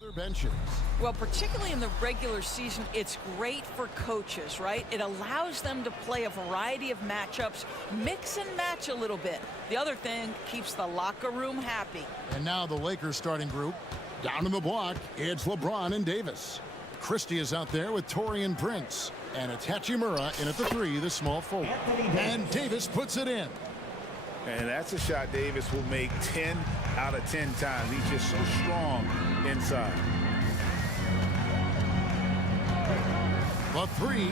Their benches. Well, particularly in the regular season, it's great for coaches, right? It allows them to play a variety of matchups, mix and match a little bit. The other thing keeps the locker room happy. And now the Lakers starting group. Down in the block, it's LeBron and Davis. Christie is out there with Torian Prince. And it's Hachimura in at the three, the small forward. And Davis puts it in. And that's a shot Davis will make 10 out of 10 times. He's just so strong inside. The three.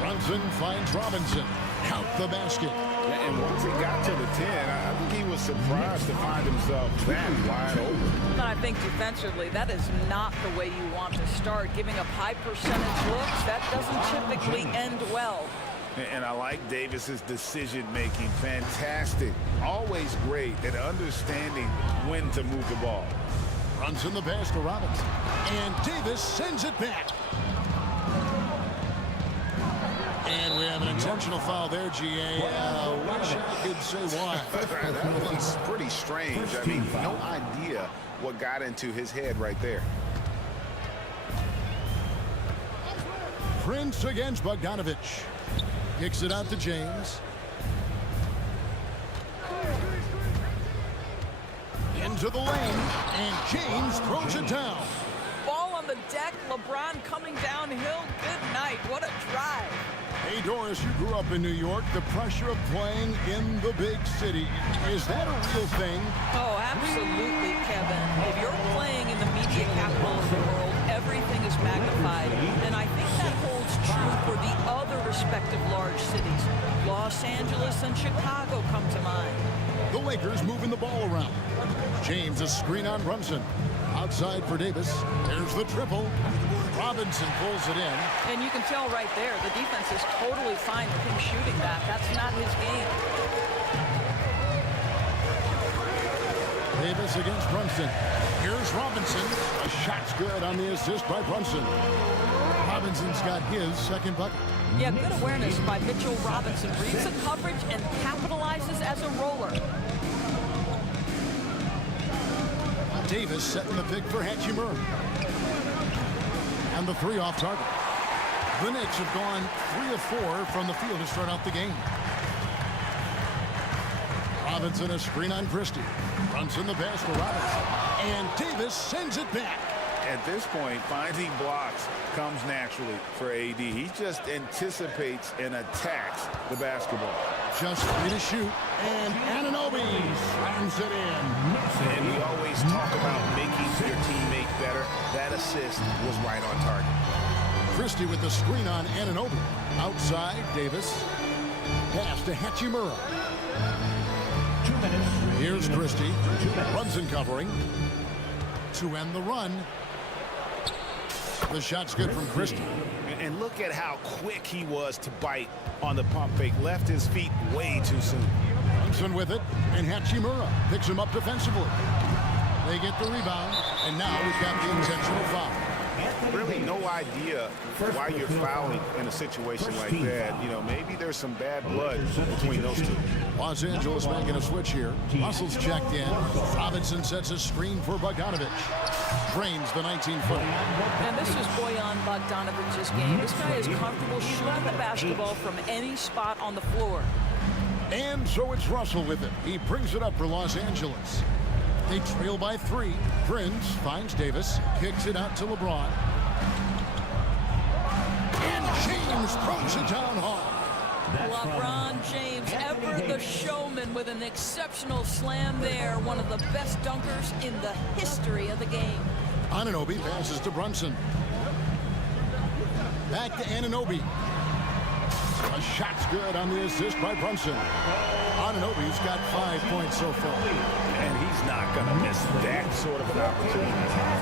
Brunson finds Robinson. Count the basket. And once he got to the 10, I think he was surprised to find himself that wide open. But I think defensively, that is not the way you want to start. Giving up high percentage looks, that doesn't typically end well. And I like Davis's decision-making. Fantastic. Always great at understanding when to move the ball. Runs in the pass to Robinson. And Davis sends it back. And we have an intentional foul there, GA. Wish I could say why. That one's pretty strange. I mean, no idea what got into his head right there. Prince against Bogdanovich. Kicks it out to James. Into the lane, and James throws it down. Ball on the deck, LeBron coming downhill. Good night. What a drive. Hey, Doris, you grew up in New York. The pressure of playing in the big city, is that a real thing? Oh, absolutely, Kevin. If you're playing in the media capital of the world, everything is magnified. And I think that holds true for the other respective large cities. Los Angeles and Chicago come to mind. The Lakers moving the ball around. James, a screen on Brunson. Outside for Davis. There's the triple. Robinson pulls it in. And you can tell right there, the defense is totally fine with him shooting that. That's not his game. Davis against Brunson. Here's Robinson. A shot's good on the assist by Brunson. Robinson's got his second bucket. Yeah, good awareness by Mitchell Robinson. Reads the coverage and capitalizes as a roller. Davis setting the pick for Hachimura. And the three off target. The Knicks have gone 3 of 4 from the field to start out the game. Robinson a screen on Christie. Runs in the pass to Robinson. And Davis sends it back. At this point, finding blocks comes naturally for AD. He just anticipates and attacks the basketball. Just free to shoot. And Anunoby slams it in. And we always talk about making your teammate better. That assist was right on target. Christie with the screen on Anunoby. Outside, Davis. Pass to Hachimura. 2 minutes. Here's Christie. Brunson covering. To end the run. The shot's good from Christie. And look at how quick he was to bite on the pump fake. Left his feet way too soon. Brunson with it, and Hachimura picks him up defensively. They get the rebound, and now we've got the intentional foul. Really no idea why you're fouling in a situation like that. You know, maybe there's some bad blood between those two. Los Angeles making a switch here. Russell's checked in. Robinson sets a screen for Bogdanovich. Drains the 19-footer. And this is Bojan Bogdanovich's game. This guy is comfortable shooting the basketball from any spot on the floor. And so it's Russell with it. He brings it up for Los Angeles. They trail by 3. Prince finds Davis. Kicks it out to LeBron. And James throws it down hard. LeBron James, ever the showman with an exceptional slam there. One of the best dunkers in the history of the game. Anunoby passes to Brunson. Back to Anunoby. A shot's good on the assist by Brunson. Anunoby's got 5 points so far. And he's not going to miss that sort of an opportunity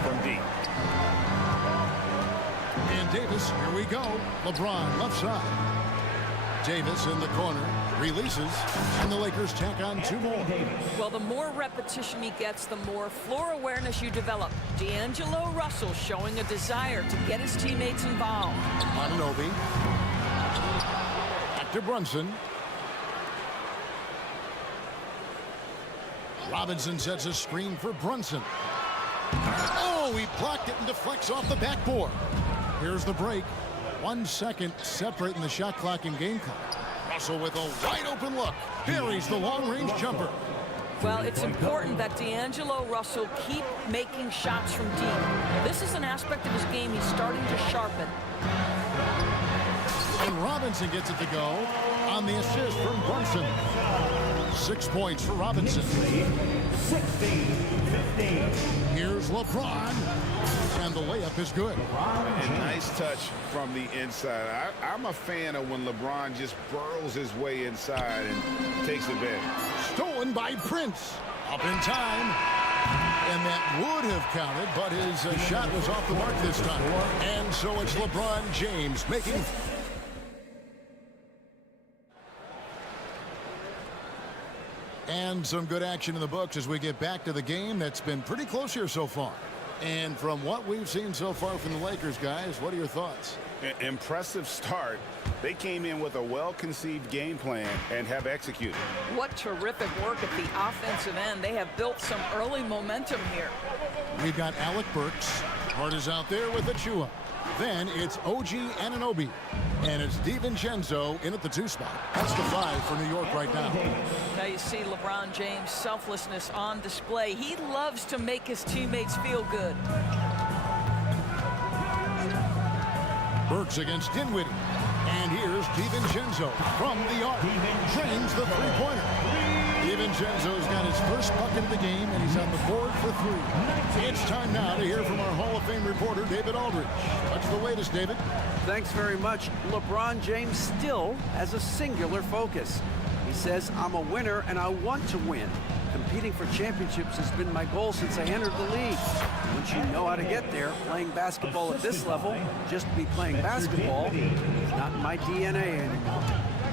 from deep. And Davis, here we go. LeBron left side. Davis in the corner, releases, and the Lakers tack on 2 more. Well, the more repetition he gets, the more floor awareness you develop. D'Angelo Russell showing a desire to get his teammates involved. Anunoby. Back to Brunson. Robinson sets a screen for Brunson. Oh, he blocked it and deflects off the backboard. Here's the break. 1 second separating the shot clock and game clock. Russell with a wide open look. Buries the long-range jumper. Well, it's important that D'Angelo Russell keep making shots from deep. This is an aspect of his game he's starting to sharpen. And Robinson gets it to go on the assist from Brunson. 6 points for Robinson. 16-15. Here's LeBron. And the layup is good. And nice touch from the inside. I'm a fan of when LeBron just burrows his way inside and takes advantage. Stolen by Prince. Up in time. And that would have counted, but his shot was off the mark this time. And so it's LeBron James making... And some good action in the books as we get back to the game that's been pretty close here so far. And from what we've seen so far from the Lakers, guys, what are your thoughts? Impressive start. They came in with a well-conceived game plan and have executed. What terrific work at the offensive end. They have built some early momentum here. We've got Alec Burks. Hart is out there with Achua. Then it's OG Anunoby. And it's DiVincenzo in at the 2 spot. That's the 5 for New York right now. Now you see LeBron James' selflessness on display. He loves to make his teammates feel good. Burks against Dinwiddie. And here's DiVincenzo from the arc. Drains the three-pointer. DiVincenzo's got his first bucket of the game, and he's on the board for 3. It's time now to hear from our Hall of Fame reporter, David Aldridge. What's the latest, David? Thanks very much. LeBron James still has a singular focus. He says, I'm a winner and I want to win. Competing for championships has been my goal since I entered the league. Once you know how to get there, playing basketball at this level, just to be playing basketball, is not in my DNA anymore.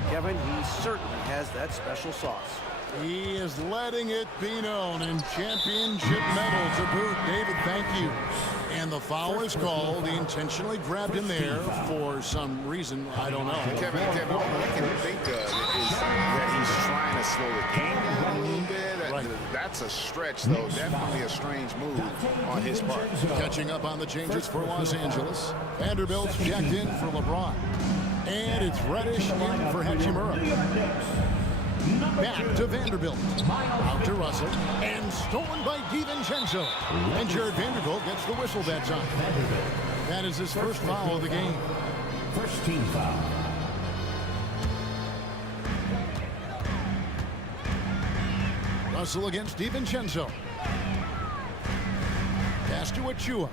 Kevin, he certainly has that special sauce. He is letting it be known, and championship medal to boot. David, thank you. And the foul is called. He intentionally grabbed him there for some reason. I don't know. Kevin, all I can think of is that he's trying to slow the game down a little bit. Right. That's a stretch, though. Definitely a strange move on his part. Catching up on the changes for Los Angeles. Vanderbilt's checked in for LeBron. And it's Reddish in for Hachimura. Back to Vanderbilt. Out to Russell. And stolen by DiVincenzo. And Jared Vanderbilt gets the whistle that time. That is his first foul of the game. First team foul. Russell against DiVincenzo. Pass to Achua.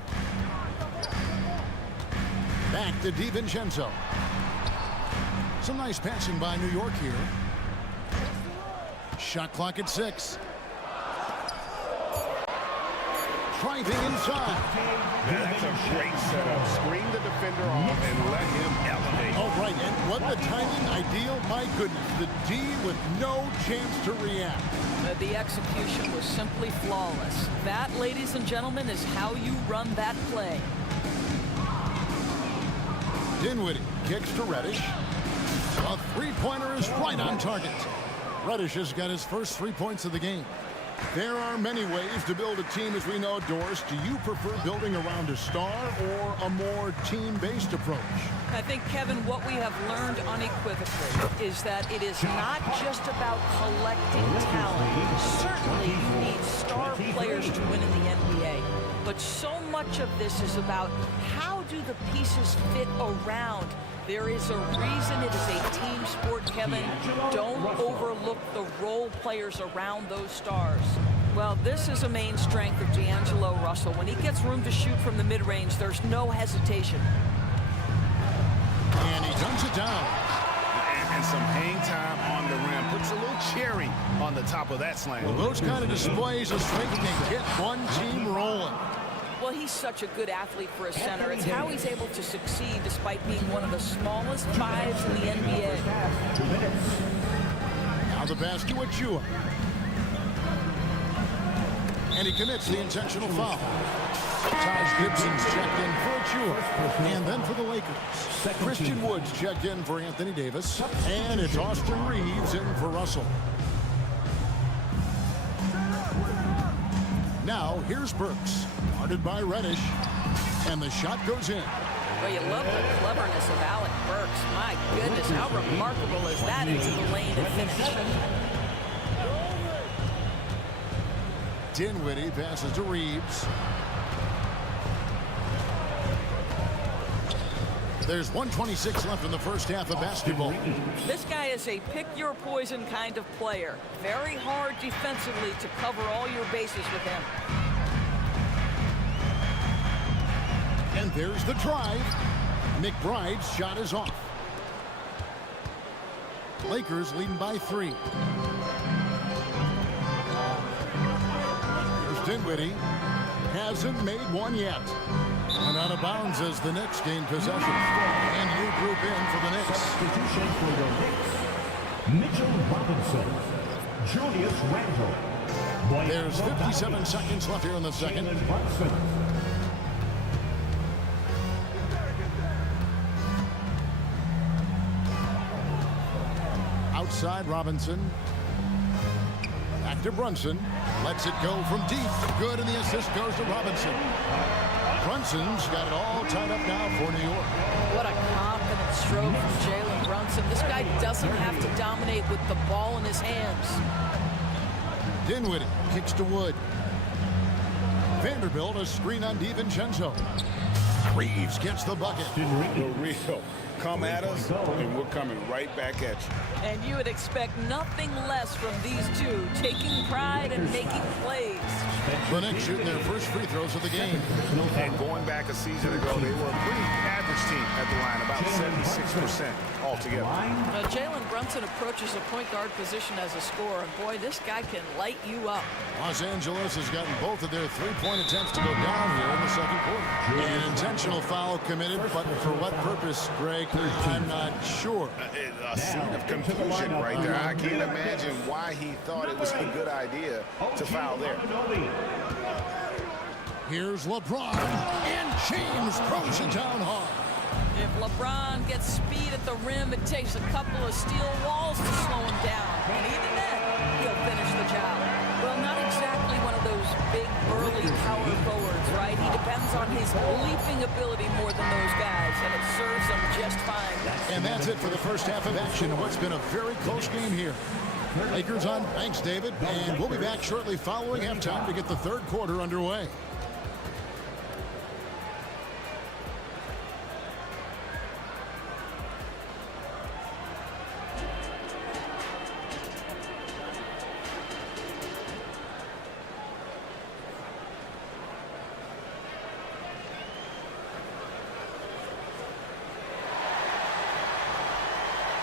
Back to DiVincenzo. Some nice passing by New York here. Shot clock at 6. Driving inside. That's a great setup. Screen the defender off and let him elevate. Oh, right. And what the timing ideal. My goodness. The D with no chance to react. The execution was simply flawless. That, ladies and gentlemen, is how you run that play. Dinwiddie kicks to Reddish. A three-pointer is right on target. Reddish has got his first 3 points of the game. There are many ways to build a team, as we know, Doris. Do you prefer building around a star or a more team-based approach? I think, Kevin, what we have learned unequivocally is that it is not just about collecting talent. Certainly, you need star players to win in the NBA. But so much of this is about how do the pieces fit around. There is a reason it is a team sport, Kevin. Don't overlook the role players around those stars. Well, this is a main strength of D'Angelo Russell. When he gets room to shoot from the mid-range, there's no hesitation. And he dumps it down. And some hang time on the rim. Puts a little cherry on the top of that slam. Well, those kind of displays of strength can get one team rolling. Well, he's such a good athlete for a center. It's how he's able to succeed despite being one of the smallest fives in the NBA. Now the pass to Achua. And he commits the intentional foul. Taj Gibson's checked in for Achua. And then for the Lakers. Christian Woods checked in for Anthony Davis. And it's Austin Reeves in for Russell. Now, here's Burks, guarded by Reddish, and the shot goes in. Well, you love the cleverness of Alec Burks. My goodness, how remarkable is that into the lane and finish? Dinwiddie passes to Reeves. There's 1:26 left in the first half of basketball. This guy is a pick-your-poison kind of player. Very hard defensively to cover all your bases with him. And there's the drive. McBride's shot is off. Lakers leading by 3. Here's Dinwiddie. Hasn't made one yet. And out of bounds as the Knicks gain possession. And new group in for the Knicks. Substitution for the Knicks. Mitchell Robinson. Julius Randle. There's 57 seconds left here in the second. Jalen Brunson. Outside Robinson. Back to Brunson. Lets it go from deep. Good, and the assist goes to Robinson. Brunson's got it all tied up now for New York. What a confident stroke from Jalen Brunson. This guy doesn't have to dominate with the ball in his hands. Dinwiddie kicks to Wood. Vanderbilt, a screen on DiVincenzo. Reeves gets the bucket. Real. Come at us, and we're coming right back at you. And you would expect nothing less from these two, taking pride and making plays. The Knicks shooting their first free throws of the game. And going back a season ago, they were a pretty average team at the line, about 76% altogether. Jalen Brunson approaches a point guard position as a scorer, and boy, this guy can light you up. Los Angeles has gotten both of their three-point attempts to go down here in the second quarter. An intentional foul committed, but for what purpose, Greg, I'm not sure. A scene of confusion right there. I can't imagine why he thought it was a good idea to foul there. Here's LeBron, and James throws it down hard. If LeBron gets speed at the rim, it takes a couple of steel walls to slow him down. And even then, he'll finish the job. Well, not exactly one of those big, burly power forwards, right? He depends on his leaping ability more than those guys, and it serves him just fine. And that's it for the first half of action in what's been a very close game here. Lakers on. Thanks, David. And we'll be back shortly following halftime to get the third quarter underway.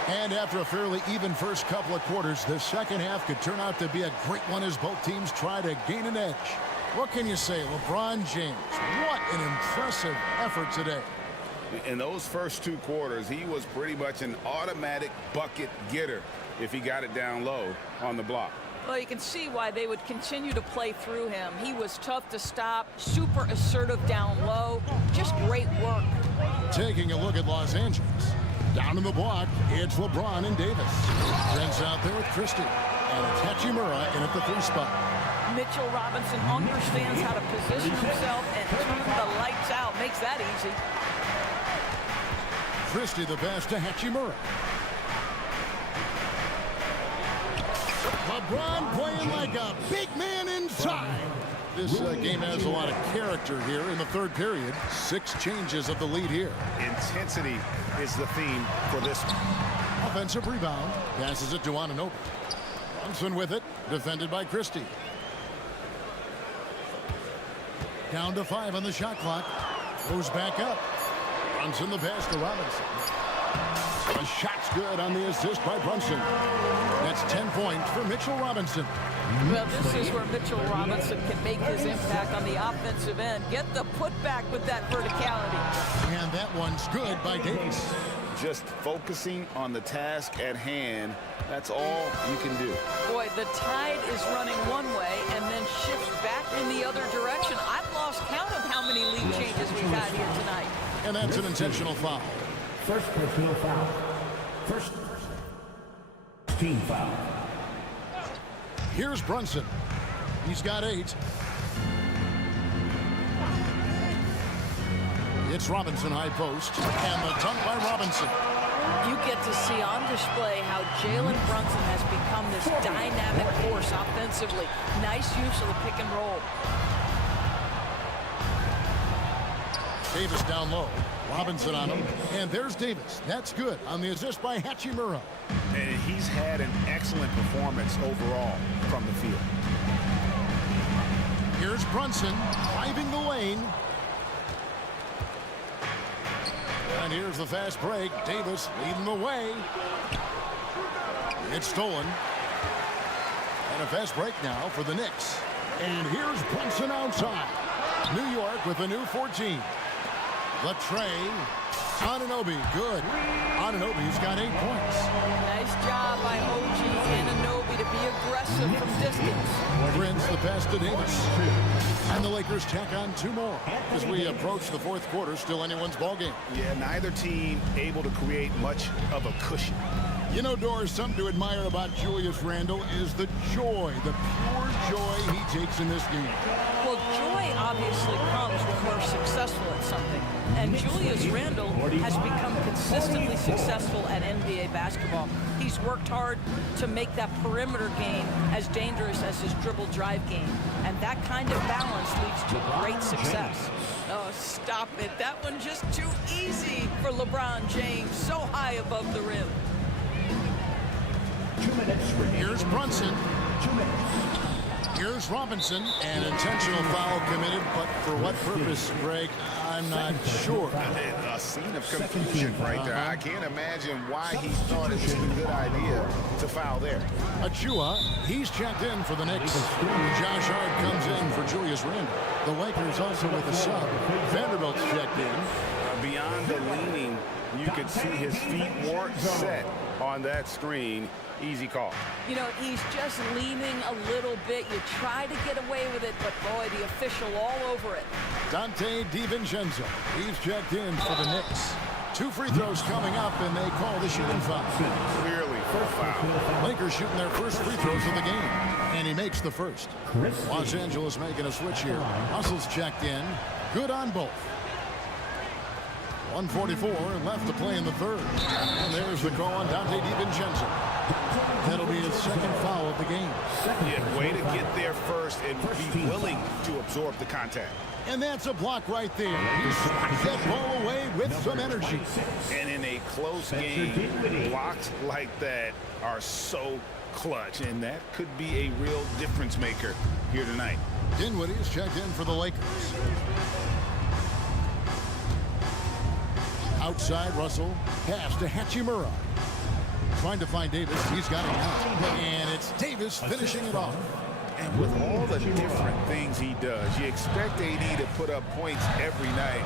And after a fairly even first couple of quarters, the second half could turn out to be a great one as both teams try to gain an edge. What can you say, LeBron James? What an impressive effort today. In those first two quarters, he was pretty much an automatic bucket getter if he got it down low on the block. Well, you can see why they would continue to play through him. He was tough to stop, super assertive down low. Just great work. Taking a look at Los Angeles. Down in the block, it's LeBron and Davis. Trent's out there with Christie. And it's Hachimura in at the 3 spot. Mitchell Robinson understands how to position himself and turn the lights out. Makes that easy. Christie the pass to Hachimura. LeBron playing like a big man inside. This game has a lot of character here in the third period. 6 changes of the lead here. Intensity is the theme for this one. Offensive rebound. Passes it to Anunoby. Brunson with it. Defended by Christie. Down to 5 on the shot clock. Goes back up. Brunson the pass to Robinson. The shot's good on the assist by Brunson. That's 10 points for Mitchell Robinson. Well, this is where Mitchell Robinson can make his impact on the offensive end. Get the putback with that verticality. And that one's good by Davis. Just focusing on the task at hand, that's all you can do. Boy, the tide is running one way and then shifts back in the other direction. I've lost count of how many lead changes we've had here tonight. And that's an intentional foul. First personal foul. First team foul. Here's Brunson. He's got 8. It's Robinson high post, and the dunk by Robinson. You get to see on display how Jalen Brunson has become this dynamic force offensively. Nice use of the pick and roll. Davis down low. Robinson on him. And there's Davis. That's good on the assist by Hachimura. And he's had an excellent performance overall from the field. Here's Brunson driving the lane. And here's the fast break. Davis leading the way. It's stolen. And a fast break now for the Knicks. And here's Brunson outside. New York with a new 14. The tray. Anunoby, good. Anunoby's got 8 points. Nice job by OG Anunoby to be aggressive from distance. Prince the pass to Davis. And the Lakers tack on 2 more as we approach the fourth quarter. Still anyone's ballgame. Yeah, neither team able to create much of a cushion. You know, Doris, something to admire about Julius Randle is the joy, the pure joy he takes in this game. Well, joy obviously comes when we're successful at something. And Julius Randle has become consistently successful at NBA basketball. He's worked hard to make that perimeter game as dangerous as his dribble drive game. And that kind of balance leads to great success. Oh, stop it. That one just too easy for LeBron James, so high above the rim. 2 minutes remaining. Here's Brunson. 2 minutes. Here's Robinson. An intentional foul committed, but for what purpose, Greg? I'm not sure. A scene of confusion right there. I can't imagine why he thought it was a good idea to foul there. Achua, he's checked in for the Knicks. Josh Hart comes in for Julius Randle. The Lakers also with a sub. Vanderbilt's checked in. Beyond the leaning, you could see his feet weren't set on that screen. Easy call. You know, he's just leaning a little bit. You try to get away with it, but boy, the official all over it. Dante DiVincenzo, he's checked in for the Knicks. 2 free throws coming up, and they call the shooting foul. Clearly for a foul. Lakers shooting their first free throws of the game, and he makes the first. Los Angeles making a switch here. Russell's checked in. Good on both. 1:44 left to play in the third. And there's the call on Dante DiVincenzo. That'll be his second foul of the game. Yeah, way to get there first and be willing to absorb the contact. And that's a block right there. He swats that ball away with some energy. And in a close game, blocks like that are so clutch, and that could be a real difference maker here tonight. Dinwiddie's checked in for the Lakers. Outside, Russell. Pass to Hachimura. Trying to find Davis. He's got it now. And it's Davis finishing it off. And with all the different things he does, you expect AD to put up points every night.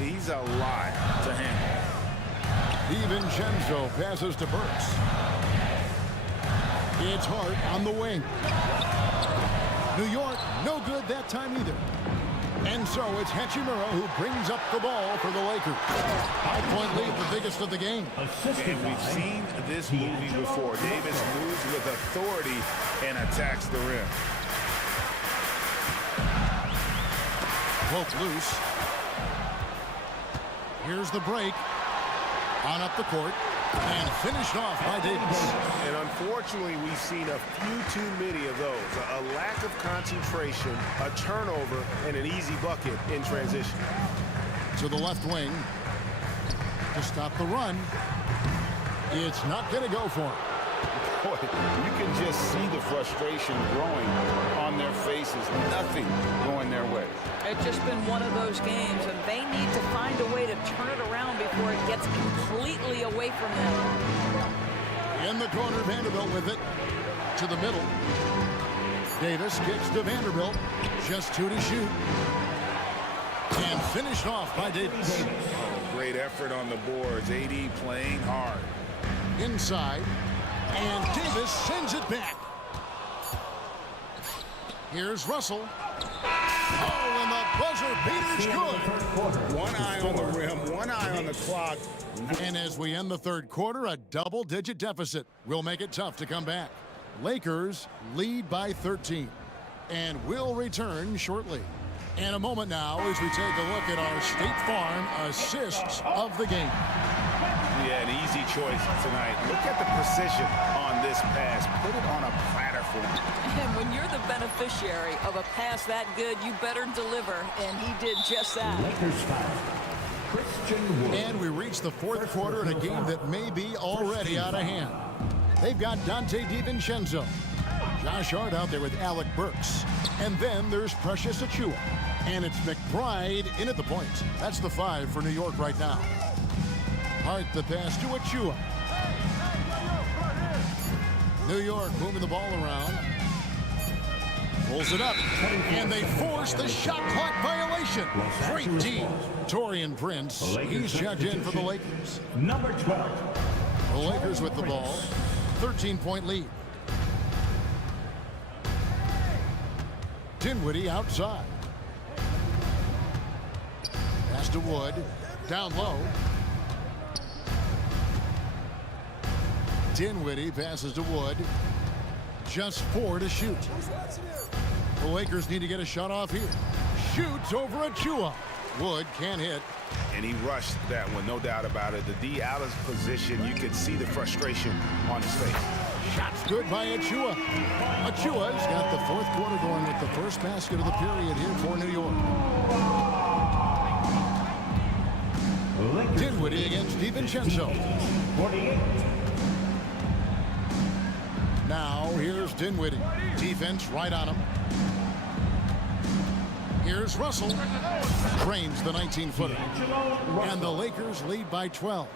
He's a lot to handle. DiVincenzo passes to Burks. It's Hart on the wing. New York, no good that time either. And so it's Hachimura who brings up the ball for the Lakers. 5-point lead, the biggest of the game. And we've seen this movie before. Davis moves with authority and attacks the rim. Both loose. Here's the break. On up the court. And finished off by Davis. And unfortunately, we've seen a few too many of those. A lack of concentration, a turnover, and an easy bucket in transition. To the left wing. To stop the run. It's not going to go for him. Boy, you can just see the frustration growing on their faces. Nothing going their way. It's just been one of those games, and they need to find a way to turn it around before it gets completely away from them. In the corner, Vanderbilt with it. To the middle. Davis kicks to Vanderbilt. Just 2 to shoot. And finished off by Davis. Oh, great effort on the boards. AD playing hard. Inside. And Davis sends it back. Here's Russell. Oh, and the buzzer beater's good. One eye on the rim, one eye on the clock. And as we end the third quarter, a double-digit deficit will make it tough to come back. Lakers lead by 13. And will return shortly. And a moment now as we take a look at our State Farm assists of the game. Yeah, an easy choice tonight. Look at the precision on this pass. Put it on a platter for him. And when you're the beneficiary of a pass that good, you better deliver, and he did just that. Lakers foul. Christian Wood. And we reach the fourth quarter in a game that may be already out of hand. They've got Dante DiVincenzo. Josh Hart out there with Alec Burks. And then there's Precious Achiuwa. And it's McBride in at the point. That's the 5 for New York right now. Hart the pass to Achiuwa. New York moving the ball around. Pulls it up. And they force the shot clock violation. Great D. Taurean Prince. He's checked in for the Lakers. Number 12. The Lakers with the ball. 13-point lead. Dinwiddie outside. Pass to Wood. Down low. Dinwiddie passes to Wood. Just 4 to shoot. The Lakers need to get a shot off here. Shoots over Achiuwa. Wood can't hit. And he rushed that one, no doubt about it. The D out of position, you could see the frustration on his face. Shot's good by Achiuwa. Achiuwa's got the fourth quarter going with the first basket of the period here for New York. Dinwiddie against DiVincenzo. 48. Now here's Dinwiddie. Defense right on him. Here's Russell. Trains the 19-footer. And the Lakers lead by 12.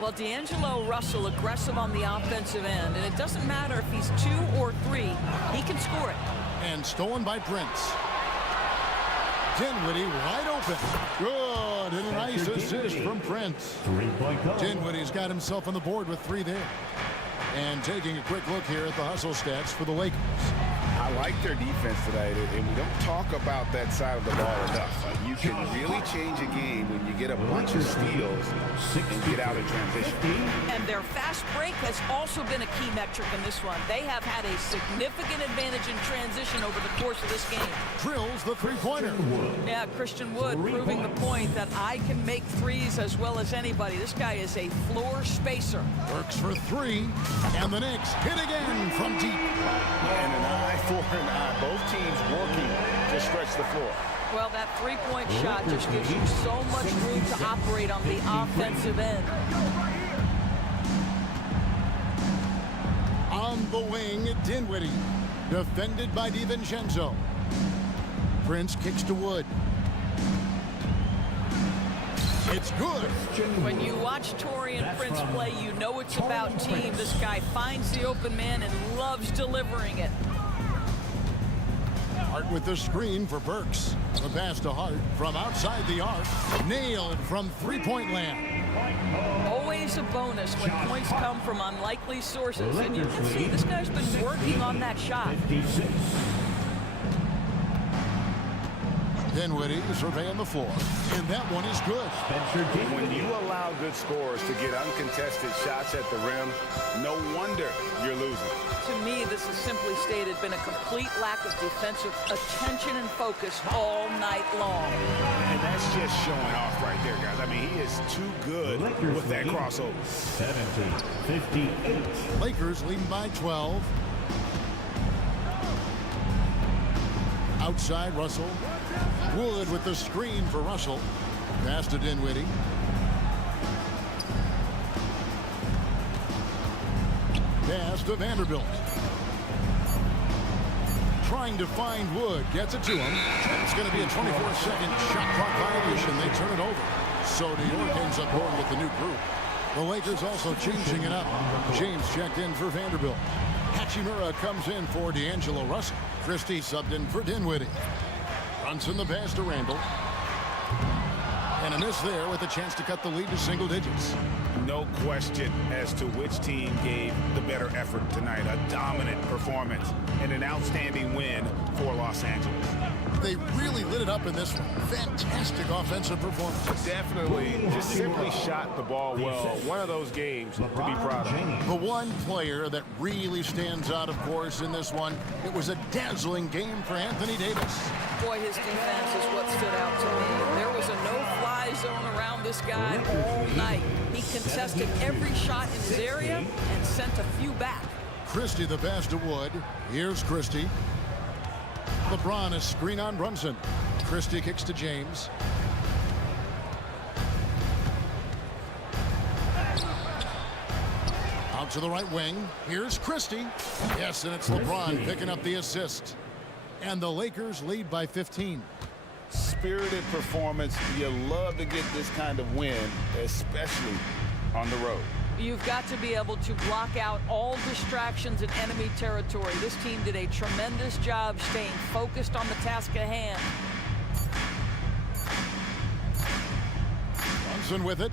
Well, D'Angelo Russell aggressive on the offensive end, and it doesn't matter if he's 2 or 3, he can score it. And stolen by Prince. Dinwiddie wide open. Good, and a nice assist from Prince. 3-point goal. Dinwiddie's got himself on the board with 3 there. And taking a quick look here at the hustle stats for the Lakers. I like their defense tonight, and we don't talk about that side of the ball enough. You can really change a game when you get a bunch of steals and get out in transition. And their fast break has also been a key metric in this one. They have had a significant advantage in transition over the course of this game. Drills the three-pointer. Yeah, Christian Wood proving the point that I can make threes as well as anybody. This guy is a floor spacer. Works for 3. And the Knicks hit again from deep. And an eye for an eye. Both teams working to stretch the floor. Well, that three-point shot just gives you so much room to operate on the offensive end. On the wing, Dinwiddie. Defended by DiVincenzo. Prince kicks to Wood. It's good. When you watch Taurean Prince play, you know it's about team. This guy finds the open man and loves delivering it. Hart with the screen for Burks. The pass to Hart from outside the arc. Nailed from three-point land. Always a bonus when points come from unlikely sources. And you can see this guy's been working on that shot. 56. Dinwiddie surveying the floor. And that one is good. When you allow good scorers to get uncontested shots at the rim, no wonder you're losing. To me, this has simply stated been a complete lack of defensive attention and focus all night long. And that's just showing off right there, guys. I mean, he is too good with that crossover. 70-58. Lakers leading by 12. Outside Russell. Wood with the screen for Russell. Pass to Dinwiddie. Pass to Vanderbilt. Trying to find Wood. Gets it to him. It's going to be a 24-second shot clock violation. They turn it over. So New York ends up going with the new group. The Lakers also changing it up. James checked in for Vanderbilt. Hachimura comes in for D'Angelo Russell. Christie subbed in for Dinwiddie. Brunson the pass to Randall. And a miss there with a chance to cut the lead to single digits. No question as to which team gave the better effort tonight. A dominant performance and an outstanding win for Los Angeles. They really lit it up in this one. Fantastic offensive performance. Definitely just simply shot the ball well. One of those games to be proud of. The one player that really stands out, of course, in this one, it was a dazzling game for Anthony Davis. Boy, his defense is what stood out to me. There was a no-fly zone around this guy all night. He contested every shot in his area and sent a few back. Christie the pass to Wood. Here's Christie. LeBron is screen on Brunson. Christie kicks to James. Out to the right wing. Here's Christie. Yes, and it's LeBron picking up the assist. And the Lakers lead by 15. Spirited performance. You love to get this kind of win, especially on the road. You've got to be able to block out all distractions in enemy territory. This team did a tremendous job staying focused on the task at hand. Brunson with it.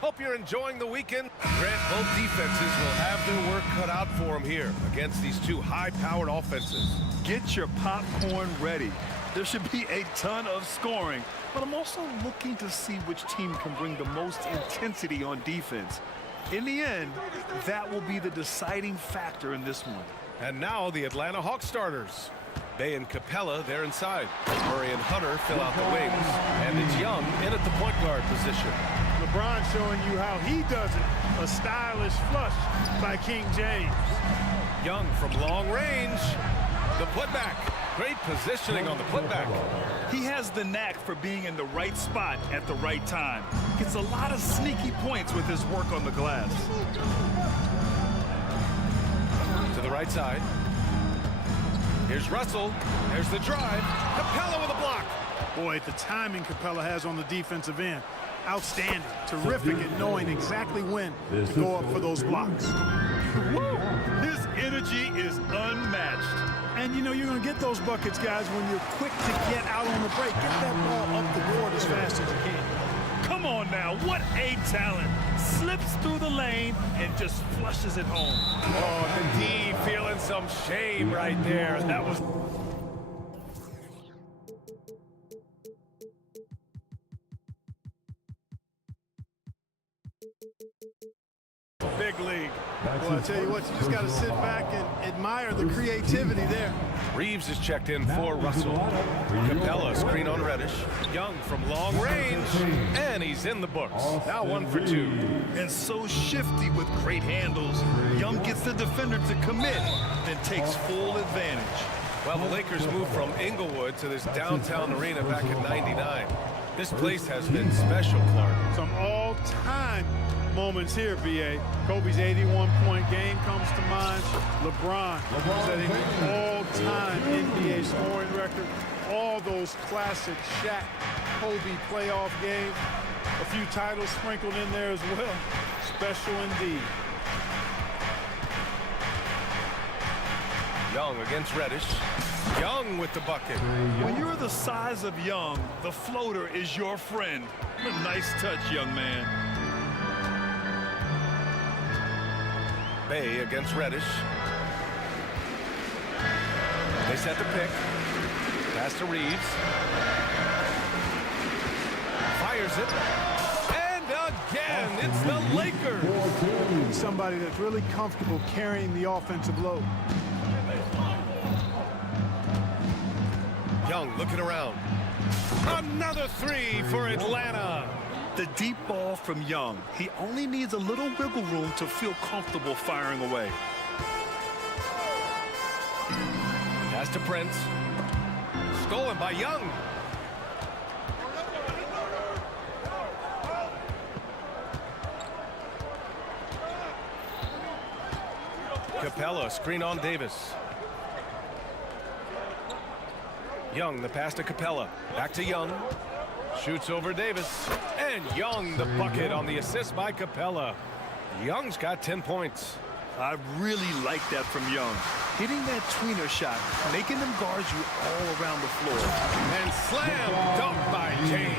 Hope you're enjoying the weekend. Grant, both defenses will have their work cut out for them here against these two high-powered offenses. Get your popcorn ready. There should be a ton of scoring, but I'm also looking to see which team can bring the most intensity on defense. In the end, that will be the deciding factor in this one. And now the Atlanta Hawks starters. Bay and Capella, they're inside. Murray and Hunter fill out the wings. And it's Young in at the point guard position. LeBron showing you how he does it. A stylish flush by King James. Young from long range. The putback. Great positioning on the putback. He has the knack for being in the right spot at the right time. Gets a lot of sneaky points with his work on the glass. To the right side. Here's Russell. There's the drive. Capella with a block. Boy, the timing Capella has on the defensive end. Outstanding. Terrific at knowing exactly when to go up for those blocks. His energy is unmatched. And you know you're going to get those buckets, guys, when you're quick to get out on the break. Get that ball up the court as fast as you can. Come on now, what a talent. Slips through the lane and just flushes it home. Oh, the D feeling some shame right there. That was... Big league. Well, I tell you what, you just got to sit back and admire the creativity there. Reeves is checked in for Russell. Capella screen on Reddish. Young from long range. And he's in the books. Now 1 for 2. And so shifty with great handles. Young gets the defender to commit, then takes full advantage. Well, the Lakers moved from Inglewood to this downtown arena back in '99. This place has been special, Clark. Some all-time moments here, B.A. Kobe's 81-point game comes to mind. LeBron setting the all-time NBA scoring record. All those classic Shaq, Kobe playoff games. A few titles sprinkled in there as well. Special indeed. Young against Reddish. Young with the bucket. When you're the size of Young, the floater is your friend. A nice touch, young man. Bay against Reddish. They set the pick. Pass to Reeves. Fires it. And again, it's the Lakers. Somebody that's really comfortable carrying the offensive load. Young looking around. Another three for Atlanta. The deep ball from Young. He only needs a little wiggle room to feel comfortable firing away. Pass to Prince. Stolen by Young. Capella, screen on Davis. Young, the pass to Capella. Back to Young. Shoots over Davis. And Young, the bucket on the assist by Capella. Young's got 10 points. I really like that from Young. Hitting that tweener shot, making them guard you all around the floor. And slam dunk by James.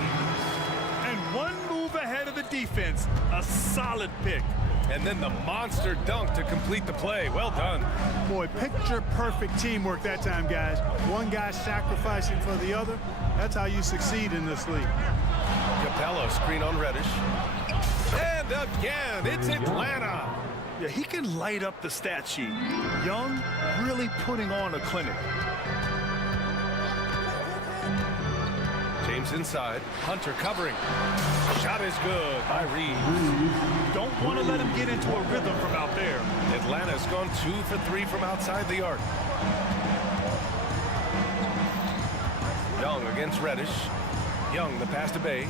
And one move ahead of the defense. A solid pick. And then the monster dunk to complete the play. Well done. Boy, picture-perfect teamwork that time, guys. One guy sacrificing for the other. That's how you succeed in this league. Capella, screen on Reddish. And again, it's Atlanta. Yeah, he can light up the stat sheet. Young really putting on a clinic. James inside. Hunter covering. Shot is good by Reeves. Don't want to let him get into a rhythm from out there. Atlanta's gone 2 for 3 from outside the arc. Young against Reddish. Young, the pass to Bay.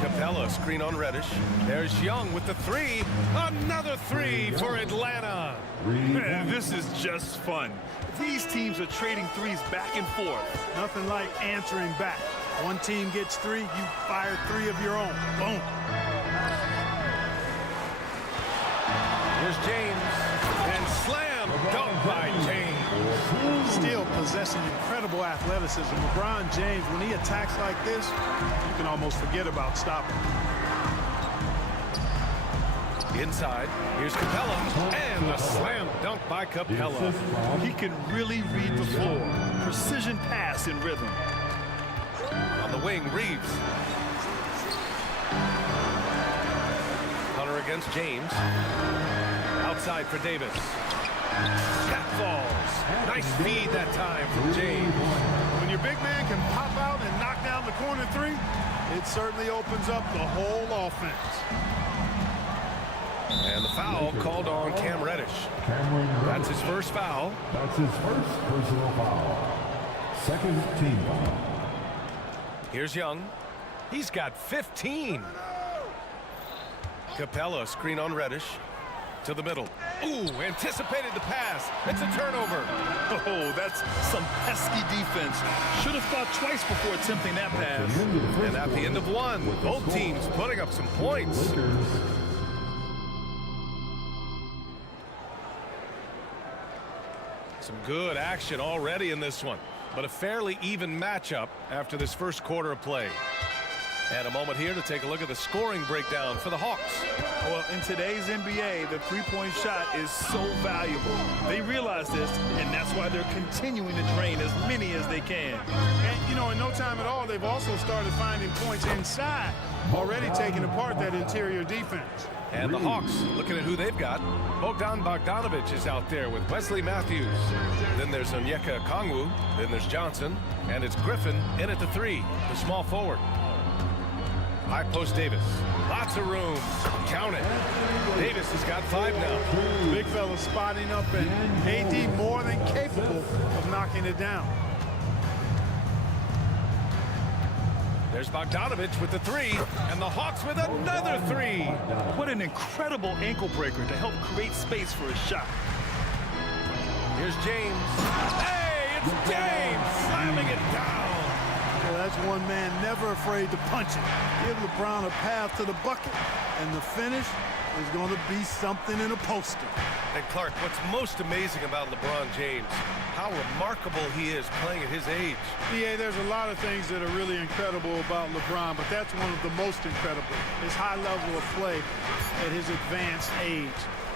Capella, screen on Reddish. There's Young with the three. Another three for Atlanta. Man, this is just fun. These teams are trading threes back and forth. Nothing like answering back. One team gets 3, you fire 3 of your own. Boom. Here's James. And slam dunk by James. still possessing incredible athleticism. LeBron James, when he attacks like this, you can almost forget about stopping. Inside, here's Capella, and a slam dunk by Capella. He can really read the floor. Precision pass in rhythm. On the wing, Reeves. Hunter against James. Outside for Davis. That falls. Nice feed that time from James. When your big man can pop out and knock down the corner three, it certainly opens up the whole offense. And the foul called on Cam Reddish. That's his first foul. That's his first personal foul. Second team foul. Here's Young. He's got 15. Capella, screen on Reddish. To the middle. Ooh, anticipated the pass. It's a turnover. Oh, that's some pesky defense. Should have thought twice before attempting that pass. And at the end of one, both teams putting up some points. Some good action already in this one, but a fairly even matchup after this first quarter of play. And a moment here to take a look at the scoring breakdown for the Hawks. Well, in today's NBA, the three-point shot is so valuable. They realize this, and that's why they're continuing to drain as many as they can. And, you know, in no time at all, they've also started finding points inside, already taking apart that interior defense. And the Hawks, looking at who they've got. Bogdan Bogdanovic is out there with Wesley Matthews. Then there's Onyeka Okongwu. Then there's Johnson. And it's Griffin in at the three, the small forward. High post Davis. Lots of room. Count it. Davis has got 5 now. Big fella spotting up, and AD more than capable of knocking it down. There's Bogdanovic with the three, and the Hawks with another three. What an incredible ankle breaker to help create space for a shot. Here's James. Hey, it's James slamming it down. Well, that's one man never afraid to punch it. Give LeBron a path to the bucket, and the finish is going to be something in a poster. And Clark, what's most amazing about LeBron James, how remarkable he is playing at his age. Yeah, there's a lot of things that are really incredible about LeBron, but that's one of the most incredible, his high level of play at his advanced age.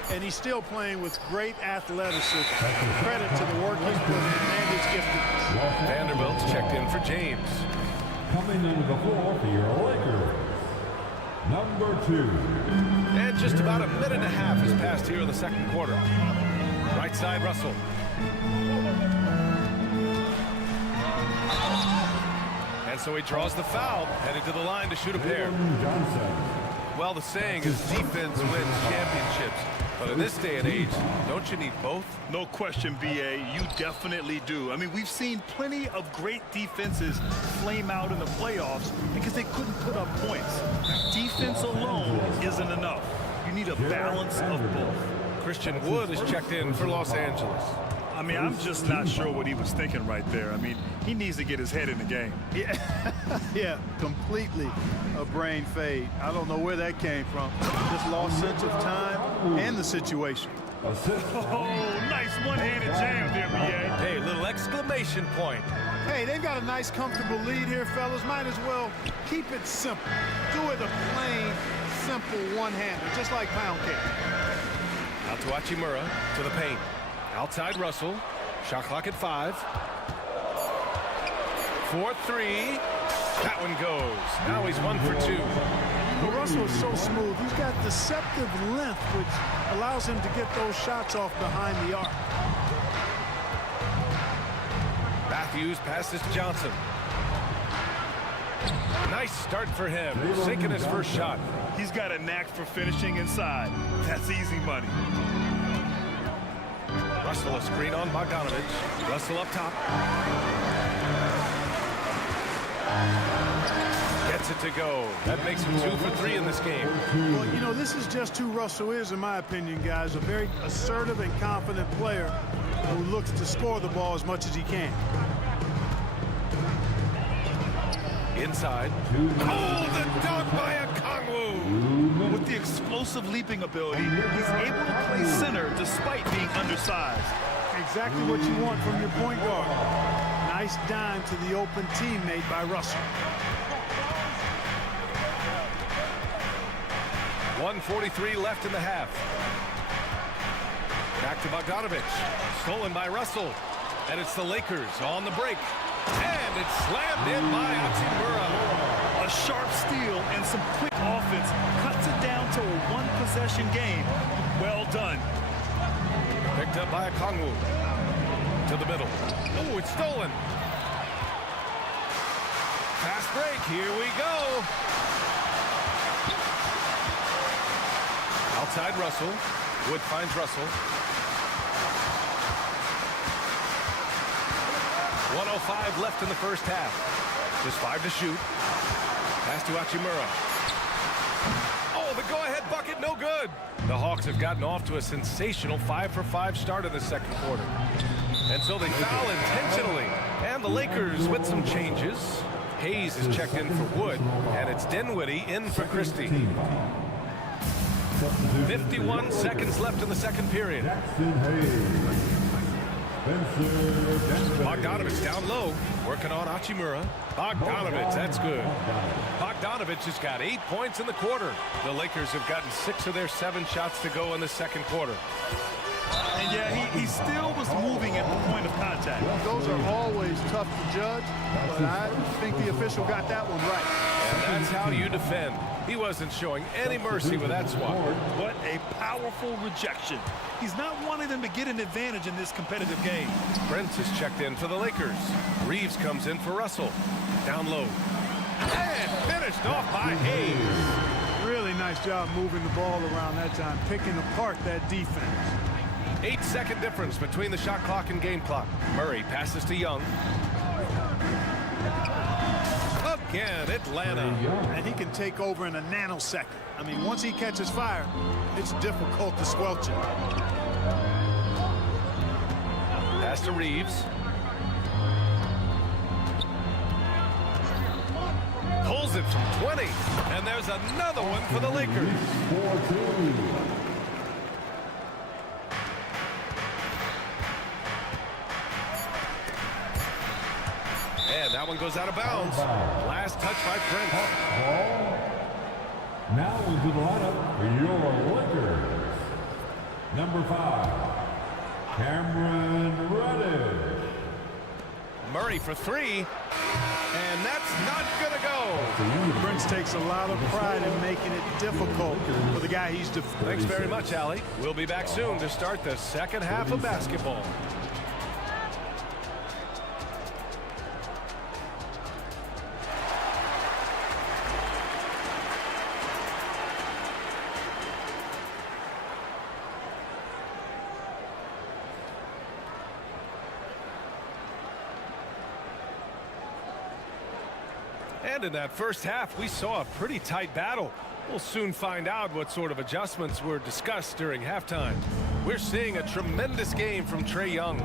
And he's still playing with great athleticism. Credit to the work he's put in and his giftedness. Vanderbilt's checked in for James. Coming into the floor for your Lakers, number 2. And just about a minute and a half has passed here in the second quarter. Right side, Russell. And so he draws the foul, headed to the line to shoot a pair. Well, the saying is defense wins championships. But in this day and age, don't you need both? No question, BA, you definitely do. I mean, we've seen plenty of great defenses flame out in the playoffs because they couldn't put up points. Defense alone isn't enough. You need a balance of both. Christian Wood is checked in for Los Angeles. I mean, I'm just not sure what he was thinking right there. I mean, he needs to get his head in the game. Yeah, completely a brain fade. I don't know where that came from. Just lost sense of time and the situation. Oh, nice one-handed jam there, BA. Hey, little exclamation point. Hey, they've got a nice, comfortable lead here, fellas. Might as well keep it simple. Do it a plain, simple one-hander, just like pound cake. Out to Hachimura, to the paint. Outside Russell. Shot clock at 5. 4-3. That one goes. Now he's 1 for 2. But Russell is so smooth. He's got deceptive length, which allows him to get those shots off behind the arc. Matthews passes to Johnson. Nice start for him. Sinking his first shot. He's got a knack for finishing inside. That's easy money. Russell a screen on Bogdanovic. Russell up top. Gets it to go. That makes him 2 for 3 in this game. Well, you know, this is just who Russell is, in my opinion, guys. A very assertive and confident player who looks to score the ball as much as he can. Inside. Oh, the dunk by Okongwu. With the explosive leaping ability, he's able to play center despite being undersized. exactly what you want from your point guard. Nice dime to the open teammate by Russell. 1:43 left in the half. Back to Bogdanovich. Stolen by Russell. And it's the Lakers on the break. And it's slammed in by Hachimura. A sharp steal and some quick offense cuts it down to a one-possession game. Well done. Picked up by Kongwu. To the middle. Oh, it's stolen. Fast break. Here we go. Outside Russell. Wood finds Russell. 1:05 left in the first half. Just 5 to shoot. Pass to Hachimura. Oh, the go-ahead bucket, no good. The Hawks have gotten off to a sensational 5-for-5 start in the second quarter. And so they foul intentionally. And the Lakers with some changes. Hayes is checked in for Wood, and it's Dinwiddie in for Christie. 51 seconds left in the second period. Bogdanovich down low, working on Hachimura. Bogdanovich, that's good. Bogdanovich has got 8 points in the quarter. The Lakers have gotten 6 of their 7 shots to go in the second quarter. And yeah, he still was moving at the point of contact. Those are always tough to judge, but I think the official got that one right. And that's how you defend. He wasn't showing any mercy with that swat. What a powerful rejection. He's not wanting them to get an advantage in this competitive game. Prince is checked in for the Lakers. Reeves comes in for Russell. Down low. And finished off by Hayes. Really nice job moving the ball around that time, picking apart that defense. 8-second difference between the shot clock and game clock. Murray passes to Young. Again, Atlanta. And he can take over in a nanosecond. I mean, once he catches fire, it's difficult to squelch it. Pass to Reeves. Pulls it from 20. And there's another one for the Lakers. 4-2. And that one goes out of bounds. Last touch by Prince. Now into the lineup for your Lakers. Number 5, Cameron Reddish. Murray for 3. And that's not going to go. Prince takes a lot of pride in making it difficult for the guy he's defending. Thanks very much, Allie. We'll be back soon to start the second half of basketball. And in that first half, we saw a pretty tight battle. We'll soon find out what sort of adjustments were discussed during halftime. We're seeing a tremendous game from Trae Young.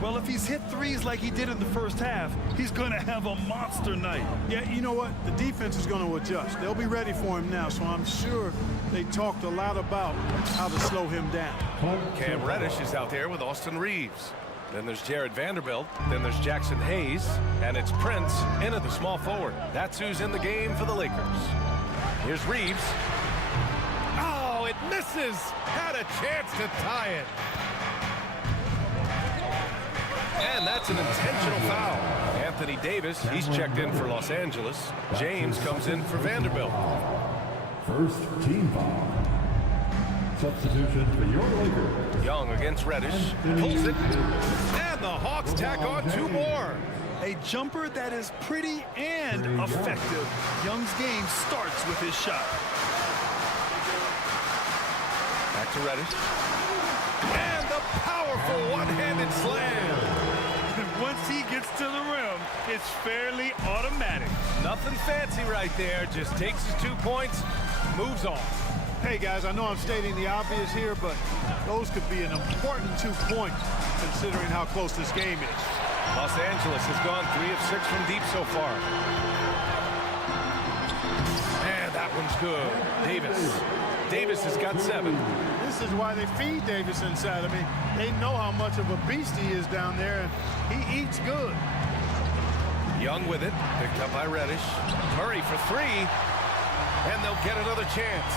Well, if he's hit threes like he did in the first half, he's going to have a monster night. Yeah, you know what? The defense is going to adjust. They'll be ready for him now, so I'm sure they talked a lot about how to slow him down. Cam Reddish is out there with Austin Reeves. Then there's Jared Vanderbilt. Then there's Jackson Hayes. And it's Prince in at the small forward. That's who's in the game for the Lakers. Here's Reeves. Oh, it misses. Had a chance to tie it. And that's an intentional foul. Anthony Davis, he's checked in for Los Angeles. James comes in for Vanderbilt. First team foul. Substitution for your Lakers. Young against Reddish. Pulls it. And the Hawks tack on 2 more. A jumper that is pretty and effective. Young's game starts with his shot. Back to Reddish. And the powerful one-handed slam. And once he gets to the rim, it's fairly automatic. Nothing fancy right there. Just takes his 2 points, moves on. Hey, guys, I know I'm stating the obvious here, but those could be an important 2 points considering how close this game is. Los Angeles has gone 3 of 6 from deep so far. And that one's good. Davis has got 7. This is why they feed Davis inside. I mean, they know how much of a beast he is down there, and he eats good. Young with it, picked up by Reddish. Murray for 3, and they'll get another chance.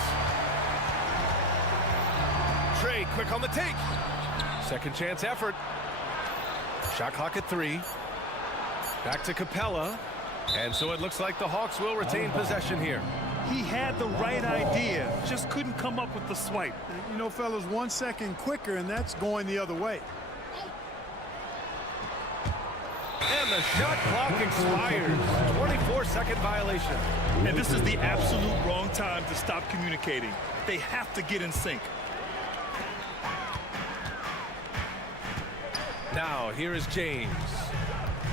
Trey quick on the take. Second chance effort. Shot clock at 3. Back to Capella. And so it looks like the Hawks will retain possession here. He had the right idea, just couldn't come up with the swipe. You know, fellas, 1 second quicker, and that's going the other way. And the shot clock expires. 24-second violation. And this is the absolute wrong time to stop communicating. They have to get in sync. Now, here is James.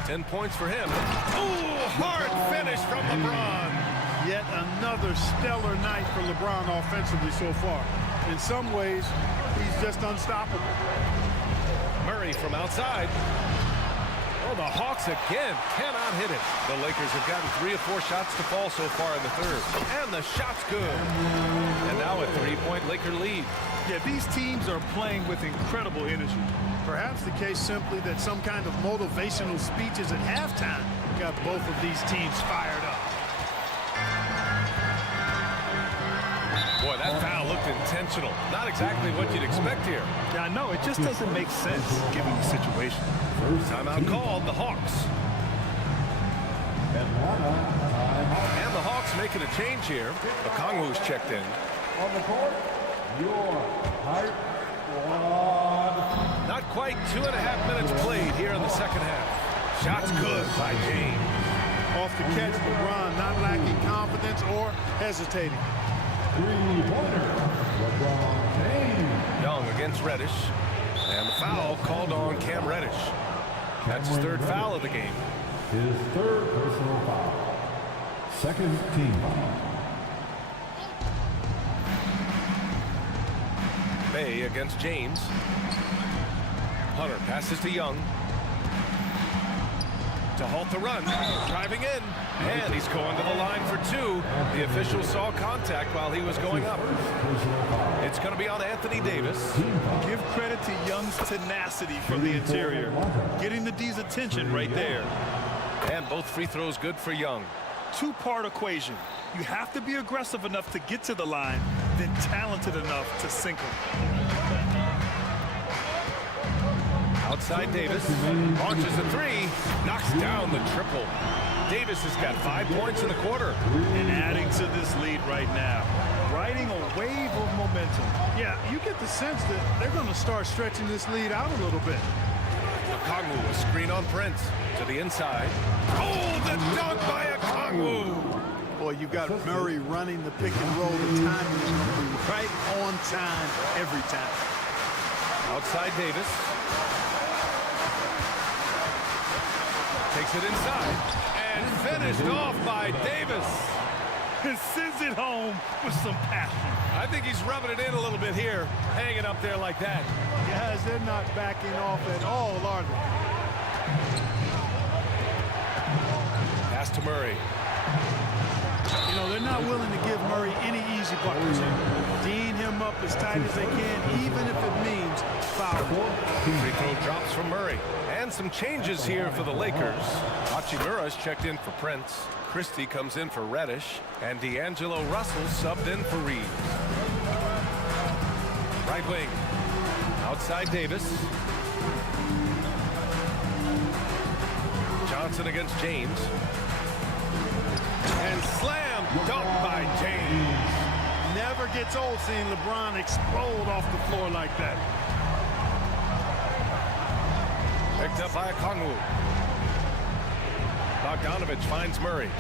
10 points for him. Ooh, hard finish from LeBron. Yet another stellar night for LeBron offensively so far. In some ways, he's just unstoppable. Murray from outside. Oh, the Hawks again cannot hit it. The Lakers have gotten 3 or 4 shots to fall so far in the third. And the shot's good. And now a 3-point Laker lead. Yeah, these teams are playing with incredible energy. Perhaps the case simply that some kind of motivational speeches at halftime got both of these teams fired up. Boy, that foul looked intentional. Not exactly what you'd expect here. Yeah, I know. It just doesn't make sense given the situation. Timeout called, the Hawks. And the Hawks making a change here. Okongwu's checked in. On the court, your height Not quite 2.5 minutes played here in the second half. Shots good by James. Off the catch, LeBron not lacking confidence or hesitating. three-pointer, LeBron James. Young against Reddish. And the foul called on Cam Reddish. That's his 3rd foul of the game. His 3rd personal foul. 2nd team foul. Bay against James. Hunter passes to Young. To halt the run. Driving in. And he's going to the line for 2. The official saw contact while he was going up. It's going to be on Anthony Davis. Give credit to Young's tenacity from the interior. Getting the D's attention right there. And both free throws good for Young. 2-part equation. You have to be aggressive enough to get to the line, then talented enough to sink them. Outside Davis. Launches a 3. Knocks down the triple. Davis has got 5 points in the quarter. And adding to this lead right now. Riding a wave of momentum. Yeah, you get the sense that they're going to start stretching this lead out a little bit. Okongwu, a screen on Prince. To the inside. Oh, the dunk by Okongwu. Boy, you got Murray running the pick and roll. The timing is right on time every time. Outside Davis. Takes it inside. And finished off by Davis. And sends it home with some passion. I think he's rubbing it in a little bit here. Hanging up there like that. Guys, they're not backing off at all, are they? Pass to Murray. You know, they're not willing to give Murray any easy buckets. Dean him up as tight as they can, even if it means foul. Free throw drops from Murray. And some changes here for the Lakers. Hachimura's checked in for Prince. Christie comes in for Reddish. And D'Angelo Russell subbed in for Reeves. Right wing. Outside Davis. Johnson against James. And slam dunk by James. Never gets old seeing LeBron explode off the floor like that. Picked up by Okongwu. Bogdanovich finds Murray.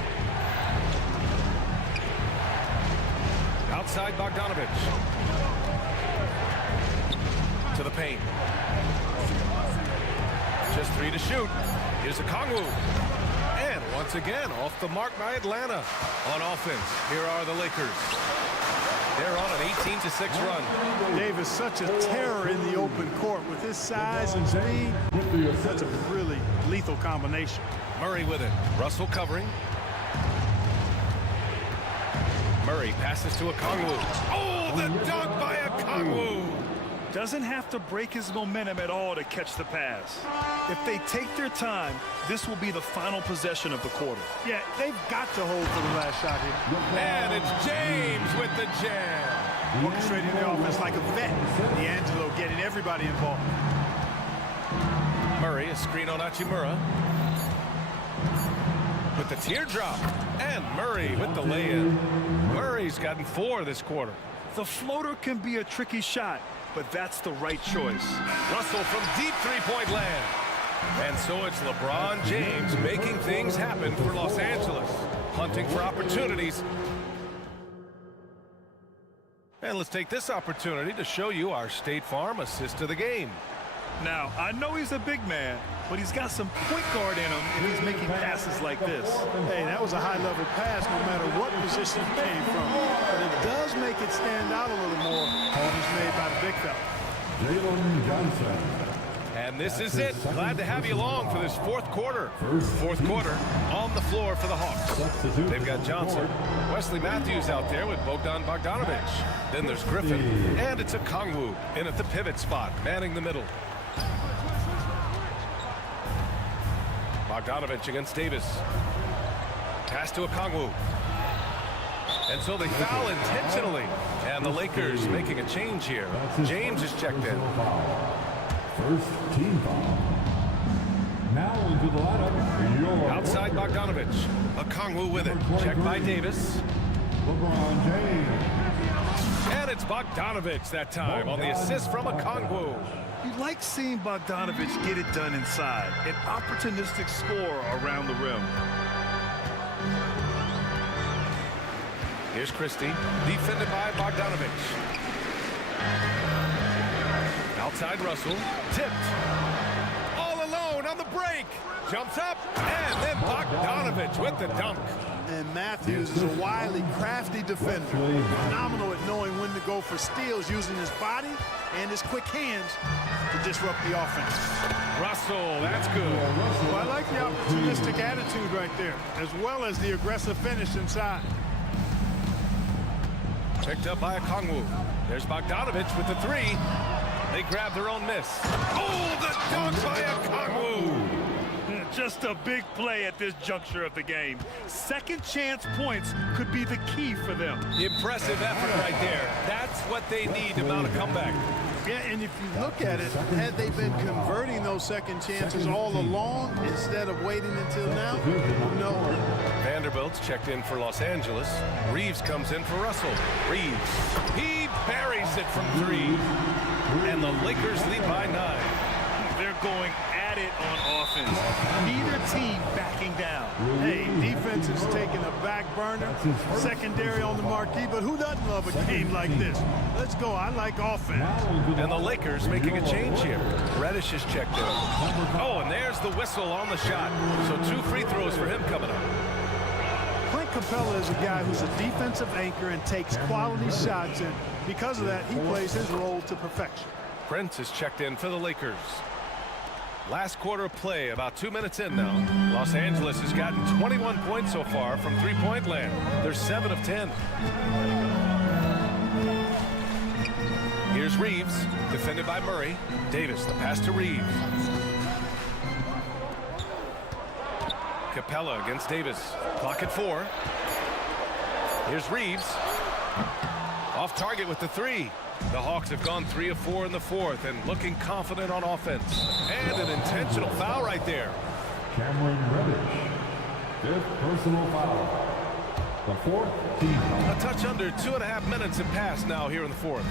Outside Bogdanovich. To the paint. Just 3 to shoot. Here's Okongwu. And once again, off the mark by Atlanta. On offense, here are the Lakers. They're on an 18-6 run. Davis, such a terror in the open court with his size and speed. That's a really lethal combination. Murray with it. Russell covering. Murray passes to Okongwu. Oh, the dunk by Okongwu! Doesn't have to break his momentum at all to catch the pass. If they take their time, this will be the final possession of the quarter. Yeah, they've got to hold for the last shot here. And it's James with the jam. Orchestrating the offense like a vet. D'Angelo getting everybody involved. Murray, a screen on Hachimura. With the teardrop. And Murray with the lay-in. Murray's gotten 4 this quarter. The floater can be a tricky shot, but that's the right choice. Russell from deep three-point land. And so it's LeBron James making things happen for Los Angeles. Hunting for opportunities. And let's take this opportunity to show you our State Farm assist of the game. Now, I know he's a big man, but he's got some point guard in him if he's making passes like this. Hey, that was a high-level pass no matter what position it came from. But it does make it stand out a little more when it's made by the big fella. Jalen Johnson. And this is it. Glad to have you along for this fourth quarter. Fourth quarter on the floor for the Hawks. They've got Johnson. Wesley Matthews out there with Bogdan Bogdanovic. Then there's Griffin. And it's Okongwu in at the pivot spot, manning the middle. Bogdanovic against Davis. Pass to Okongwu. And so they foul intentionally. And the Lakers making a change here. James is checked in. First team foul. Now into the lineup. Outside Bogdanovic. Okongwu with it. Checked by Davis. LeBron James. And it's Bogdanovic that time on the assist from Okongwu. You like seeing Bogdanovic get it done inside. An opportunistic score around the rim. Here's Christie, defended by Bogdanovic. Outside Russell, tipped. All alone on the break. Jumps up, and then Bogdanovic with the dunk. And Matthews is a wily, crafty defender. Phenomenal at knowing when to go for steals, using his body and his quick hands to disrupt the offense. Russell, that's good. Well, I like the opportunistic attitude right there, as well as the aggressive finish inside. Picked up by Okongwu. There's Bogdanovic with the 3. They grab their own miss. Oh, the dunk by Okongwu! Just a big play at this juncture of the game. Second chance points could be the key for them. Impressive effort right there. That's what they need to mount a comeback. Yeah, and if you look at it, had they been converting those second chances all along instead of waiting until now, no. Vanderbilt's checked in for Los Angeles. Reeves comes in for Russell. Reeves, he buries it from 3. And the Lakers lead by 9. They're going at it on offense. Neither team backing down. Hey, defense is taking a back burner, secondary on the marquee, but who doesn't love a game like this? Let's go. I like offense. And the Lakers making a change here. Reddish is checked in. Oh, and there's the whistle on the shot. So 2 free throws for him coming up. Clint Capella is a guy who's a defensive anchor and takes quality shots, and because of that, he plays his role to perfection. Prince is checked in for the Lakers. Last quarter of play, about 2 minutes in now. Los Angeles has gotten 21 points so far from three-point land. They're 7 of 10. Here's Reeves, defended by Murray. Davis, the pass to Reeves. Capella against Davis. Clock at 4. Here's Reeves. Off target with the 3. The Hawks have gone 3 of 4 in the fourth and looking confident on offense. And an intentional foul right there. Cameron Reddish. 5th personal foul. The 4th team foul. A touch under 2.5 minutes have passed now here in the fourth.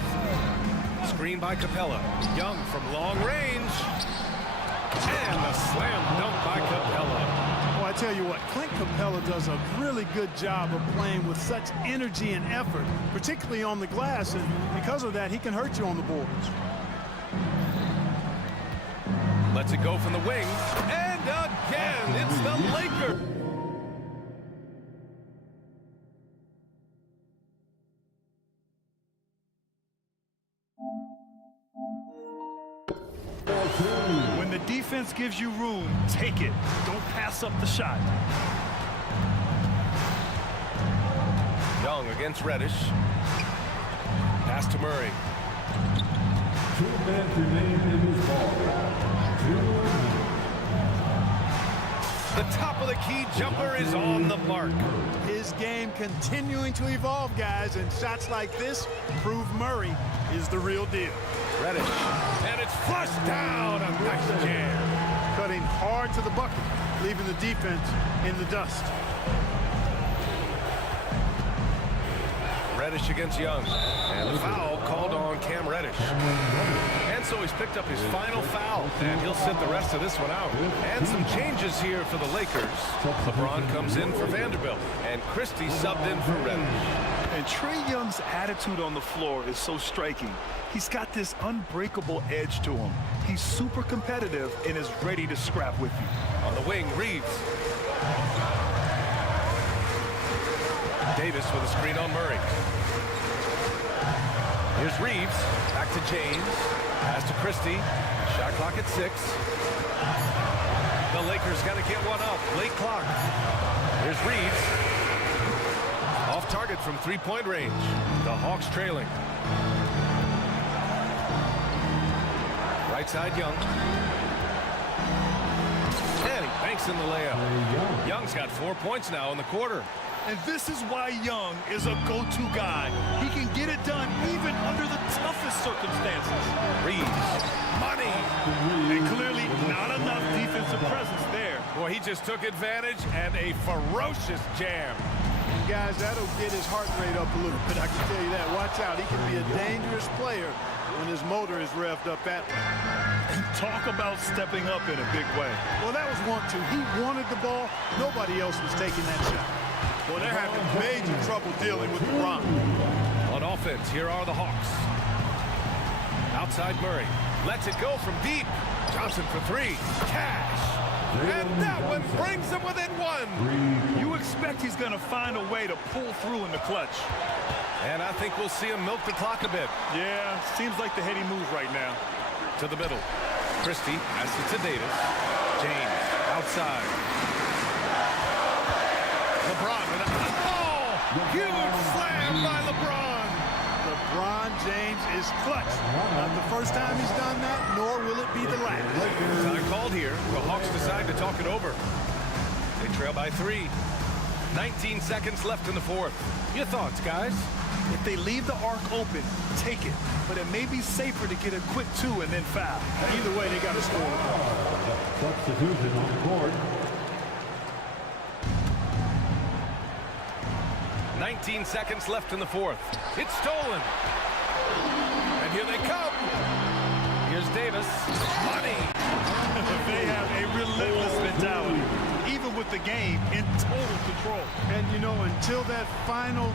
Screen by Capella. Young from long range. And a slam dunk by Capella. Well, I tell you what, Clint Capella does a really good job of playing with such energy and effort, particularly on the glass, and because of that, he can hurt you on the boards. Lets it go from the wing, and again, it's the Lakers. When the defense gives you room, take it. Don't pass up the shot. Young against Reddish. Pass to Murray. 2 minutes remain in this ball. 2 minutes. The top of the key jumper is on the mark. His game continuing to evolve, guys, and shots like this prove Murray is the real deal. Reddish. And it's flushed down. A nice jam. Cutting hard to the bucket, leaving the defense in the dust. Reddish against Young. And the foul called on Cam Reddish. And so he's picked up his final foul, and he'll sit the rest of this one out. And some changes here for the Lakers. LeBron comes in for Vanderbilt, and Christie subbed in for Reddish. And Trae Young's attitude on the floor is so striking. He's got this unbreakable edge to him. He's super competitive and is ready to scrap with you. On the wing, Reeves. Davis with a screen on Murray. Here's Reeves. Back to James. Pass to Christie. Shot clock at 6. The Lakers got to get one up. Late clock. Here's Reeves. Off target from three-point range. The Hawks trailing. Right side, Young. And he banks in the layup. Young's got 4 points now in the quarter. And this is why Young is a go-to guy. He can get it done even under the toughest circumstances. Reeves. Money. And clearly not enough defensive presence there. Boy, he just took advantage and a ferocious jam. Guys, that'll get his heart rate up a little bit, I can tell you that. Watch out, he can be a dangerous player when his motor is revved up that way. Talk about stepping up in a big way. Well, that was want to. He wanted the ball. Nobody else was taking that shot. Well, they're having major trouble dealing with LeBron. On offense, here are the Hawks. Outside Murray. Lets it go from deep. Johnson for 3. Cash. And that one brings him within 1. You expect he's going to find a way to pull through in the clutch. And I think we'll see him milk the clock a bit. Yeah, seems like the heady move right now. To the middle. Christie passes it to Davis. James outside. LeBron with a huge slam by LeBron. LeBron James is clutch. Not the first time he's done that, nor will it be the last. Time called here. The Hawks decide to talk it over. They trail by 3. 19 seconds left in the fourth. Your thoughts, guys? If they leave the arc open, take it. But it may be safer to get a quick 2 and then foul. Either way, they got to score. Substitution on the court. 19 seconds left in the fourth. It's stolen. And here they come. Here's Davis. Money. They have a relentless mentality, even with the game in total control. And, you know, until that final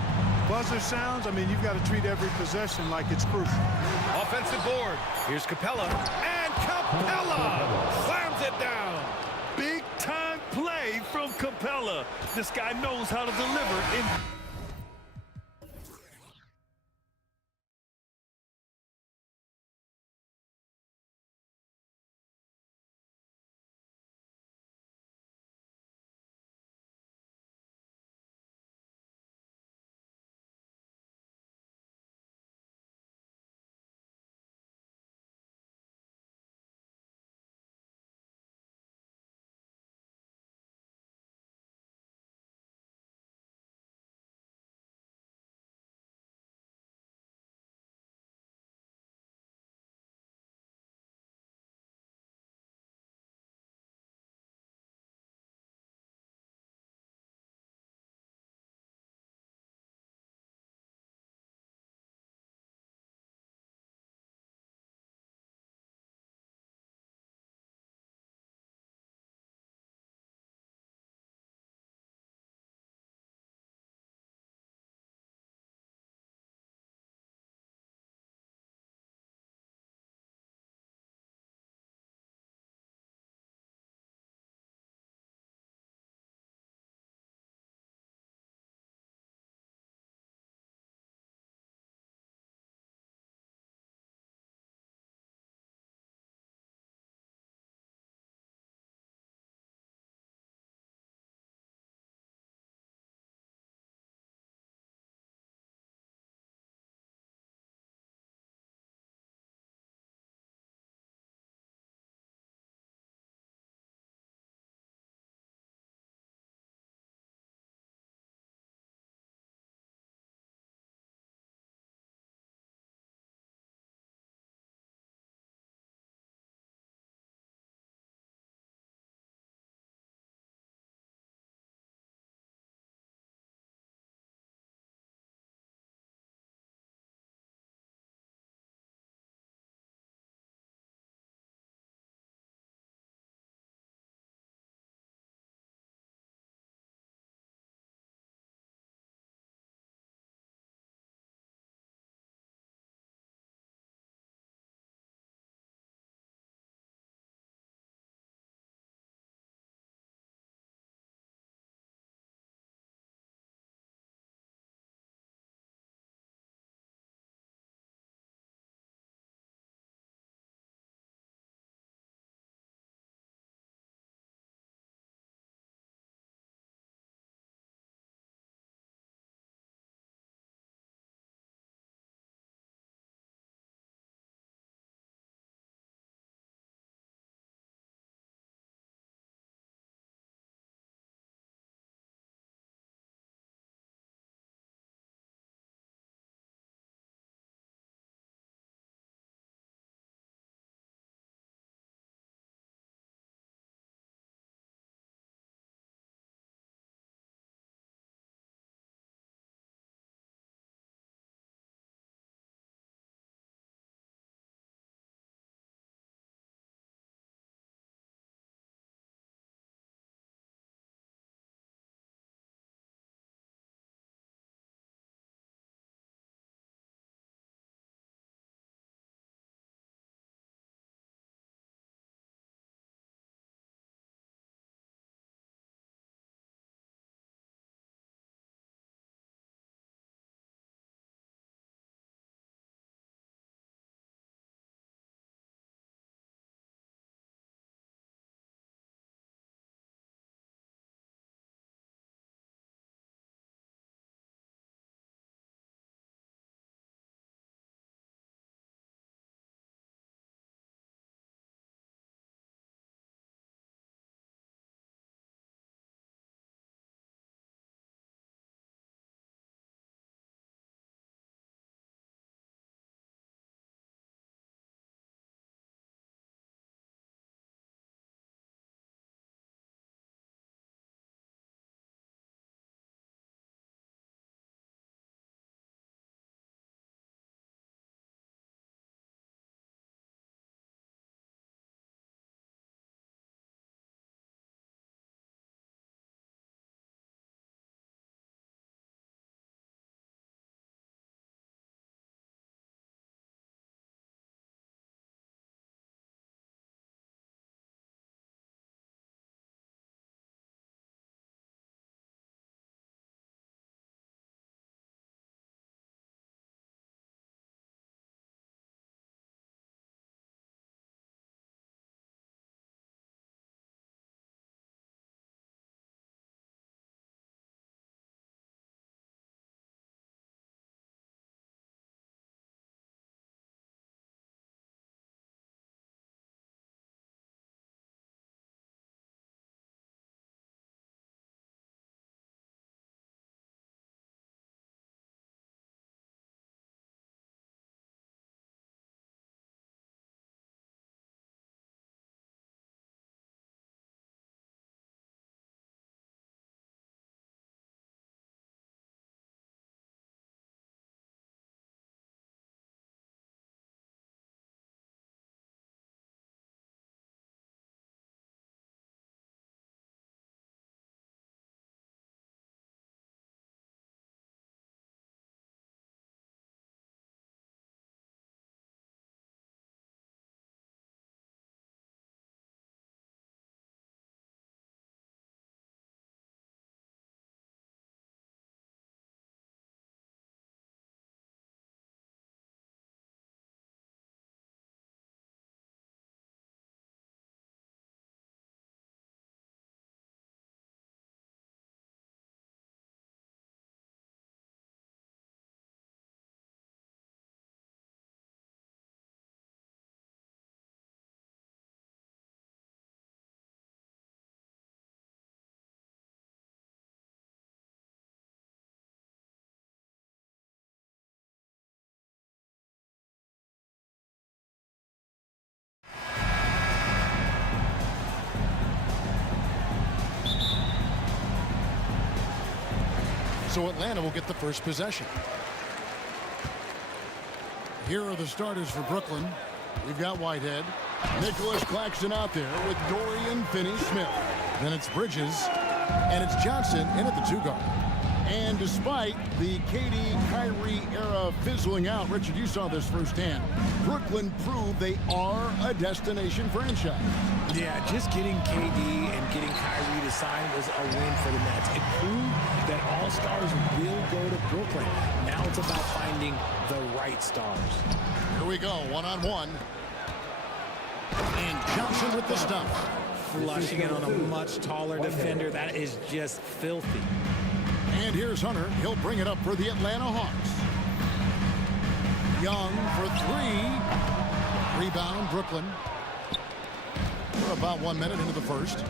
buzzer sounds, I mean, you've got to treat every possession like it's crucial. Offensive board. Here's Capella. And Capella slams it down. Big time play from Capella. This guy knows how to deliver in So Atlanta will get the first possession. Here are the starters for Brooklyn. We've got Whitehead. Nicholas Claxton out there with Dorian Finney-Smith. Then it's Bridges. And it's Johnson in at the 2-guard. And despite the KD-Kyrie era fizzling out, Richard, you saw this firsthand, Brooklyn proved they are a destination franchise. Yeah, just getting KD and getting Kyrie to sign was a win for the Nets. It proved that all stars will go to Brooklyn. Now it's about finding the right stars. Here we go, one-on-one. And Johnson with the stuff. Flushing it on a much taller defender. That is just filthy. And here's Hunter. He'll bring it up for the Atlanta Hawks. Young for 3. Rebound, Brooklyn. We're about 1 minute into the first.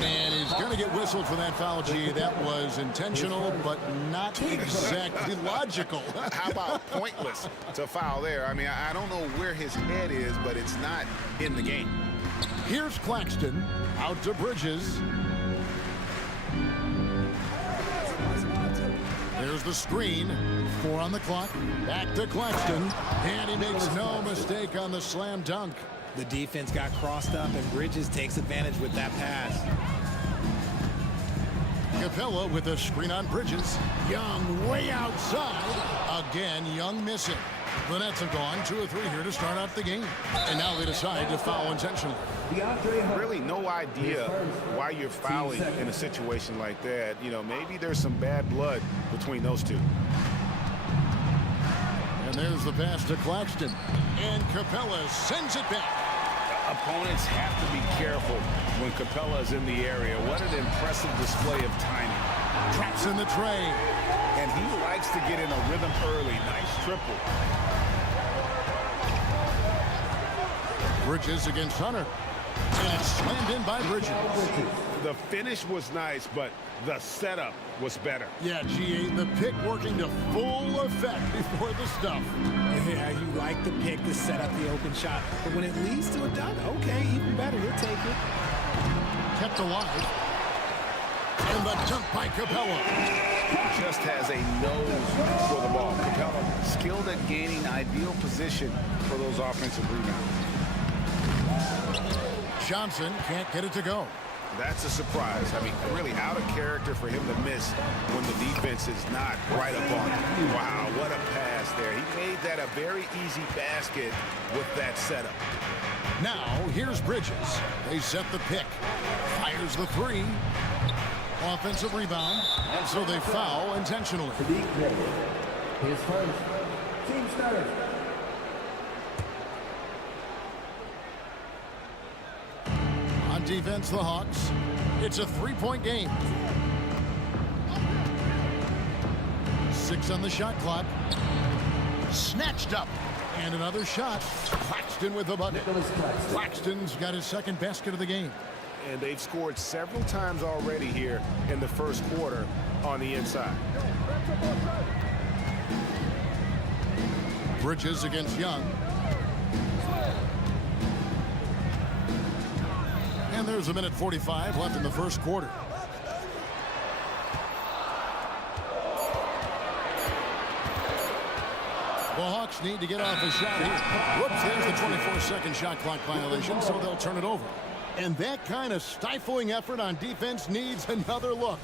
And he's going to get whistled for that foul, G. That was intentional, but not exactly logical. How about pointless to foul there? I mean, I don't know where his head is, but it's not in the game. Here's Claxton. Out to Bridges. There's the screen. 4 on the clock. Back to Claxton. And he makes no mistake on the slam dunk. The defense got crossed up, and Bridges takes advantage with that pass. Capella with a screen on Bridges. Young way outside. Again, Young missing. The Nets have gone 2 or 3 here to start out the game. And now they decide to foul intentionally. Really no idea why you're fouling in a situation like that. You know, maybe there's some bad blood between those two. And there's the pass to Claxton. And Capella sends it back. Opponents have to be careful when Capella is in the area. What an impressive display of timing. Traps in the tray. And he likes to get in a rhythm early. Nice triple. Bridges against Hunter. And it's slammed in by Bridges. The finish was nice, but the setup was better. Yeah, G8, the pick working to full effect before the stuff. Yeah, you like the pick to set up the open shot. But when it leads to a dunk, okay, even better. He'll take it. Kept alive. And the dunk by Capella. Just has a nose for the ball. Capella skilled at gaining ideal position for those offensive rebounds. Johnson can't get it to go. That's a surprise. I mean, really out of character for him to miss when the defense is not right up on him. Wow, what a pass there. He made that a very easy basket with that setup. Now, here's Bridges. They set the pick. Fires the 3. Offensive rebound. And so they foul intentionally. His first team starter. On defense, the Hawks. It's a 3-point game. 6 on the shot clock. Snatched up. And another shot. Claxton with the bucket. Claxton's got his second basket of the game. And they've scored several times already here in the first quarter on the inside. Bridges against Young. And there's 1:45 left in the first quarter. The Hawks need to get off a shot here. Whoops, there's the 24-second shot clock violation, so they'll turn it over. And that kind of stifling effort on defense needs another look.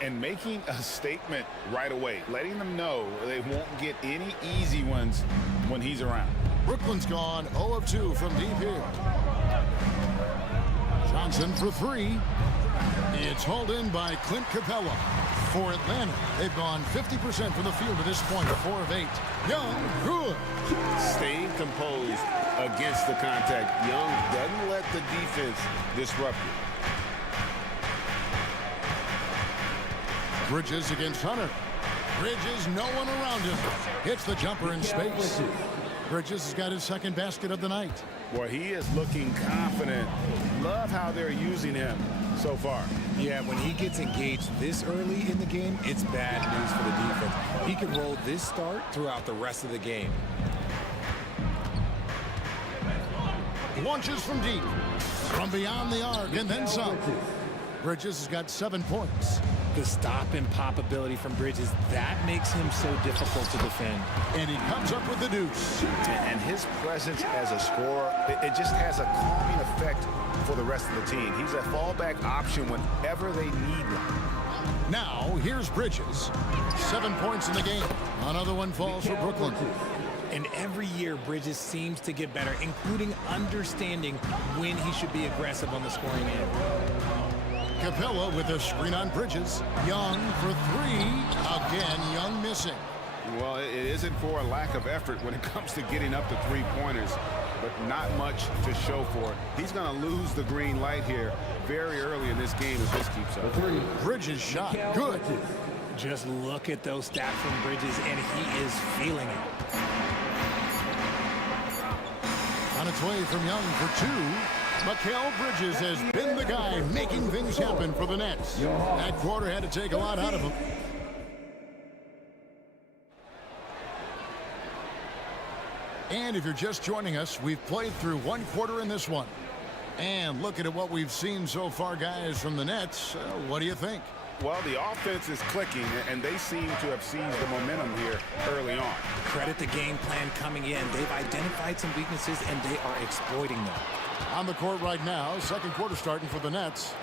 And making a statement right away, letting them know they won't get any easy ones when he's around. Brooklyn's gone 0 of 2 from deep here. Johnson for 3. It's hauled in by Clint Capella. For Atlanta, they've gone 50% from the field to this point, 4 of 8. Young, good. Staying composed against the contact. Young doesn't let the defense disrupt it. Bridges against Hunter. Bridges, no one around him. Hits the jumper in space. Bridges has got his second basket of the night. Boy, he is looking confident. Love how they're using him so far. Yeah, when he gets engaged this early in the game, it's bad news for the defense. He can roll this start throughout the rest of the game. Launches from deep. From beyond the arc and then some. Bridges has got 7 points. The stop and pop ability from Bridges, that makes him so difficult to defend. And he comes up with the deuce. And his presence as a scorer, it just has a calming effect for the rest of the team. He's a fallback option whenever they need one. Now, here's Bridges. 7 points in the game. Another one falls for Brooklyn. And every year, Bridges seems to get better, including understanding when he should be aggressive on the scoring end. Capella with a screen on Bridges. Young for three. Again, Young missing. Well, it isn't for a lack of effort when it comes to getting up to three-pointers, but not much to show for it. He's going to lose the green light here very early in this game if this keeps up. Bridges shot. Good. Just look at those stats from Bridges, and he is feeling it. On its way from Young for two. Mikal Bridges has been the guy making things happen for the Nets. That quarter had to take a lot out of him. And if you're just joining us, we've played through one quarter in this one. And looking at what we've seen so far, guys, from the Nets, what do you think? Well, the offense is clicking, and they seem to have seized the momentum here early on. Credit the game plan coming in. They've identified some weaknesses, and they are exploiting them. On the court right now, second quarter starting for the Nets.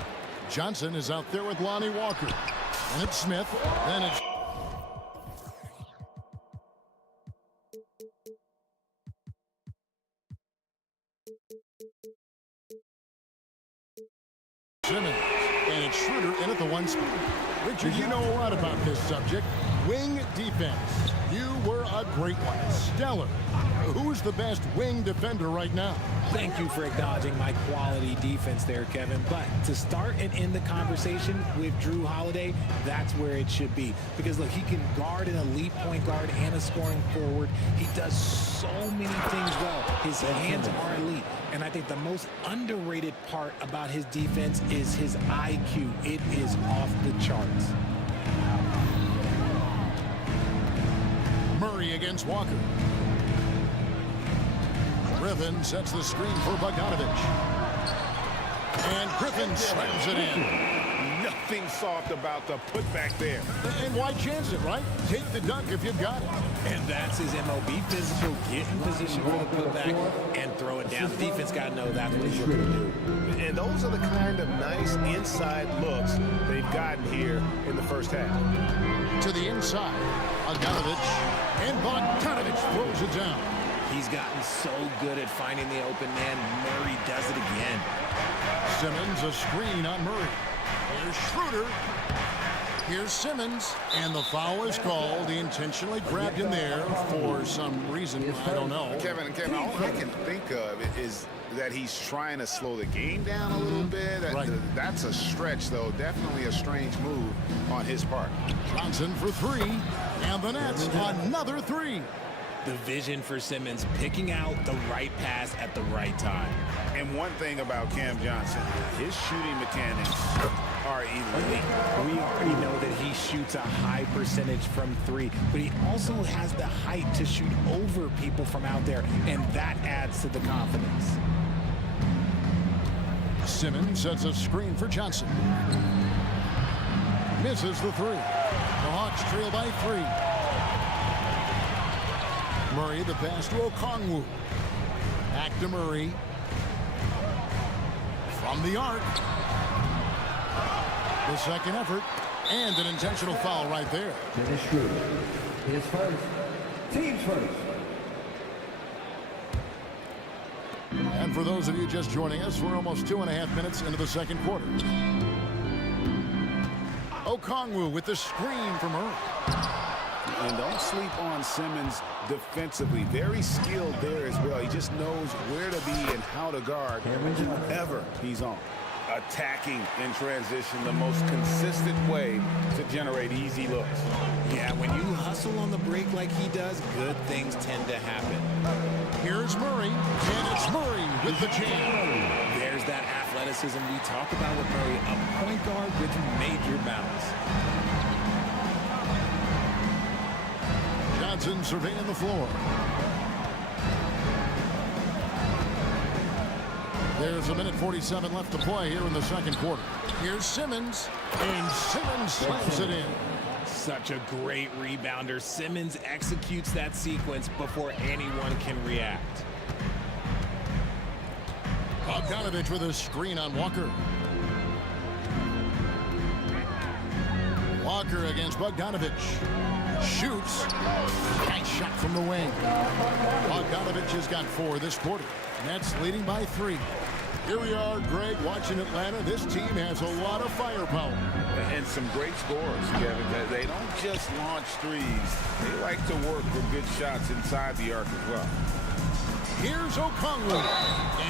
Johnson is out there with Lonnie Walker. And it's Smith. Then it's Simmons. And it's Schroeder in at the one spot. Richard, you know a lot about this subject. Wing defense. You were a great one. Stellar. Who's the best wing defender right now? Thank you for acknowledging my quality defense there, Kevin. But to start and end the conversation with Drew Holiday, that's where it should be. Because, look, he can guard an elite point guard and a scoring forward. He does so many things well. His hands are elite. And I think the most underrated part about his defense is his IQ. It is off the charts. Murray against Walker. Griffin sets the screen for Bogdanovich. And Griffin slams it in. Nothing soft about the putback there. And why chance it, right? Take the dunk if you've got it. And that's his MO. Be physical, get in position for the putback, and throw it down. The defense got to know that's what he's looking to do. And those are the kind of nice inside looks they've gotten here in the first half. To the inside, Bogdanovich. And Bogdanovich throws it down. He's gotten so good at finding the open man. Murray does it again. Simmons, a screen on Murray. Here's Schroeder. Here's Simmons. And the foul is called. He intentionally grabbed him there for some reason. I don't know. Kevin, all I can think of is that he's trying to slow the game down a little bit. Right. That's a stretch, though. Definitely a strange move on his part. Johnson for three. And the Nets, another three. The vision for Simmons, picking out the right pass at the right time. And one thing about Cam Johnson, his shooting mechanics are elite. We already know that he shoots a high percentage from three, but he also has the height to shoot over people from out there, and that adds to the confidence. Simmons sets a screen for Johnson. Misses the three. The Hawks trail by three. Murray, the pass to Okongwu. Back to Murray. From the arc. The second effort. And an intentional foul right there. Dennis Schroeder. His first. Team's first. And for those of you just joining us, we're almost 2.5 minutes into the second quarter. Okongwu with the screen from Murray. And don't sleep on Simmons defensively. Very skilled there as well. He just knows where to be and how to guard whenever he's on. Attacking in transition, the most consistent way to generate easy looks. Yeah, when you hustle on the break like he does, good things tend to happen. Here's Murray, and it's Murray with the jam. There's that athleticism we talk about with Murray, a point guard with major bounce. Johnson surveying the floor. There's a minute 47 left to play here in the second quarter. Here's Simmons, and Simmons slams it in. Such a great rebounder. Simmons executes that sequence before anyone can react. Bogdanovich with a screen on Walker. Walker against Bogdanovich. Shoots. Nice shot from the wing. Bogdanovich has got 4 this quarter. Nets leading by 3. Here we are, Greg, watching Atlanta. This team has a lot of firepower. And some great scores, Kevin. They don't just launch threes. They like to work for good shots inside the arc as well. Here's Okongwu.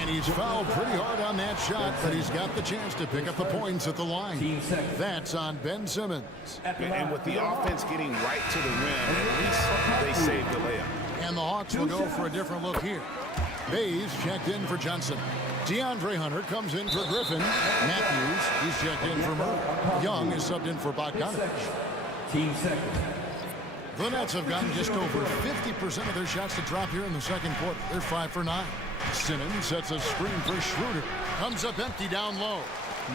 And he's fouled pretty hard on that shot, but he's got the chance to pick up the points at the line. That's on Ben Simmons. And with the offense getting right to the rim, at least they saved the layup. And the Hawks will go for a different look here. Bays checked in for Johnson. DeAndre Hunter comes in for Griffin. Matthews, he's checked in for Murray. Young is subbed in for Bogdanovich. Team second. The Nets have gotten just over 50% of their shots to drop here in the second quarter. They're 5 for 9. Simmons sets a screen for Schroeder. Comes up empty down low.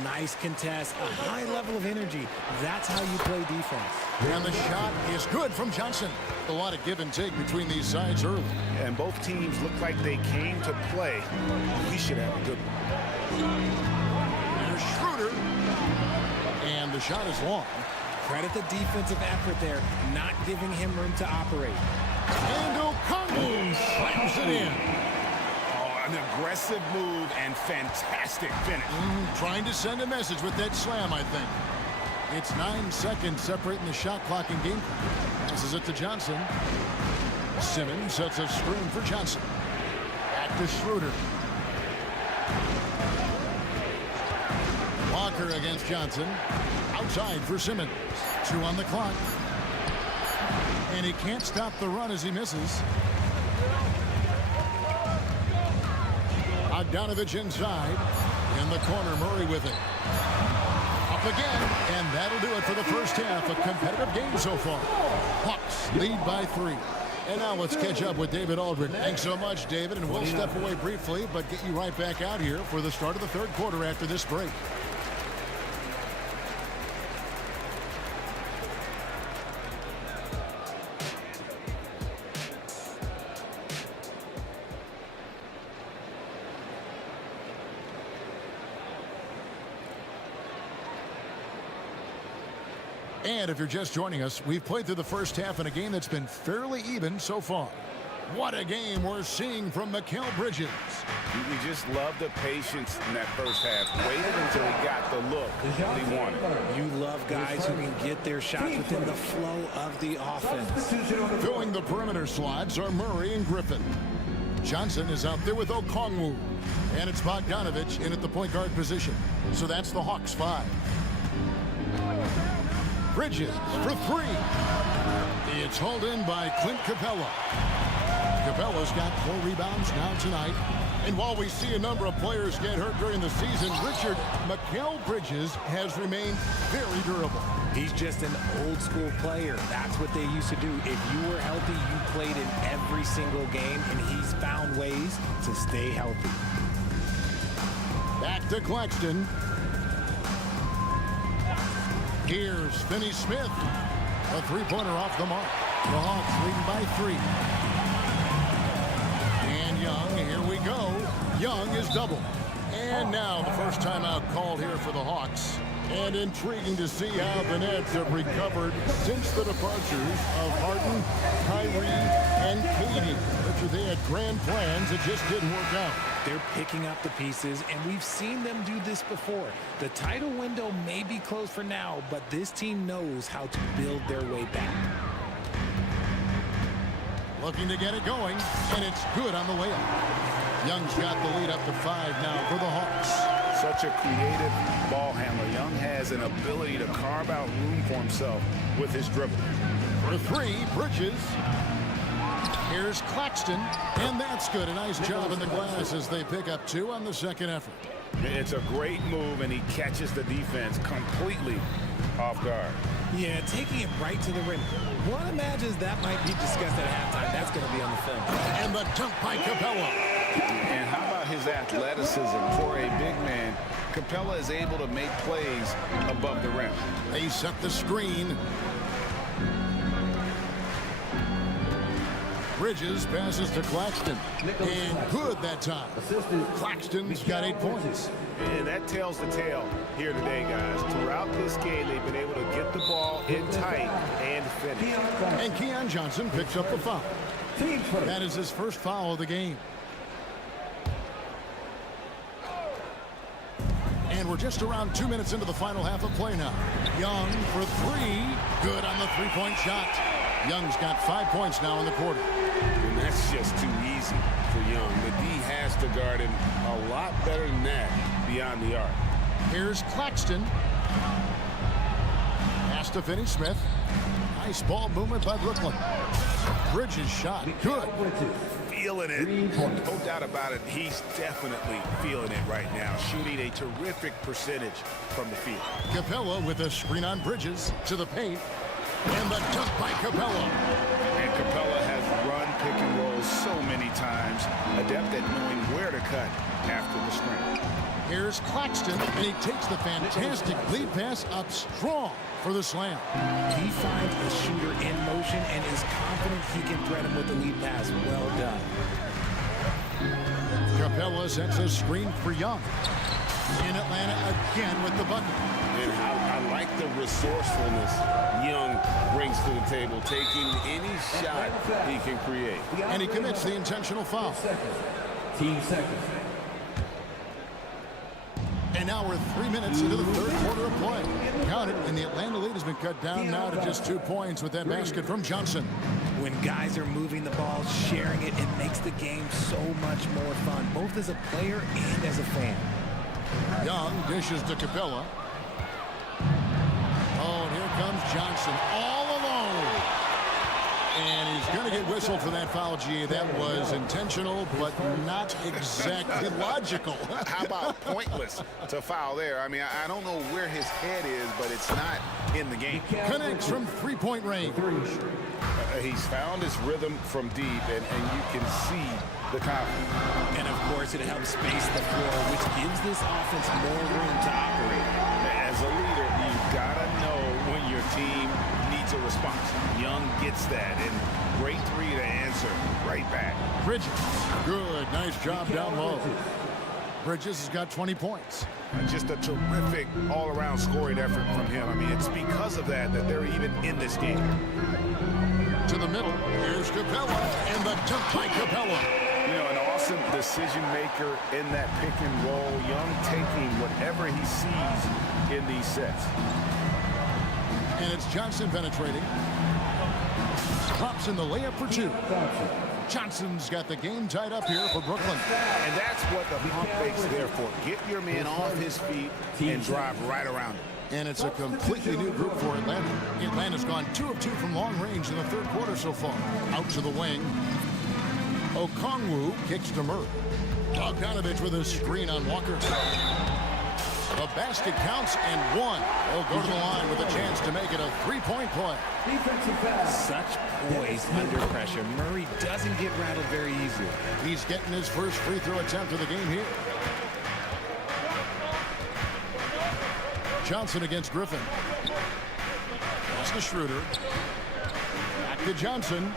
Nice contest, a high level of energy. That's how you play defense. And the shot is good from Johnson. A lot of give and take between these sides early. And both teams look like they came to play. We should have a good one. There's Schroeder. And the shot is long. Credit the defensive effort there, not giving him room to operate. And Okongwu slams it in. An aggressive move and fantastic finish. Trying to send a message with that slam, I think. It's 9 seconds separating the shot clock and game clock. Passes it to Johnson. Simmons sets a screen for Johnson. Back to Schroeder. Walker against Johnson. Outside for Simmons. 2 on the clock. And he can't stop the run as he misses. Bogdanovich inside. In the corner, Murray with it. Up again, and that'll do it for the first half. A competitive game so far. Hawks lead by 3. And now let's catch up with David Aldridge. Thanks so much, David, and we'll step away briefly, but get you right back out here for the start of the third quarter after this break. And if you're just joining us, we've played through the first half in a game that's been fairly even so far. What a game we're seeing from Mikal Bridges. You just love the patience in that first half. Waited until he got the look that he wanted. You love guys who can get their shots within the flow of the offense. Filling the perimeter slots are Murray and Griffin. Johnson is out there with Okongwu. And it's Bogdanovich in at the point guard position. So that's the Hawks 5. Bridges for 3. It's hauled in by Clint Capella. Capella's got 4 rebounds now tonight. And while we see a number of players get hurt during the season, Richard, Mikal Bridges has remained very durable. He's just an old school player. That's what they used to do. If you were healthy, you played in every single game, and he's found ways to stay healthy. Back to Claxton. Here's Finney Smith. A 3-pointer off the mark. The Hawks leading by 3. And Young, here we go. Young is double. And now the first timeout called here for the Hawks. And intriguing to see how the Nets have recovered since the departures of Harden, Kyrie, and Katie. Richard, they had grand plans. It just didn't work out. They're picking up the pieces, and we've seen them do this before. The title window may be closed for now, but this team knows how to build their way back. Looking to get it going, and it's good on the layup. Young's got the lead up to 5 now for the Hawks. Such a creative ball handler. Young has an ability to carve out room for himself with his dribble. For 3, Bridges. Here's Claxton, and that's good. A nice job in the glass as they pick up 2 on the second effort. It's a great move, and he catches the defense completely off guard. Yeah, taking it right to the rim. One imagines that might be discussed at halftime. That's going to be on the film. And the dunk by Capella. And how about about his athleticism. For a big man, Capella is able to make plays above the rim. They set the screen. Bridges passes to Claxton. And good that time. Claxton's got 8 points. And that tells the tale here today, guys. Throughout this game, they've been able to get the ball in tight and finish. And Keon Johnson picks up the foul. That is his first foul of the game. And we're just around 2 minutes into the final half of play now. Young for 3. Good on the three-point shot. Young's got 5 points now in the quarter. And that's just too easy for Young. The D has to guard him a lot better than that beyond the arc. Here's Claxton. Pass to Finney-Smith. Nice ball movement by Brooklyn. Bridges shot. Good. Feeling it. No doubt about it. He's definitely feeling it right now. Shooting a terrific percentage from the field. Capella with a screen on Bridges to the paint. And the dunk by Capella. And Capella has run pick and rolls so many times. Adept at knowing where to cut after the screen. Here's Claxton, and he takes the fantastic lead pass up strong for the slam. He finds a shooter in motion and is confident he can threat him with the lead pass. Well done. Capella sets a screen for Young. In Atlanta again with the bucket. And I like the resourcefulness Young brings to the table, taking any shot he can create. And he commits the intentional foul. Team seconds. And now we're 3 minutes into the third quarter of play. Count it, and the Atlanta lead has been cut down now to just 2 points with that basket from Johnson. When guys are moving the ball, sharing it, it makes the game so much more fun, both as a player and as a fan. Young dishes to Capella. Oh, and here comes Johnson all alone. And he's going to get whistled for that foul, G. That was intentional, but not exactly logical. How about pointless to foul there? I mean, I don't know where his head is, but it's not in the game. Connects from three-point range. He's found his rhythm from deep, and you can see the confidence. And, of course, it helps space the floor, which gives this offense more room to operate. As a leader, you've got to know when your team needs a response. Young gets that, and great three to answer right back. Bridges, good, nice job down low. Bridges has got 20 points. Just a terrific all-around scoring effort from him. I mean, it's because of that that they're even in this game. To the middle, here's Capella, and the dunk by Capella. You know, an awesome decision maker in that pick and roll. Young taking whatever he sees in these sets. And it's Johnson penetrating. Drops in the layup for 2. Johnson's got the game tied up here for Brooklyn. And that's what the pump fake's there for. Get your man off his feet and drive right around him. And it's a completely new group for Atlanta. Atlanta's gone 2 of 2 from long range in the third quarter so far. Out to the wing. Okongwu kicks to Murray. Bogdanovich with a screen on Walker. The basket counts and 1. They'll go to the line with a chance to make it a 3-point play. Such poise under pressure. Murray doesn't get rattled very easily. He's getting his first free throw attempt of the game here. Johnson against Griffin. Pass to Schroeder. Back to Johnson.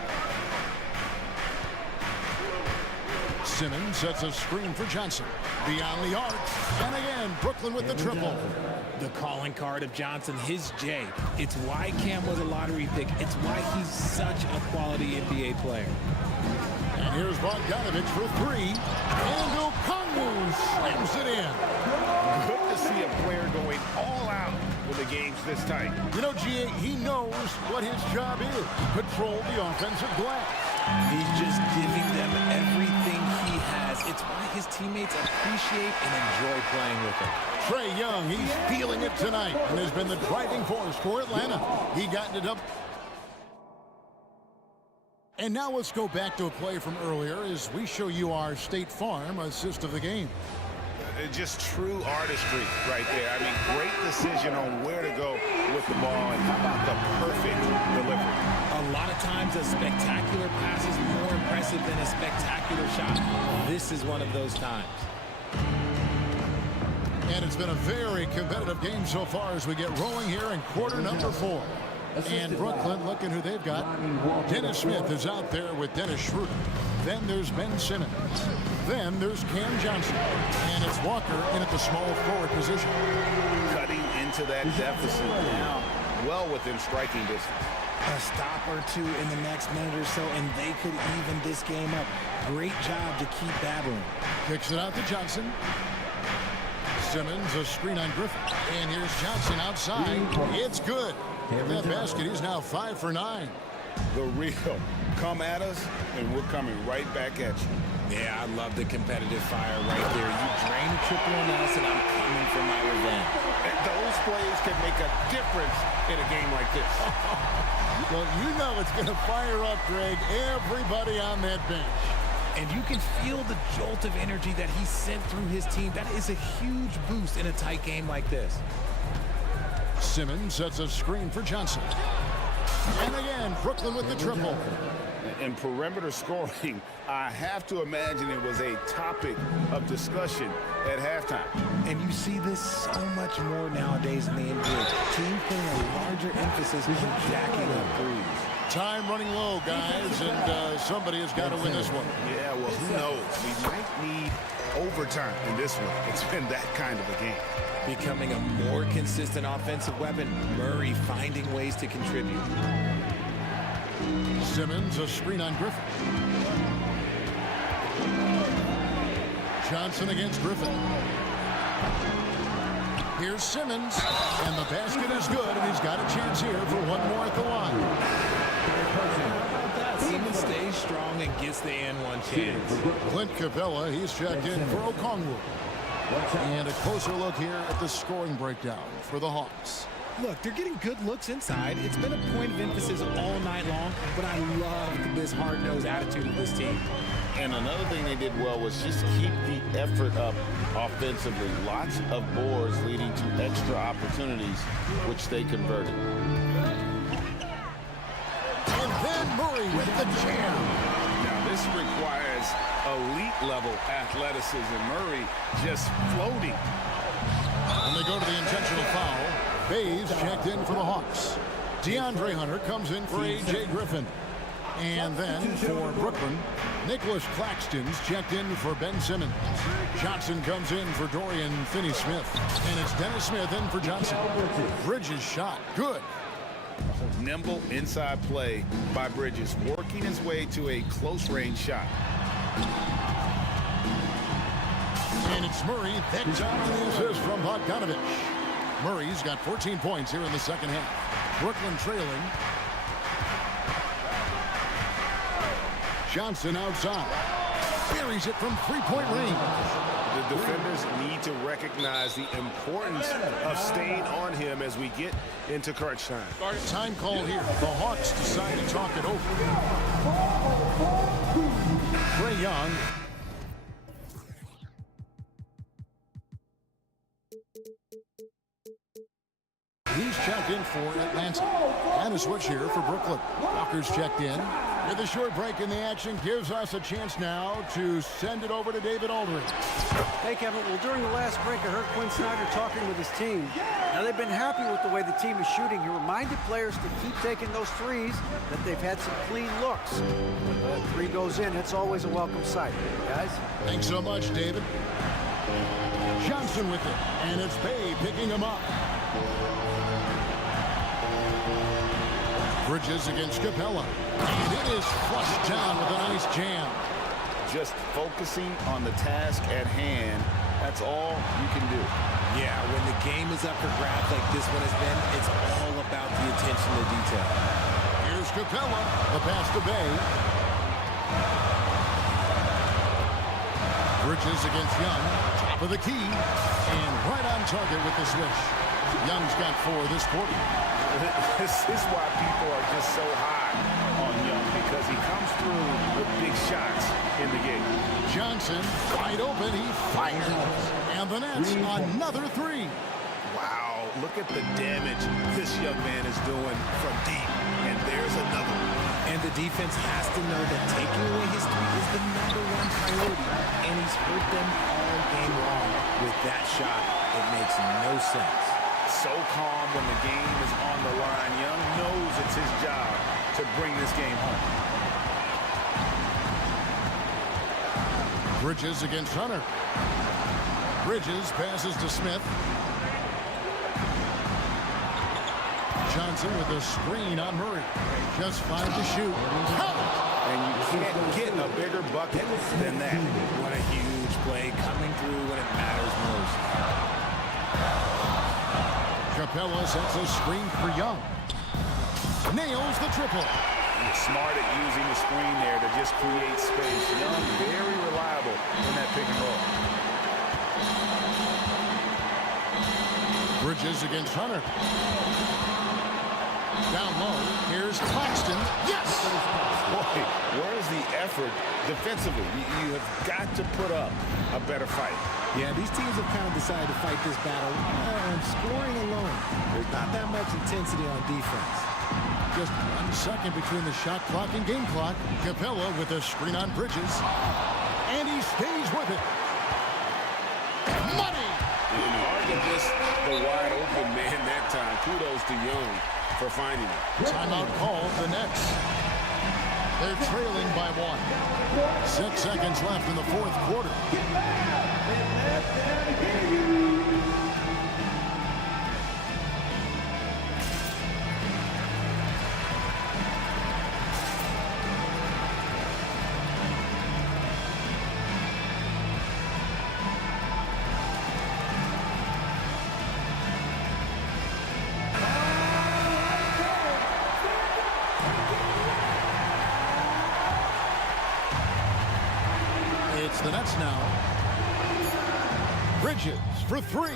Simmons sets a screen for Johnson. Beyond the arc. And again, Brooklyn with the triple. The calling card of Johnson, his J. It's why Cam was a lottery pick. It's why he's such a quality NBA player. And here's Bogdanovich for 3. And Okongwu slams it in. Good to see a player going all out when the game's this tight. You know, G.A., he knows what his job is. Control the offensive glass. He's just giving them everything he has. It's why his teammates appreciate and enjoy playing with him. Trae Young, he's feeling it tonight and has been the driving force for Atlanta. He got it up. And now let's go back to a play from earlier as we show you our State Farm assist of the game. Just true artistry right there. I mean, great decision on where to go with the ball, and how about the perfect delivery? A lot of times a spectacular pass is more impressive than a spectacular shot. This is one of those times. And it's been a very competitive game so far as we get rolling here in quarter number 4. And Brooklyn, looking who they've got. Dennis Smith is out there with Dennis Schroeder. Then there's Ben Simmons. Then there's Cam Johnson. And it's Walker in at the small forward position. Cutting into that deficit now, well within striking distance. A stop or two in the next minute or so, and they could even this game up. Great job to keep battling. Kicks it out to Johnson. Simmons, a screen on Griffin. And here's Johnson outside. It's good. With that basket, he's now 5 for 9. The real. Come at us, and we're coming right back at you. Yeah, I love the competitive fire right there. You drain a triple on us, and I'm coming for my revenge. And those plays can make a difference in a game like this. Well, you know it's going to fire up, Greg, everybody on that bench. And you can feel the jolt of energy that he sent through his team. That is a huge boost in a tight game like this. Simmons sets a screen for Johnson. And again, Brooklyn with the triple. In perimeter scoring, I have to imagine it was a topic of discussion at halftime. And you see this so much more nowadays in the NBA. Teams putting a larger emphasis on jacking up threes. Time running low, guys, and somebody has got to win this one. Yeah, well, who knows? We might need overtime in this one. It's been that kind of a game. Becoming a more consistent offensive weapon, Murray finding ways to contribute. Simmons, a screen on Griffin. Johnson against Griffin. Here's Simmons, and the basket is good, and he's got a chance here for one more at the line. How about that? Simmons stays strong and gets the and one chance. Clint Capella, he's checked in for Okongwu. And a closer look here at the scoring breakdown for the Hawks. Look, they're getting good looks inside. It's been a point of emphasis all night long, but I love this hard-nosed attitude of this team. And another thing they did well was just keep the effort up offensively. Lots of boards leading to extra opportunities, which they converted. And then Murray with the jam. Now this requires elite-level athleticism. Murray just floating. And they go to the intentional foul. Bays checked in for the Hawks. DeAndre Hunter comes in for A.J. Griffin. And then for Brooklyn, Nicholas Claxton's checked in for Ben Simmons. Johnson comes in for Dorian Finney-Smith. And it's Dennis Smith in for Johnson. Bridges shot. Good. Nimble inside play by Bridges, working his way to a close-range shot. And it's Murray that time the assist from Bogdanovich. Murray's got 14 points here in the second half. Brooklyn trailing. Johnson outside. Buries it from three-point range. The defenders need to recognize the importance of staying on him as we get into crunch time. Time call here. The Hawks decide to talk it over. Trae Young. He's checked in for Atlanta. And a switch here for Brooklyn. Walker's checked in. With a short break in the action, gives us a chance now to send it over to David Aldridge. Hey, Kevin. Well, during the last break, I heard Quinn Snyder talking with his team. Now, they've been happy with the way the team is shooting. He reminded players to keep taking those threes, that they've had some clean looks. When the three goes in, it's always a welcome sight. Guys? Thanks so much, David. Johnson with it, and it's Bay picking him up. Bridges against Capella. And it is flushed down with a nice jam. Just focusing on the task at hand, that's all you can do. Yeah, when the game is up for grabs like this one has been, it's all about the attention to detail. Here's Capella, the pass to Bay. Bridges against Young, top of the key, and right on target with the switch. Young's got 4 this quarter. This is why people are just so high on Young, because he comes through with big shots in the game. Johnson, wide open, he fires. And the net's another three. Wow, look at the damage this young man is doing from deep. And there's another one. And the defense has to know that taking away his three is the #1 priority. And he's hurt them all game long with that shot. It makes no sense. So calm when the game is on the line. Young knows it's his job to bring this game home. Bridges against Hunter. Bridges passes to Smith. Johnson with a screen on Murray. Just 5 to shoot. And you can't get a bigger bucket than that. What a huge play coming through when it matters most. Capella sets a screen for Young. Nails the triple. He's smart at using the screen there to just create space. Young, very reliable in that pick and roll. Bridges against Hunter. Down low, here's Claxton. Yes! Boy, where's the effort defensively? You have got to put up a better fight. Yeah, these teams have kind of decided to fight this battle on scoring alone. There's not that much intensity on defense. Just 1 second between the shot clock and game clock. Capella with a screen on Bridges. And he stays with it. Money! And hard to miss the wide open man that time. Kudos to Young for finding it. Timeout called the Nets. They're trailing by 1. 6 seconds left in the 4th quarter. It's the Nets now. Bridges for 3.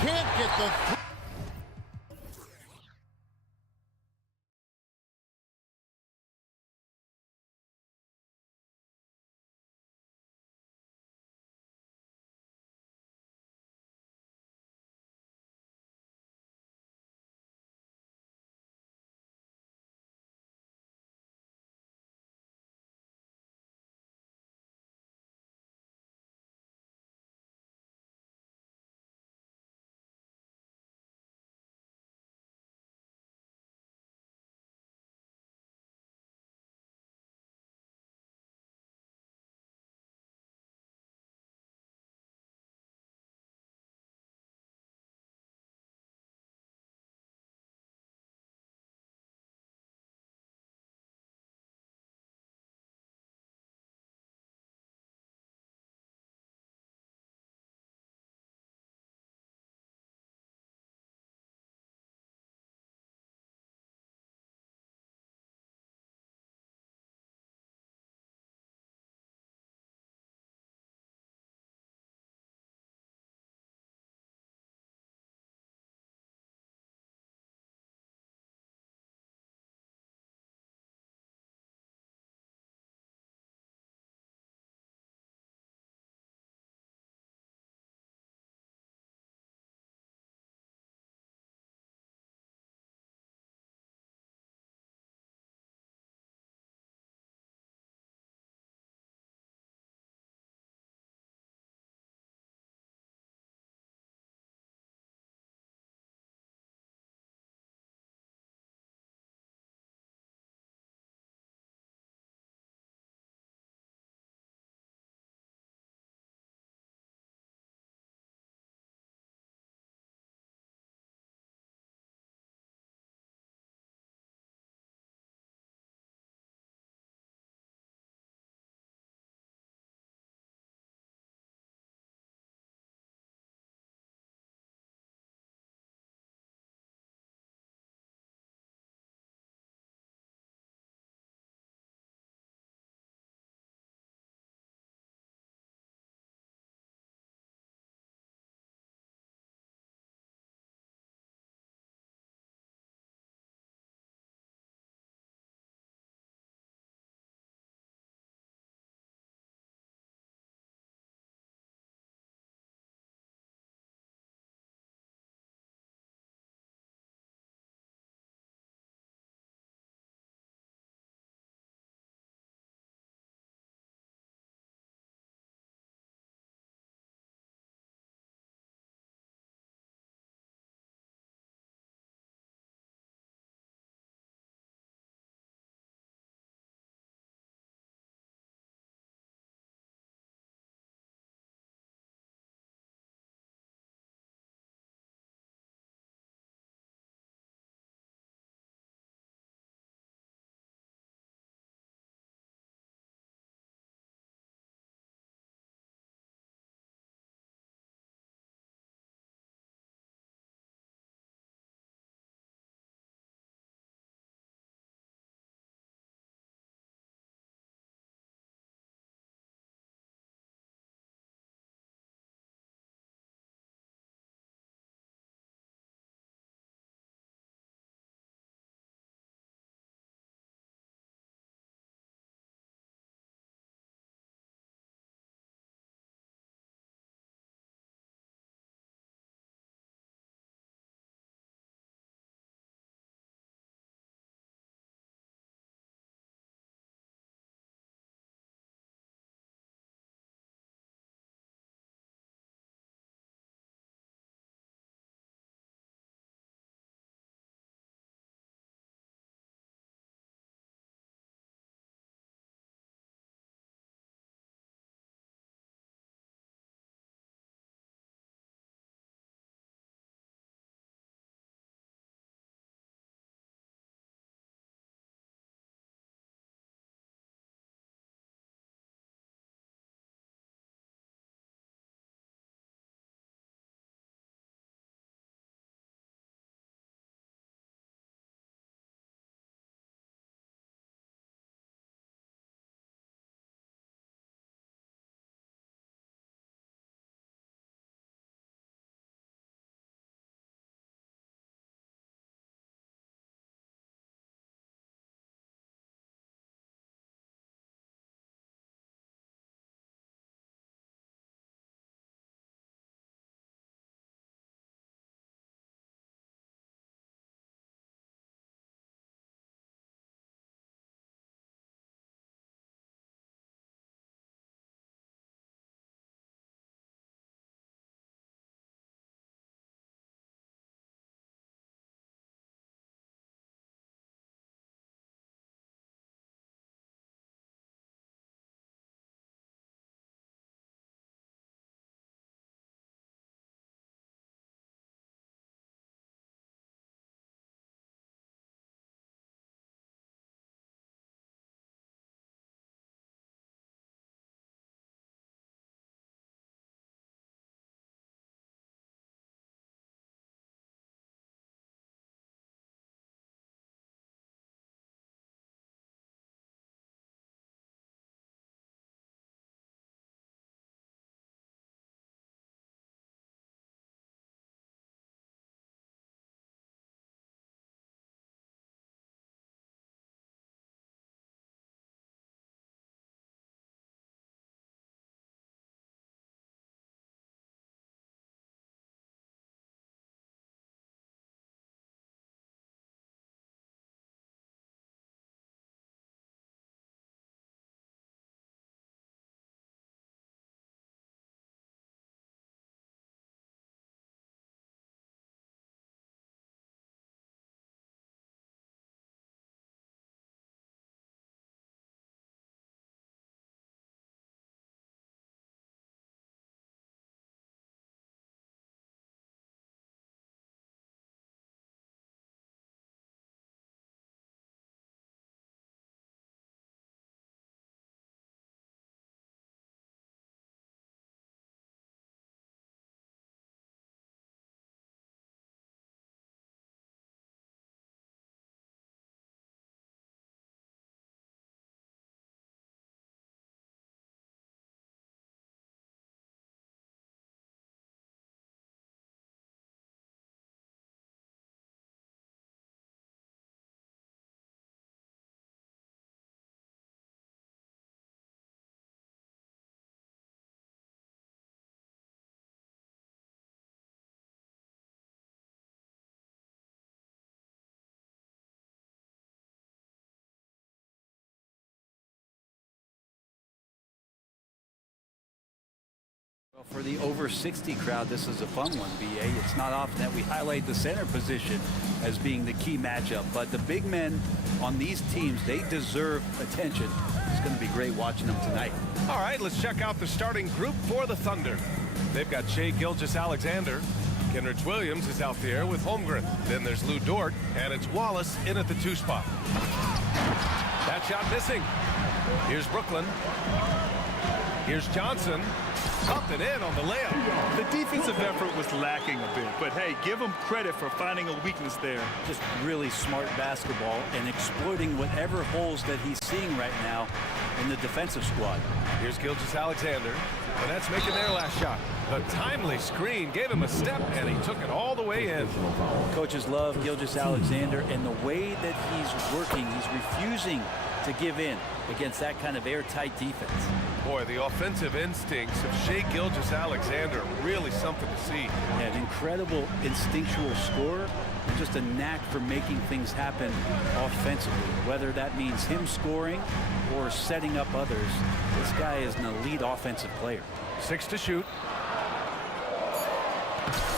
Can't get the For the over 60 crowd, this is a fun one, BA. It's not often that we highlight the center position as being the key matchup, but the big men on these teams, they deserve attention. It's going to be great watching them tonight. All right, let's check out the starting group for the Thunder. They've got Shai Gilgeous-Alexander. Kenrich Williams is out there with Holmgren. Then there's Lou Dort, and it's Wallace in at the 2 spot. That shot missing. Here's Brooklyn. Here's Johnson. Up and in on the layup. The defensive effort was lacking a bit, but hey, give him credit for finding a weakness there. Just really smart basketball and exploiting whatever holes that he's seeing right now in the defensive squad. Here's Gilgeous-Alexander, and that's making their last shot. The timely screen gave him a step, and he took it all the way in. Coaches love Gilgeous-Alexander, and the way that he's working, he's refusing to give in against that kind of airtight defense. Boy, the offensive instincts of Shai Gilgeous-Alexander, really something to see. Yeah, an incredible instinctual scorer, and just a knack for making things happen offensively, whether that means him scoring or setting up others. This guy is an elite offensive player. 6 to shoot.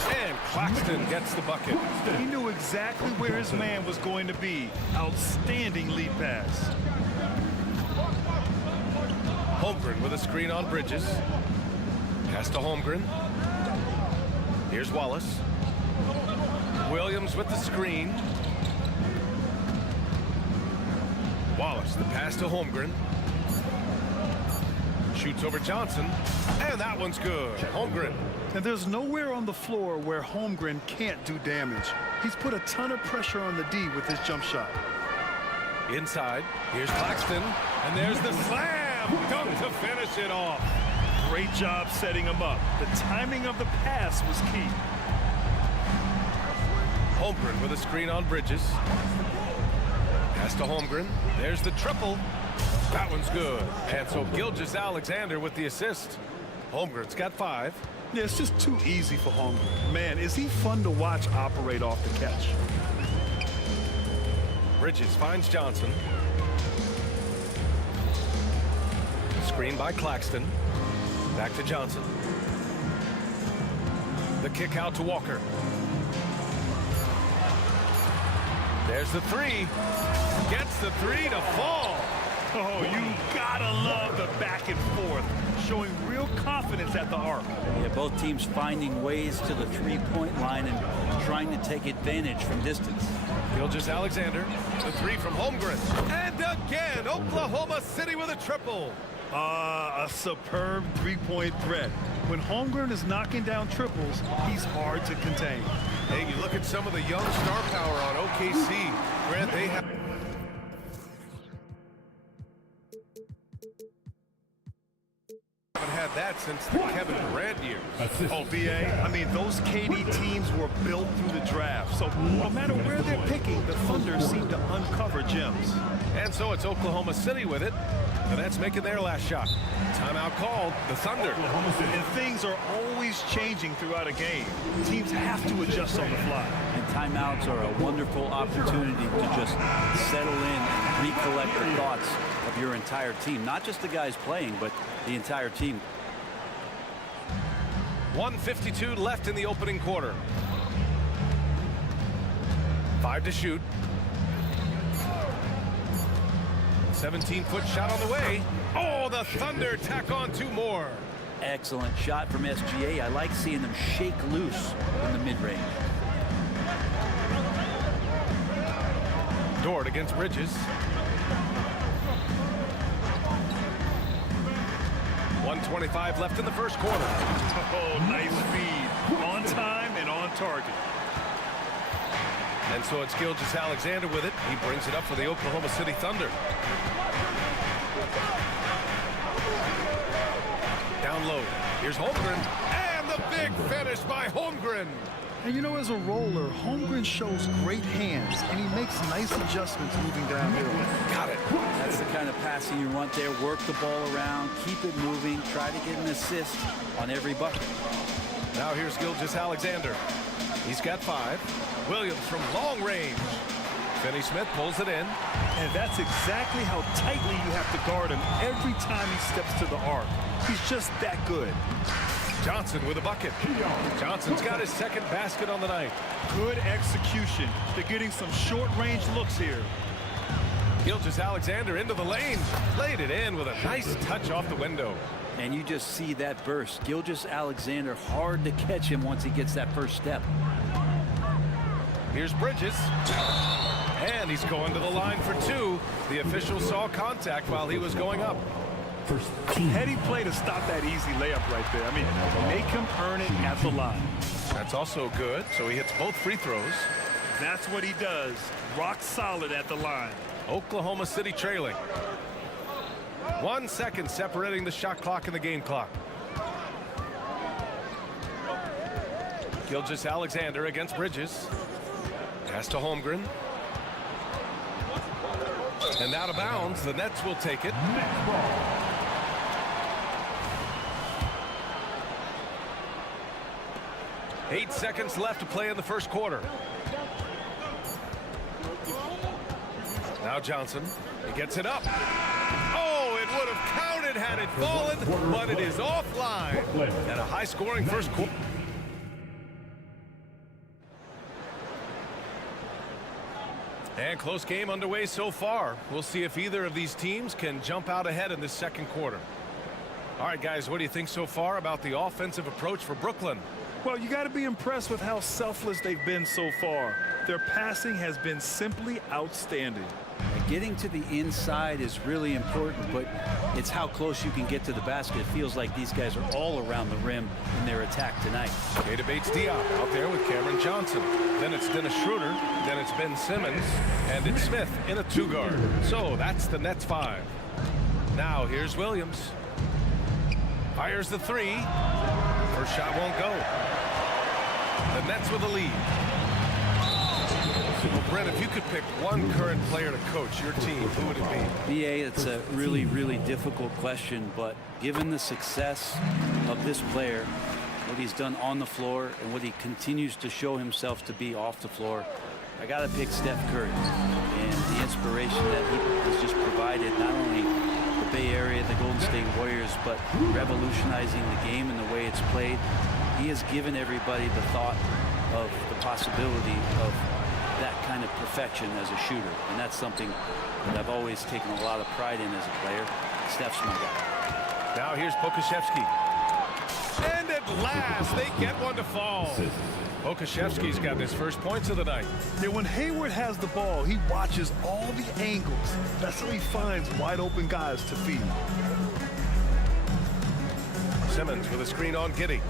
And Claxton gets the bucket. He knew exactly where his man was going to be. Outstanding lead pass. Holmgren with a screen on Bridges. Pass to Holmgren. Here's Wallace. Williams with the screen. Wallace, the pass to Holmgren. Shoots over Johnson. And that one's good. Holmgren. And there's nowhere on the floor where Holmgren can't do damage. He's put a ton of pressure on the D with his jump shot. Inside. Here's Claxton. And there's the slam. Dunk to finish it off. Great job setting him up. The timing of the pass was key. Holmgren with a screen on Bridges. Pass to Holmgren. There's the triple. That one's good. And so Gilgeous-Alexander with the assist. Holmgren's got 5. Yeah, it's just too easy for Holmgren. Man, is he fun to watch operate off the catch. Bridges finds Johnson. Screen by Claxton. Back to Johnson. The kick out to Walker. There's the 3. Gets the 3 to fall. Oh, you gotta love the back and forth. Showing real confidence at the arc. Yeah, both teams finding ways to the three-point line and trying to take advantage from distance. Gilgeous-Alexander, the 3 from Holmgren. And again, Oklahoma City with a triple. A superb three-point threat. When Holmgren is knocking down triples, he's hard to contain. Hey, you look at some of the young star power on OKC. Grant, they have... haven't had that since the Kevin Durant years. Oh, BA, I mean, those KD teams were built through the draft. So no matter where they're picking, the Thunder seem to uncover gems. And so it's Oklahoma City with it. And that's making their last shot. Timeout called, the Thunder. And things are always changing throughout a game. Teams have to adjust on the fly. And timeouts are a wonderful opportunity to just settle in and recollect the thoughts of your entire team. Not just the guys playing, but the entire team. 1:52 left in the opening quarter. 5 to shoot. 17-foot shot on the way. Oh, the Thunder tack on 2 more. Excellent shot from SGA. I like seeing them shake loose in the mid-range. Dort against Bridges. 1:25 left in the first quarter. Oh, nice feed. On time and on target. And so it's Gilgeous-Alexander with it. He brings it up for the Oklahoma City Thunder. Down low. Here's Holmgren. And the big finish by Holmgren. And you know, as a roller, Holmgren shows great hands, and he makes nice adjustments moving downhill. Got it. That's the kind of passing you want there. Work the ball around, keep it moving, try to get an assist on every bucket. Now here's Gilgeous-Alexander. He's got 5. Williams from long range. Finney Smith pulls it in. And that's exactly how tightly you have to guard him every time he steps to the arc. He's just that good. Johnson with a bucket. Johnson's got his second basket on the night. Good execution. They're getting some short-range looks here. Gilgeous-Alexander into the lane. Laid it in with a nice touch off the window. And you just see that burst. Gilgeous-Alexander, hard to catch him once he gets that first step. Here's Bridges. And he's going to the line for two. The official saw contact while he was going up. Heady play to stop that easy layup right there. I mean, make him earn it at the line. That's also good, so he hits both free throws. That's what he does. Rock solid at the line. Oklahoma City trailing. 1 second separating the shot clock and the game clock. Gilgeous-Alexander against Bridges. Pass to Holmgren. And out of bounds, the Nets will take it. 8 seconds left to play in the first quarter. Now Johnson, he gets it up. Oh, it would have counted had it fallen, but it is offline. And a high-scoring first quarter. And close game underway so far. We'll see if either of these teams can jump out ahead in this second quarter. All right, guys, what do you think so far about the offensive approach for Brooklyn? Well, you got to be impressed with how selfless they've been so far. Their passing has been simply outstanding. Getting to the inside is really important, but it's how close you can get to the basket. It feels like these guys are all around the rim in their attack tonight. Keita Bates-Diop out there with Cameron Johnson. Then it's Dennis Schroeder. Then it's Ben Simmons. And it's Smith in a two-guard. So that's the Nets 5. Now here's Williams. Fires the three. First shot won't go. The Nets with the lead. Well, Brent, if you could pick one current player to coach your team, who would it be? BA, it's a really, really difficult question, but given the success of this player, what he's done on the floor and what he continues to show himself to be off the floor, I got to pick Steph Curry. And the inspiration that he has just provided, not only the Bay Area, the Golden State Warriors, but revolutionizing the game and the way it's played. He has given everybody the thought of the possibility of that kind of perfection as a shooter, and that's something that I've always taken a lot of pride in as a player. Steph's my guy. Now here's Pokusevski. And at last, they get one to fall. Pokusevski's got his first points of the night. Yeah, when Hayward has the ball, he watches all the angles. That's how he finds wide open guys to feed. Simmons with a screen on Giddey.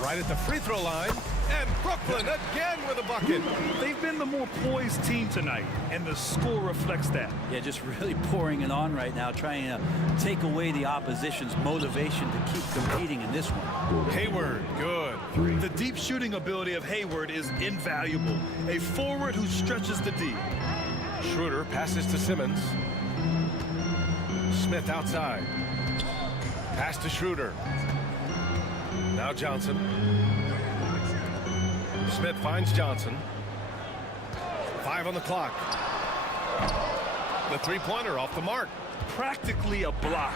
Right at the free throw line. And Brooklyn again with a bucket. They've been the more poised team tonight, and the score reflects that. Yeah, just really pouring it on right now, trying to take away the opposition's motivation to keep competing in this one. Hayward, good. The deep shooting ability of Hayward is invaluable. A forward who stretches the D. Schroeder passes to Simmons. Smith outside. Pass to Schroeder. Now Johnson. Smith finds Johnson. 5 on the clock. The three-pointer off the mark. Practically a block.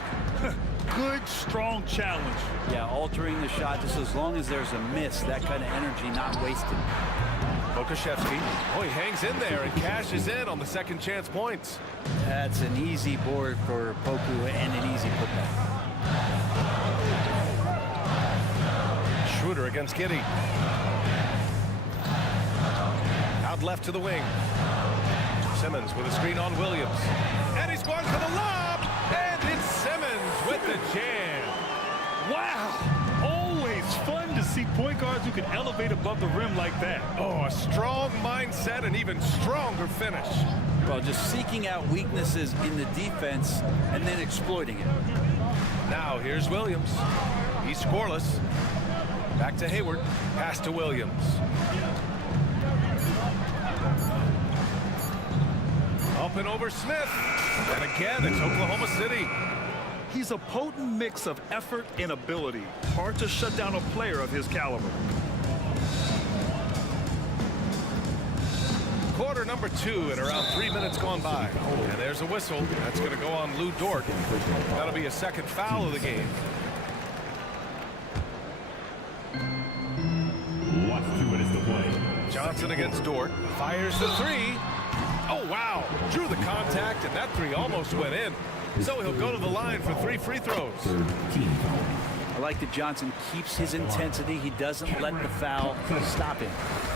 Good, strong challenge. Yeah, altering the shot just as long as there's a miss, that kind of energy not wasted. Pokusevski. Oh, he hangs in there and cashes in on the second chance points. That's an easy board for Poku and an easy putback. Schroeder against Giddey. Out left to the wing. Simmons with a screen on Williams. And he's going for the lob. And it's Simmons with the jam. Wow. Always fun to see point guards who can elevate above the rim like that. Oh, a strong mindset and even stronger finish. Well, just seeking out weaknesses in the defense and then exploiting it. Now here's Williams. He's scoreless. Back to Hayward. Pass to Williams. Up and over Smith. And again, it's Oklahoma City. He's a potent mix of effort and ability. Hard to shut down a player of his caliber. Quarter number 2 and around 3 minutes gone by. And there's a whistle. That's going to go on Lou Dort. That'll be a second foul of the game. Johnson against Dort. Fires the three. Oh, wow. Drew the contact, and that three almost went in. So he'll go to the line for 3 free throws. I like that Johnson keeps his intensity. He doesn't let the foul stop him.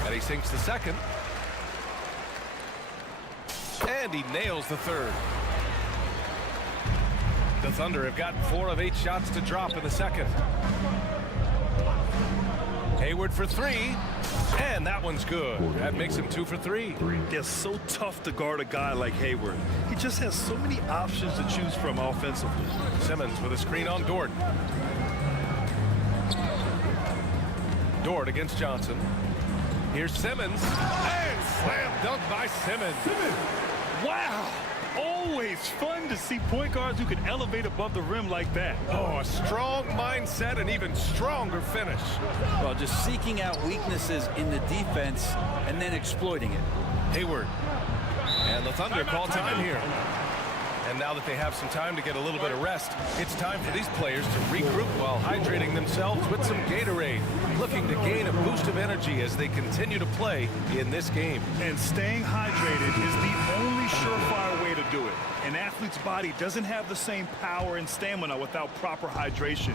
And he sinks the second. And he nails the third. The Thunder have gotten 4 of 8 shots to drop in the second. Hayward for 3. And that one's good. That makes him 2 for 3. It's so tough to guard a guy like Hayward. He just has so many options to choose from offensively. Simmons with a screen on Dort. Dort against Johnson. Here's Simmons. And slam dunk by Simmons. Wow! Always fun to see point guards who can elevate above the rim like that. Oh, a strong mindset and even stronger finish. Well, just seeking out weaknesses in the defense and then exploiting it. Hayward. And the Thunder call time here. And now that they have some time to get a little bit of rest, it's time for these players to regroup while hydrating themselves with some Gatorade, looking to gain a boost of energy as they continue to play in this game. And staying hydrated is the only surefire way to do it. An athlete's body doesn't have the same power and stamina without proper hydration.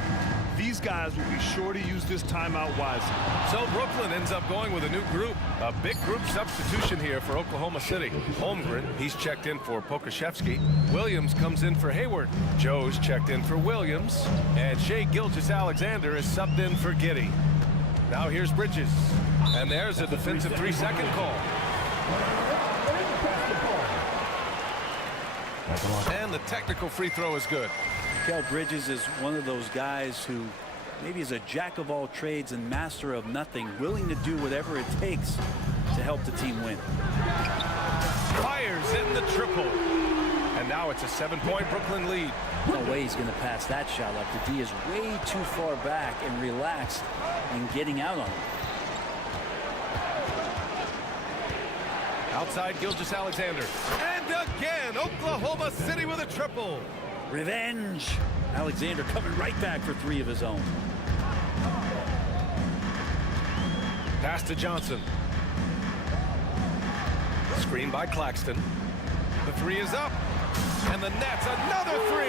These guys will be sure to use this timeout wisely. So Brooklyn ends up going with a new group. A big group substitution here for Oklahoma City. Holmgren, he's checked in for Pokashevsky. Williams comes in for Hayward. Joe's checked in for Williams. And Shai Gilgeous-Alexander is subbed in for Giddey. Now here's Bridges. And there's a defensive 3-second call. And the technical free throw is good. Kel Bridges is one of those guys who maybe is a jack of all trades and master of nothing, willing to do whatever it takes to help the team win. Fires in the triple. And now it's a 7-point Brooklyn lead. No way he's going to pass that shot up. The D is way too far back and relaxed and getting out on him. Outside Gilgeous-Alexander. And again, Oklahoma City with a triple. Revenge. Alexander coming right back for 3 of his own. Pass to Johnson. Screen by Claxton. The 3 is up. And the net's another 3.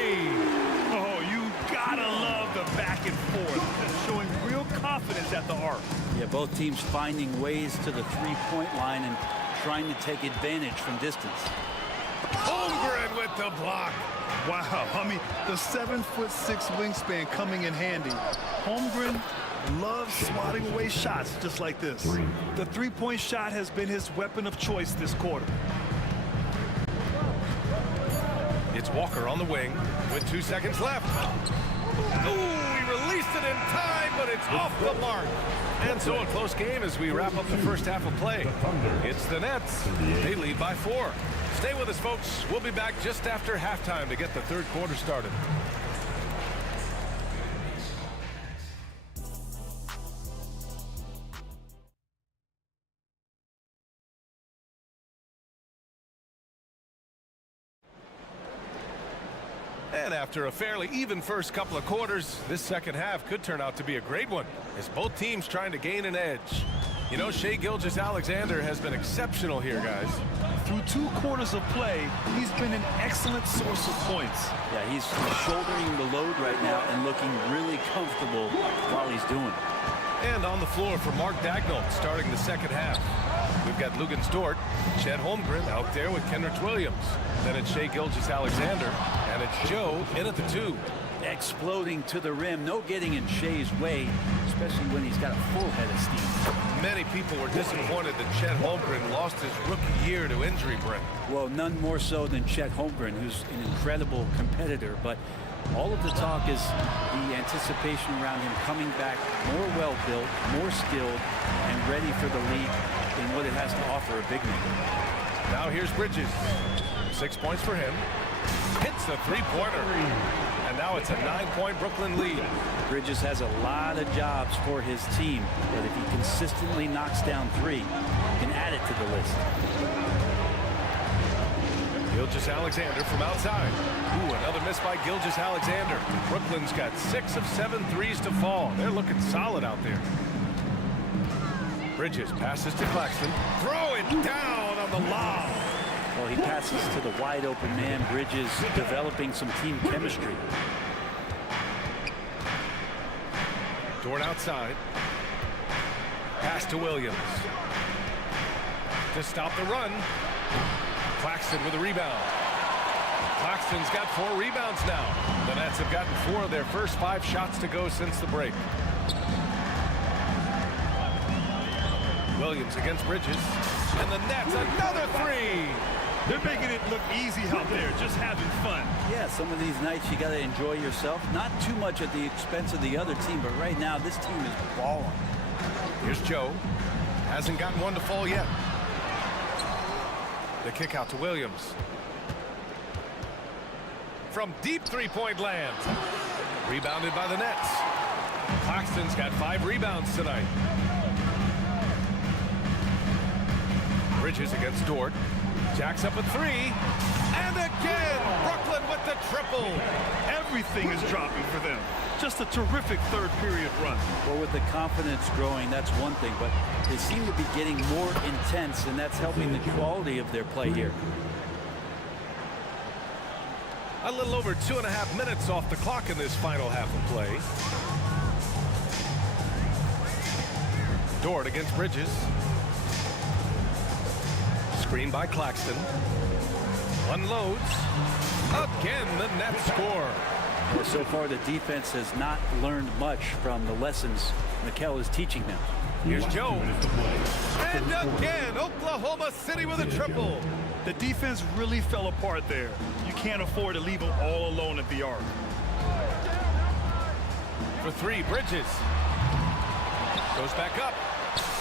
Oh, you gotta love the back and forth. Showing real confidence at the arc. Yeah, both teams finding ways to the 3-point line and trying to take advantage from distance. Holmgren with the block. Wow, I mean, the 7'6" wingspan coming in handy. Holmgren loves swatting away shots just like this. The 3-point shot has been his weapon of choice this quarter. It's Walker on the wing with 2 seconds left. Ooh, he released it in time, but it's off the mark. And so a close game as we wrap up the first half of play. It's the Nets. They lead by 4. Stay with us, folks. We'll be back just after halftime to get the third quarter started. And after a fairly even first couple of quarters, this second half could turn out to be a great one, as both teams trying to gain an edge. You know, Shai Gilgeous-Alexander has been exceptional here, guys. Through 2 quarters of play, he's been an excellent source of points. Yeah, he's shouldering the load right now and looking really comfortable while he's doing it. And on the floor for Mark Dagnall starting the second half. We've got Luguentz Dort, Chet Holmgren out there with Kenrich Williams. Then it's Shai Gilgeous-Alexander, and it's Joe in at the 2. Exploding to the rim, no getting in Shai's way, especially when he's got a full head of steam. Many people were disappointed that Chet Holmgren lost his rookie year to injury, Brent. Well, none more so than Chet Holmgren, who's an incredible competitor, but all of the talk is the anticipation around him coming back more well-built, more skilled, and ready for the league in what it has to offer a big man. Now here's Bridges. 6 points for him. Hits the 3-pointer. And now it's a 9-point Brooklyn lead. Bridges has a lot of jobs for his team, but if he consistently knocks down 3, he can add it to the list. Gilgeous-Alexander from outside. Ooh, another miss by Gilgeous-Alexander. Brooklyn's got 6 of 7 threes to fall. They're looking solid out there. Bridges passes to Claxton. Throw it down on the lob. Well, he passes to the wide open man. Bridges developing some team chemistry. Dort outside. Pass to Williams. To stop the run. Claxton with a rebound. Claxton's got 4 rebounds now. The Nets have gotten 4 of their first 5 shots to go since the break. Williams against Bridges. And the Nets, another 3. They're making it look easy out there, just having fun. Yeah, some of these nights you got to enjoy yourself. Not too much at the expense of the other team, but right now this team is balling. Here's Joe. Hasn't gotten one to fall yet. The kick out to Williams. From deep three-point land. Rebounded by the Nets. Claxton's got 5 rebounds tonight. Bridges against Dort. Jacks up a 3. And again, Brooklyn with the triple. Everything is dropping for them. Just a terrific third period run. Well, with the confidence growing, that's one thing, but they seem to be getting more intense, and that's helping the quality of their play here. A little over 2.5 minutes off the clock in this final half of play. Dort against Bridges. Screen by Claxton. Unloads. Again, the Nets score. Well, so far, the defense has not learned much from the lessons Mikel is teaching them. Here's Joe. And again, Oklahoma City with a triple. The defense really fell apart there. You can't afford to leave them all alone at the arc. For 3, Bridges. Goes back up.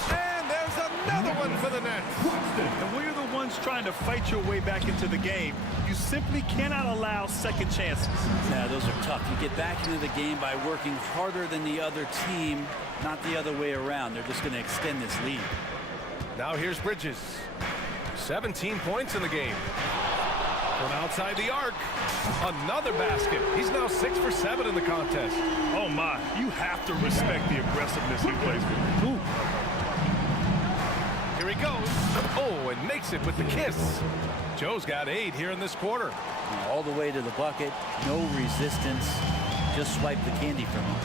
And there's another one for the Nets. And when you're the ones trying to fight your way back into the game, you simply cannot allow second chances. Yeah, those are tough. You get back into the game by working harder than the other team, not the other way around. They're just going to extend this lead. Now here's Bridges. 17 points in the game. From outside the arc. Another basket. He's now 6 for 7 in the contest. Oh my, you have to respect the aggressiveness he plays with. Ooh. Here he goes. Oh, and makes it with the kiss. Joe's got 8 here in this quarter. All the way to the bucket. No resistance. Just swipe the candy from him.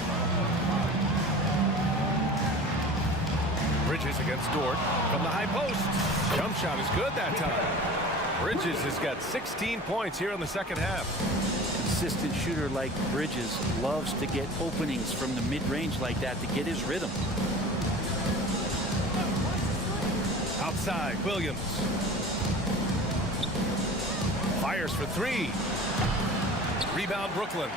Bridges against Dort from the high post. Jump shot is good that time. Bridges has got 16 points here in the second half. Consistent shooter like Bridges loves to get openings from the mid-range like that to get his rhythm. Outside, Williams. Fires for 3. Rebound, Brooklyn.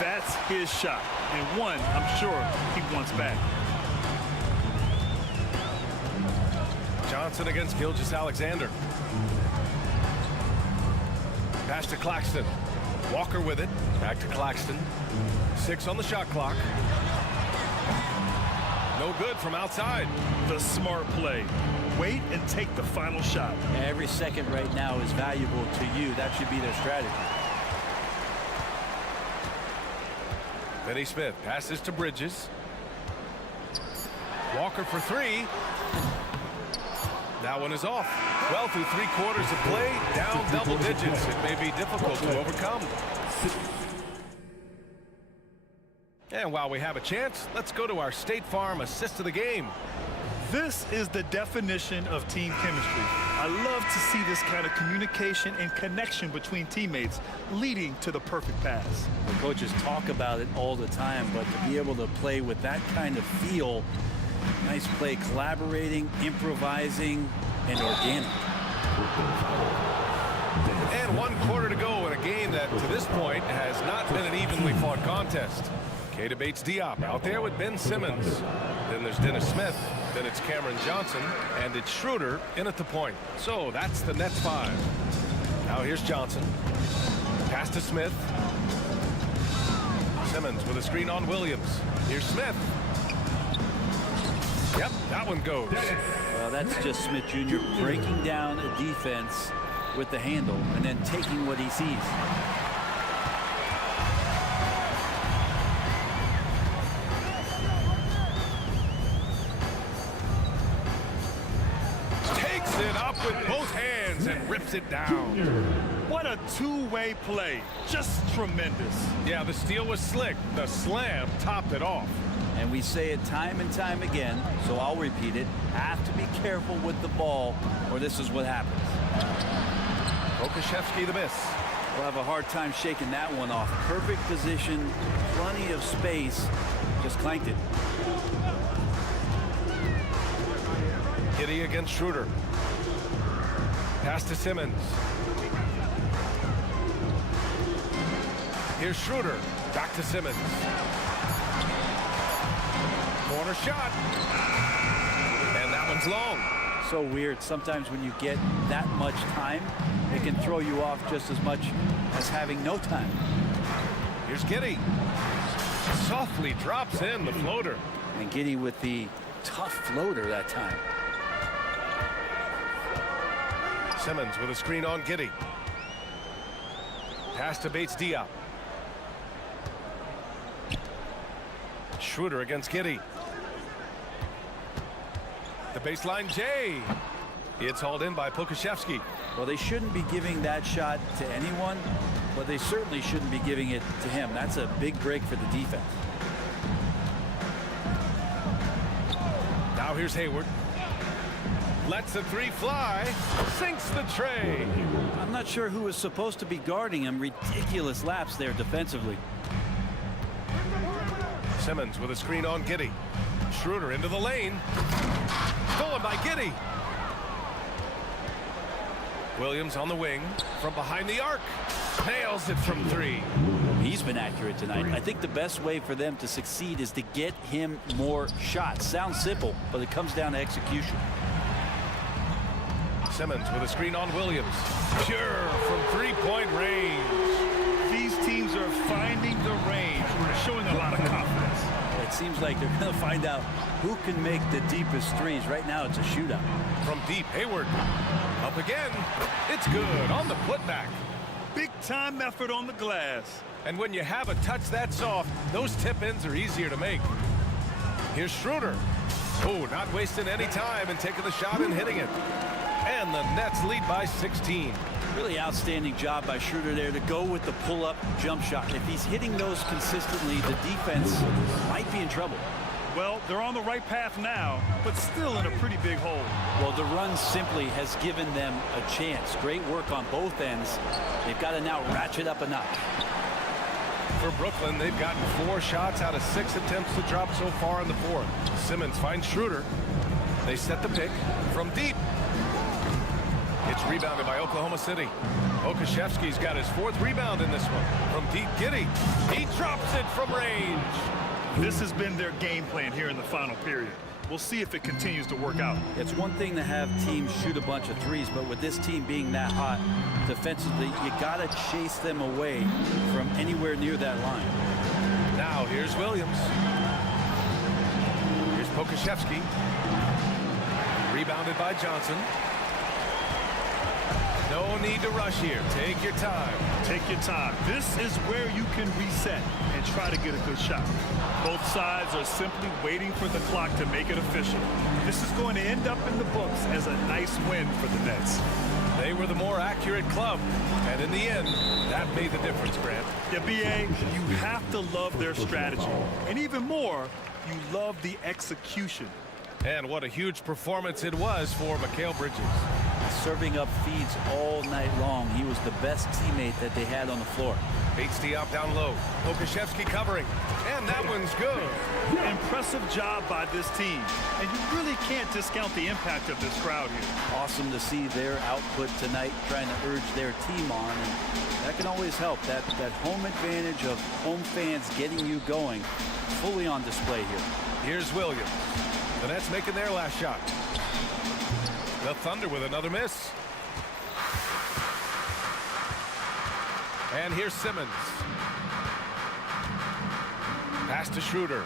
That's his shot. And one, I'm sure, he wants back. Johnson against Gilgeous-Alexander. Pass to Claxton. Walker with it. Back to Claxton. 6 on the shot clock. No good from outside. The smart play. Wait and take the final shot. Every second right now is valuable to you. That should be their strategy. Finney Smith passes to Bridges. Walker for 3. That one is off. Well, through 3 quarters of play, down double digits. It may be difficult to overcome. And while we have a chance, let's go to our State Farm assist of the game. This is the definition of team chemistry. I love to see this kind of communication and connection between teammates leading to the perfect pass. The coaches talk about it all the time, but to be able to play with that kind of feel, nice play, collaborating, improvising, and organic. And 1 quarter to go in a game that, to this point, has not been an evenly fought contest. K debates Diop out there with Ben Simmons. Then there's Dennis Smith. Then it's Cameron Johnson. And it's Schroeder in at the point. So that's the Nets 5. Now here's Johnson. Pass to Smith. Simmons with a screen on Williams. Here's Smith. Yep, that one goes. Well, that's just Smith Jr. breaking down a defense with the handle and then taking what he sees. it up with both hands and rips it down. What a two-way play. Just tremendous. Yeah, the steal was slick. The slam topped it off. And we say it time and time again, so I'll repeat it. Have to be careful with the ball, or this is what happens. Okashevsky the miss. We'll have a hard time shaking that one off. Perfect position, plenty of space. Just clanked it. Giddy against Schroeder. Pass to Simmons. Here's Schroeder. Back to Simmons. Corner shot. And that one's long. So weird. Sometimes when you get that much time, it can throw you off just as much as having no time. Here's Giddy. Softly drops in the floater. And Giddy with the tough floater that time. Simmons with a screen on Giddy. Pass to Bates-Diop. Schroeder against Giddy. The baseline J. It's hauled in by Pokashevsky. Well, they shouldn't be giving that shot to anyone, but they certainly shouldn't be giving it to him. That's a big break for the defense. Now here's Hayward. Lets the three fly. Sinks the tray. I'm not sure who was supposed to be guarding him. Ridiculous lapse there defensively. Simmons with a screen on Giddy. Schroeder into the lane. Stolen by Giddy. Williams on the wing. From behind the arc. Nails it from three. He's been accurate tonight. I think the best way for them to succeed is to get him more shots. Sounds simple, but it comes down to execution. Simmons with a screen on Williams. Pure from three-point range. These teams are finding the range, showing a lot of confidence. It seems like they're going to find out who can make the deepest threes. Right now, it's a shootout. From deep, Hayward. Up again. It's good on the putback. Big-time effort on the glass. And when you have a touch that soft, those tip-ins are easier to make. Here's Schroeder. Oh, not wasting any time and taking the shot and hitting it. And the Nets lead by 16. Really outstanding job by Schroeder there to go with the pull-up jump shot. If he's hitting those consistently, the defense might be in trouble. Well, they're on the right path now, but still in a pretty big hole. Well, the run simply has given them a chance. Great work on both ends. They've got to now ratchet up a notch. For Brooklyn, they've gotten 4 shots out of 6 attempts to drop so far in the fourth. Simmons finds Schroeder. They set the pick from deep. It's rebounded by Oklahoma City. Okashevsky's got his 4th rebound in this one. From deep, Giddy. He drops it from range. This has been their game plan here in the final period. We'll see if it continues to work out. It's one thing to have teams shoot a bunch of threes, but with this team being that hot defensively, you got to chase them away from anywhere near that line. Now here's Williams. Here's Pokashevsky. Rebounded by Johnson. No need to rush here. Take your time. Take your time. This is where you can reset and try to get a good shot. Both sides are simply waiting for the clock to make it official. This is going to end up in the books as a nice win for the Nets. They were the more accurate club, and in the end, that made the difference, Grant. Yeah, B.A., you have to love their strategy. And even more, you love the execution. And what a huge performance it was for Mikal Bridges. Serving up feeds all night long. He was the best teammate that they had on the floor. Bates-Diop down low. Okashevsky covering. And that one's good. Impressive job by this team. And you really can't discount the impact of this crowd here. Awesome to see their output tonight, trying to urge their team on. And that can always help. That home advantage of home fans getting you going, fully on display here. Here's Williams. The Nets making their last shot. The Thunder with another miss. And here's Simmons. Pass to Schroeder.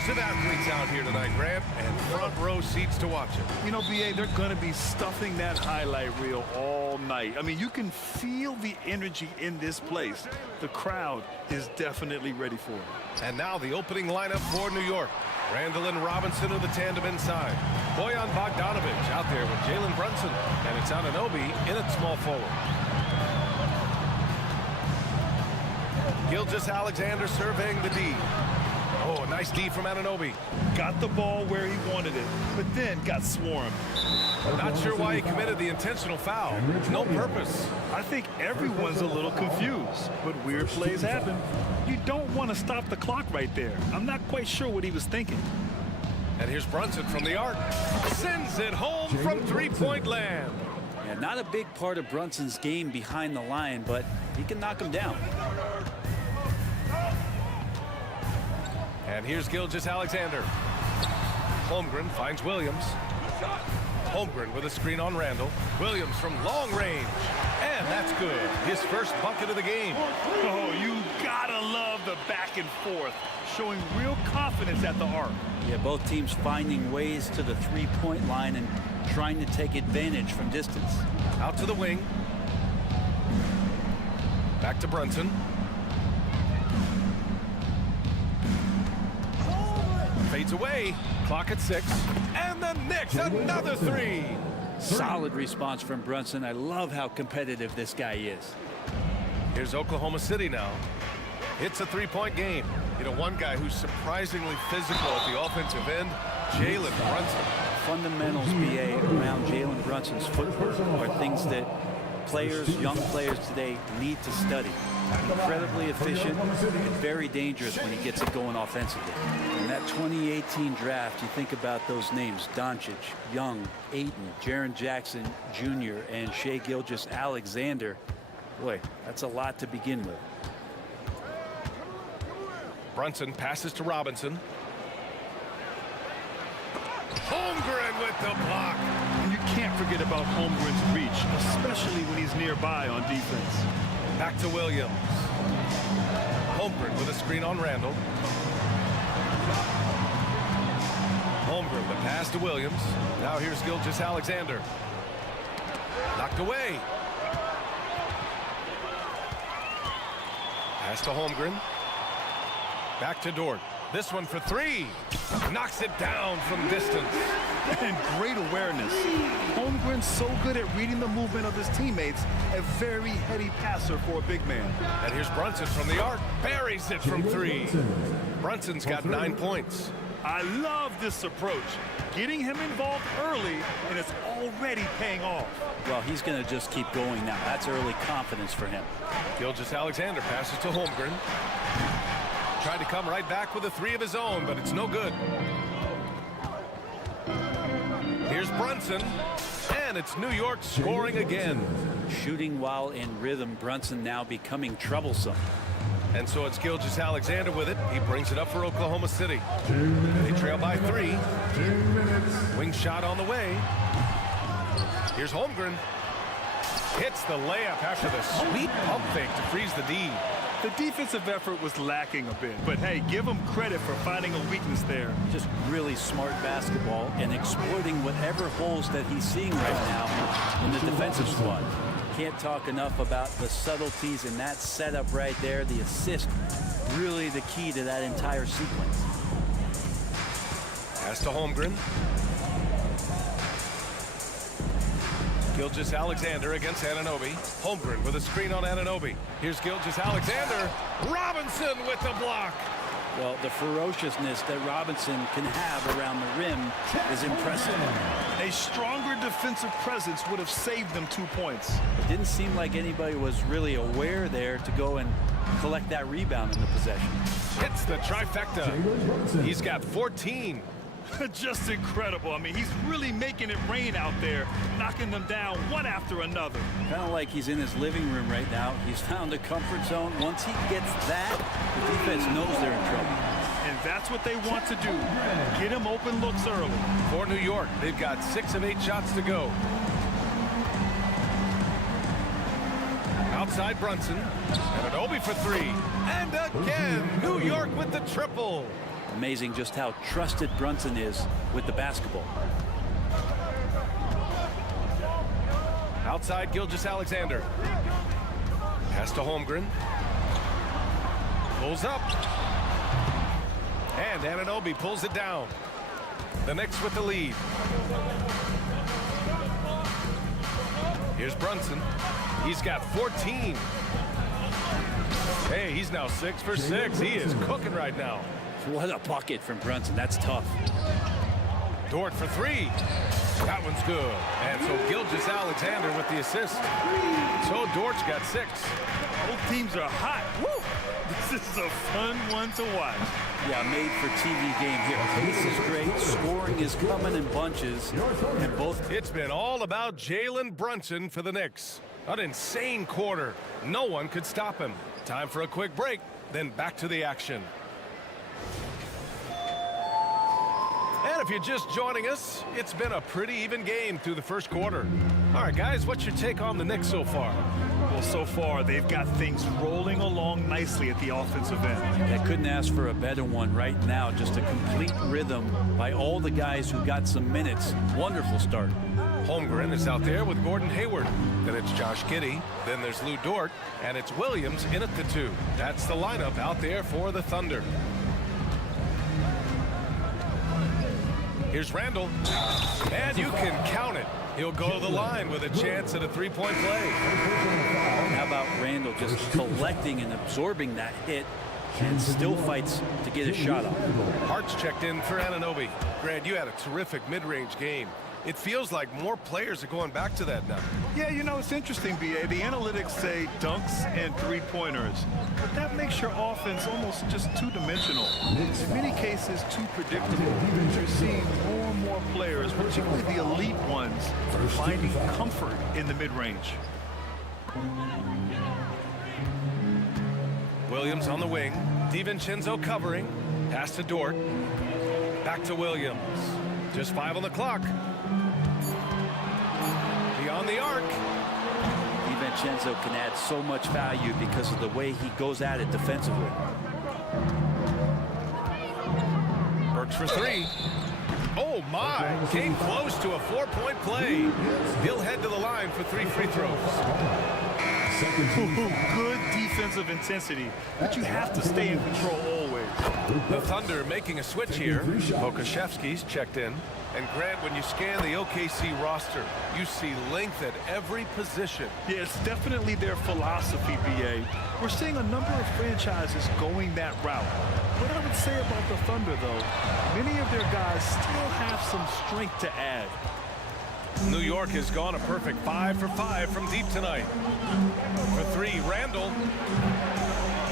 explosive athletes out here tonight, Grant, and front row seats to watch it. You know, BA, they're going to be stuffing that highlight reel all night. I mean, you can feel the energy in this place. The crowd is definitely ready for it. And now the opening lineup for New York. Randall and Robinson are the tandem inside. Bojan Bogdanovic out there with Jalen Brunson. And it's Anunoby in at small forward. Gilgeous-Alexander surveying the D. Oh, a nice D from Anunoby. Got the ball where he wanted it, but then got swarmed. I'm not sure why he committed the intentional foul. No purpose. I think everyone's a little confused, but weird plays happen. You don't want to stop the clock right there. I'm not quite sure what he was thinking. And here's Brunson from the arc. Sends it home from three-point land. Yeah, not a big part of Brunson's game behind the line, but he can knock him down. And here's Gilgeous-Alexander. Holmgren finds Williams. Holmgren with a screen on Randall. Williams from long range. And that's good. His first bucket of the game. Oh, you gotta love the back and forth. Showing real confidence at the arc. Yeah, both teams finding ways to the three-point line and trying to take advantage from distance. Out to the wing. Back to Brunson. Fades away. Clock at 6. And the Knicks, another three. Solid response from Brunson. I love how competitive this guy is. Here's Oklahoma City now. It's a three-point game. You know, one guy who's surprisingly physical at the offensive end, Jalen Brunson. Fundamentals, BA, around Jalen Brunson's footwork are things that players, young players today need to study. Incredibly efficient and very dangerous when he gets it going offensively. In that 2018 draft, you think about those names: Doncic, Young, Ayton, Jaren Jackson Jr., and Shai Gilgeous-Alexander. Boy, that's a lot to begin with. Brunson passes to Robinson. Holmgren with the block. And you can't forget about Holmgren's reach, especially when he's nearby on defense. Back to Williams. Holmgren with a screen on Randall. Holmgren the pass to Williams. Now here's Gilgeous-Alexander. Knocked away. Pass to Holmgren. Back to Dort. This one for three. Knocks it down from distance. And great awareness. Holmgren's so good at reading the movement of his teammates. A very heady passer for a big man. And here's Brunson from the arc. Buries it from three. Brunson's got 9 points. I love this approach. Getting him involved early, and it's already paying off. Well, he's going to just keep going now. That's early confidence for him. Gilgeous-Alexander passes to Holmgren. Tried to come right back with a three of his own, but it's no good. Here's Brunson, and it's New York scoring again. Shooting while in rhythm, Brunson now becoming troublesome. And so it's Gilgeous-Alexander with it. He brings it up for Oklahoma City. They trail by 3. Wing shot on the way. Here's Holmgren. Hits the layup after the sweet pump fake to freeze the D. The defensive effort was lacking a bit, but hey, give him credit for finding a weakness there. Just really smart basketball and exploiting whatever holes that he's seeing right now in the defensive squad. Can't talk enough about the subtleties in that setup right there. The assist, really the key to that entire sequence. Pass to Holmgren. Gilgeous-Alexander against Anunoby. Holmgren with a screen on Anunoby. Here's Gilgeous-Alexander. Robinson with the block. Well, the ferociousness that Robinson can have around the rim is impressive. A stronger defensive presence would have saved them 2 points. It didn't seem like anybody was really aware there to go and collect that rebound in the possession. Hits the trifecta. He's got 14. Just incredible. I mean, he's really making it rain out there, knocking them down one after another. Kind of like he's in his living room right now. He's found a comfort zone. Once he gets that, the defense knows they're in trouble. And that's what they want to do. Get him open looks early. For New York, they've got 6 of 8 shots to go. Outside Brunson. And Anunoby for 3. And again, New York with the triple. Amazing just how trusted Brunson is with the basketball. Outside, Gilgeous-Alexander. Pass to Holmgren. Pulls up. And Anunoby pulls it down. The Knicks with the lead. Here's Brunson. He's got 14. Hey, he's now 6 for 6. He is cooking right now. What a bucket from Brunson. That's tough. Dort for 3. That one's good. And so Gilgeous-Alexander with the assist. So Dort's got 6. Both teams are hot. Woo! This is a fun one to watch. Yeah, made for TV game here. Pace is great. Scoring is coming in bunches. And both. It's been all about Jalen Brunson for the Knicks. An insane quarter. No one could stop him. Time for a quick break, then back to the action. And if you're just joining us, it's been a pretty even game through the first quarter. All right, guys, what's your take on the Knicks so far? Well, so far, they've got things rolling along nicely at the offensive end. They couldn't ask for a better one right now. Just a complete rhythm by all the guys who got some minutes. Wonderful start. Holmgren is out there with Gordon Hayward. Then it's Josh Giddey. Then there's Lou Dort. And it's Williams in at the 2. That's the lineup out there for the Thunder. Here's Randall. And you can count it. He'll go to the line with a chance at a three-point play. How about Randall just collecting and absorbing that hit and still fights to get his shot off. Hart's checked in for Anunoby. Grant, you had a terrific mid-range game. It feels like more players are going back to that now. Yeah, you know, it's interesting, B.A. The analytics say dunks and three-pointers, but that makes your offense almost just two-dimensional. In many cases, too predictable. You're seeing more and more players, particularly the elite ones, finding comfort in the mid-range. Williams on the wing. DiVincenzo covering. Pass to Dort. Back to Williams. Just 5 on the clock. Beyond the arc. DiVincenzo can add so much value because of the way he goes at it defensively. Burks for 3. Oh my! Came close to a 4-point play. He'll head to the line for 3 free throws. Good defensive intensity, but you have to stay in control always. The Thunder making a switch here. Pokashevsky's checked in. And Grant, when you scan the OKC roster, you see length at every position. Yeah, it's definitely their philosophy, B.A. We're seeing a number of franchises going that route. What I would say about the Thunder, though, many of their guys still have some strength to add. New York has gone a perfect 5 for 5 from deep tonight. For 3, Randall.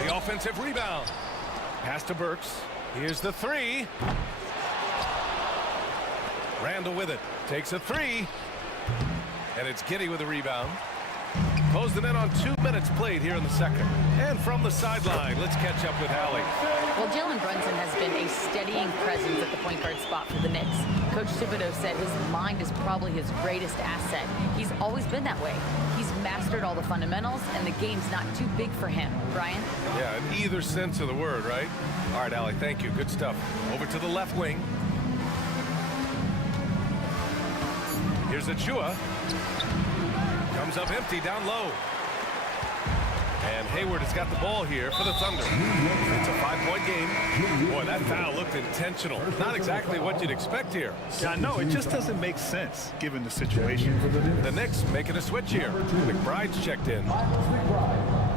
The offensive rebound. Pass to Burks. Here's the 3. Randall with it. Takes a 3. And it's Giddey with the rebound. Close them in on 2 minutes played here in the second. And from the sideline, let's catch up with Hallie. Well, Jalen Brunson has been a steadying presence at the point guard spot for the Knicks. Coach Thibodeau said his mind is probably his greatest asset. He's always been that way. He's mastered all the fundamentals, and the game's not too big for him. Brian? Yeah, in either sense of the word, right? All right, Allie, thank you. Good stuff. Over to the left wing. Here's Achua. Comes up empty down low. And Hayward has got the ball here for the Thunder. It's a 5-point game. Boy, that foul looked intentional. Not exactly what you'd expect here. Yeah, no, it just doesn't make sense given the situation. The Knicks making a switch here. McBride's checked in.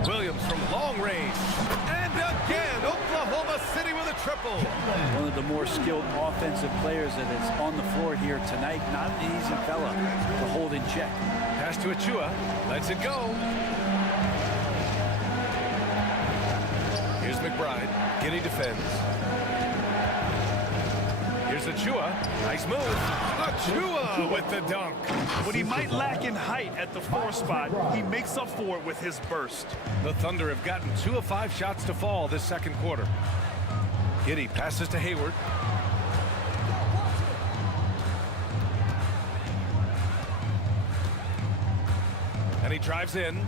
Williams from long range. And again, Oklahoma City with a triple. One of the more skilled offensive players that is on the floor here tonight. Not an easy fella to hold in check. Pass to Achua. Lets it go. Here's McBride. Giddey defends. Here's Achua. Nice move. Achua with the dunk. What he might lack in height at the 4 spot, he makes up for it with his burst. The Thunder have gotten 2 of 5 shots to fall this second quarter. Giddey passes to Hayward. And he drives in.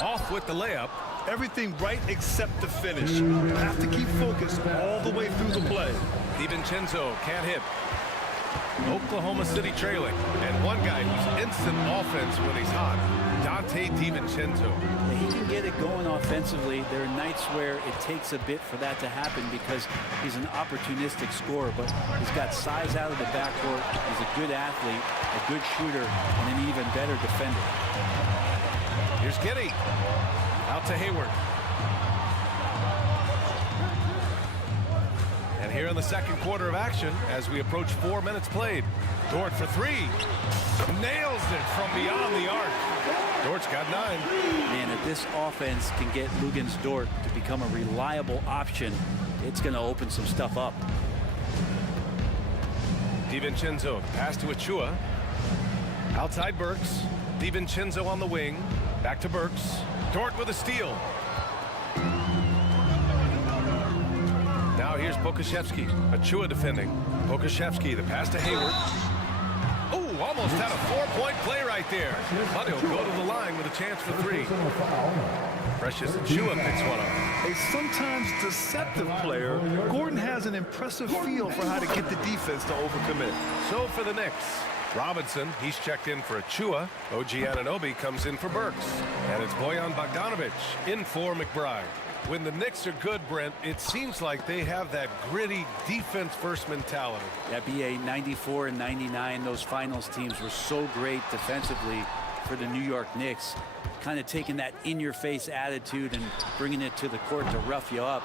Off with the layup. Everything right except the finish. Have to keep focused all the way through the play. DiVincenzo can't hit. Oklahoma City trailing. And one guy who's instant offense when he's hot, DiVincenzo. He can get it going offensively. There are nights where it takes a bit for that to happen because he's an opportunistic scorer, but he's got size out of the backcourt. He's a good athlete, a good shooter, and an even better defender. Here's Giddy. Out to Hayward. And here in the second quarter of action, as we approach 4 minutes played, Dort for three. Nails it from beyond the arc. Dort's got 9. Man, if this offense can get Luguentz Dort to become a reliable option, it's going to open some stuff up. DiVincenzo pass to Achua. Outside Burks. DiVincenzo on the wing. Back to Burks. Dort with a steal. Now here's Pokuševski. Achua defending. Pokuševski, the pass to Hayward. Oh, almost had a 4-point play right there. But he'll go to the line with a chance for 3. Precious Achua picks one up. A sometimes deceptive player, Gordon has an impressive feel for how to get the defense to overcommit. So for the Knicks, Robinson, he's checked in for Achua. OG Anunoby comes in for Burks. And it's Bojan Bogdanovic in for McBride. When the Knicks are good, Brent, it seems like they have that gritty defense-first mentality. Yeah, BA 94 and 99, those finals teams were so great defensively for the New York Knicks. Kind of taking that in-your-face attitude and bringing it to the court to rough you up.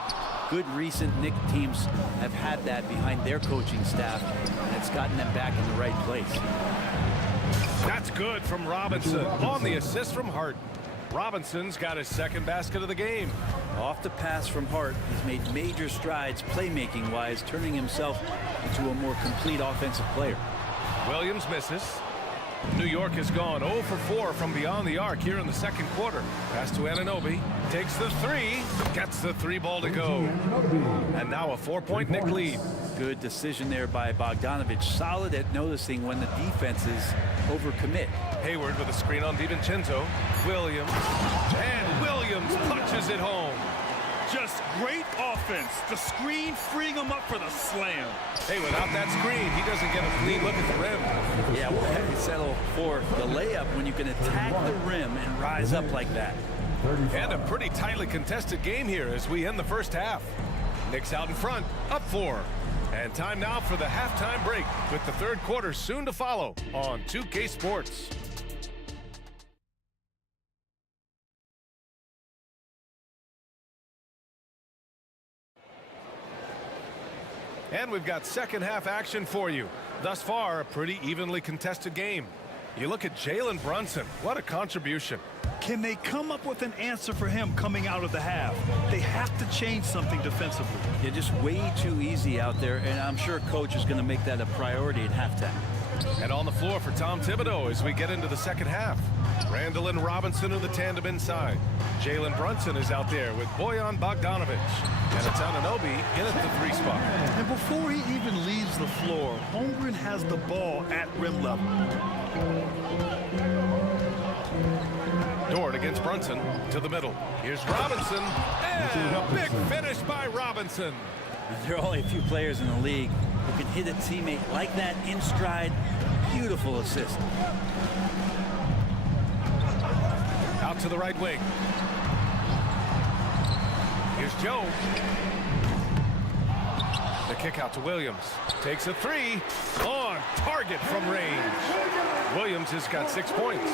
Good recent Knicks teams have had that behind their coaching staff, and it's gotten them back in the right place. That's good from Robinson on the assist from Hart. Robinson's got his second basket of the game. Off the pass from Hart, he's made major strides playmaking-wise, turning himself into a more complete offensive player. Williams misses. New York has gone 0 for 4 from beyond the arc here in the second quarter. Pass to Anunoby. Takes the 3. Gets the 3-ball to go. And now a 4-point Knick lead. Good decision there by Bogdanovic. Solid at noticing when the defenses overcommit. Hayward with a screen on DiVincenzo. Williams. And Williams punches it home. Just great offense. The screen freeing him up for the slam. Hey, without that screen, he doesn't get a clean look at the rim. Yeah, well, you settle for the layup when you can attack the rim and rise up like that. And a pretty tightly contested game here as we end the first half. Knicks out in front, up 4. And time now for the halftime break with the third quarter soon to follow on 2K Sports. And we've got second half action for you. Thus far, a pretty evenly contested game. You look at Jalen Brunson. What a contribution. Can they come up with an answer for him coming out of the half? They have to change something defensively. You're just way too easy out there, and I'm sure coach is going to make that a priority at halftime. And on the floor for Tom Thibodeau as we get into the second half. Randall and Robinson are the tandem inside. Jalen Brunson is out there with Bojan Bogdanovic. And it's Anunoby in at the 3 spot. And before he even leaves the floor, Holmgren has the ball at rim level. Dort against Brunson to the middle. Here's Robinson. And a big finish by Robinson. There are only a few players in the league who can hit a teammate like that in stride. Beautiful assist. Out to the right wing. Here's Joe. The kick out to Williams. Takes a 3. On target from range. Williams has got 6 points.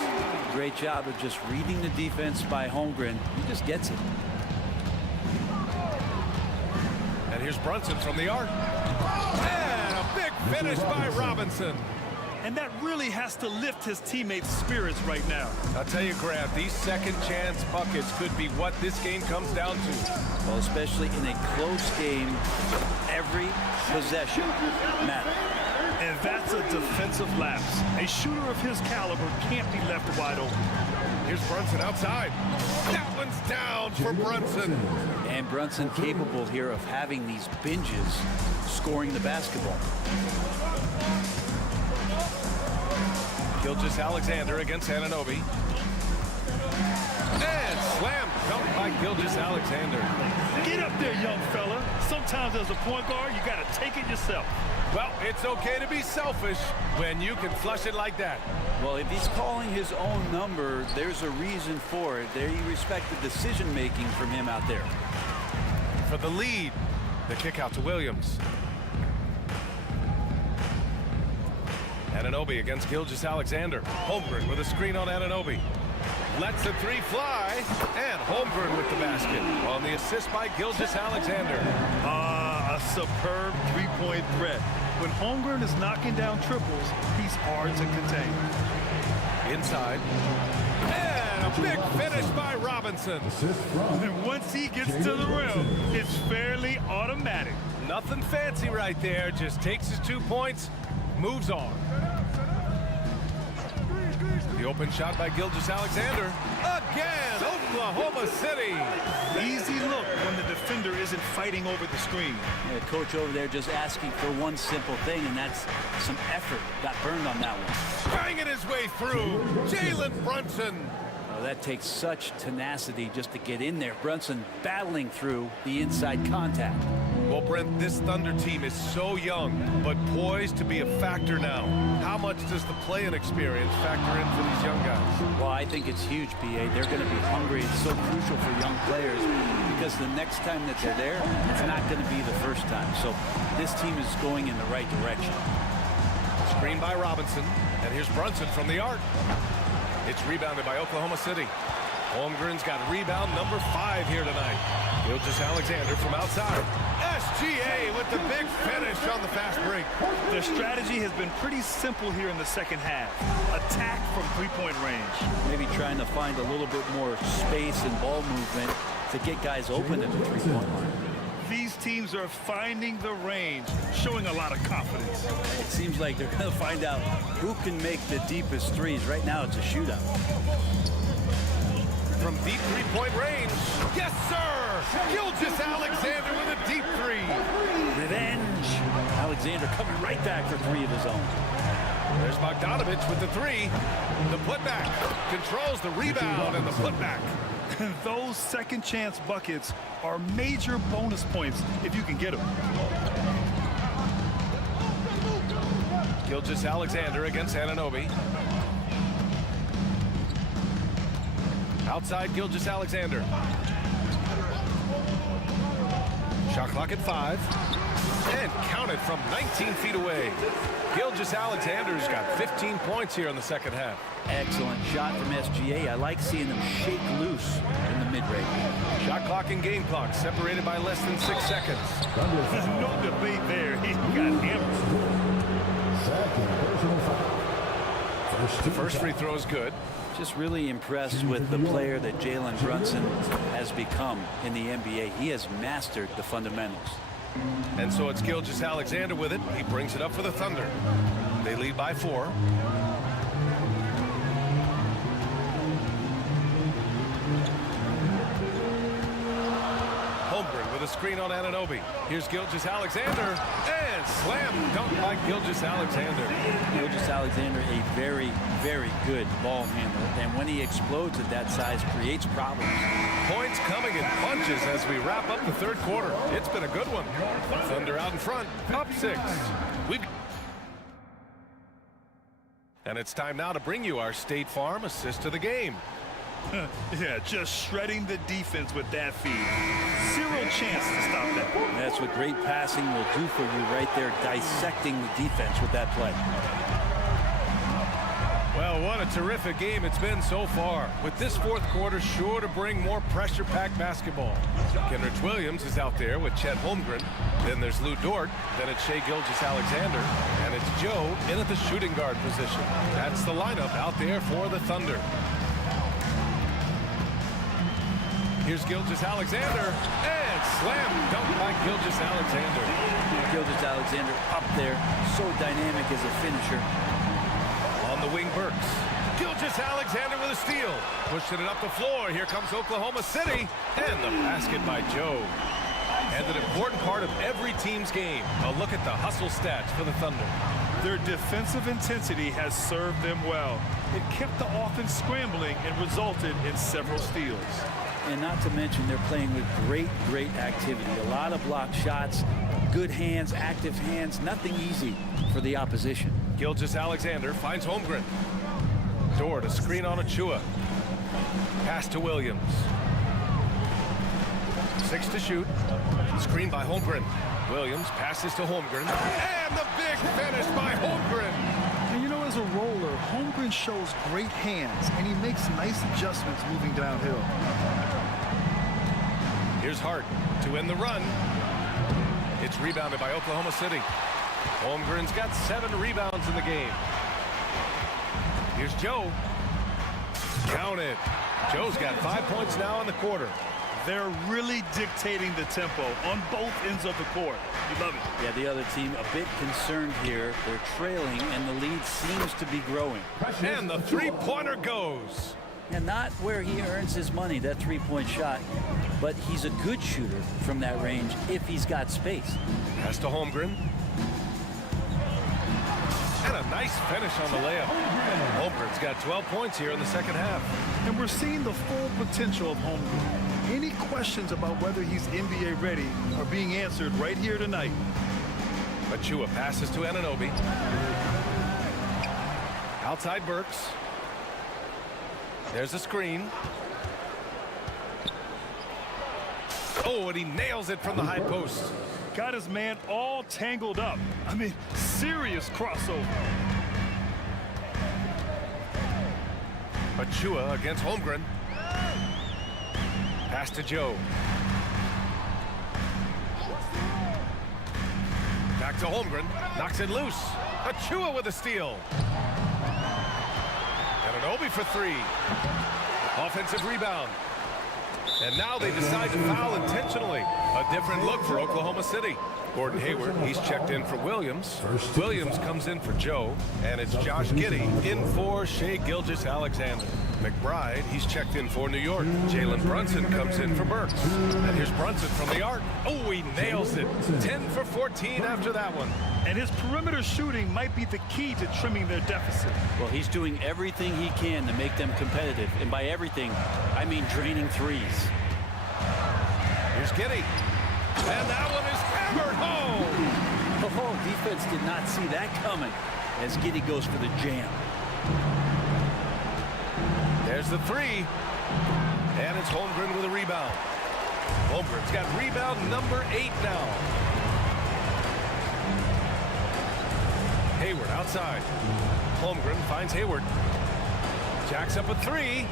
Great job of just reading the defense by Holmgren. He just gets it. And here's Brunson from the arc. And a big finish by Robinson. And that really has to lift his teammates' spirits right now. I'll tell you, Grant, these second chance buckets could be what this game comes down to. Well, especially in a close game, every possession matters. And that's a defensive lapse. A shooter of his caliber can't be left wide open. Here's Brunson outside. That one's down for Brunson. And Brunson capable here of having these binges, scoring the basketball. Gilgeous Alexander against Anunoby. And slammed dunk by Gilgeous-Alexander. Get up there, young fella. Sometimes as a point guard, you got to take it yourself. Well, it's okay to be selfish when you can flush it like that. Well, if he's calling his own number, there's a reason for it. They respect the decision-making from him out there. For the lead, the kick out to Williams. Anunoby against Gilgeous-Alexander. Holmgren with a screen on Anunoby. Lets the three fly, and Holmgren with the basket on the assist by Gilgeous-Alexander. A superb three-point threat. When Holmgren is knocking down triples, he's hard to contain. Inside. And a big finish by Robinson. And once he gets to the rim, it's fairly automatic. Nothing fancy right there. Just takes his 2 points, moves on. The open shot by Gilgeous-Alexander. Again, Oklahoma City. Easy look when the defender isn't fighting over the screen. Yeah, coach over there just asking for one simple thing, and that's some effort. Got burned on that one. Banging his way through, Jalen Brunson. Oh, that takes such tenacity just to get in there. Brunson battling through the inside contact. Well, Brent, this Thunder team is so young, but poised to be a factor now. How much does the play-in experience factor in for these young guys? Well, I think it's huge, B.A. They're going to be hungry. It's so crucial for young players because the next time that they're there, it's not going to be the first time. So this team is going in the right direction. Screen by Robinson, and here's Brunson from the arc. It's rebounded by Oklahoma City. Holmgren's got rebound number 5 here tonight. Gilgeous-Alexander from outside. SGA with the big finish on the fast break. Their strategy has been pretty simple here in the second half. Attack from three-point range. Maybe trying to find a little bit more space and ball movement to get guys open at the three-point line. These teams are finding the range, showing a lot of confidence. It seems like they're going to find out who can make the deepest threes. Right now, it's a shootout. From deep three-point range, yes, sir! Gilgeous-Alexander with a deep three. Revenge. Alexander coming right back for 3 of his own. There's Bogdanovich with the 3. The putback controls the rebound and the putback. Those second chance buckets are major bonus points if you can get them. Gilgeous-Alexander against Anunoby. Outside Gilgeous-Alexander. Shot clock at 5. And counted from 19 feet away. Gilgeous-Alexander's got 15 points here in the second half. Excellent shot from SGA. I like seeing them shake loose in the mid-range. Shot clock and game clock separated by less than 6 seconds. There's no debate there. He got hammered. The first free throw is good. Just really impressed with the player that Jalen Brunson has become in the NBA. He has mastered the fundamentals. And so it's Gilgeous-Alexander with it. He brings it up for the Thunder. They lead by 4. Holmgren with a screen on Anunoby. Here's Gilgeous-Alexander, and slam dunk by Gilgeous-Alexander. Gilgeous-Alexander, a very, very good ball handler, and when he explodes at that size, creates problems. Points coming in bunches as we wrap up the third quarter. It's been a good one. Thunder out in front, up 6. And it's time now to bring you our State Farm assist of the game. Yeah, just shredding the defense with that feed. Zero chance to stop that. That's what great passing will do for you right there, dissecting the defense with that play. Well, what a terrific game it's been so far, with this fourth quarter sure to bring more pressure-packed basketball. Kenrich Williams is out there with Chet Holmgren. Then there's Lou Dort. Then it's Shai Gilgeous-Alexander. And it's Joe in at the shooting guard position. That's the lineup out there for the Thunder. Here's Gilgeous-Alexander, and slam dunk by Gilgeous-Alexander. Gilgeous-Alexander up there, so dynamic as a finisher. On the wing, Burks. Gilgeous-Alexander with a steal. Pushing it up the floor. Here comes Oklahoma City, and the basket by Joe. And an important part of every team's game. A look at the hustle stats for the Thunder. Their defensive intensity has served them well. It kept the offense scrambling and resulted in several steals. And not to mention, they're playing with great activity. A lot of blocked shots, good hands, active hands, nothing easy for the opposition. Gilgeous-Alexander finds Holmgren. Dort, a screen on Achua. Pass to Williams. 6 to shoot. Screen by Holmgren. Williams passes to Holmgren. And the big finish by Holmgren. And you know, as a roller, Holmgren shows great hands, and he makes nice adjustments moving downhill. Here's Hart to end the run. It's rebounded by Oklahoma City. Holmgren's got 7 rebounds in the game. Here's Joe. Count it. Joe's got 5 points now in the quarter. They're really dictating the tempo on both ends of the court. You love it. Yeah, the other team a bit concerned here. They're trailing, and the lead seems to be growing. And the three-pointer goes. And not where he earns his money, that three-point shot, but he's a good shooter from that range if he's got space. Pass to Holmgren. And a nice finish on the layup. Holmgren's got 12 points here in the second half. And we're seeing the full potential of Holmgren. Any questions about whether he's NBA ready are being answered right here tonight. Achua passes to Anunoby. Outside Burks. There's a screen. Oh, and he nails it from the high post. Got his man all tangled up. I mean, serious crossover. Achua against Holmgren. Pass to Joe. Back to Holmgren. Knocks it loose. Achua with a steal. Anunoby for 3. Offensive rebound. And now they decide to foul intentionally. A different look for Oklahoma City. Gordon Hayward, he's checked in for Williams. Williams comes in for Joe. And it's Josh Giddey in for Shai Gilgeous-Alexander. McBride, he's checked in for New York. Jalen Brunson comes in for Burks. And here's Brunson from the arc. Oh, he nails it. 10 for 14 after that one. And his perimeter shooting might be the key to trimming their deficit. Well, he's doing everything he can to make them competitive. And by everything, I mean draining threes. Here's Giddey. And that one is hammered home. The whole defense did not see that coming as Giddey goes for the jam. There's the 3. And it's Holmgren with a rebound. Holmgren's got rebound number 8 now. Hayward outside. Holmgren finds Hayward. Jacks up a 3.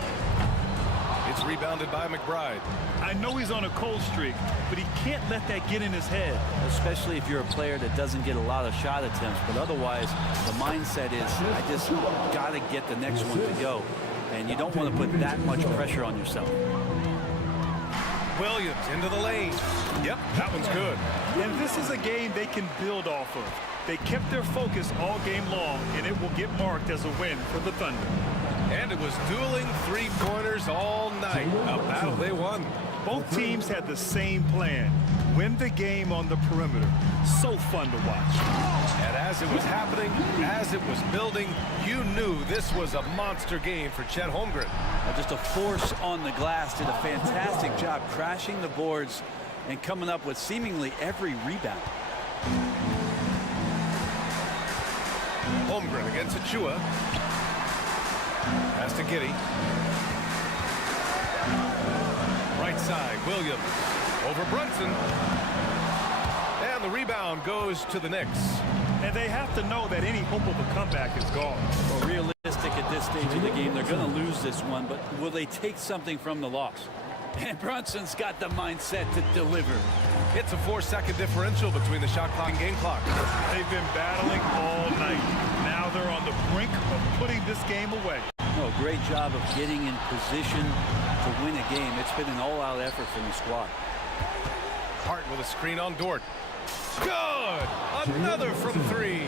It's rebounded by McBride. I know he's on a cold streak, but he can't let that get in his head. Especially if you're a player that doesn't get a lot of shot attempts. But otherwise, the mindset is, I just got to get the next one to go. And you don't want to put that much pressure on yourself. Williams into the lane. Yep, that one's good. And this is a game they can build off of. They kept their focus all game long, and it will get marked as a win for the Thunder. And it was dueling three-pointers all night. A battle they won. Both teams had the same plan. Win the game on the perimeter. So fun to watch. And as it was happening, as it was building, you knew this was a monster game for Chet Holmgren. Just a force on the glass. Did a fantastic job crashing the boards and coming up with seemingly every rebound. Holmgren against Achua. Pass to Giddey. Right side, Williams over Brunson. And the rebound goes to the Knicks. And they have to know that any hope of a comeback is gone. Well, realistic at this stage of the game, they're going to lose this one, but will they take something from the loss? And Brunson's got the mindset to deliver. It's a 4-second differential between the shot clock and game clock. They've been battling all night. Now they're on the brink of putting this game away. Oh, great job of getting in position to win a game. It's been an all-out effort from the squad. Hart with a screen on Dort. Good! Another from 3.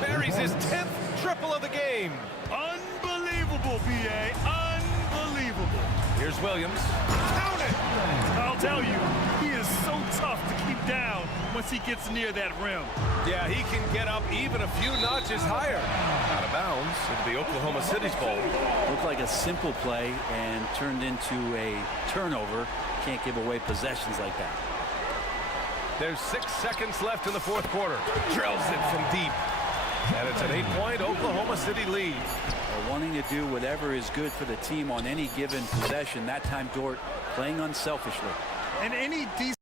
Buries his 10th triple of the game. Unbelievable, B.A. Unbelievable. Here's Williams. Count it! I'll tell you, he is so tough to keep down once he gets near that rim. Yeah, he can get up even a few notches higher. Out of bounds. into the Oklahoma City's bowl. Looked like a simple play and turned into a turnover. Can't give away possessions like that. There's 6 seconds left in the fourth quarter. Drills it from deep. And it's an 8-point Oklahoma City lead. They're wanting to do whatever is good for the team on any given possession. That time, Dort playing unselfishly. And any decent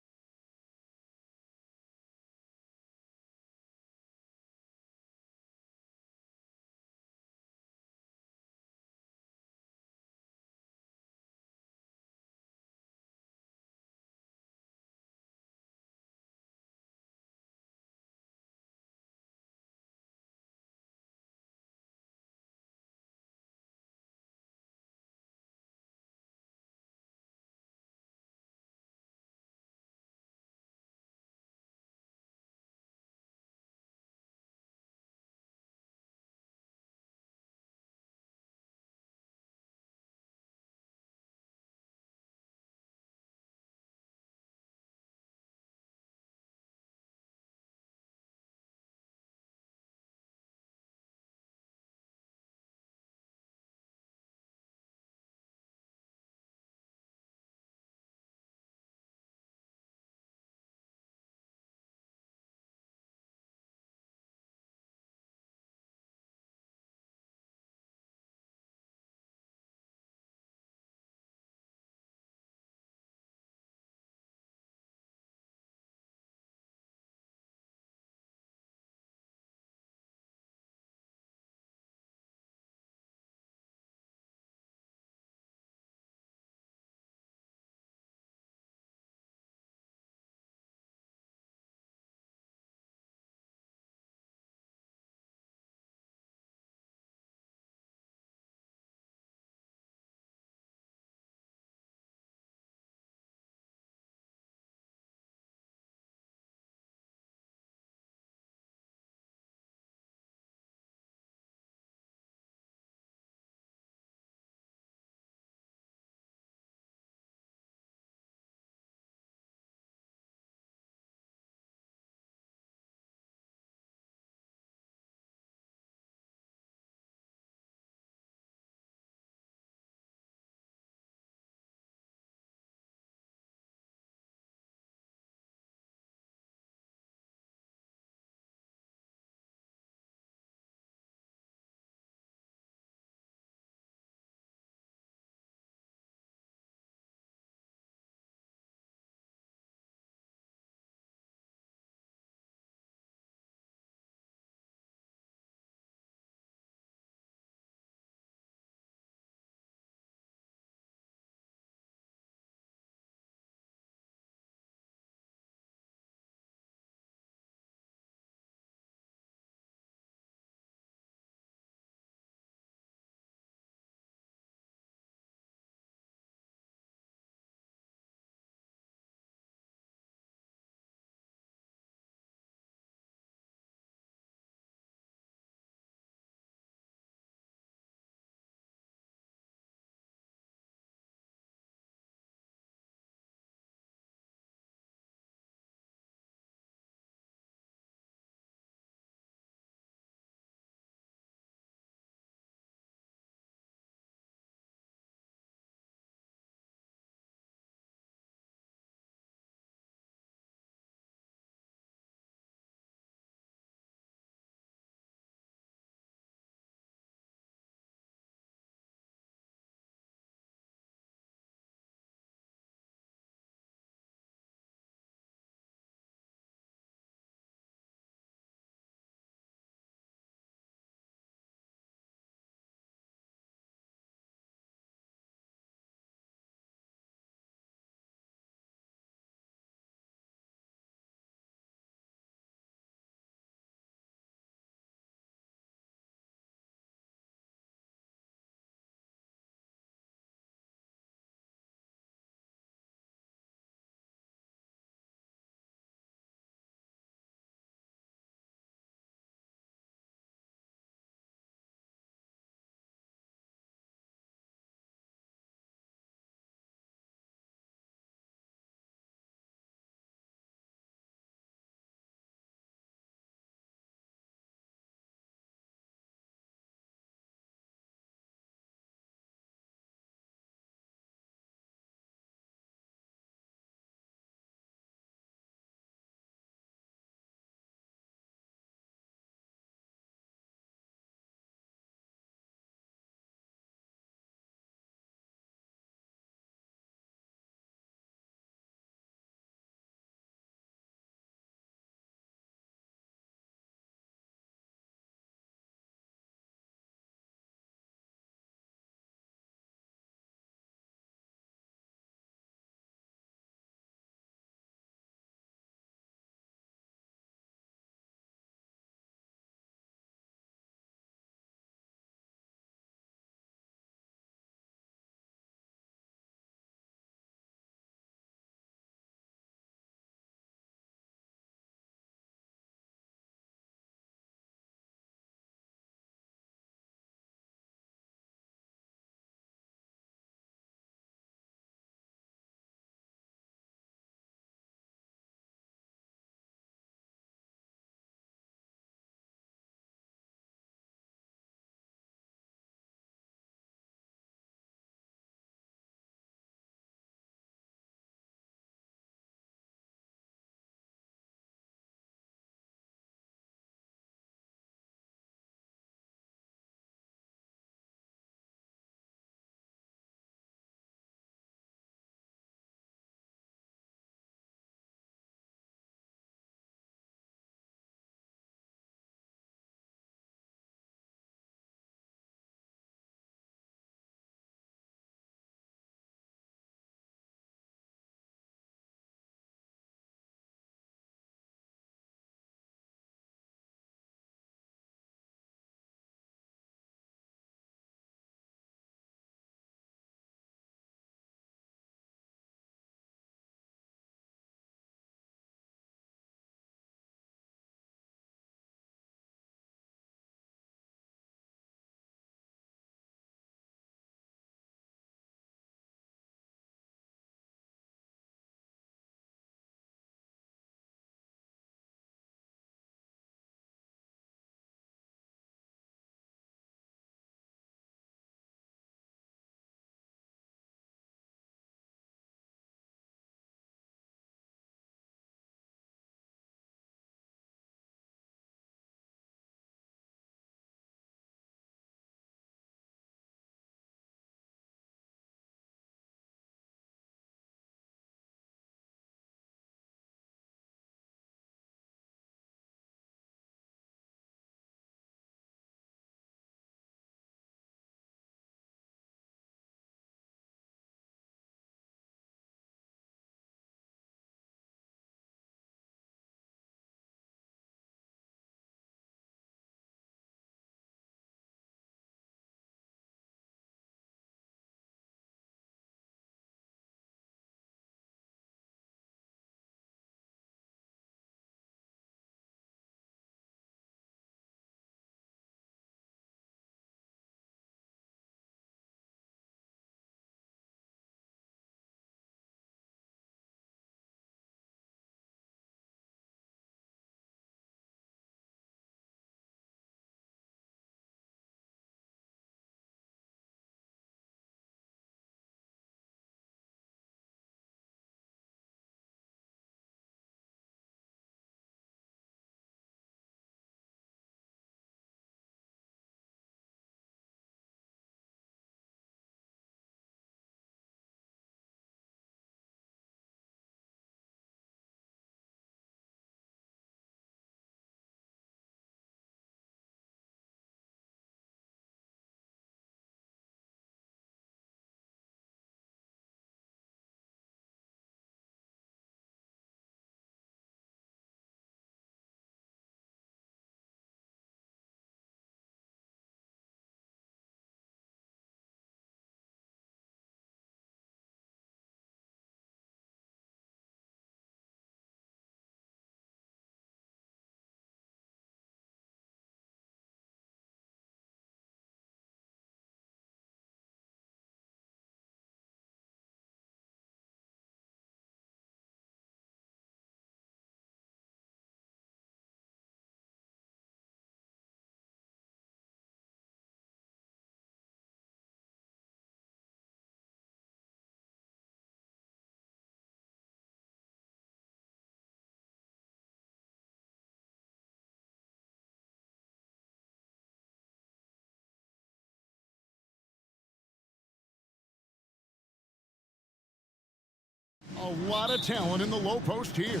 lot of talent in the low post here.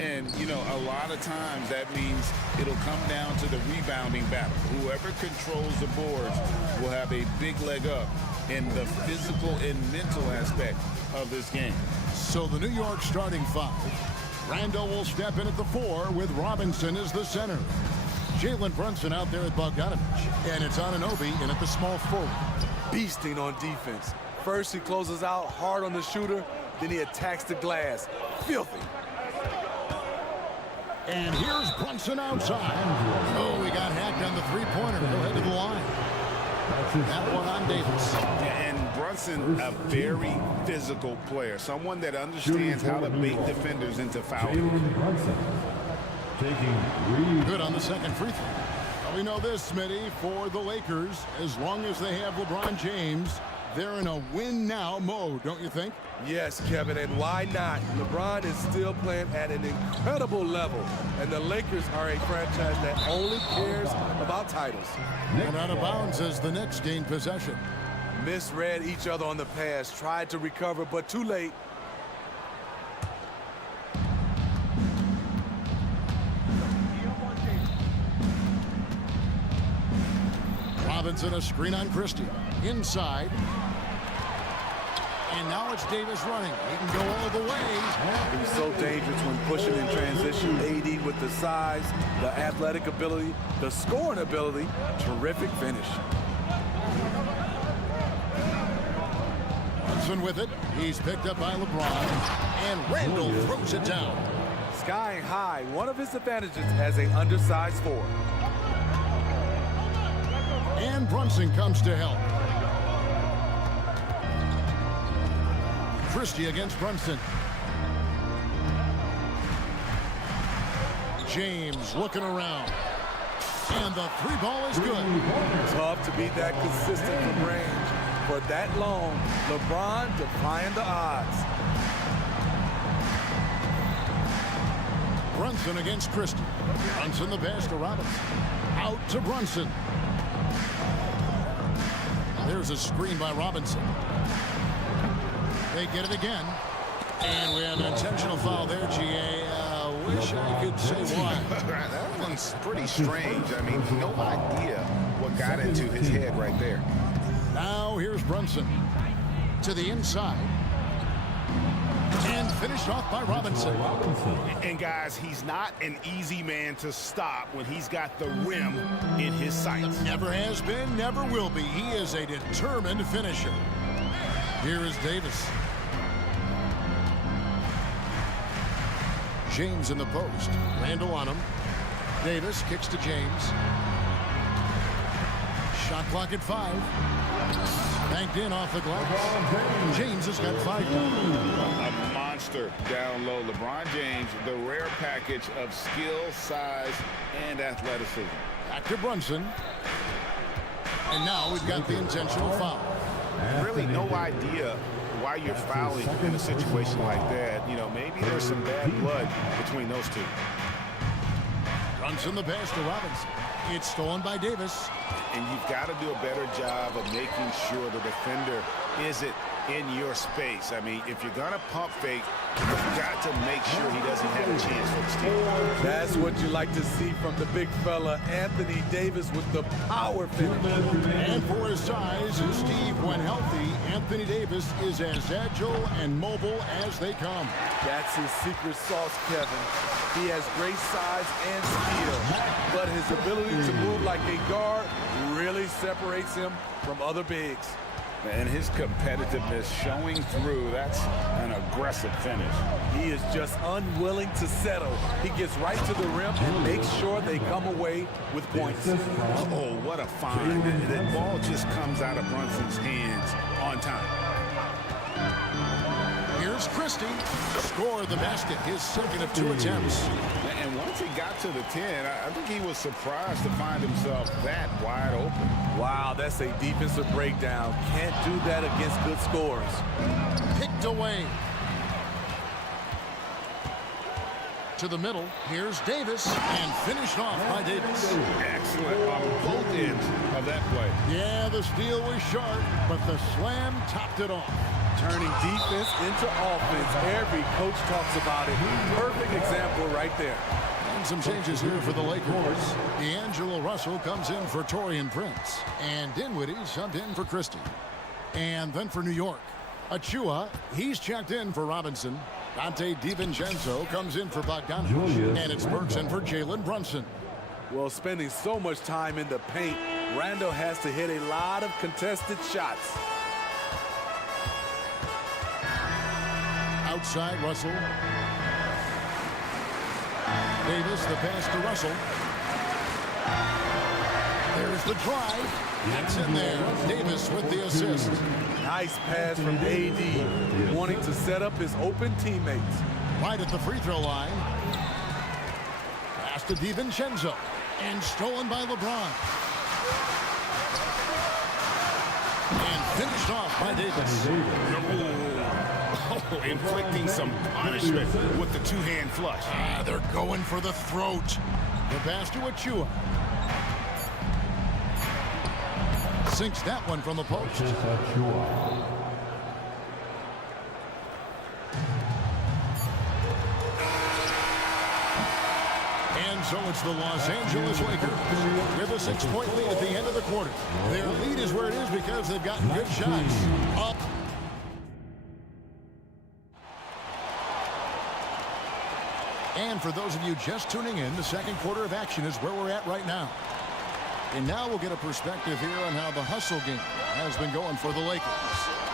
And, you know, a lot of times that means it'll come down to the rebounding battle. Whoever controls the boards will have a big leg up in the physical and mental aspect of this game. So the New York starting five. Randall will step in at the 4 with Robinson as the center. Jalen Brunson out there at Bogdanovich. And it's Anunoby in at the small forward. Beasting on defense. First he closes out hard on the shooter, then he attacks the glass. Filthy. And here's Brunson outside. Oh, he got hacked on the three-pointer. He'll head to the line. That one on Davis. And Brunson, a very physical player. Someone that understands how to bait defenders into fouling. Good on the second free throw. Well, we know this, Smitty, for the Lakers, as long as they have LeBron James, they're in a win-now mode, don't you think? Yes, Kevin, and why not? LeBron is still playing at an incredible level, and the Lakers are a franchise that only cares about titles. And out of bounds as the Knicks gain possession. Misread each other on the pass, tried to recover, but too late. Robinson, a screen on Christie. Inside. And now it's Davis running. He can go all the way. He's so dangerous when pushing in transition. AD with the size, the athletic ability, the scoring ability. Terrific finish. Brunson with it. He's picked up by LeBron. And Randall throws it down. Skying high, one of his advantages as an undersized forward. And Brunson comes to help. Christie against Brunson. James looking around. And the three ball is good. Tough to be that consistent from range for that long. LeBron defying the odds. Brunson against Christie. Brunson the pass to Robinson. Out to Brunson. There's a screen by Robinson. They get it again. And we have an intentional foul there, GA. Wish I could say why. That one's pretty strange. I mean, no idea what got into his head right there. Now here's Brunson. To the inside. And finished off by Robinson. And guys, he's not an easy man to stop when he's got the rim in his sights. Never has been, never will be. He is a determined finisher. Here is Davis. James in the post. Randall on him. Davis kicks to James. Shot clock at 5. Banked in off the glass. James has got 5 down. A monster down low. LeBron James, the rare package of skill, size, and athleticism. Back to Brunson. And now we've got the intentional foul. Really no idea why you're fouling in a situation like that. You know, maybe there's some bad blood between those two. Brunson the pass to Robinson. It's stolen by Davis. And you've got to do a better job of making sure the defender isn't in your space. I mean, if you're going to pump fake, you've got to make sure he doesn't have a chance for the steal. That's what you like to see from the big fella, Anthony Davis, with the power finish. And for his size, Steve, when healthy, Anthony Davis is as agile and mobile as they come. That's his secret sauce, Kevin. He has great size and skill, but his ability to move like a guard really separates him from other bigs. And his competitiveness showing through. That's an aggressive finish. He is just unwilling to settle. He gets right to the rim and makes sure they come away with points. Oh, what a find. That ball just comes out of Brunson's hands on time. Here's Christie. Scored the basket, his second of 2 attempts. And once he got to the 10, I think he was surprised to find himself that wide open. Wow, that's a defensive breakdown. Can't do that against good scorers. Picked away. To the middle. Here's Davis. And finished off by Davis. Excellent on both ends of that play. Yeah, the steal was sharp, but the slam topped it off. Turning defense into offense. Every coach talks about it. Perfect example right there. And some changes here for the Lakers. D'Angelo Russell comes in for Taurean Prince. And Dinwiddie subbed in for Christie. And then for New York, Achua, he's checked in for Robinson. Dante DiVincenzo comes in for Bogdanovich. And it's Burks in for Jalen Brunson. Well, spending so much time in the paint, Randall has to hit a lot of contested shots. Outside Russell. Davis, the pass to Russell. There's the drive. That's in there. Davis with the assist. Nice pass from AD, wanting to set up his open teammates. Right at the free throw line. Pass to DiVincenzo. And stolen by LeBron. And finished off by Davis. Oh, inflicting some punishment with the two-hand flush. They're going for the throat. The pass to Achua. Sinks that one from the post. And so it's the Los Angeles Lakers with a 6-point lead at the end of the quarter. Their lead is where it is because they've gotten good shots. Up. And for those of you just tuning in, the second quarter of action is where we're at right now. And now we'll get a perspective here on how the hustle game has been going for the Lakers.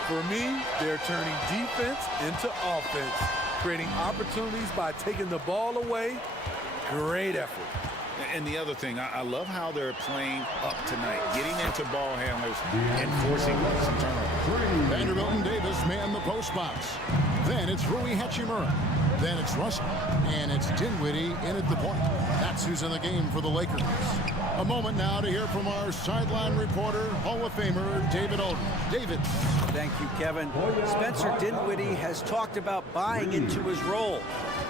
For me, they're turning defense into offense, creating opportunities by taking the ball away. Great effort. And the other thing, I love how they're playing up tonight, getting into ball handlers and forcing some turnovers. Vanderbilt and Davis man the post box. Then it's Rui Hachimura. Then it's Russell. And it's Dinwiddie in at the point. That's who's in the game for the Lakers. A moment now to hear from our sideline reporter, Hall of Famer David Aldridge. David. Thank you, Kevin. Spencer Dinwiddie has talked about buying into his role.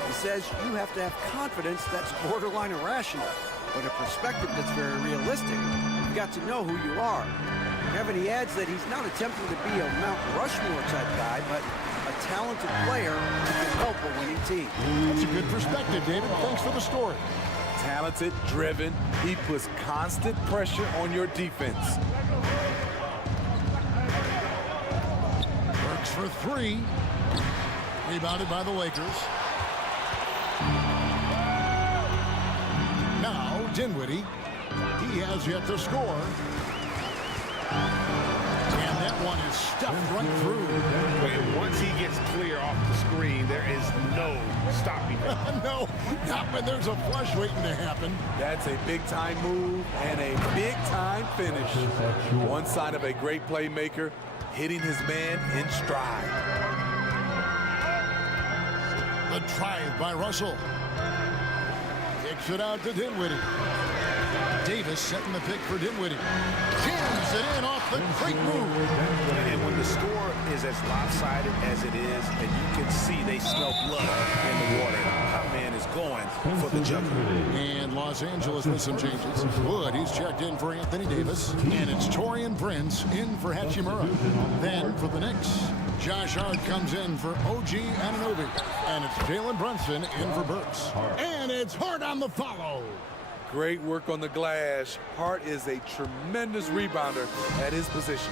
He says you have to have confidence that's borderline irrational, but a perspective that's very realistic. You've got to know who you are. Kevin, he adds that he's not attempting to be a Mount Rushmore type guy, but a talented player who can help a winning team. That's a good perspective, David. Thanks for the story. Talented, driven, he puts constant pressure on your defense. Works for three. Rebounded by the Lakers. Now Dinwiddie. He has yet to score. And that one is stuffed right through. And once he gets clear off the screen, there is no stopping him. No, not when there's a flush waiting to happen. That's a big-time move and a big-time finish. One sign of a great playmaker, hitting his man in stride. The drive by Russell. Kicks it out to Dinwiddie. Davis setting the pick for Dinwiddie. Jams it in off the great move. And when the score is as lopsided as it is, and you can see they smell blood in the water, our man is going for the jumper. And Los Angeles with some changes. Wood, he's checked in for Anthony Davis. And it's Taurean Prince in for Hachimura. Then for the Knicks, Josh Hart comes in for OG Anunoby. And it's Jalen Brunson in for Burks. And it's Hart on the follow. Great work on the glass. Hart is a tremendous rebounder at his position.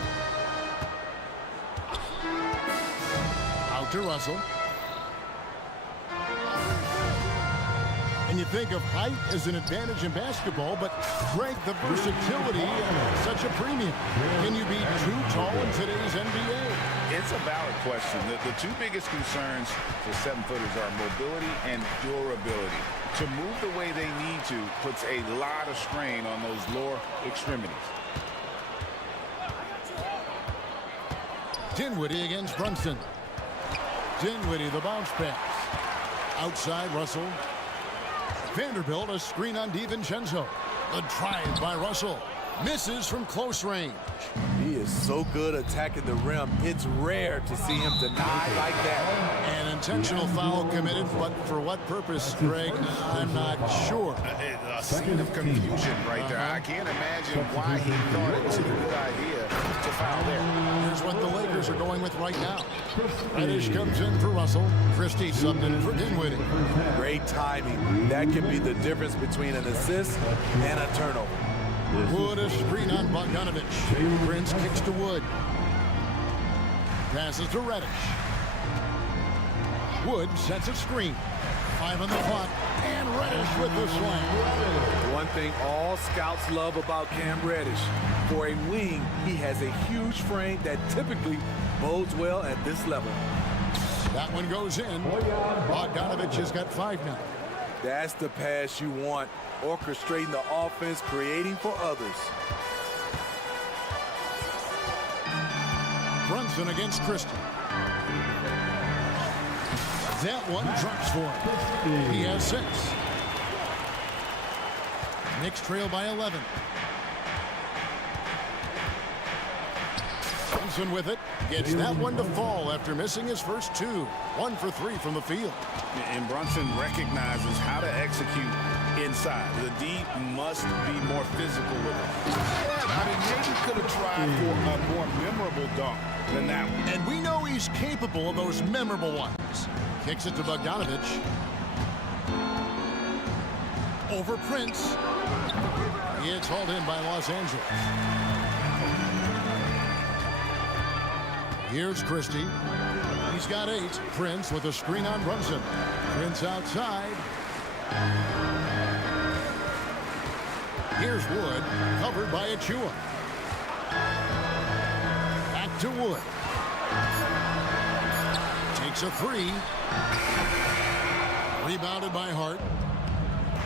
Out to Russell. And you think of height as an advantage in basketball, but Greg, the versatility at such a premium. Can you be too tall in today's NBA? It's a valid question. The two biggest concerns for 7-footers are mobility and durability. To move the way they need to puts a lot of strain on those lower extremities. Dinwiddie against Brunson. Dinwiddie, the bounce pass. Outside Russell. Vanderbilt, a screen on DiVincenzo. The drive by Russell. Misses from close range. He is so good attacking the rim. It's rare to see him denied like that. An intentional foul committed, but for what purpose, Greg? I'm not sure. A scene of confusion right there. I can't imagine why he thought it was a good idea a foul there. Here's what the Lakers are going with right now. Reddish comes in for Russell. Christie subbed in for Dinwiddie. Great timing. That can be the difference between an assist and a turnover. Wood a screen on Bogdanovich. Prince kicks to Wood. Passes to Reddish. Wood sets a screen. 5 on the clock, and Reddish with the slam. One thing all scouts love about Cam Reddish. For a wing, he has a huge frame that typically bodes well at this level. That one goes in. Bogdanovich has got 5 now. That's the pass you want. Orchestrating the offense, creating for others. Brunson against Christie. That one drops for him. He has 6. Knicks trail by 11. Brunson with it. Gets that one to fall after missing his first 2. 1 for 3 from the field. And Brunson recognizes how to execute inside. The D must be more physical with him. Yeah, I mean, maybe could have tried for a more memorable dunk than that one. And we know he's capable of those memorable ones. Kicks it to Bogdanovich. Over Prince. It's hauled in by Los Angeles. Here's Christie. He's got 8. Prince with a screen on Brunson. Prince outside. Here's Wood, covered by Achua. Back to Wood. Takes a 3. Rebounded by Hart.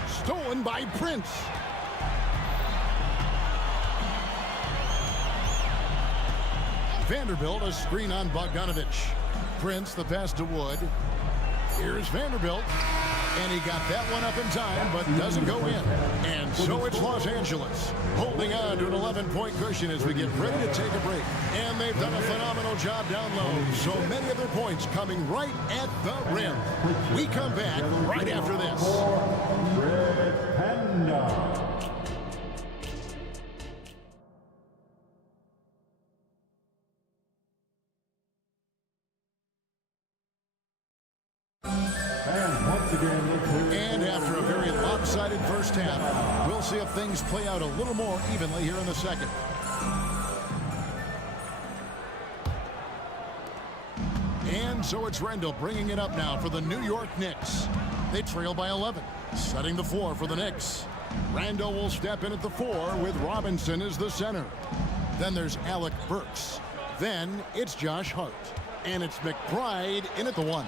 Stolen by Prince. Vanderbilt, a screen on Bogdanovich. Prince, the pass to Wood. Here's Vanderbilt. And he got that one up in time, but doesn't go in. And so it's Los Angeles, holding on to an 11-point cushion as we get ready to take a break. And they've done a phenomenal job down low. So many of their points coming right at the rim. We come back right after this. Red Panda. And after a very lopsided first half, we'll see if things play out a little more evenly here in the second. And so it's Rendell bringing it up now for the New York Knicks. They trail by 11, setting the floor for the Knicks. Rendell will step in at the 4 with Robinson as the center. Then there's Alec Burks. Then it's Josh Hart. And it's McBride in at the 1.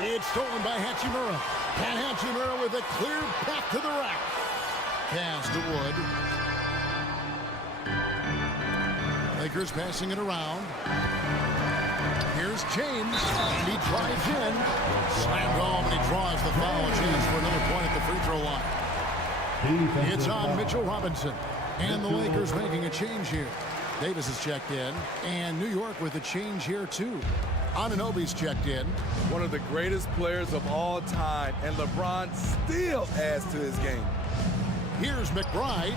It's stolen by Hachimura. And Hachimura with a clear path to the rack. Pass to Wood. Lakers passing it around. Here's James. And he drives in. Slammed home, and he draws the foul. Chance for another point at the free throw line. It's on Mitchell Robinson. And the Lakers making a change here. Davis has checked in. And New York with a change here, too. Anunoby's checked in. One of the greatest players of all time, and LeBron still adds to his game. Here's McBride.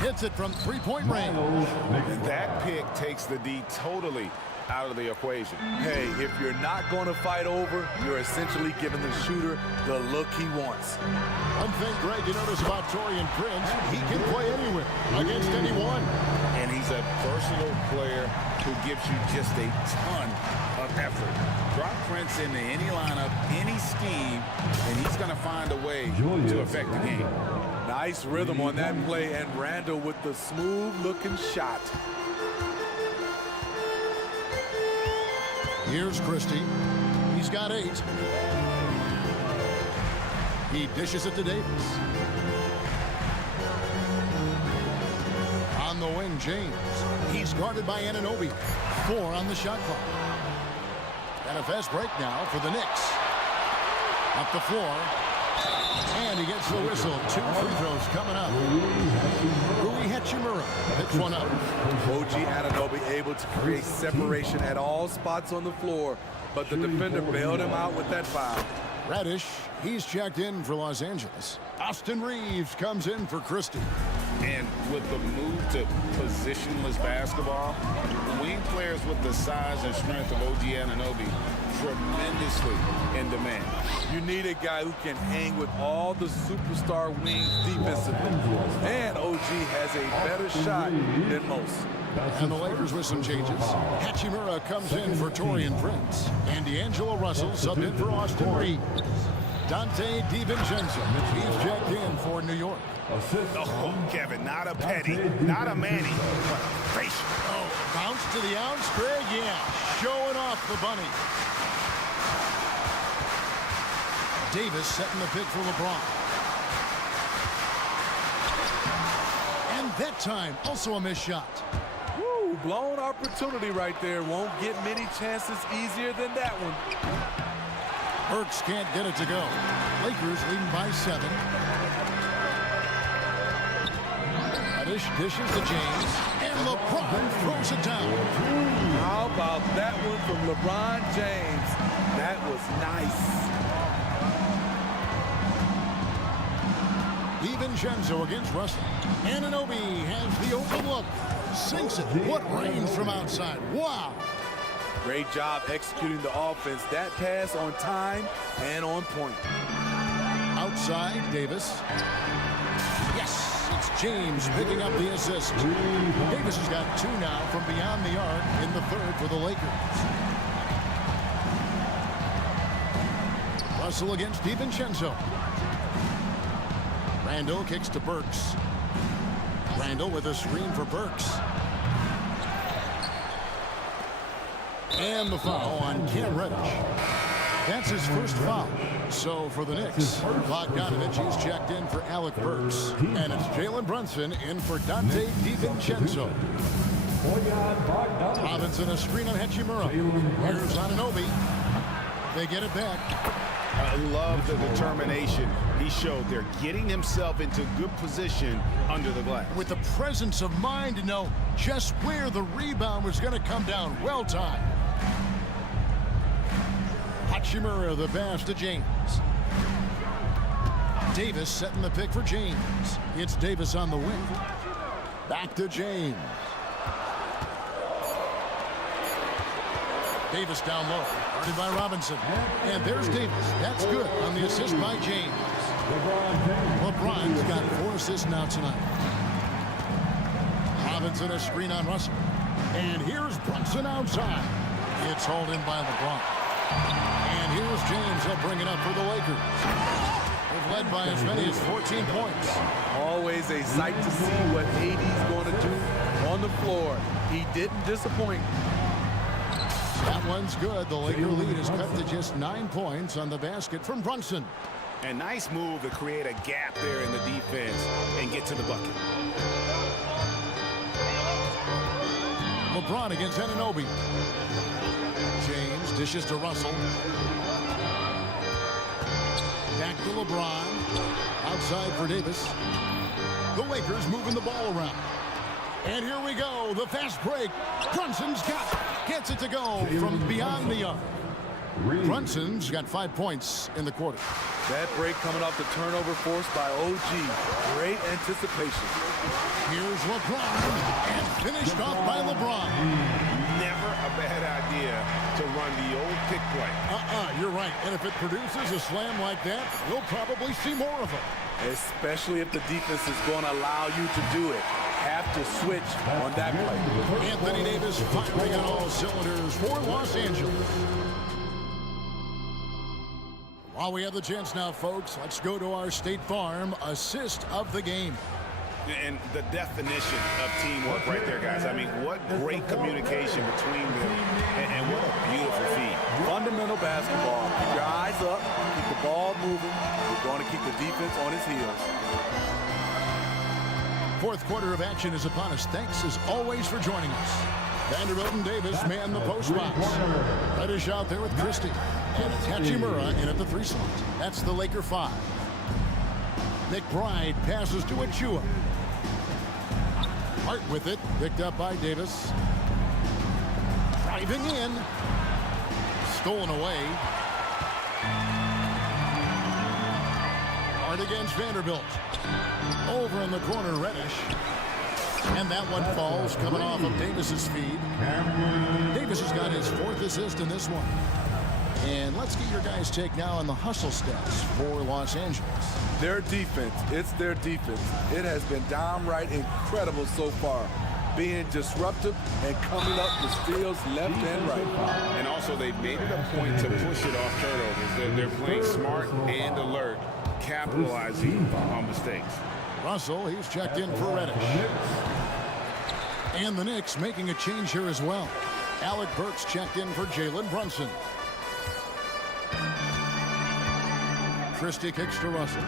Hits it from three-point range. And that pick takes the D totally out of the equation. Hey, if you're not going to fight over, you're essentially giving the shooter the look he wants. One thing, Greg, you notice about Taurean Prince, he can play anywhere against anyone. And he's a versatile player who gives you just a ton of effort. Drop Prince into any lineup, any scheme, and he's going to find a way to affect the game. Nice rhythm on that play, and Randall with the smooth-looking shot. Here's Christie. He's got 8. He dishes it to Davis. On the wing, James. He's guarded by Anunoby. 4 on the shot clock. And a fast break now for the Knicks. Up the floor. And he gets the whistle. 2 free throws coming up. Rui Hachimura hits one up. OG Anunoby able to create separation at all spots on the floor, but the defender bailed him out with that foul. Reddish, he's checked in for Los Angeles. Austin Reeves comes in for Christie. And with the move to positionless basketball, wing players with the size and strength of OG Anunoby tremendously in demand. You need a guy who can hang with all the superstar wings defensively. And OG has a better shot than most. And the Lakers with some changes. Hachimura comes in for Torian Prince. And D'Angelo Russell subbed in for Austin Reeves. Dante DiVincenzo, he's checked in for New York. Oh, Kevin, not a Petty, not a Manny, but facial. Oh, bounce to the ounce, Craig, yeah. Showing off the bunny. Davis setting the pick for LeBron. And that time, also a missed shot. Woo, blown opportunity right there. Won't get many chances easier than that one. Burks can't get it to go. Lakers leading by 7. Dishes to James, and LeBron throws it down. How about that one from LeBron James? That was nice. DiVincenzo against Russell. Anunoby has the open look. Sinks it. What range from outside. Wow. Great job executing the offense. That pass on time and on point. Outside, Davis. Yes. It's James picking up the assist. Davis has got 2 now from beyond the arc in the third for the Lakers. Russell against DiVincenzo. Randall kicks to Burks. Randall with a screen for Burks. And the foul on Cam Reddish. That's his first foul. So for the Knicks, Bogdanovich is checked in for Alec Burks. And it's Jalen Brunson in for Dante DiVincenzo. Robinson a screen on Hachimura. Here's Anunoby. They get it back. I love the determination he showed there, getting himself into good position under the glass. With the presence of mind to know just where the rebound was going to come down. Well timed. Hachimura the pass to James. Davis setting the pick for James. It's Davis on the wing. Back to James. Davis down low. Guarded by Robinson. And there's Davis. That's good on the assist by James. LeBron's got 4 assists now tonight. Robinson a screen on Russell. And here's Brunson outside. It's hauled in by LeBron. And here's James. He'll bring it up for the Lakers. They've led by as many as 14 points. Always a sight to see what AD's going to do on the floor. He didn't disappoint. That one's good. The Laker lead is cut to just 9 points on the basket from Brunson. A nice move to create a gap there in the defense and get to the bucket. LeBron against Anunoby. James dishes to Russell. Back to LeBron. Outside for Davis. The Lakers moving the ball around. And here we go. The fast break. Brunson's got it. Gets it to go from beyond the arc. Brunson's got 5 points in the quarter. That break coming off the turnover forced by OG. Great anticipation. Here's LeBron. And finished off by LeBron. Never a bad idea to run the old pick play. You're right. And if it produces a slam like that, we'll probably see more of them. Especially if the defense is going to allow you to do it. Have to switch on that play. Anthony Davis firing on all cylinders for Los Angeles. While we have the chance now, folks, let's go to our State Farm assist of the game. And the definition of teamwork right there, guys. I mean, what great communication between them, and what a beautiful feed. Fundamental basketball. Keep your eyes up, keep the ball moving. You're going to keep the defense on its heels. Fourth quarter of action is upon us. Thanks, as always, for joining us. Vanderbilt and Davis man the post box. Reddish out there with Christie. And it's Hachimura in at the 3 slot. That's the Laker 5. McBride passes to Achua. Hart with it. Picked up by Davis. Driving in. Stolen away. Hart against Vanderbilt. Over in the corner, Reddish. And that one falls coming off of Davis's feed. Davis has got his 4th assist in this one. And let's get your guys' take now on the hustle stats for Los Angeles. Their defense, it's their defense. It has been downright incredible so far, being disruptive and coming up the steals left and right. And also, they've made it a point to push it off turnovers. They're playing smart and alert, capitalizing on mistakes. Russell, he's checked in for Reddish. And the Knicks making a change here as well. Alec Burks checked in for Jalen Brunson. Christie kicks to Russell.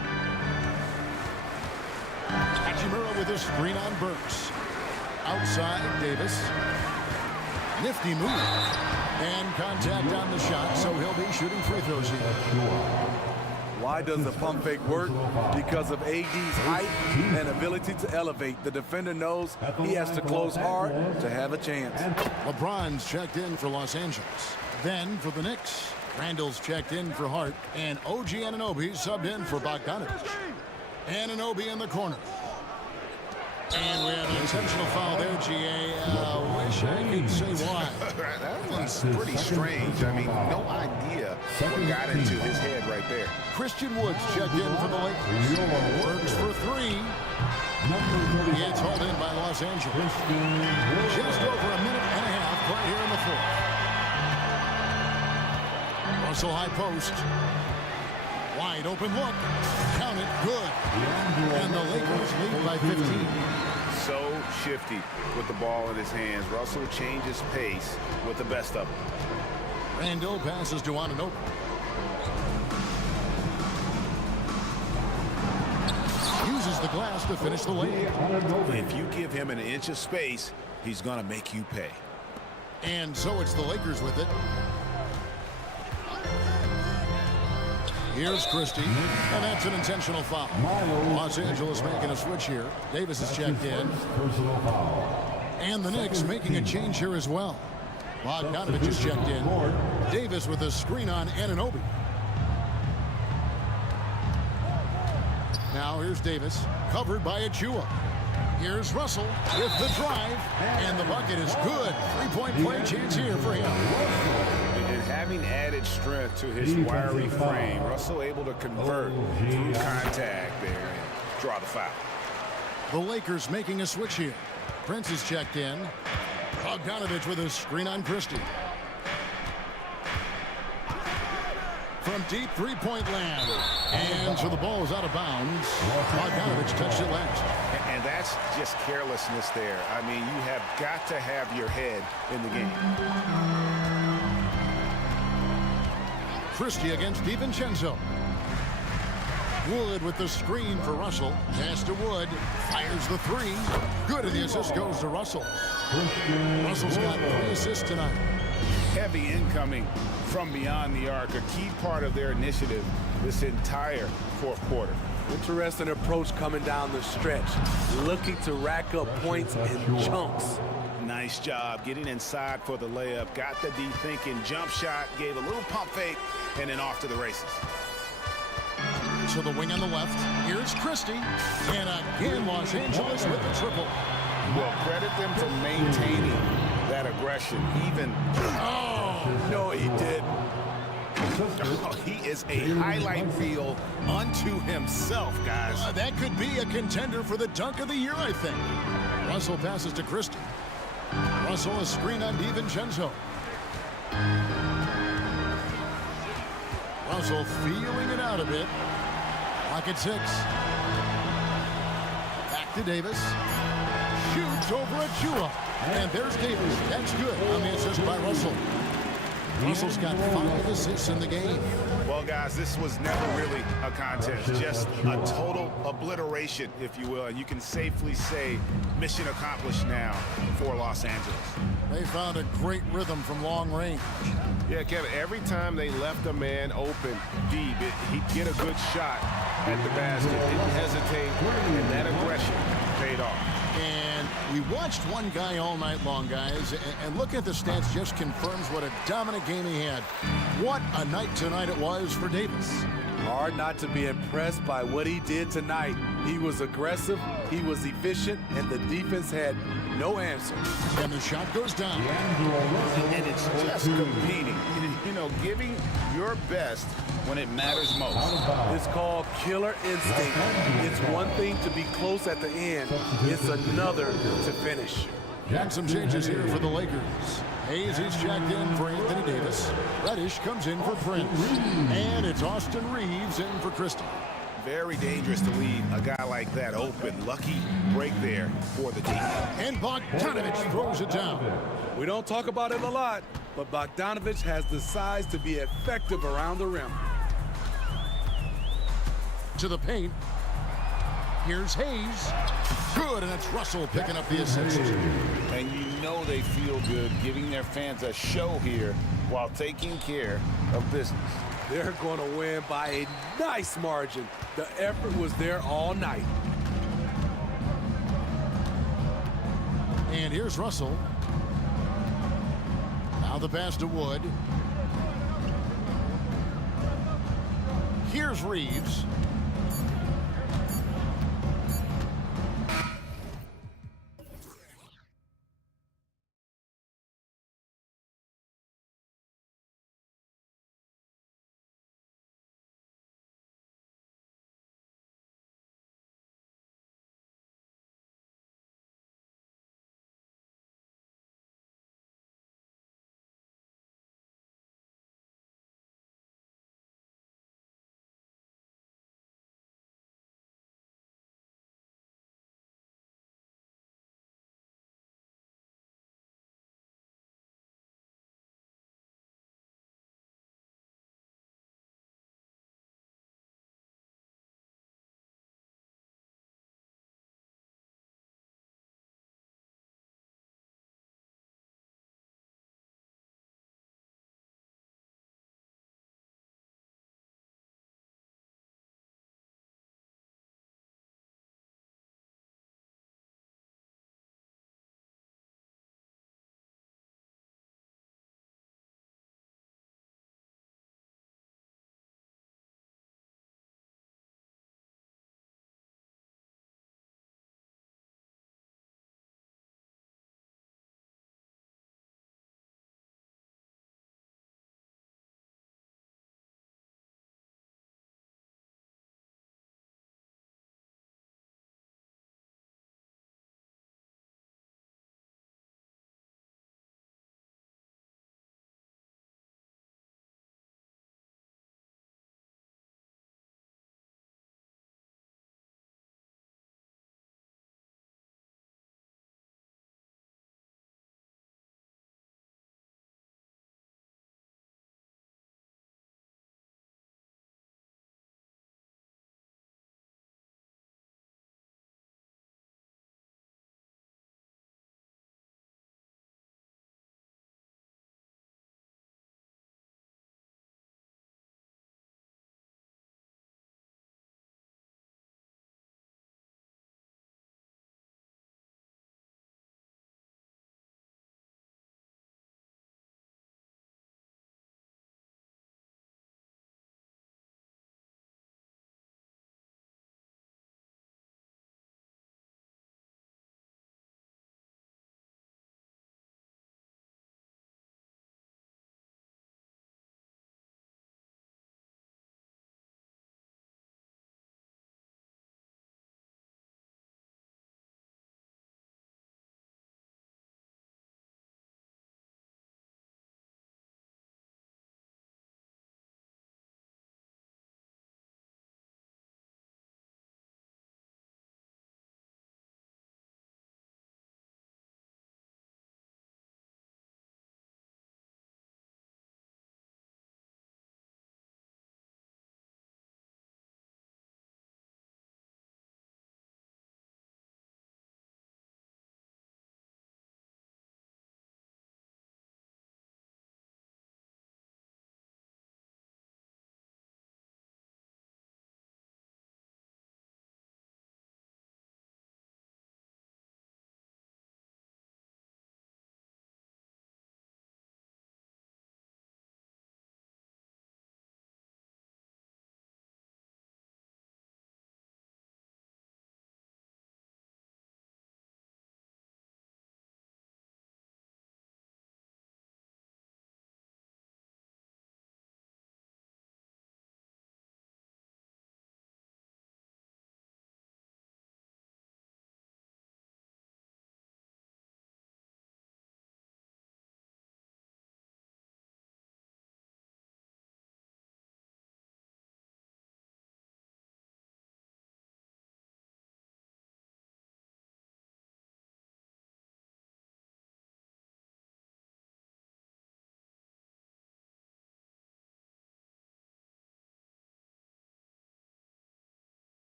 Hachimura with a screen on Burks. Outside, Davis. Nifty move. And contact on the shot, so he'll be shooting free throws here. Why does the pump fake work? Because of AD's height and ability to elevate. The defender knows he has to close hard to have a chance. LeBron's checked in for Los Angeles. Then for the Knicks, Randall's checked in for Hart, and OG Anunoby subbed in for Bogdanovich. Anunoby in the corner. And we have an intentional foul there, GA. Wish I could say why. That one's pretty strange. I mean, no idea what got into his head right there. Christian Woods checked in for the Lakers. Works for 3. It's hauled in by Los Angeles. Just over a minute and a half right here in the 4th. Russell high post. Wide open look. Count it. Good. And the Lakers lead by 15. So shifty with the ball in his hands. Russell changes pace with the best of them. Randall passes to Anunoby. Uses the glass to finish the lane. If you give him an inch of space, he's going to make you pay. And so it's the Lakers with it. Here's Christie, and that's an intentional foul. Los Angeles making a switch here. Davis is checked in. And the Knicks making a change here as well. Bogdanovich is checked in. Davis with a screen on Anunoby. Now here's Davis, covered by Achua. Here's Russell with the drive, and the bucket is good. 3-point play chance here for him. And having added strength to his wiry frame, Russell able to convert through contact there and draw the foul. The Lakers making a switch here. Prince is checked in. Bogdanovich with a screen on Christie. From deep 3-point land. And so the ball is out of bounds. Bogdanovich touched it last. And that's just carelessness there. I mean, you have got to have your head in the game. Christie against DiVincenzo. Wood with the screen for Russell. Pass to Wood. Fires the 3. Good, and the assist goes to Russell. Russell's got 3 assists tonight. Heavy incoming from beyond the arc, a key part of their initiative this entire 4th quarter. Interesting approach coming down the stretch, looking to rack up points in chunks. Nice job getting inside for the layup. Got the D thinking, jump shot, gave a little pump fake, and then off to the races. To the wing on the left. Here's Christie. And again, Los Angeles with the triple. Well, credit them for maintaining that aggression. Even, no, he did. He is a highlight reel unto himself, guys. That could be a contender for the dunk of the year, I think. Russell passes to Christie. Russell a screen on DiVincenzo. Russell feeling it out a bit. Pocket 6. Back to Davis. Shoots over Achua. And there's Davis. That's good on the assist by Russell. Russell's got 5 assists in the game. Well, guys, this was never really a contest. Just a total obliteration, if you will. And you can safely say mission accomplished now for Los Angeles. They found a great rhythm from long range. Yeah, Kevin, every time they left a man open deep, he'd get a good shot at the basket. Didn't hesitate, and that aggression paid off. And we watched one guy all night long, guys, and look at the stats just confirms what a dominant game he had. What a night tonight it was for Davis. Hard not to be impressed by what he did tonight. He was aggressive, he was efficient, and the defense had no answer. And the shot goes down. And it's just competing. You know, giving your best when it matters most. It's called killer instinct. It's one thing to be close at the end. It's another to finish. And some changes here for the Lakers. Hayes is checked in for Anthony Davis. Reddish comes in for Prince. And it's Austin Reeves in for Christie. Very dangerous to leave a guy like that open. Lucky break there for the team. And Bogdanovich throws it down. We don't talk about it a lot, but Bogdanovich has the size to be effective around the rim. To the paint. Here's Hayes. Good, and it's Russell picking up the assist. And you know they feel good giving their fans a show here while taking care of business. They're going to win by a nice margin. The effort was there all night. And here's Russell. Now the pass to Wood. Here's Reeves.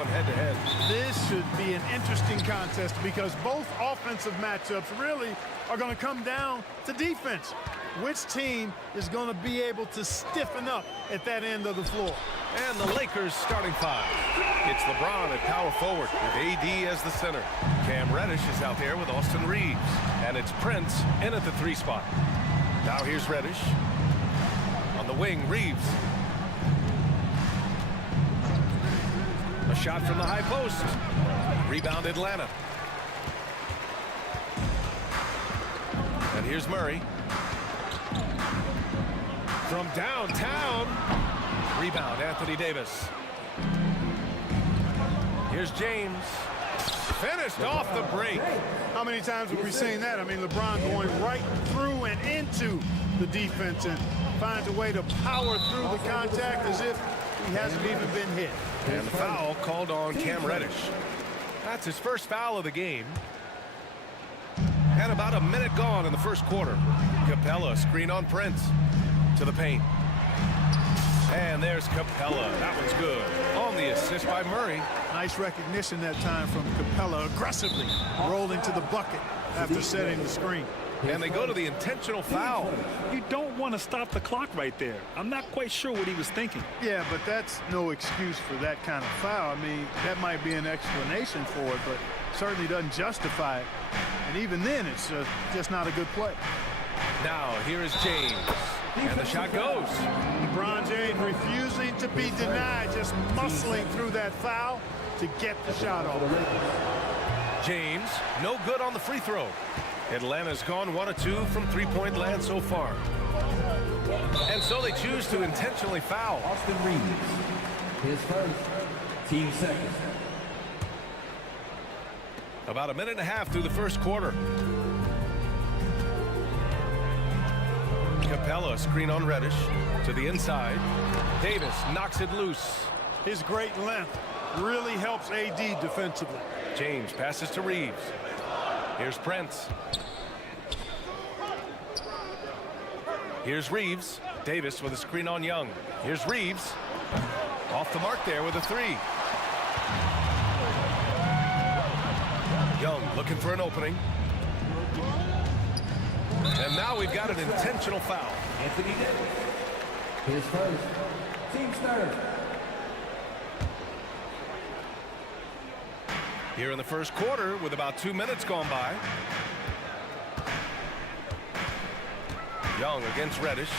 going head-to-head. This should be an interesting contest because both offensive matchups really are going to come down to defense. Which team is going to be able to stiffen up at that end of the floor? And the Lakers starting five. It's LeBron at power forward with AD as the center. Cam Reddish is out there with Austin Reeves. And it's Prince in at the 3 spot. Now here's Reddish. On the wing, Reeves. A shot from the high post. Rebound Atlanta. And here's Murray. From downtown. Rebound, Anthony Davis. Here's James. Finished off the break. How many times have we seen that? I mean, LeBron going right through and into the defense and finds a way to power through the contact as if he hasn't even been hit. And the foul called on Cam Reddish. That's his first foul of the game. And about a minute gone in the first quarter. Capella screen on Prince. To the paint. And there's Capella. That one's good. On the assist by Murray. Nice recognition that time from Capella, aggressively rolling to the bucket after setting the screen. And they go to the intentional foul. You don't want to stop the clock right there. I'm not quite sure what he was thinking. Yeah, but that's no excuse for that kind of foul. I mean, that might be an explanation for it, but certainly doesn't justify it. And even then, it's just not a good play. Now, here is James. And the shot goes. LeBron James refusing to be denied, just muscling through that foul to get the shot off. James, no good on the free throw. Atlanta's gone 1 of 2 from three-point land so far. And so they choose to intentionally foul. Austin Reeves, his first, team second. About a minute and a half through the first quarter. Capella screen on Reddish to the inside. Davis knocks it loose. His great length really helps AD defensively. James passes to Reeves. Here's Prince. Here's Reeves. Davis with a screen on Young. Here's Reeves. Off the mark there with a 3. Young looking for an opening. And now we've got an intentional foul. Anthony Davis, his first, team's third. Here in the first quarter with about 2 minutes gone by. Young against Reddish.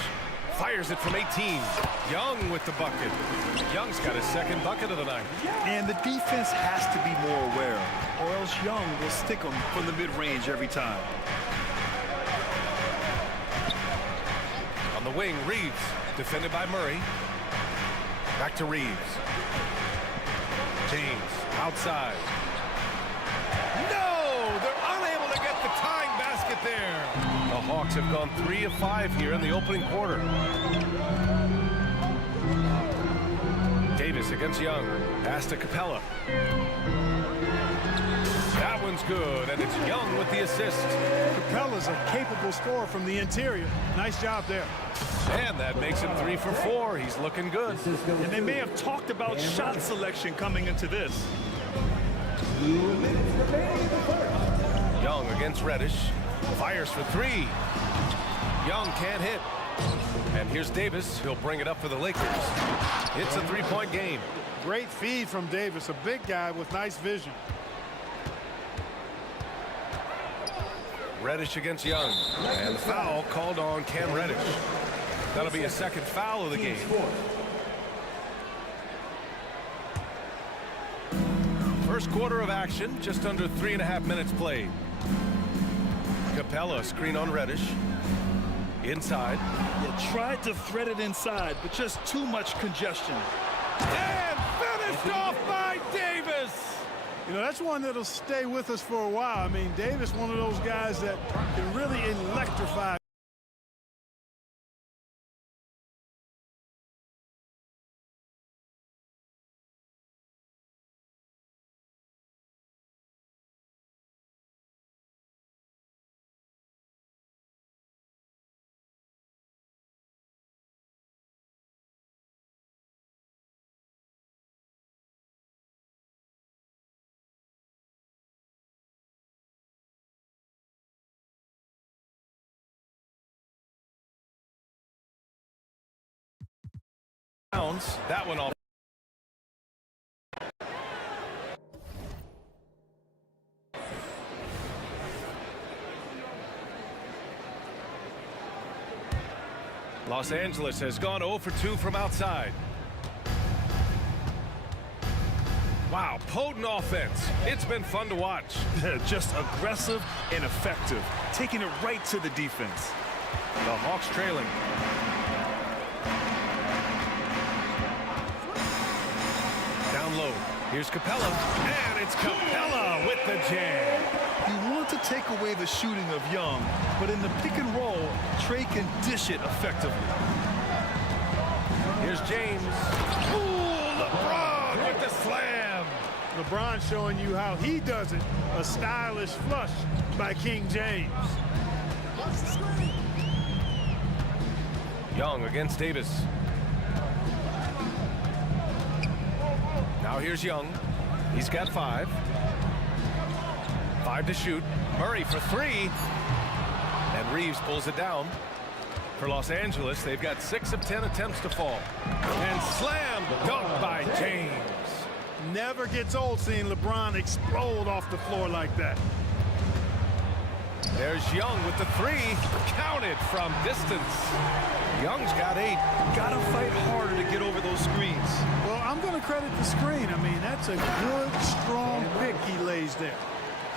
Fires it from 18. Young with the bucket. Young's got his second bucket of the night. And the defense has to be more aware, or else Young will stick them from the mid-range every time. On the wing, Reeves, defended by Murray. Back to Reeves. James, outside. No! They're unable to get the tying basket there. The Hawks have gone 3 of 5 here in the opening quarter. Davis against Young. Pass to Capella. That one's good, and it's Young with the assist. Capella's a capable scorer from the interior. Nice job there. And that makes him 3 for 4. He's looking good. And they may have talked about shot selection coming into this. Young against Reddish. Fires for 3. Young can't hit. And here's Davis. He'll bring it up for the Lakers. It's a 3-point game. Great feed from Davis, a big guy with nice vision. Reddish against Young. And the foul called on Cam Reddish. That'll be a second foul of the game. First quarter of action, just under 3.5 minutes played. Capella screen on Reddish. Inside. Yeah, tried to thread it inside, but just too much congestion. And finished off by Davis. You know, that's one that'll stay with us for a while. I mean, Davis, one of those guys that can really electrify That one off. Los Angeles has gone 0 for 2 from outside. Wow, potent offense. It's been fun to watch. Just aggressive and effective, taking it right to the defense. The Hawks trailing. Down low. Here's Capella, and it's Capella with the jam. You want to take away the shooting of Young, but in the pick and roll, Trey can dish it effectively. Here's James. Ooh, LeBron with the slam. LeBron showing you how he does it. A stylish flush by King James. Young against Davis. Now here's Young. He's got 5. 5 to shoot. Murray for 3. And Reeves pulls it down. For Los Angeles, they've got 6 of 10 attempts to fall. And slam dunk by James. Never gets old seeing LeBron explode off the floor like that. There's Young with the 3. Counted from distance. Young's got 8. Gotta fight harder to get over those screens. Well, I'm going to credit the screen. I mean, that's a good, strong pick he lays there.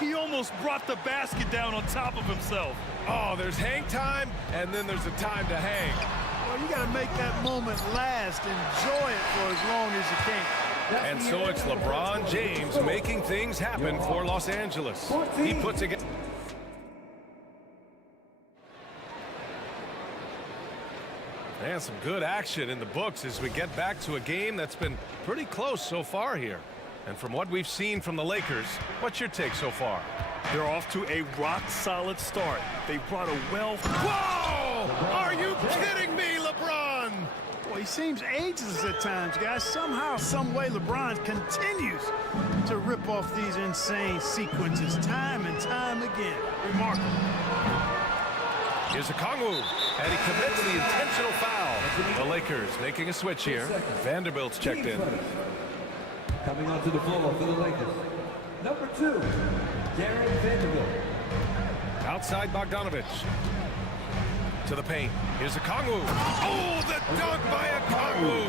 He almost brought the basket down on top of himself. Oh, there's hang time, and then there's a time to hang. Well, you got to make that moment last. Enjoy it for as long as you can. And so it's LeBron James making things happen for Los Angeles. He puts it. And some good action in the books as we get back to a game that's been pretty close so far here. And from what we've seen from the Lakers, what's your take so far? They're off to a rock-solid start. They brought a Whoa! Are you kidding me, LeBron? Well, he seems ageless at times, guys. Somehow, some way, LeBron continues to rip off these insane sequences time and time again. Remarkable. Here's a Kongwu, and he commits the intentional foul. The Lakers making a switch here. Vanderbilt's checked in. Coming onto the floor for the Lakers. Number 2, Darren Vanderbilt. Outside Bogdanovich. To the paint. Here's a Kongwu. Oh, the dunk by a Kongwu.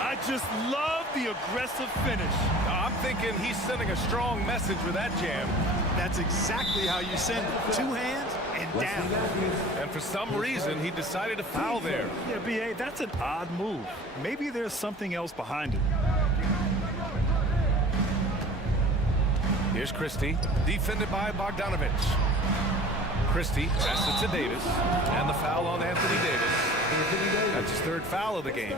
I just love the aggressive finish. I'm thinking he's sending a strong message with that jam. That's exactly how you send it. 2 hands and down. And for some reason, he decided to foul there. Yeah, B.A., that's an odd move. Maybe there's something else behind it. Here's Christie, defended by Bogdanovich. Christie passes it to Davis, and the foul on Anthony Davis. That's his 3rd foul of the game.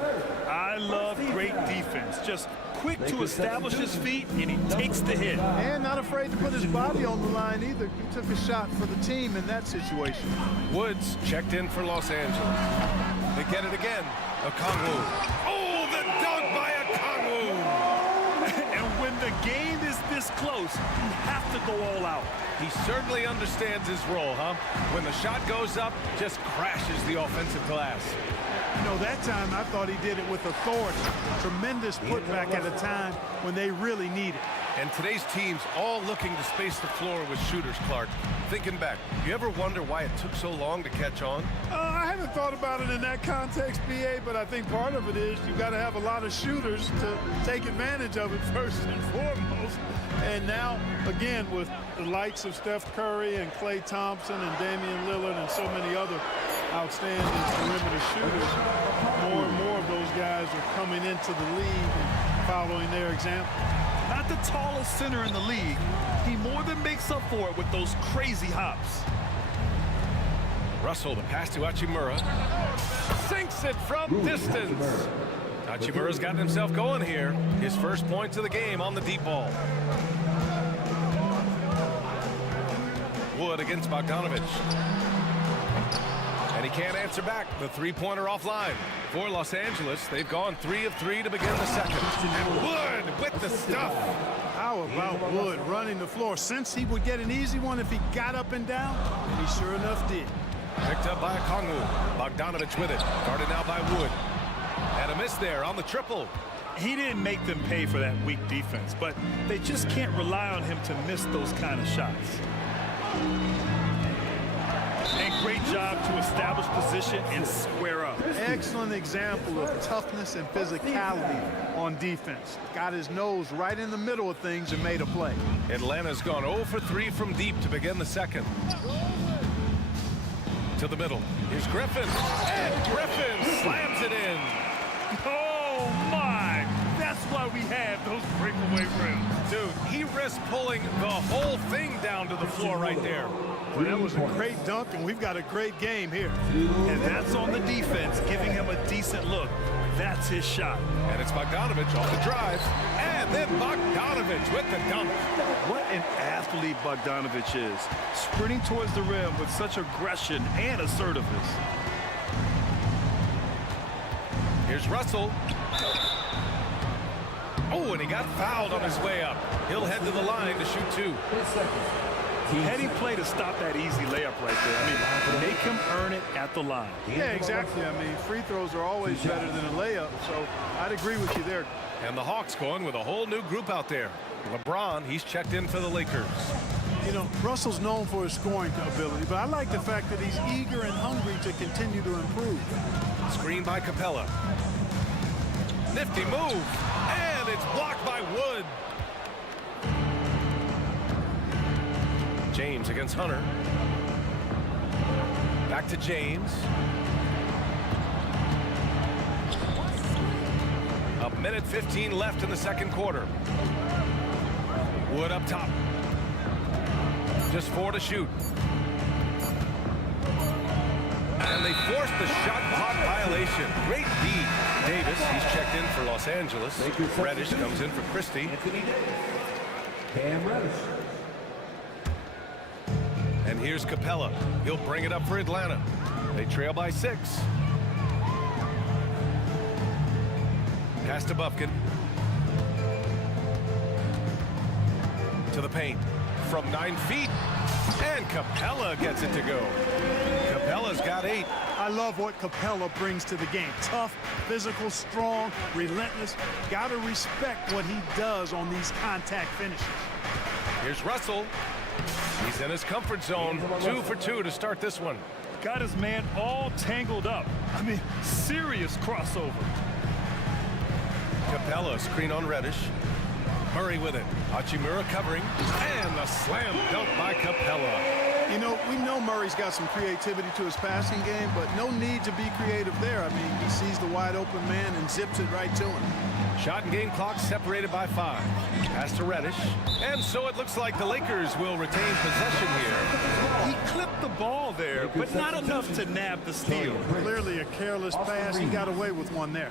I love great defense. Just quick to establish his feet, and he takes the hit. And not afraid to put his body on the line either. He took a shot for the team in that situation. Woods checked in for Los Angeles. They get it again. Okongwu. Oh, the dunk by Okongwu! And when the game is this close, you have to go all out. He certainly understands his role, huh? When the shot goes up, just crashes the offensive glass. You know, that time I thought he did it with authority. Tremendous putback at a time when they really need it. And today's team's all looking to space the floor with shooters, Clark. Thinking back, you ever wonder why it took so long to catch on? I haven't thought about it in that context, B.A., but I think part of it is you've got to have a lot of shooters to take advantage of it first and foremost. And now, again, with the likes of Steph Curry and Klay Thompson and Damian Lillard and so many other outstanding perimeter shooters, more and more of those guys are coming into the league and following their example. Not the tallest center in the league, he more than makes up for it with those crazy hops. Russell, the pass to Hachimura. Sinks it from distance. Hachimura's gotten himself going here. His first points of the game on the deep ball. Wood against Bogdanovich. And he can't answer back. The 3-pointer offline. For Los Angeles, they've gone 3 of 3 to begin the second. And Wood with the stuff. How about Wood running the floor? Since he would get an easy one if he got up and down, and he sure enough did. Picked up by Kongwu. Bogdanovich with it. Guarded now by Wood. And And a miss there on the triple. He didn't make them pay for that weak defense, but they just can't rely on him to miss those kind of shots. And great job to establish position and square up. Excellent example of toughness and physicality on defense. Got his nose right in the middle of things and made a play. Atlanta's gone 0 for 3 from deep to begin the second. To the middle. Here's Griffin. And Griffin slams it in. Oh, my. That's why we have those breakaway rims. Dude, he risked pulling the whole thing down to the floor right there. Well, that was a great dunk, and we've got a great game here. And that's on the defense, giving him a decent look. That's his shot. And it's Bogdanovich off the drive. And then Bogdanovich with the dunk. What an athlete Bogdanovich is. Sprinting towards the rim with such aggression and assertiveness. Here's Russell. Oh, and he got fouled on his way up. He'll head to the line to shoot 2. Heady play to stop that easy layup right there. I mean, make him earn it at the line. Yeah, exactly. I mean, free throws are always better than a layup, so I'd agree with you there. And the Hawks going with a whole new group out there. LeBron, he's checked in for the Lakers. You know, Russell's known for his scoring ability, but I like the fact that he's eager and hungry to continue to improve. Screen by Capella. Nifty move. And it's blocked by Wood. James against Hunter. Back to James. A minute 15 left in the second quarter. Wood up top. Just 4 to shoot. And they forced the shot clock violation. Great D. Davis, he's checked in for Los Angeles. Reddish comes in for Christie. Cam Reddish. And here's Capella. He'll bring it up for Atlanta. They trail by 6. Pass to Bufkin. To the paint. From 9 feet. And Capella gets it to go. Capella's got 8. I love what Capella brings to the game. Tough, physical, strong, relentless. Got to respect what he does on these contact finishes. Here's Russell. He's in his comfort zone. 2 for 2 to start this one. Got his man all tangled up. I mean, serious crossover. Capella screen on Reddish. Murray with it. Hachimura covering. And a slam dunk by Capella. You know, we know Murray's got some creativity to his passing game, but no need to be creative there. I mean, he sees the wide open man and zips it right to him. Shot and game clock separated by 5. Pass to Reddish. And so it looks like the Lakers will retain possession here. He clipped the ball there, but not enough to nab the steal. Clearly a careless pass. He got away with one there.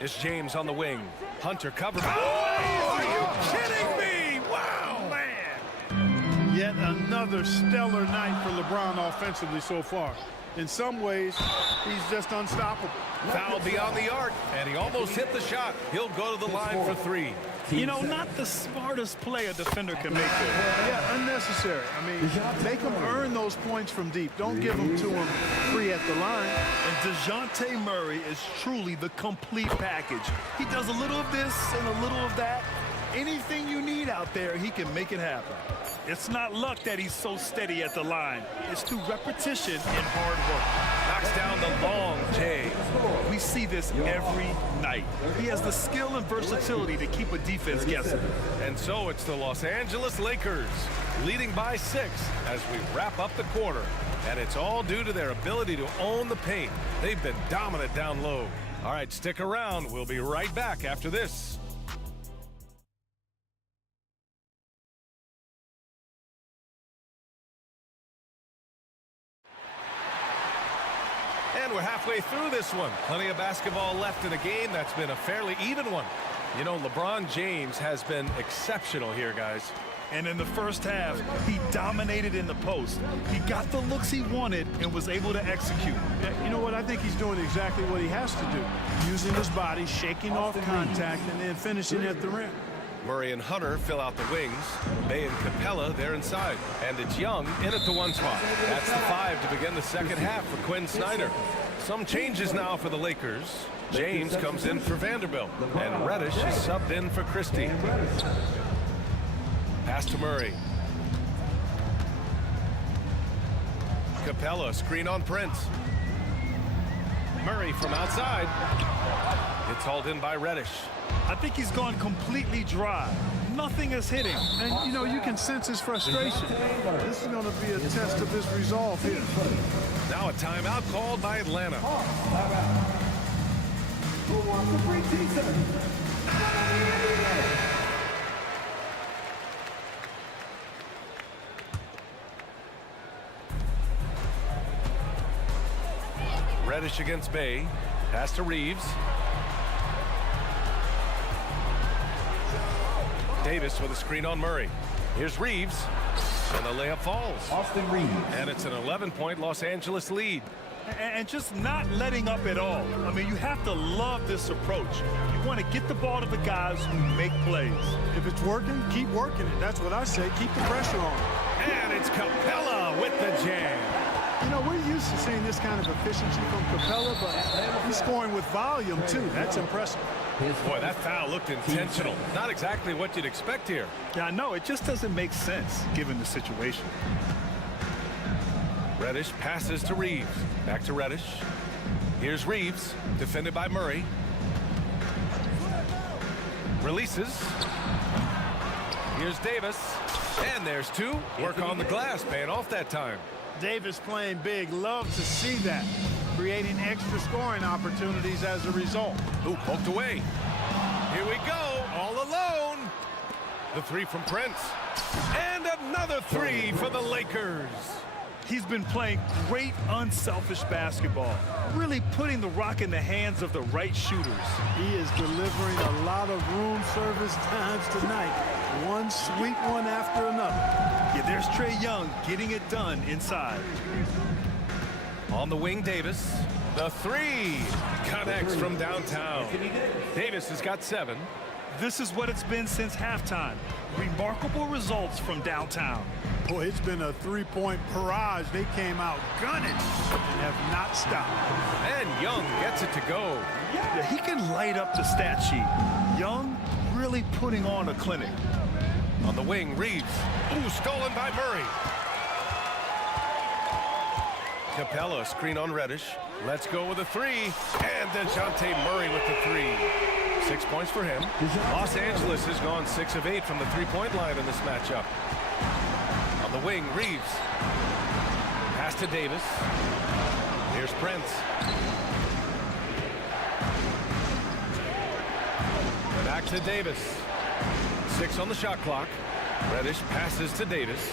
It's James on the wing. Hunter covers. Oh, are you kidding me? Wow, man. Yet another stellar night for LeBron offensively so far. In some ways, he's just unstoppable. Foul beyond the arc, and he almost hit the shot. He'll go to the line for 3. You know, not the smartest play a defender can make there. Yeah, unnecessary. I mean, make him earn those points from deep. Don't give them to him free at the line. And DeJounte Murray is truly the complete package. He does a little of this and a little of that. Anything you need out there, he can make it happen. It's not luck that he's so steady at the line. It's through repetition and hard work. Knocks down the long J. We see this every night. He has the skill and versatility to keep a defense guessing. And so it's the Los Angeles Lakers leading by 6 as we wrap up the quarter. And it's all due to their ability to own the paint. They've been dominant down low. All right, stick around. We'll be right back after this. And we're halfway through this one. Plenty of basketball left in a game that's been a fairly even one. You know, LeBron James has been exceptional here, guys. And in the first half, he dominated in the post. He got the looks he wanted and was able to execute. Yeah, you know what? I think he's doing exactly what he has to do. Using his body, shaking off contact, and then finishing at the rim. Murray and Hunter fill out the wings. Bay and Capella, they're inside. And it's Young in at the 1 spot. That's the 5 to begin the second half for Quinn Snyder. Some changes now for the Lakers. James comes in for Vanderbilt. And Reddish is subbed in for Christie. Pass to Murray. Capella, screen on Prince. Murray from outside. It's hauled in by Reddish. I think he's gone completely dry. Nothing is hitting. And, you know, you can sense his frustration. This is going to be a test of his resolve here. Now a timeout called by Atlanta. Reddish against Bay. Pass to Reeves. Davis with a screen on Murray. Here's Reeves. And the layup falls. Austin Reeves. And it's an 11-point Los Angeles lead. And just not letting up at all. I mean, you have to love this approach. You want to get the ball to the guys who make plays. If it's working, keep working it. That's what I say. Keep the pressure on. And it's Capella with the jam. You know, we're used to seeing this kind of efficiency from Capella, but he's scoring with volume, too. That's impressive. Boy, that foul looked intentional. Not exactly what you'd expect here. Yeah, I know. It just doesn't make sense, given the situation. Reddish passes to Reeves. Back to Reddish. Here's Reeves, defended by Murray. Releases. Here's Davis. And there's 2. Work on the glass, paying off that time. Davis playing big. Love to see that. Creating extra scoring opportunities as a result. Ooh, poked away. Here we go, all alone. The 3 from Prince. And another 3 for the Lakers. He's been playing great, unselfish basketball, really putting the rock in the hands of the right shooters. He is delivering a lot of room service times tonight. One sweet one after another. Yeah, there's Trae Young getting it done inside. On the wing, Davis. The 3 connects from downtown. Davis has got 7. This is what it's been since halftime. Remarkable results from downtown. Boy, it's been a three-point barrage. They came out gunning and have not stopped. And Young gets it to go. Yeah, he can light up the stat sheet. Young really putting on a clinic. On the wing, Reeves. Ooh, stolen by Murray. Capella, screen on Reddish. Let's go with a 3. And DeJounte Murray with the 3. 6 points for him. Los Angeles has gone 6 of 8 from the three-point line in this matchup. On the wing, Reeves. Pass to Davis. Here's Prince. Back to Davis. 6 on the shot clock. Reddish passes to Davis.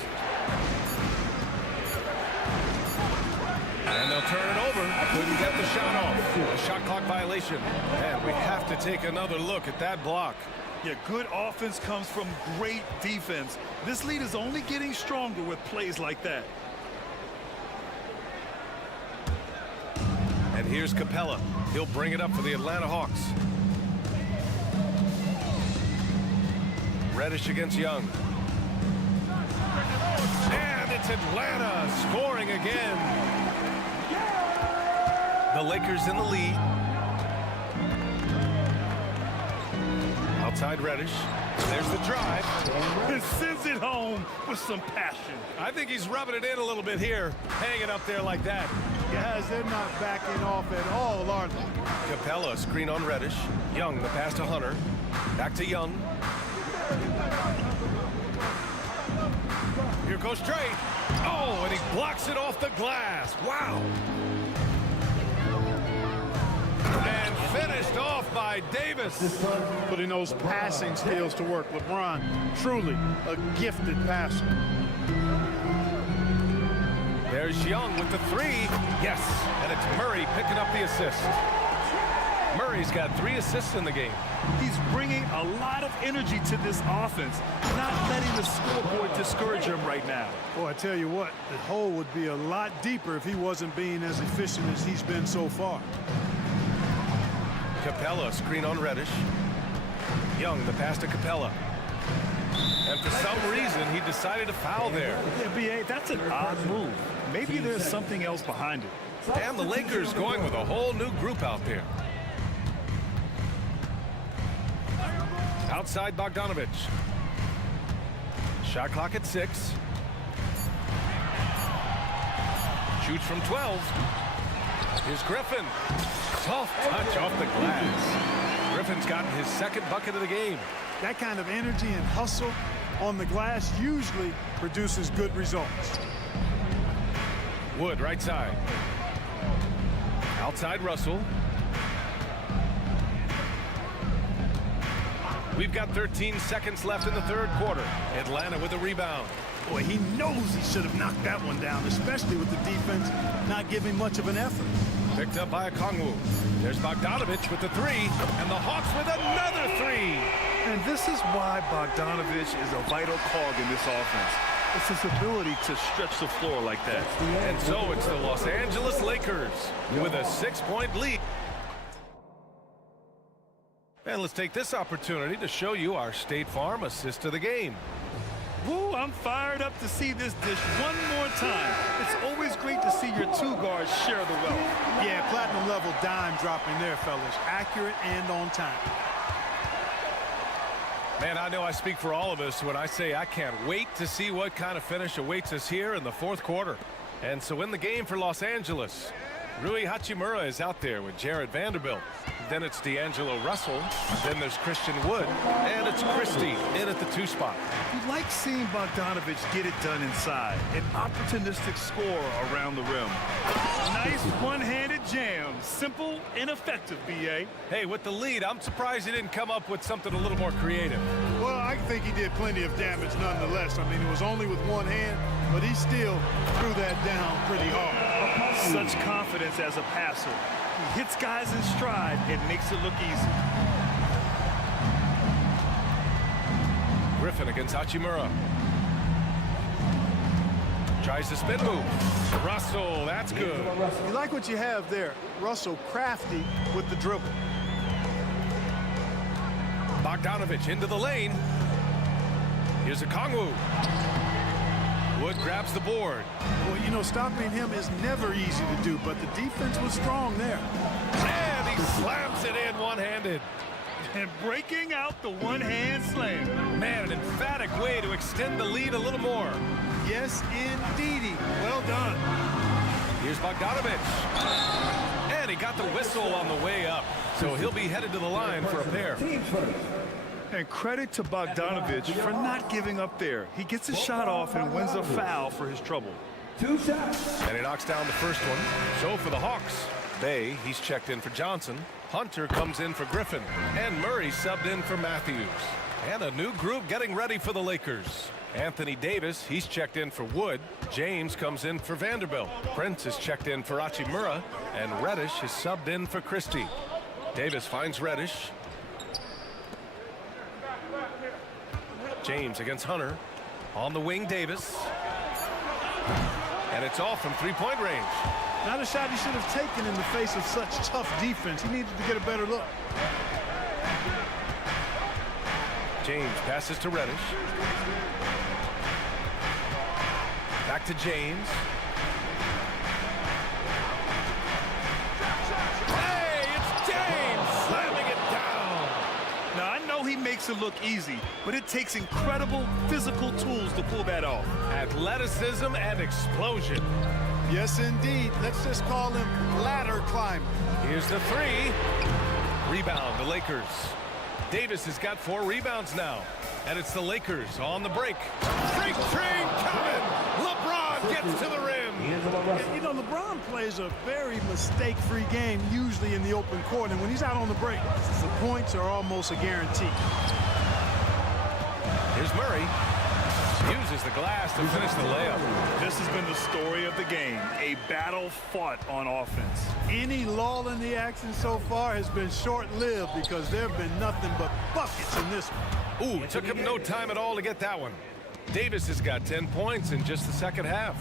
And they'll turn it over. Couldn't get the shot off. A shot clock violation. And we have to take another look at that block. Yeah, good offense comes from great defense. This lead is only getting stronger with plays like that. And here's Capella. He'll bring it up for the Atlanta Hawks. Reddish against Young. And it's Atlanta scoring again. The Lakers in the lead. Outside Reddish. There's the drive. And sends it home with some passion. I think he's rubbing it in a little bit here. Hanging up there like that. Guys, they're not backing off at all, are they? Capella, screen on Reddish. Young, the pass to Hunter. Back to Young. Here goes Trae. Oh, and he blocks it off the glass. Wow. And finished off by Davis. Putting those passing skills to work. LeBron, truly a gifted passer. There's Young with the 3. Yes, and it's Murray picking up the assist. Murray's got 3 assists in the game. He's bringing a lot of energy to this offense, not letting the scoreboard discourage him right now. Boy, I tell you what, the hole would be a lot deeper if he wasn't being as efficient as he's been so far. Capella, screen on Reddish. Young, the pass to Capella. And for some reason, he decided to foul there. Yeah, B.A., that's an odd move. Maybe there's something else behind it. And the Lakers going with a whole new group out there. Outside Bogdanovic. Shot clock at 6. Shoots from 12. Here's Griffin. Tough touch off the glass. Griffin's gotten his second bucket of the game. That kind of energy and hustle on the glass usually produces good results. Wood, right side. Outside Russell. We've got 13 seconds left in the third quarter. Atlanta with a rebound. Boy, he knows he should have knocked that one down, especially with the defense not giving much of an effort. Picked up by Okongwu. There's Bogdanovic with the 3, and the Hawks with another 3. And this is why Bogdanovic is a vital cog in this offense. It's his ability to stretch the floor like that. And so it's the Los Angeles Lakers with a 6-point lead. And let's take this opportunity to show you our State Farm assist of the game. Woo, I'm fired up to see this dish one more time. It's always great to see your two guards share the wealth. Yeah, platinum level dime dropping there, fellas. Accurate and on time. Man, I know I speak for all of us when I say I can't wait to see what kind of finish awaits us here in the fourth quarter. And so in the game for Los Angeles, Rui Hachimura is out there with Jared Vanderbilt. Then it's D'Angelo Russell. Then there's Christian Wood. And it's Christie in at the 2 spot. You like seeing Bogdanovic get it done inside. An opportunistic scorer around the rim. Nice one-handed jam. Simple and effective, B.A. Hey, with the lead, I'm surprised he didn't come up with something a little more creative. Well, I think he did plenty of damage nonetheless. I mean, it was only with one hand, but he still threw that down pretty hard. Such confidence as a passer. He hits guys in stride and makes it look easy. Griffin against Hachimura. Tries to spin move. Russell, that's good. You like what you have there. Russell crafty with the dribble. Bogdanovic into the lane. Here's Okongwu. Wood grabs the board. Well, you know, stopping him is never easy to do, but the defense was strong there. And he slams it in one-handed. And breaking out the one-hand slam. Man, an emphatic way to extend the lead a little more. Yes, indeedy. Well done. Here's Bogdanovic. And he got the whistle on the way up. So he'll be headed to the line for a pair. And credit to Bogdanovic for not giving up there. He gets his shot off and wins a foul for his trouble. 2 shots. And he knocks down the first one. So for the Hawks, Bay, he's checked in for Johnson. Hunter comes in for Griffin. And Murray subbed in for Matthews. And a new group getting ready for the Lakers. Anthony Davis, he's checked in for Wood. James comes in for Vanderbilt. Prince is checked in for Hachimura. And Reddish is subbed in for Christie. Davis finds Reddish. James against Hunter. On the wing, Davis. And it's off from 3-point range. Not a shot he should have taken in the face of such tough defense. He needed to get a better look. James passes to Reddish. Back to James. Hey, it's James slamming it down. Now, I know he makes it look easy, but it takes incredible physical tools to pull that off. Athleticism and explosion. Yes, indeed. Let's just call him ladder climber. Here's the 3. Rebound, the Lakers. Davis has got 4 rebounds now. And it's the Lakers on the break. Straight train coming. LeBron gets to the rim. You know, LeBron plays a very mistake-free game, usually in the open court. And when he's out on the break, the points are almost a guarantee. Here's Murray. Uses the glass to finish the layup. This has been the story of the game, a battle fought on offense. Any lull in the action so far has been short-lived because there have been nothing but buckets in this one. Ooh, took him no time at all to get that one. Davis has got 10 points in just the second half.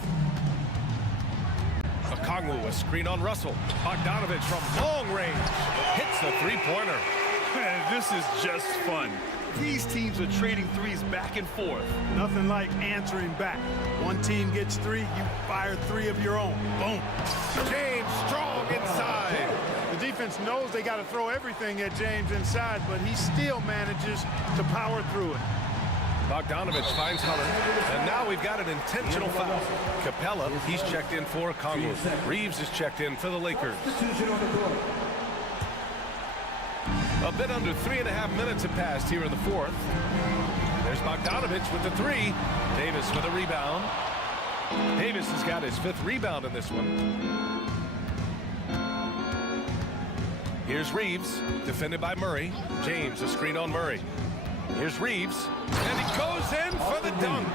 Okongwu, a screen on Russell. Bogdanovic from long range hits the 3-pointer. Man, this is just fun. These teams are trading threes back and forth. Nothing like answering back. One team gets three, you fire three of your own. Boom. James strong inside. The defense knows they got to throw everything at James inside, but he still manages to power through it. Bogdanovich finds Hunter, and now we've got an intentional foul. Capella, he's checked in for Congo. Reeves is checked in for the Lakers. A bit under 3.5 minutes have passed here in the fourth. There's Bogdanovich with the three. Davis with a rebound. Davis has got his 5th rebound in this one. Here's Reeves, defended by Murray. James, a screen on Murray. Here's Reeves, and he goes in for the dunk.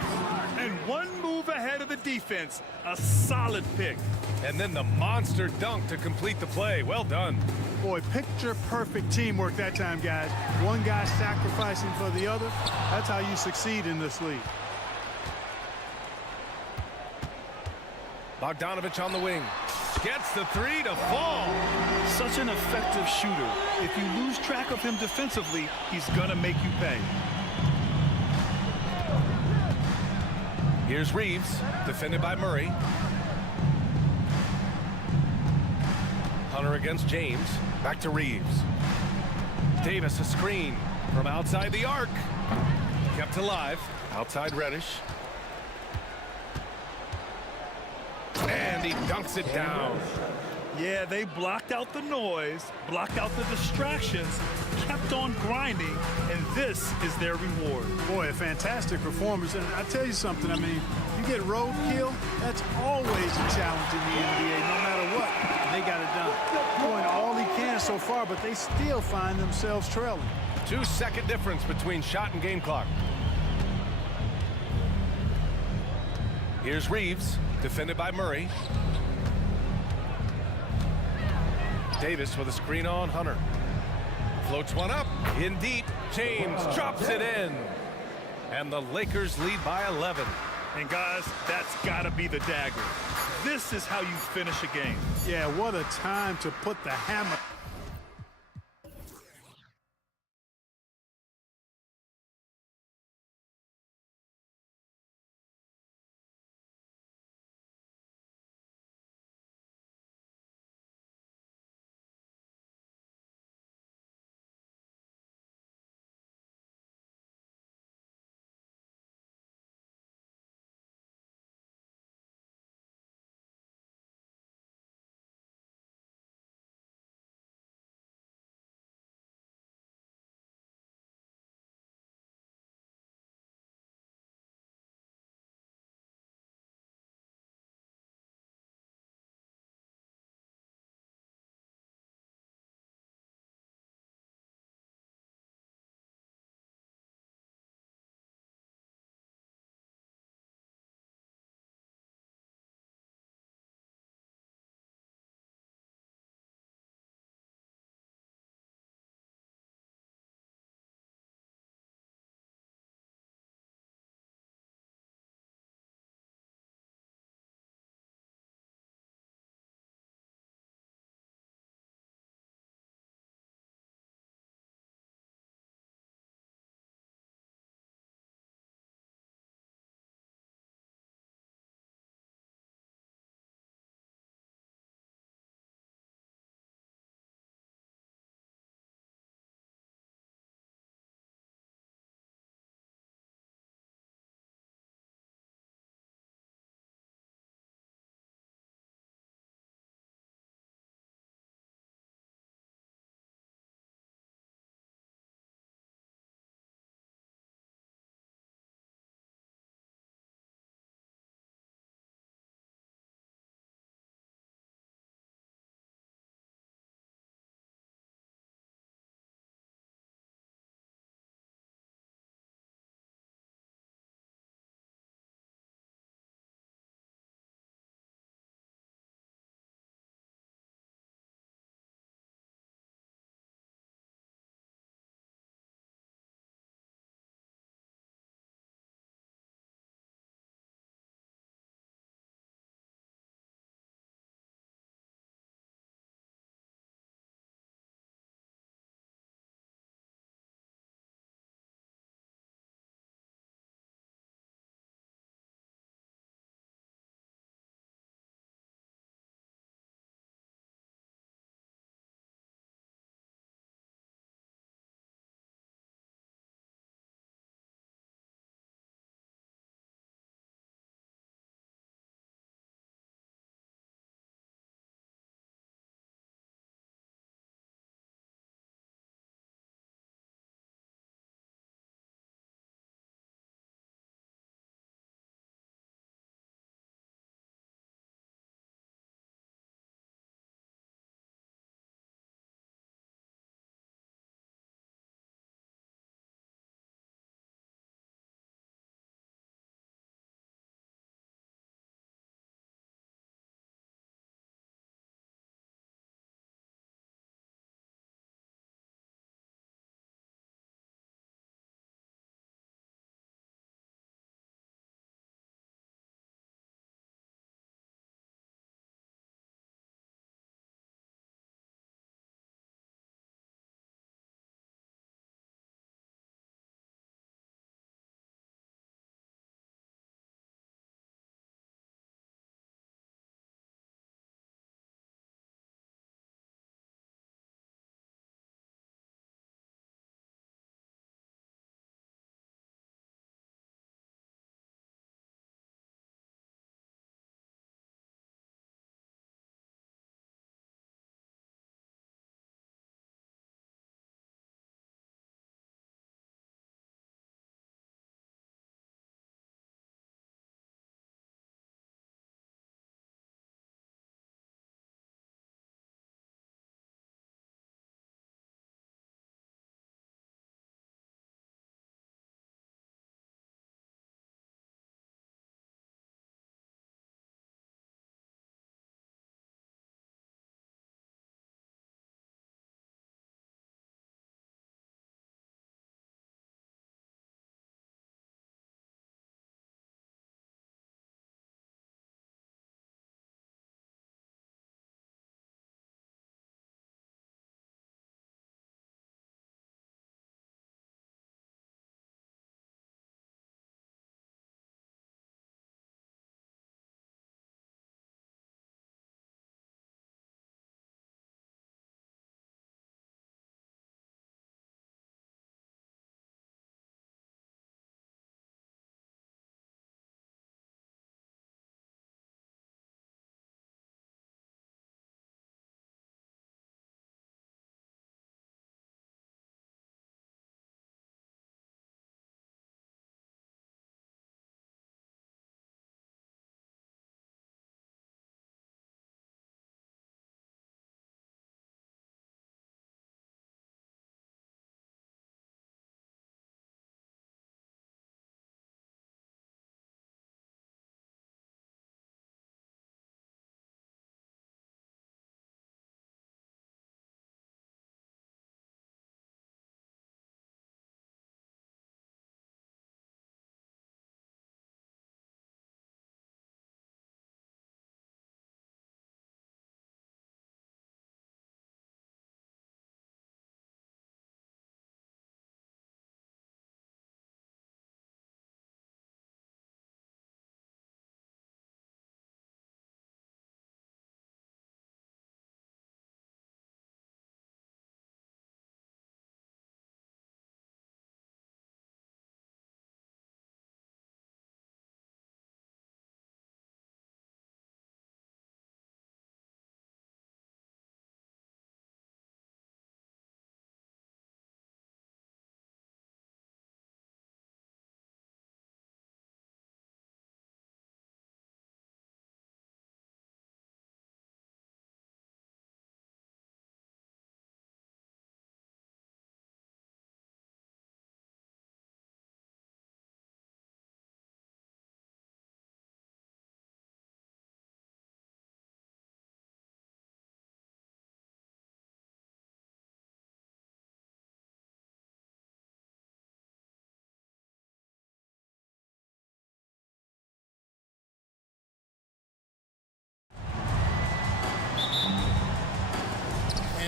And one move ahead of the defense. A solid pick. And then the monster dunk to complete the play. Well done. Boy, picture-perfect teamwork that time, guys. One guy sacrificing for the other. That's how you succeed in this league. Bogdanovich on the wing. Gets the three to fall. Such an effective shooter. If you lose track of him defensively, he's gonna make you pay. Here's Reeves, defended by Murray. Hunter against James. Back to Reeves. Davis, a screen from outside the arc. Kept alive. Outside Reddish. And he dunks it down. Yeah, they blocked out the noise, blocked out the distractions, kept on grinding, and this is their reward. Boy, a fantastic performance. And I tell you something, I mean, you get roadkill, that's always a challenge in the NBA, no matter what. They got it done. Doing all he can so far, but they still find themselves trailing. 2-second difference between shot and game clock. Here's Reeves, defended by Murray. Davis with a screen on Hunter. Floats one up, in deep. James drops it in. And the Lakers lead by 11. And guys, that's gotta be the dagger. This is how you finish a game. Yeah, what a time to put the hammer.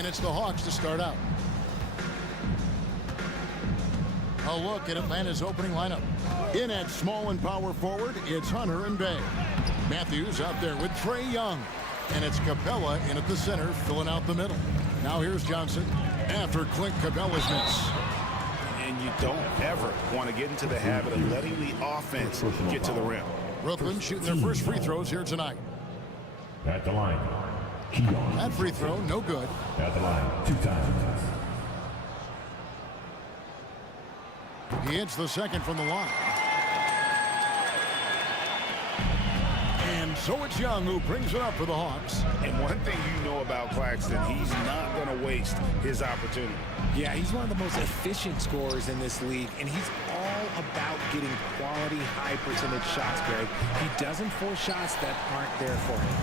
And it's the Hawks to start out. A look at Atlanta's opening lineup. In at small and power forward, it's Hunter and Bay. Matthews out there with Trae Young. And it's Capella in at the center, filling out the middle. Now here's Johnson after Clint Capella's miss. And you don't ever want to get into the habit of letting the offense get to the rim. Brooklyn shooting their first free throws here tonight. At the line. That free throw, no good. At the line, 2 times. He hits the second from the line. And so it's Young who brings it up for the Hawks. And one thing you know about Claxton, he's not going to waste his opportunity. Yeah, he's one of the most efficient scorers in this league, and he's all about getting quality, high-percentage shots, Greg. He doesn't force shots that aren't there for him.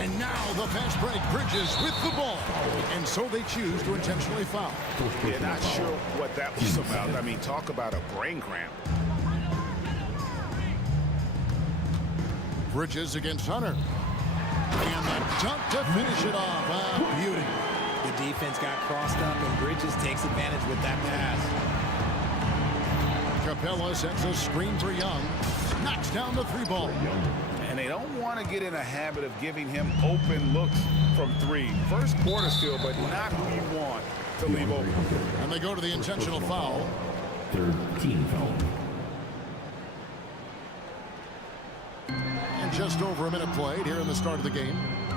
And now the fast break. Bridges with the ball. And so they choose to intentionally foul. Yeah, not sure what that was about. I mean, talk about a brain cramp. Bridges against Hunter. And the dunk to finish it off. Ah, beauty. The defense got crossed up, and Bridges takes advantage with that pass. Capella sets a screen for Young. Knocks down the 3 ball. And they don't want to get in a habit of giving him open looks from 3. First quarter still, but not who you want to leave open. And they go to the intentional foul. 13 foul. And just over a minute played here in the start of the game.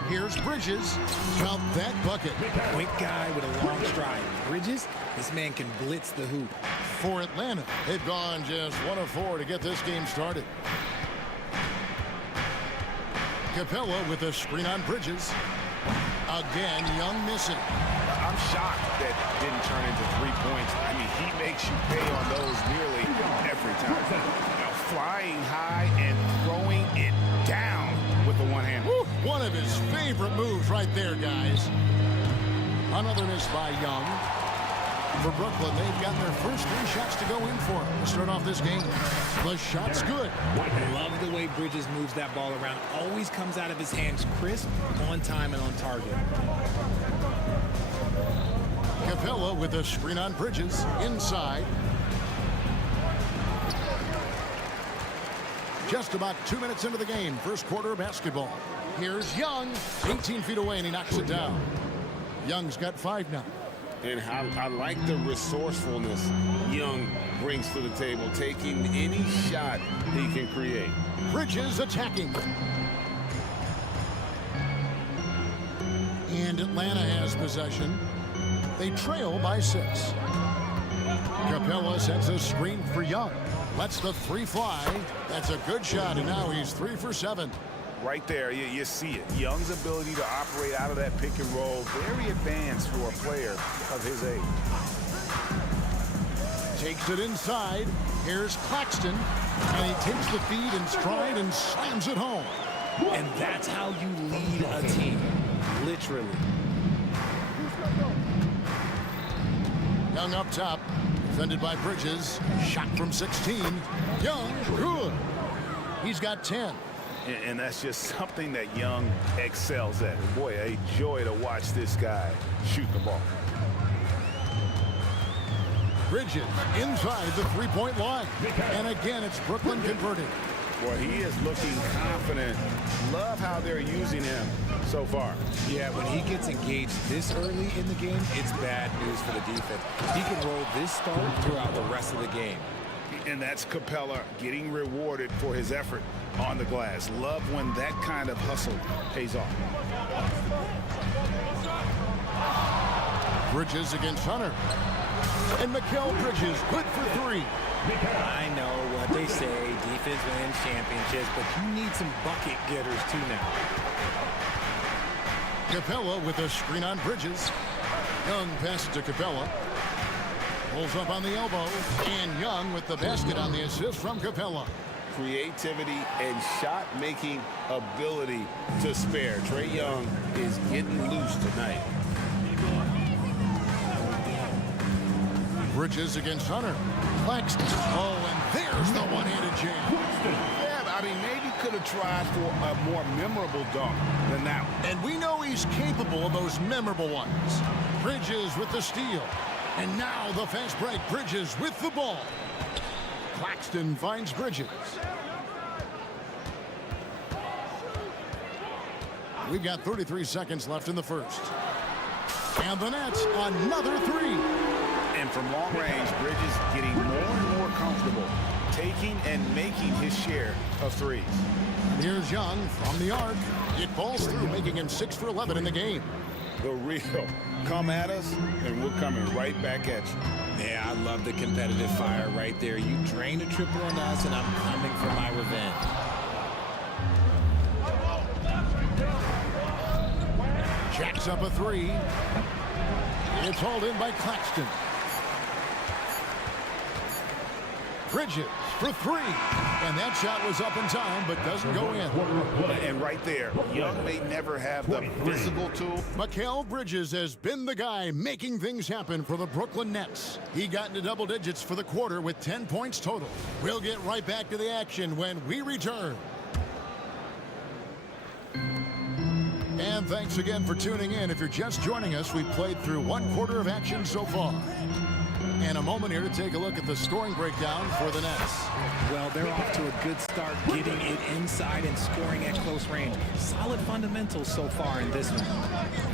Here's Bridges. Count that bucket. Quick guy with a long stride. Bridges, this man can blitz the hoop. For Atlanta, they've gone just 1 of 4 to get this game started. Capella with a screen on Bridges. Again, Young missing. I'm shocked that didn't turn into 3 points. I mean, he makes you pay on those nearly every time. Now, flying high and throwing it down with the one-hand. One of his favorite moves right there, guys. Another miss by Young. For Brooklyn, they've gotten their first 3 shots to go in for him to start off this game. The shot's good. I love the way Bridges moves that ball around. Always comes out of his hands crisp, on time, and on target. Capella with a screen on Bridges. Inside. Just about 2 minutes into the game. First quarter of basketball. Here's Young. 18 feet away, and he knocks it down. Young's got 5 now. And I like the resourcefulness Young brings to the table, taking any shot he can create. Bridges attacking. And Atlanta has possession. They trail by 6. Capella sets a screen for Young. Lets the 3 fly. That's a good shot, and now he's 3 for 7. Right there, you see it. Young's ability to operate out of that pick and roll, very advanced for a player of his age. Takes it inside. Here's Claxton. And he takes the feed in stride and slams it home. And that's how you lead a team. Literally. Young up top. Defended by Bridges. Shot from 16. Young, good. He's got 10. And that's just something that Young excels at. Boy, a joy to watch this guy shoot the ball. Bridges inside the 3-point line. And again, it's Brooklyn converting. Boy, he is looking confident. Love how they're using him so far. Yeah, when he gets engaged this early in the game, it's bad news for the defense. He can roll this start throughout the rest of the game. And that's Capella getting rewarded for his effort on the glass. Love when that kind of hustle pays off. Bridges against Hunter. And Mikal Bridges, good for 3. I know what they say, defense wins championships, but you need some bucket getters too now. Capella with a screen on Bridges. Young passes to Capella. Pulls up on the elbow. And Young with the basket on the assist from Capella. Creativity and shot-making ability to spare. Trae Young is getting loose tonight. Bridges against Hunter. Claxton. Oh, and there's the one-handed jam. Yeah, I mean, maybe could have tried ask for a more memorable dunk than that one. And we know he's capable of those memorable ones. Bridges with the steal. And now the fast break. Bridges with the ball. Claxton finds Bridges. We've got 33 seconds left in the first. And the Nets, another three. And from long range, Bridges getting more and more comfortable taking and making his share of threes. Here's Young from the arc. It falls through, making him 6 for 11 in the game. The real come at us, and we're coming right back at you. Yeah, I love the competitive fire right there. You drain a triple on us, and I'm coming for my revenge. Jacks up a three. It's hauled in by Claxton. Bridges for three. And that shot was up in time, but doesn't go in. And right there, Young may never have the physical tool. Mikal Bridges has been the guy making things happen for the Brooklyn Nets. He got into double digits for the quarter with 10 points total. We'll get right back to the action when we return. And thanks again for tuning in. If you're just joining us, we've played through 1 quarter of action so far. And a moment here to take a look at the scoring breakdown for the Nets. Well, they're off to a good start getting it inside and scoring at close range. Solid fundamentals so far in this one.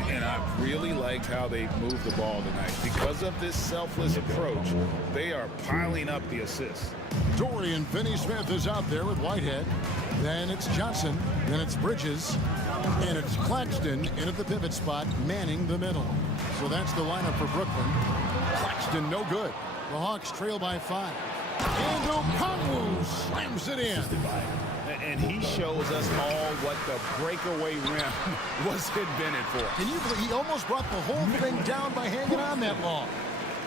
And I really liked how they moved the ball tonight. Because of this selfless approach, they are piling up the assists. Dorian Finney-Smith is out there with Whitehead. Then it's Johnson. Then it's Bridges. And it's Claxton in at the pivot spot, manning the middle. So that's the lineup for Brooklyn. Claxton no good. The Hawks trail by 5. And Okongwu slams it in. And he shows us all what the breakaway rim was invented for. Can you believe he almost brought the whole thing down by hanging on that long?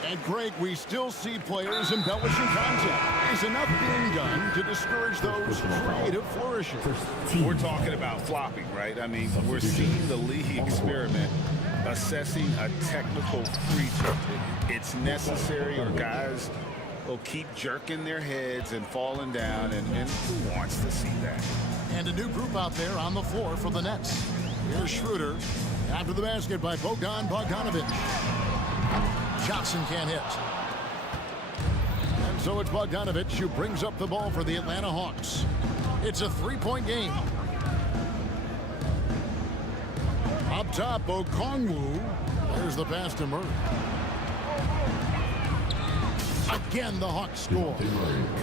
And Greg, we still see players embellishing contact. Is enough being done to discourage those creative flourishes? We're talking about flopping, right? I mean, we're seeing the league experiment assessing a technical free throw. It's necessary or guys will keep jerking their heads and falling down, and who wants to see that? And a new group out there on the floor for the Nets. Here's Schroeder after the basket by Bogdanovic. Johnson can't hit. And so it's Bogdanovic who brings up the ball for the Atlanta Hawks. It's a 3-point game. Up top, Okongwu. There's the pass to Murray. Again, the Hawks score.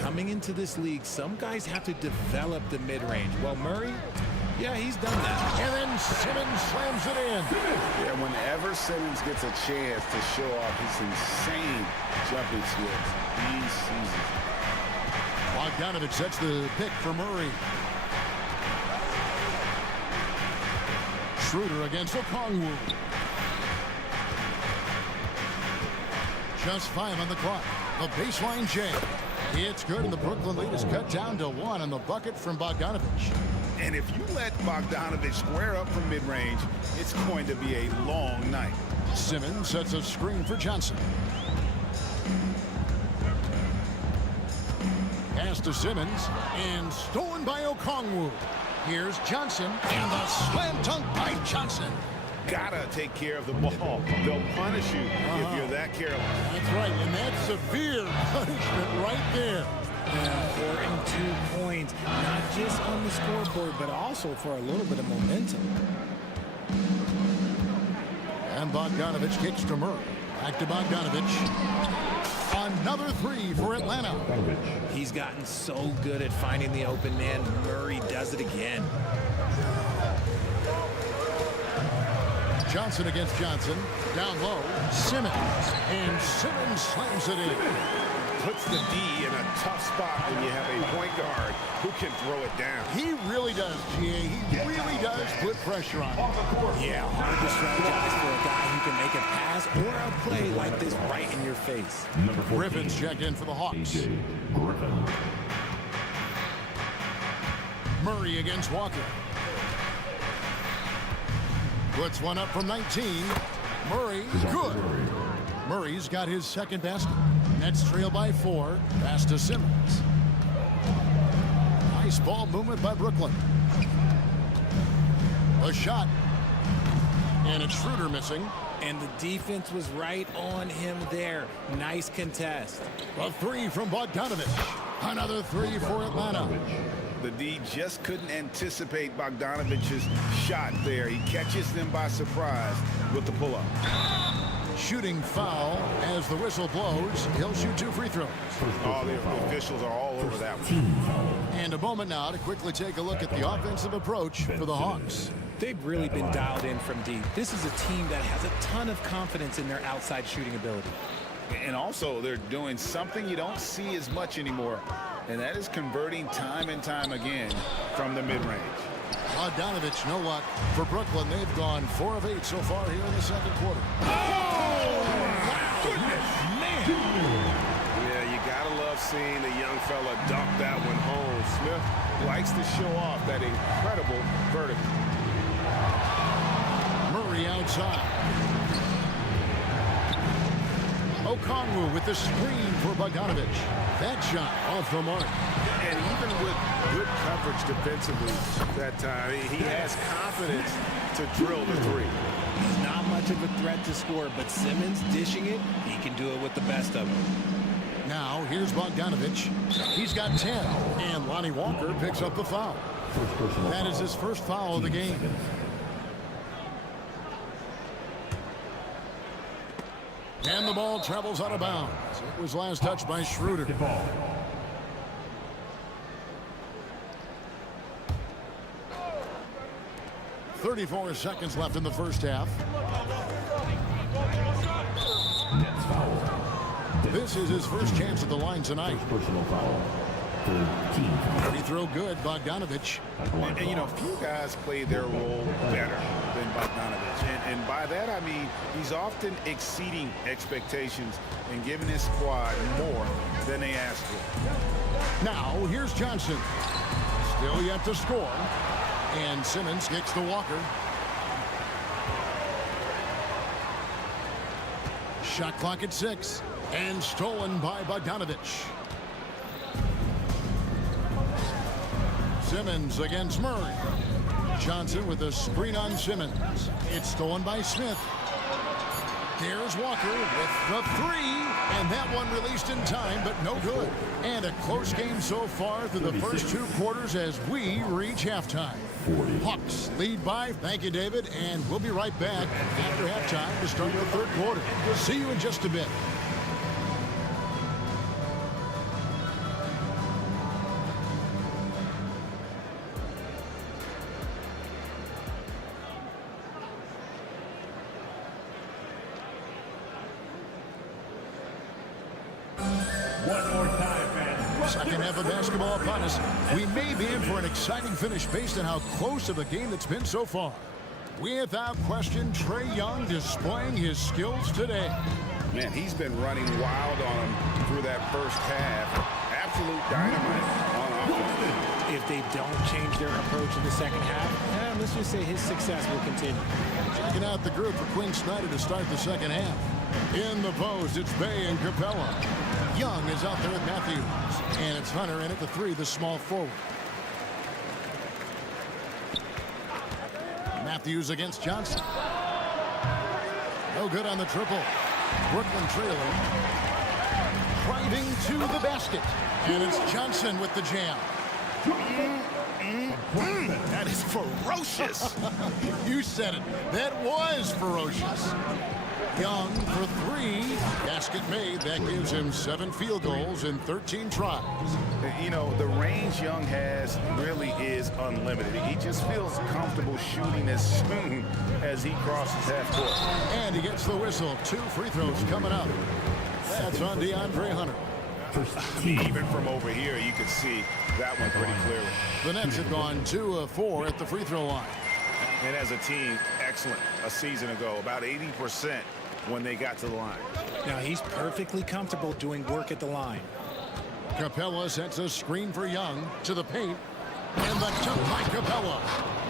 Coming into this league, some guys have to develop the mid-range. Well, Murray, yeah, he's done that. And then Simmons slams it in. Yeah, whenever Simmons gets a chance to show off his insane jumping skills, he seizes it. Bogdanovic sets the pick for Murray. Schroeder against Okongwu. Just 5 on the clock. The baseline J. It's good, and the Brooklyn lead is cut down to 1 on the bucket from Bogdanovic. And if you let Bogdanovic square up from mid-range, it's going to be a long night. Simmons sets a screen for Johnson. Pass to Simmons, and stolen by Okongwu. Here's Johnson, and the slam dunk by Johnson. Gotta take care of the ball. They'll punish you if you're that careless. That's right, and that's severe punishment right there. Important 2 points, not just on the scoreboard, but also for a little bit of momentum. And Bogdanovic kicks to Murray. Back to Bogdanovic. Another 3 for Atlanta. He's gotten so good at finding the open man. Murray does it again. Johnson against Johnson. Down low. Simmons. And Simmons slams it in. Puts the D in a tough spot when you have a point guard who can throw it down. He really does, G.A. He really does put pressure on him. Yeah, hard to strategize for a guy who can make a pass or a play like this right in your face. Griffin's checked in for the Hawks. Murray against Walker. Puts one up from 19. Murray, good. Murray's got his second basket. Nets trail by 4. Pass to Simmons. Nice Nice ball movement by Brooklyn. A shot. And it's Schroeder missing. And the defense was right on him there. Nice contest. A three from Bogdanovic. Another three for Atlanta. The D just couldn't anticipate Bogdanovic's shot there. He catches them by surprise with the pull-up. Shooting foul as the whistle blows. He'll shoot 2 free throws. All the officials are all over that one. And a moment now to quickly take a look at the offensive approach for the Hawks. They've really been dialed in from deep. This is a team that has a ton of confidence in their outside shooting ability. And also, they're doing something you don't see as much anymore, and that is converting time and time again from the mid-range. Bogdanovic, no luck. For Brooklyn, they've gone 4 of 8 so far here in the second quarter. Oh, my goodness, man. Yeah, you gotta love seeing the young fella dunk that one home. Smith likes to show off that incredible vertical. Murray outside. Okongwu with the screen for Bogdanovic. That shot off the mark. And even with good coverage defensively that time, he has confidence to drill the three. He's not much of a threat to score, but Simmons dishing it, he can do it with the best of them. Now, here's Bogdanovic. He's got 10, and Lonnie Walker picks up the foul. That is his first foul of the game. And the ball travels out of bounds. It was last touched by Schroeder. 34 seconds left in the first half. This is his first chance at the line tonight. Free throw good, Bogdanovic. And you know, few guys play their role better than Bogdanovic. And by that, I mean he's often exceeding expectations and giving his squad more than they asked for. Now, here's Johnson. Still yet to score. And Simmons kicks to Walker. Shot clock at 6. And stolen by Bogdanovic. Simmons against Murray. Johnson with a screen on Simmons. It's stolen by Smith. There's Walker with the 3. And that one released in time, but no good. And a close game so far through the first 2 quarters as we reach halftime. Hawks lead by, thank you, David, and we'll be right back after halftime to start the 3rd quarter. See you in just a bit. Second half of basketball upon us. We may be in for an exciting finish based on how close of a game it's been so far. Without question, Trae Young displaying his skills today. Man, he's been running wild on him through that first half. Absolute dynamite on offense. If they don't change their approach in the second half, let's just say his success will continue. Checking out the group for Quinn Snyder to start the second half. In the post, it's Bay and Capella. Young is out there with Matthews. And it's Hunter in at the 3, the small forward. Matthews against Johnson. No good on the triple. Brooklyn trailing. Driving to the basket. And it's Johnson with the jam. That is ferocious. You said it. That was ferocious. Young for 3. Basket made. That gives him 7 field goals in 13 tries. You know, the range Young has really is unlimited. He just feels comfortable shooting as soon as he crosses half court. And he gets the whistle. 2 free throws coming up. That's on DeAndre Hunter. Even from over here, you can see that one pretty clearly. The Nets have gone 2 of 4 at the free throw line. And as a team, excellent a season ago, about 80% when they got to the line. Now he's perfectly comfortable doing work at the line. Capella sets a screen for Young to the paint. And the jump by Capella.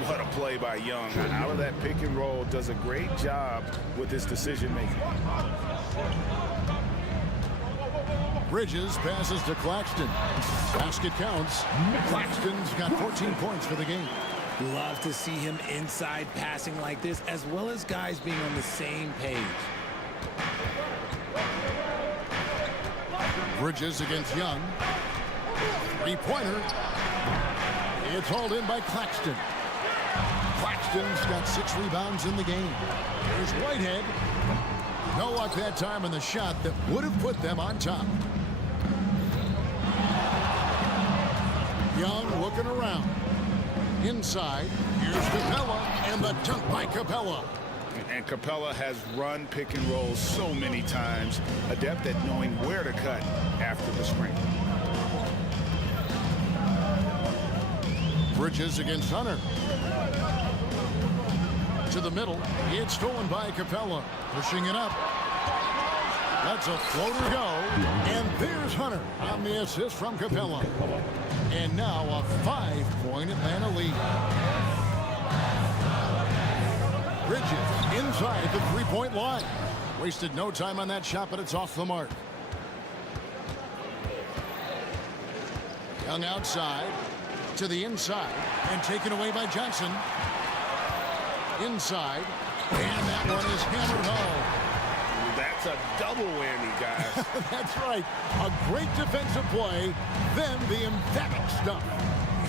What a play by Young. Out of that pick and roll, does a great job with his decision making. Bridges passes to Claxton. Basket counts. Claxton's got 14 points for the game. Love to see him inside passing like this, as well as guys being on the same page. Bridges against Young. Three-pointer. It's hauled in by Claxton. Claxton's got 6 rebounds in the game. Here's Whitehead. No luck that time on the shot that would have put them on top. Young looking around. Inside, here's Capella, and the dunk by Capella. And Capella has run pick and roll so many times, adept at knowing where to cut after the screen. Bridges against Hunter. To the middle, it's stolen by Capella, pushing it up. That's a floater go, and there's Hunter on the assist from Capella. And now a 5-point Atlanta lead. Bridges inside the three-point line. Wasted no time on that shot, but it's off the mark. Young outside to the inside and taken away by Johnson. Inside, and that one is hammered home. That's a double whammy, guys. That's right. A great defensive play, then the emphatic stuff.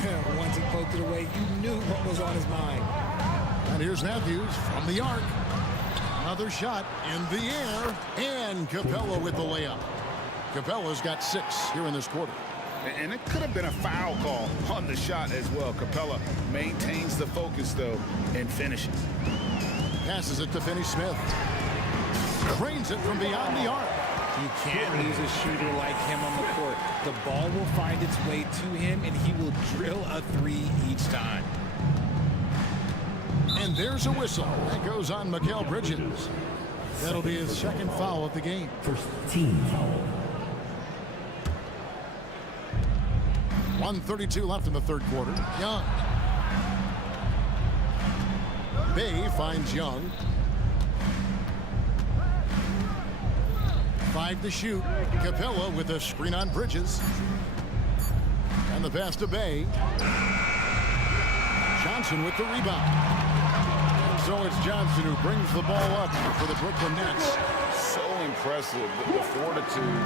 Yeah, once he poked it away, you knew what was on his mind. And here's Matthews from the arc. Another shot in the air, and Capella with the layup. Capella's got 6 here in this quarter. And it could have been a foul call on the shot as well. Capella maintains the focus, though, and finishes. Passes it to Finney-Smith. Drains it from beyond the arc. You can't lose a shooter like him on the court. The ball will find its way to him, and he will drill a 3 each time. And there's a whistle. That goes on Mikal Bridges. That'll be his 2nd foul of the game. First team foul. 1:32 left in the 3rd quarter. Young. Bay finds Young. 5 to shoot. Capella with a screen on Bridges. And the pass to Bay. Johnson with the rebound. And so it's Johnson who brings the ball up for the Brooklyn Nets. So impressive, the fortitude,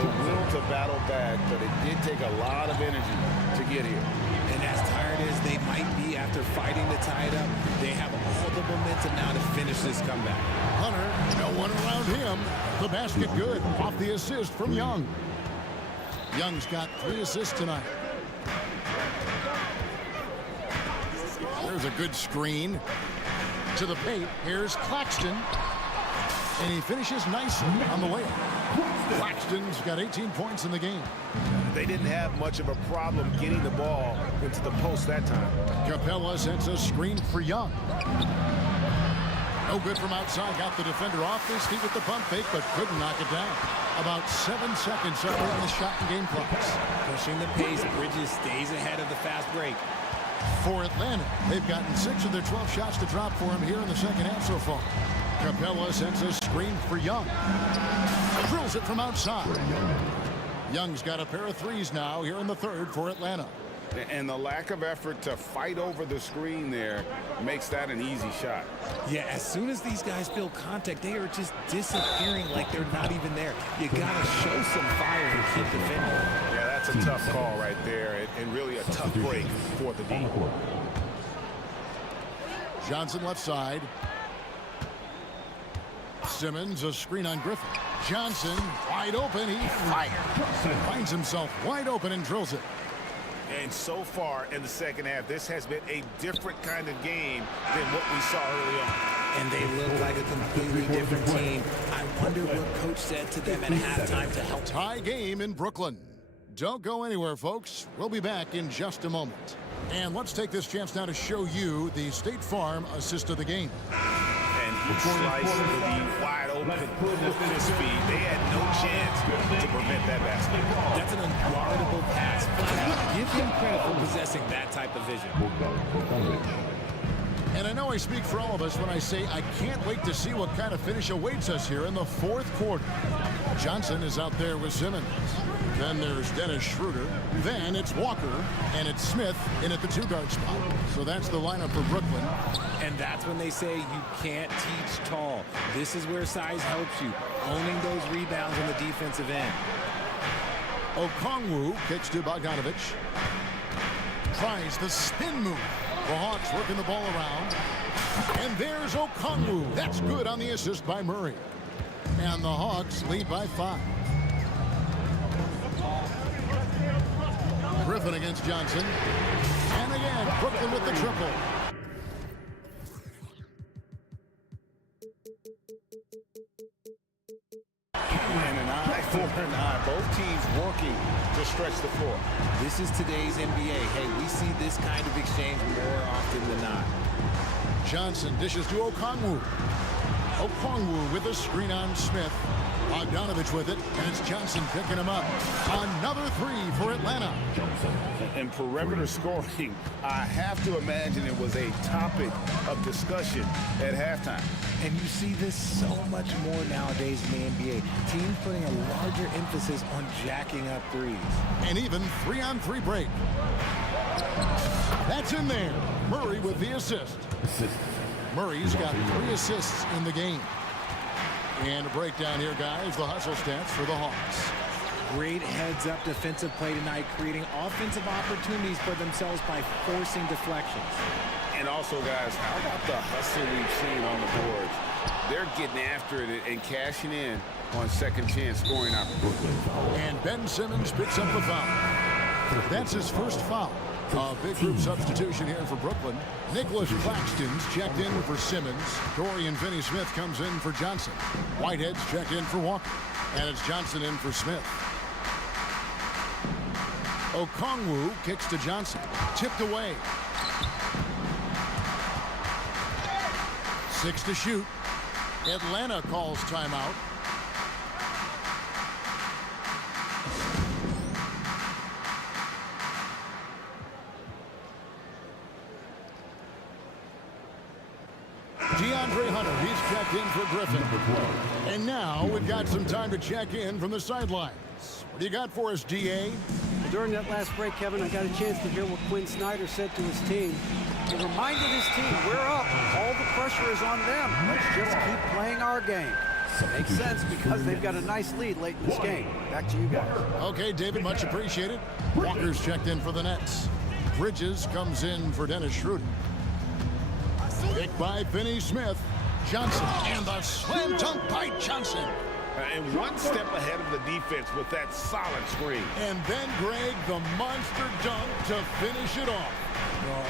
the will to battle back, but it did take a lot of energy to get here. And as tired as they might be after fighting to tie it up, they have all the momentum now to finish this comeback. Hunter, no one around him. The basket good off the assist from Young. Young's got 3 assists tonight. There's a good screen. To the paint, here's Claxton. And he finishes nicely on the layup. Claxton's got 18 points in the game. They didn't have much of a problem getting the ball into the post that time. Capella sends a screen for Young. No good from outside. Got the defender off his feet with the pump fake, but couldn't knock it down. About 7 seconds separating the shot and game clocks. Pushing the pace, Bridges stays ahead of the fast break. For Atlanta, they've gotten 6 of their 12 shots to drop for him here in the 2nd half so far. Capella sends a screen for Young. Drills it from outside. Young's got a pair of 3s now here in the 3rd for Atlanta. And the lack of effort to fight over the screen there makes that an easy shot. Yeah, as soon as these guys feel contact, they are just disappearing like they're not even there. You got to show some fire and keep defending. Yeah, that's a tough call right there, and really a tough break for the D. Johnson left side. Simmons, a screen on Griffin. Johnson, wide open, he fires. Finds himself wide open and drills it. And so far in the 2nd half, this has been a different kind of game than what we saw early on. And they look like a completely different team. I wonder what coach said to them at halftime to help. Tie game in Brooklyn. Don't go anywhere, folks. We'll be back in just a moment. And let's take this chance now to show you the State Farm assist of the game. And he sliced the wide open with his feet. They had no chance to prevent that basket. That's an unguardable pass. Give him credit for possessing that type of vision. And I know I speak for all of us when I say I can't wait to see what kind of finish awaits us here in the fourth quarter. Johnson is out there with Simmons. Then there's Dennis Schroeder. Then it's Walker, and it's Smith in at the two-guard spot. So that's the lineup for Brooklyn. And that's when they say you can't teach tall. This is where size helps you, owning those rebounds on the defensive end. Okongwu kicks to Bogdanovich. Tries the spin move. The Hawks working the ball around. And there's Okongwu. That's good on the assist by Murray. And the Hawks lead by 5. Griffin against Johnson. And again, Brooklyn with the triple. And an eye for an eye. Both teams working to stretch the floor. This is today's NBA. Hey, we see this kind of exchange more often than not. Johnson dishes to Okongwu. Okongwu with a screen on Smith. Bogdanovich with it, and it's Johnson picking him up. Another three for Atlanta. And perimeter scoring, I have to imagine it was a topic of discussion at halftime. And you see this so much more nowadays in the NBA. Teams putting a larger emphasis on jacking up threes. And even 3-on-3 break. That's in there. Murray with the assist. Murray's got 3 assists in the game. And a breakdown here, guys. The hustle stats for the Hawks. Great heads-up defensive play tonight, creating offensive opportunities for themselves by forcing deflections. And also, guys, how about the hustle we've seen on the boards? They're getting after it and cashing in on second chance scoring opportunities. And Ben Simmons picks up the foul. That's his first foul. A big group substitution here for Brooklyn. Nicholas Claxton's checked in for Simmons. Dorian Finney-Smith comes in for Johnson. Whitehead's checked in for Walker. And it's Johnson in for Smith. Okongwu kicks to Johnson. Tipped away. 6 to shoot. Atlanta calls timeout. DeAndre Hunter, he's checked in for Griffin. And now we've got some time to check in from the sidelines. What do you got for us, DA? During that last break, Kevin, I got a chance to hear what Quinn Snyder said to his team. He reminded his team, we're up. All the pressure is on them. Let's just keep playing our game. Makes sense because they've got a nice lead late in this game. Back to you guys. Okay, David, much appreciated. Walker's checked in for the Nets. Bridges comes in for Dennis Schroeder. Picked by Finney-Smith. Johnson, and the slam dunk by Johnson. And one step ahead of the defense with that solid screen. And then, Greg, the monster dunk to finish it off. Well,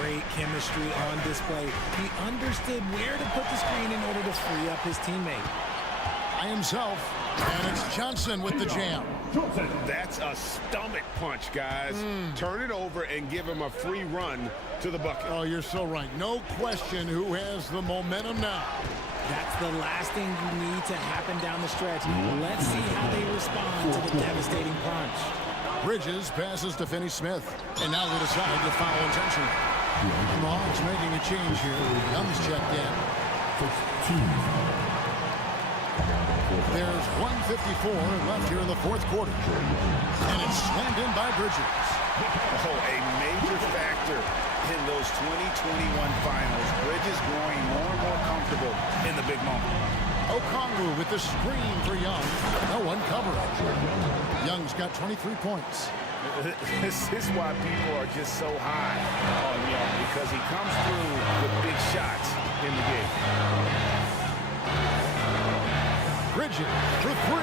great chemistry on display. He understood where to put the screen in order to free up his teammate. By himself, and it's Johnson with the jam. That's a stomach punch, guys. Turn it over and give him a free run to the bucket. Oh, you're so right. No question who has the momentum now. That's the last thing you need to happen down the stretch. Let's see how they respond to the devastating punch. Bridges passes to Finney-Smith, and now they decide to foul intentionally. The Hawks making a change here. Young's checked in. There's 1:54 left here in the fourth quarter. And it's slammed in by Bridges. Oh, a major factor in those 2021 finals. Bridges growing more and more comfortable in the big moment. Okongwu with the screen for Young. No one covering. Young's got 23 points. This is why people are just so high on Young, because he comes through with big shots in the game. Bridges for 3.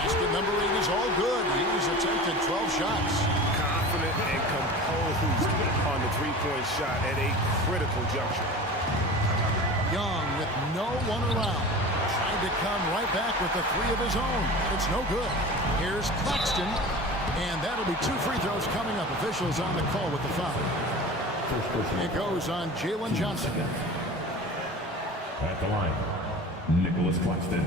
Basket number 8 is all good. He's attempted 12 shots. Confident and composed on the three-point shot at a critical juncture. Young with no one around. Trying to come right back with the 3 of his own. It's no good. Here's Claxton. And that'll be 2 free throws coming up. Officials on the call with the foul. It goes on Jalen Johnson. At the line, Nicholas Claxton.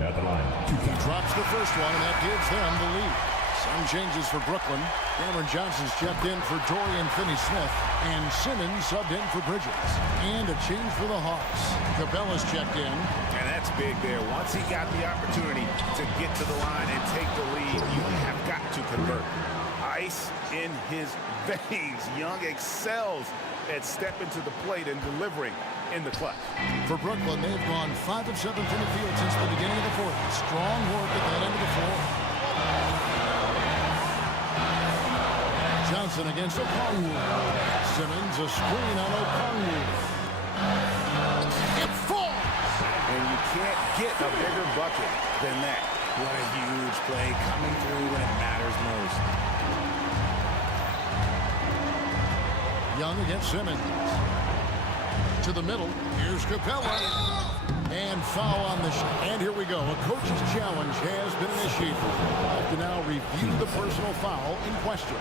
At the line. He drops the first one, and that gives them the lead. Some changes for Brooklyn. Cameron Johnson's checked in for Dorian Finney-Smith. And Simmons subbed in for Bridges. And a change for the Hawks. Capella's checked in. And that's big there. Once he got the opportunity to get to the line and take the lead, you have got to convert. Ice in his veins. Young excels at stepping to the plate and delivering in the clutch. For Brooklyn, they've gone 5 of 7 from the field since the beginning of the fourth. Strong work at that end of the floor. Johnson against Okongwu. Simmons a screen on Okongwu. It falls! And you can't get a bigger bucket than that. What a huge play coming through when it matters most. Young against Simmons. To the middle. Here's Capella. And foul on the shot. And here we go. A coach's challenge has been initiated. We'll have to now review the personal foul in question.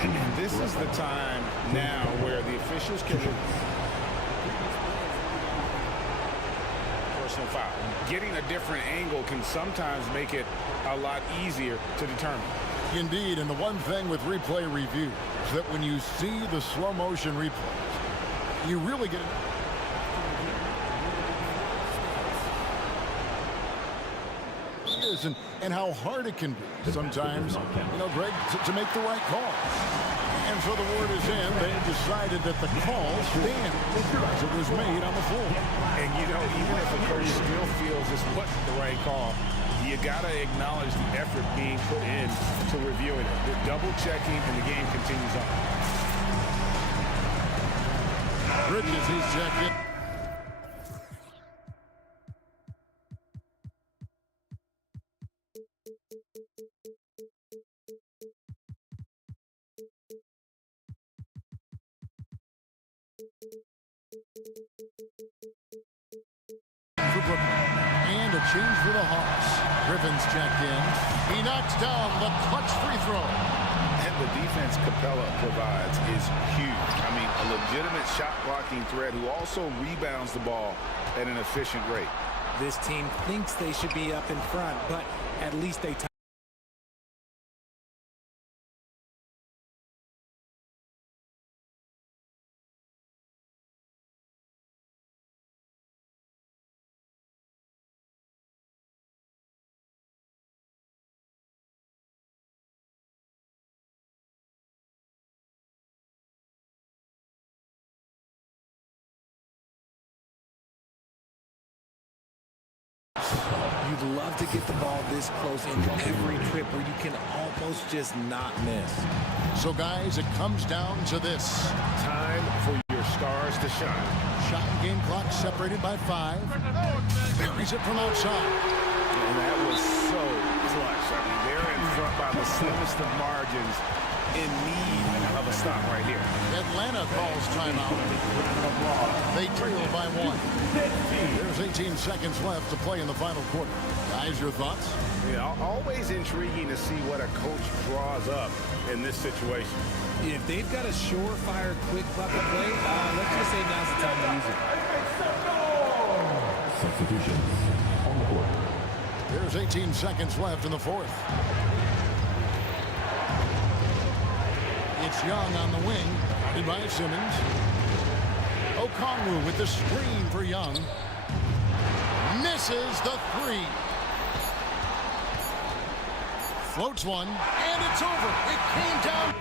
And this is the time now where the officials can personal foul. Getting a different angle can sometimes make it a lot easier to determine. Indeed, and the one thing with replay review is that when you see the slow motion replays, you really get and how hard it can be sometimes, you know, Greg, to make the right call. And so the word is in, they decided that the call stands as it was made on the floor. And, you know, even if a coach still feels this wasn't the right call, you got to acknowledge the effort being put in to reviewing it. The double checking, and the game continues on. Bridges, he's checked in. For Brooklyn. And a change for the Hawks. Griffin's checked in. He knocks down the clutch free throw. And the defense Capella provides is huge. I mean, a legitimate shot blocking threat who also rebounds the ball at an efficient rate. This team thinks they should be up in front, but at least they You'd love to get the ball this close in every trip where you can almost just not miss. So, guys, it comes down to this. Time for your stars to shine. Shot and game clock separated by 5. Buries it from outside. And that was so clutch. I mean, they're in front by the slimmest of margins, in need of a stop right here. Atlanta calls timeout. They trail by 1. There's 18 seconds left to play in the final quarter. Guys, your thoughts? Yeah, always intriguing to see what a coach draws up in this situation. If they've got a surefire, quick bucket play, let's just say now's the time to use it. Substitutions on the court. There's 18 seconds left in the fourth. It's Young on the wing, guarded by Simmons. Okongwu with the screen for Young. Misses the 3. Floats one, and it's over. It came down.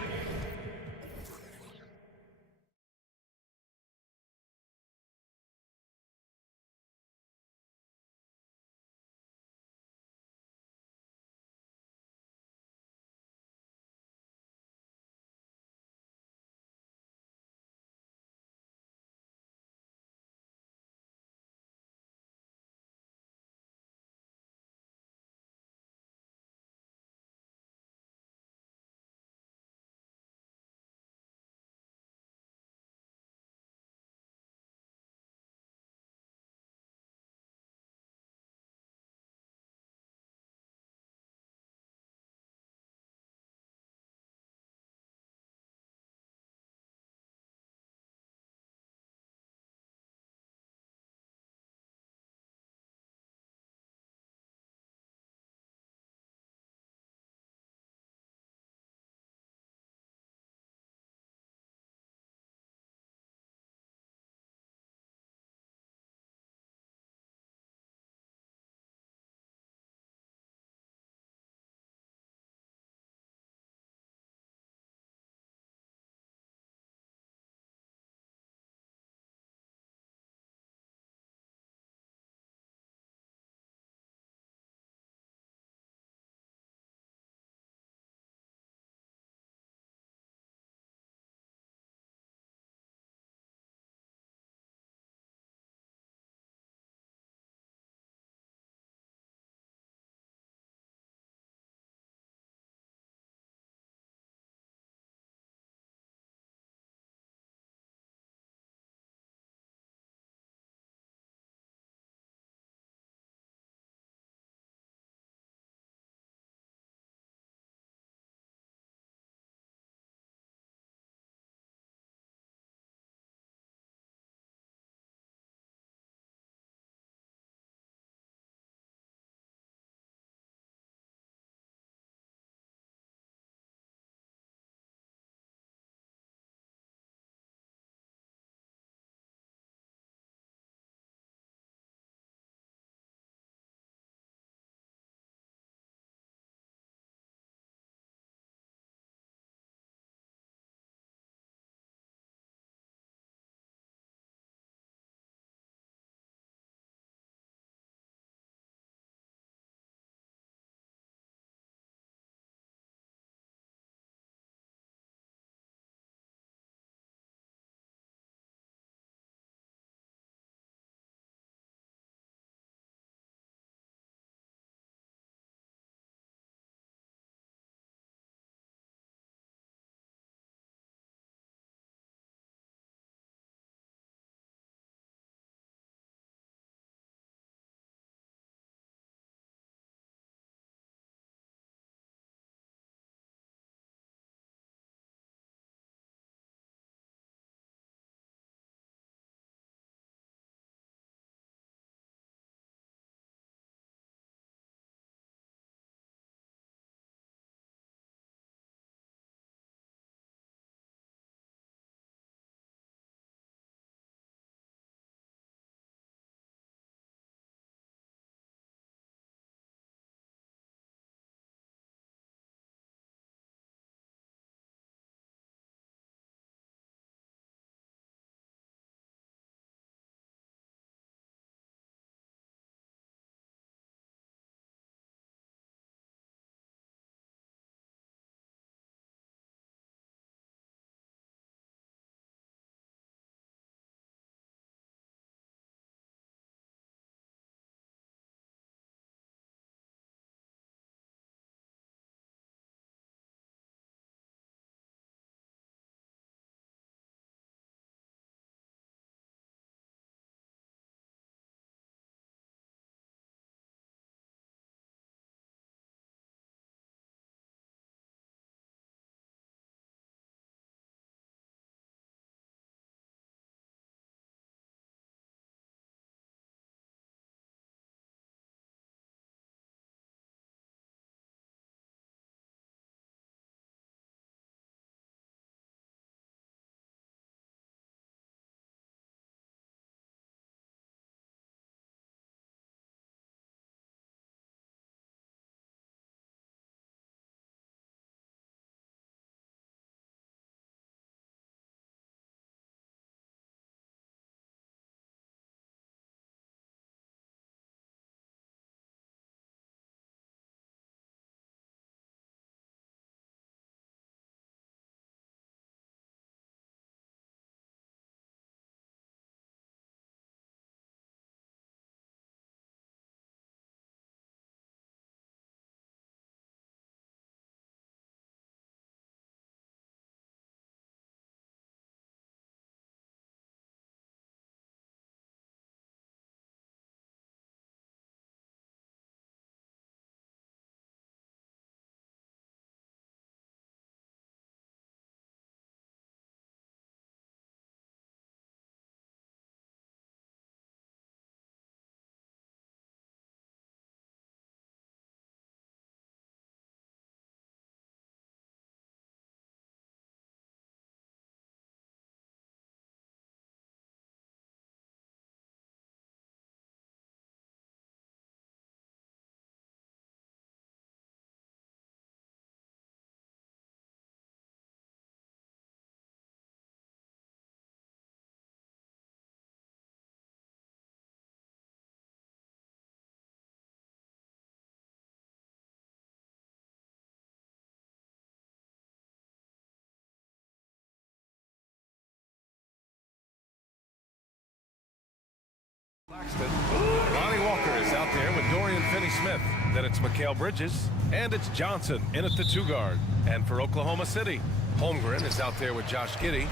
Lonnie Walker is out there with Dorian Finney-Smith. Then it's Mikal Bridges, and it's Johnson in at the 2 guard. And for Oklahoma City, Holmgren is out there with Josh Giddey.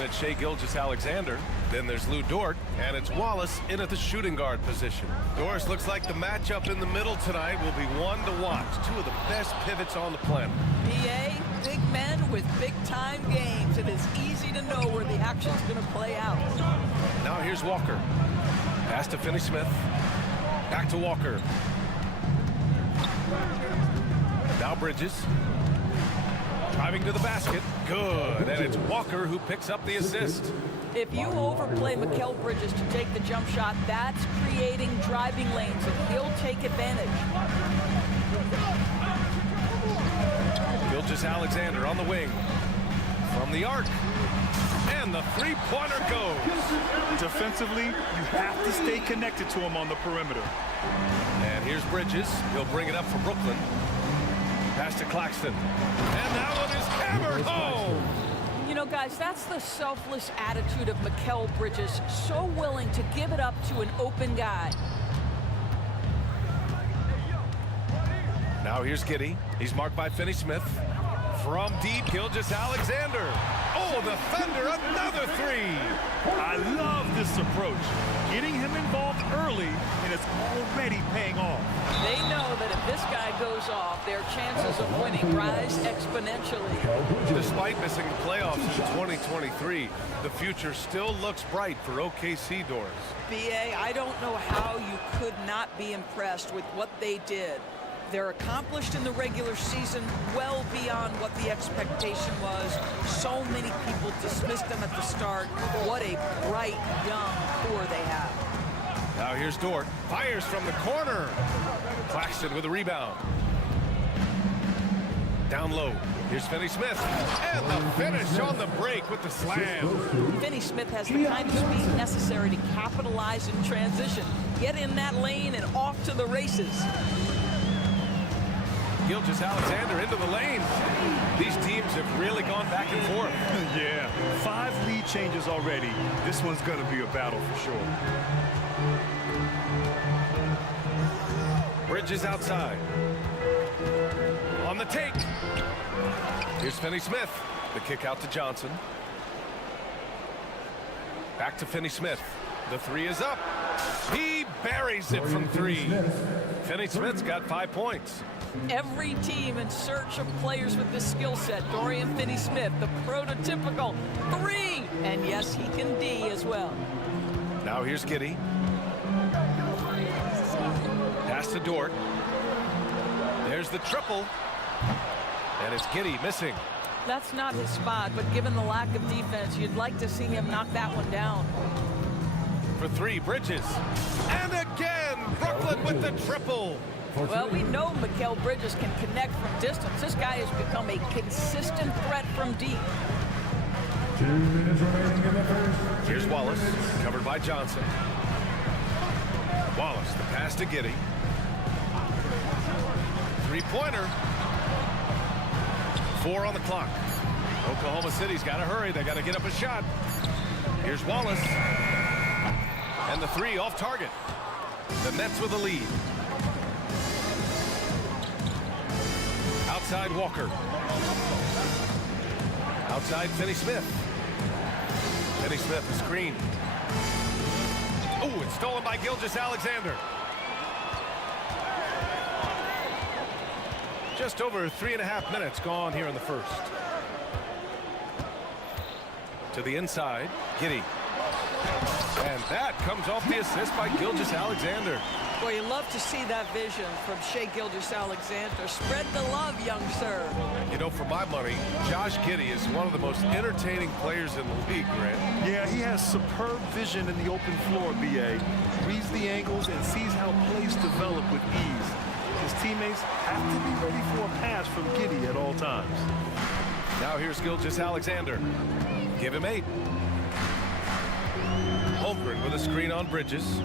It's Shai Gilgeous-Alexander. Then there's Lou Dort, and it's Wallace in at the shooting guard position. Doris, looks like the matchup in the middle tonight will be one to watch. Two of the best pivots on the planet. BA, big men with big-time games. It is easy to know where the action's going to play out. Now here's Walker. Pass to Finney-Smith. Back to Walker. Now Bridges. Driving to the basket. Good. And it's Walker who picks up the assist. If you overplay Mikal Bridges to take the jump shot, that's creating driving lanes, and he'll take advantage. Gilgeous-Alexander on the wing. From the arc. And the three-pointer goes. Defensively, you have to stay connected to him on the perimeter. And here's Bridges. He'll bring it up for Brooklyn. Pass to Claxton. And that one is hammered home. You know, guys, that's the selfless attitude of Mikal Bridges. So willing to give it up to an open guy. Now here's Giddey. He's marked by Finney-Smith. From deep, Gilgeous-Alexander. Oh, the Thunder, another three. I love this approach. Getting him involved early, and it's already paying off. They know that if this guy goes off, their chances of winning rise exponentially. Despite missing the playoffs in 2023, the future still looks bright for OKC, Doris. BA, I don't know how you could not be impressed with what they did. They're accomplished in the regular season well beyond what the expectation was. So many people dismissed them at the start. What a bright young core they have. Now here's Dort. Fires from the corner. Claxton with a rebound. Down low. Here's Finney-Smith. And the finish on the break with the slam. Finney-Smith has the kind of speed necessary to capitalize in transition. Get in that lane and off to the races. Gilgeous-Alexander into the lane. These teams have really gone back and forth. Yeah, 5 lead changes already. This one's going to be a battle for sure. Bridges outside. On the take. Here's Finney-Smith. The kick out to Johnson. Back to Finney-Smith. The three is up. He buries it from 3. Finney-Smith's got 5 points. Every team in search of players with this skill set. Dorian Finney-Smith, the prototypical 3. And yes, he can D as well. Now here's Giddey. Pass to Dort. There's the triple. And it's Giddey missing. That's not his spot, but given the lack of defense, you'd like to see him knock that one down. For 3, Bridges. And again, Brooklyn with the triple. Well, we know Mikal Bridges can connect from distance. This guy has become a consistent threat from deep. 2 minutes remaining in the first. Here's Wallace, covered by Johnson. Wallace, the pass to Giddey. Three-pointer. 4 on the clock. Oklahoma City's got to hurry. They got to get up a shot. Here's Wallace. And the 3 off target. The Nets with the lead. Outside Walker. Outside Finney-Smith. Finney-Smith, the screen. Oh, it's stolen by Gilgeous-Alexander. Just over 3.5 minutes gone here in the first. To the inside, Giddey. And that comes off the assist by Gilgeous-Alexander. Boy, you love to see that vision from Shai Gilgeous-Alexander. Spread the love, young sir. You know, for my money, Josh Giddey is one of the most entertaining players in the league, Grant. Yeah, he has superb vision in the open floor, BA. Reads the angles and sees how plays develop with ease. His teammates have to be ready for a pass from Giddey at all times. Now here's Gilgeous-Alexander. Give him 8. Holmgren with a screen on Bridges.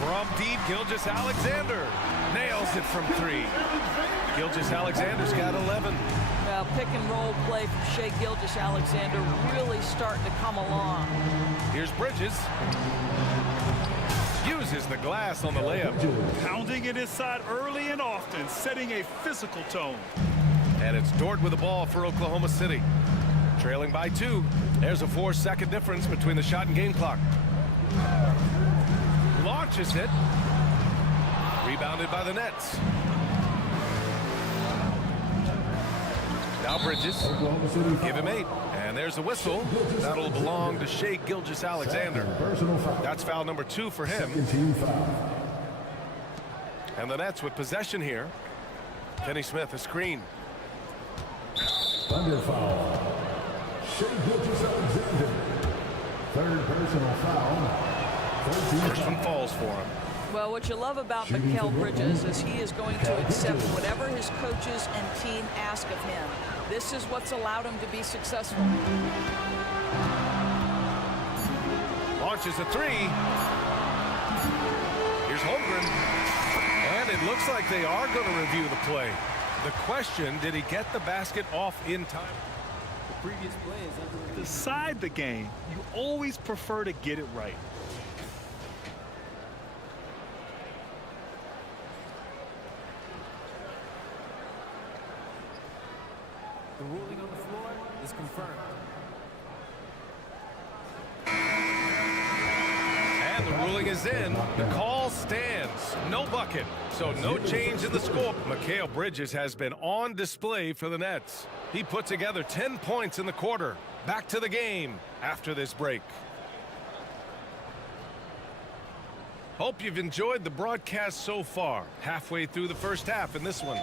From deep, Gilgeous-Alexander. Nails it from 3. Gilgeous-Alexander's got 11. Well, pick and roll play from Shai Gilgeous-Alexander really starting to come along. Here's Bridges. Uses the glass on the layup. Pounding it inside early and often, setting a physical tone. And it's Dort with the ball for Oklahoma City. Trailing by 2. There's a 4-second difference between the shot and game clock. Launches it. Rebounded by the Nets. Now Bridges. Give him 8. And there's the whistle. That'll belong to Shai Gilgeous-Alexander. That's foul number 2 for him. And the Nets with possession here. Kenny Smith, a screen. Thunder foul. Shai Gilgeous-Alexander. Third personal foul. First one falls for him. Well, what you love about Mikal Bridges is he is going to accept whatever his coaches and team ask of him. This is what's allowed him to be successful. Launches a 3. Here's Holmgren. And it looks like they are going to review the play. The question, did he get the basket off in time? The previous play is under Decide the game. You always prefer to get it right. The ruling on the floor is confirmed. And the ruling is in. The call stands. No bucket. So no change in the score. Mikal Bridges has been on display for the Nets. He put together 10 points in the quarter. Back to the game after this break. Hope you've enjoyed the broadcast so far. Halfway through the first half in this one.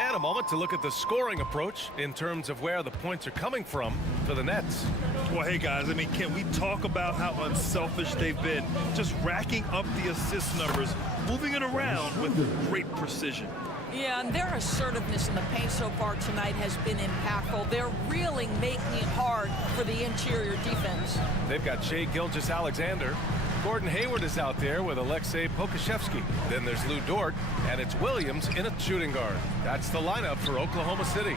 And a moment to look at the scoring approach in terms of where the points are coming from for the Nets. Well, hey, guys, I mean, can we talk about how unselfish they've been? Just racking up the assist numbers, moving it around with great precision. Yeah, and their assertiveness in the paint so far tonight has been impactful. They're really making it hard for the interior defense. They've got Shai Gilgeous-Alexander. Gordon Hayward is out there with Alexei Pokashevsky. Then there's Lou Dort, and it's Williams in a shooting guard. That's the lineup for Oklahoma City.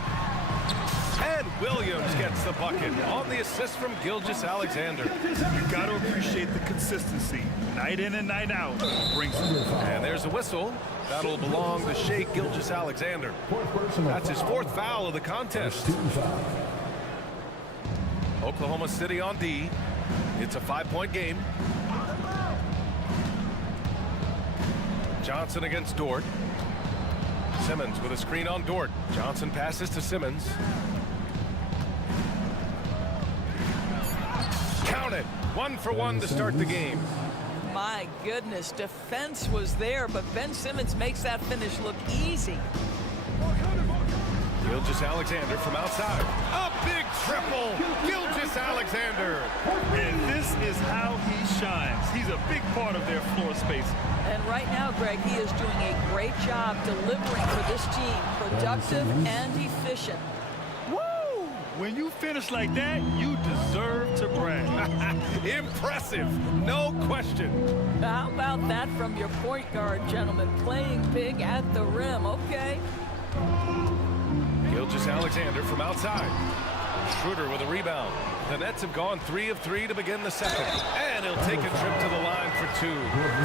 And Williams gets the bucket on the assist from Gilgeous-Alexander. You got to appreciate the consistency. Night in and night out. Brings it. And there's a whistle. That'll belong to Shai Gilgeous-Alexander. That's his 4th foul of the contest. Oklahoma City on D. It's a 5-point game. Johnson against Dort. Simmons with a screen on Dort. Johnson passes to Simmons. Count it. 1 for 1 to start the game. My goodness, defense was there, but Ben Simmons makes that finish look easy. Gilgeous-Alexander from outside. A big triple. Gilgeous-Alexander. And this is how he shines. He's a big part of their floor space. And right now, Greg, he is doing a great job delivering for this team. Productive and efficient. Woo! When you finish like that, you deserve to brag. Impressive. No question. How about that from your point guard, gentlemen? Playing big at the rim. Okay. Gilgeous-Alexander from outside. Schroeder with a rebound. The Nets have gone 3 of 3 to begin the second. And he'll take a trip to the line for 2.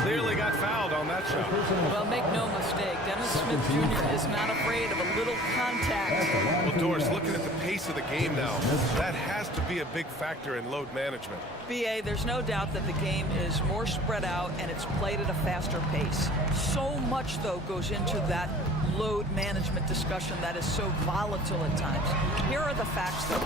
Clearly got fouled on that shot. Well, make no mistake, Dennis Smith Jr. is not afraid of a little contact. Well, Doris, looking at the pace of the game now, that has to be a big factor in load management. BA, there's no doubt that the game is more spread out and it's played at a faster pace. So much, though, goes into that load management discussion that is so volatile at times. Here are the facts, though.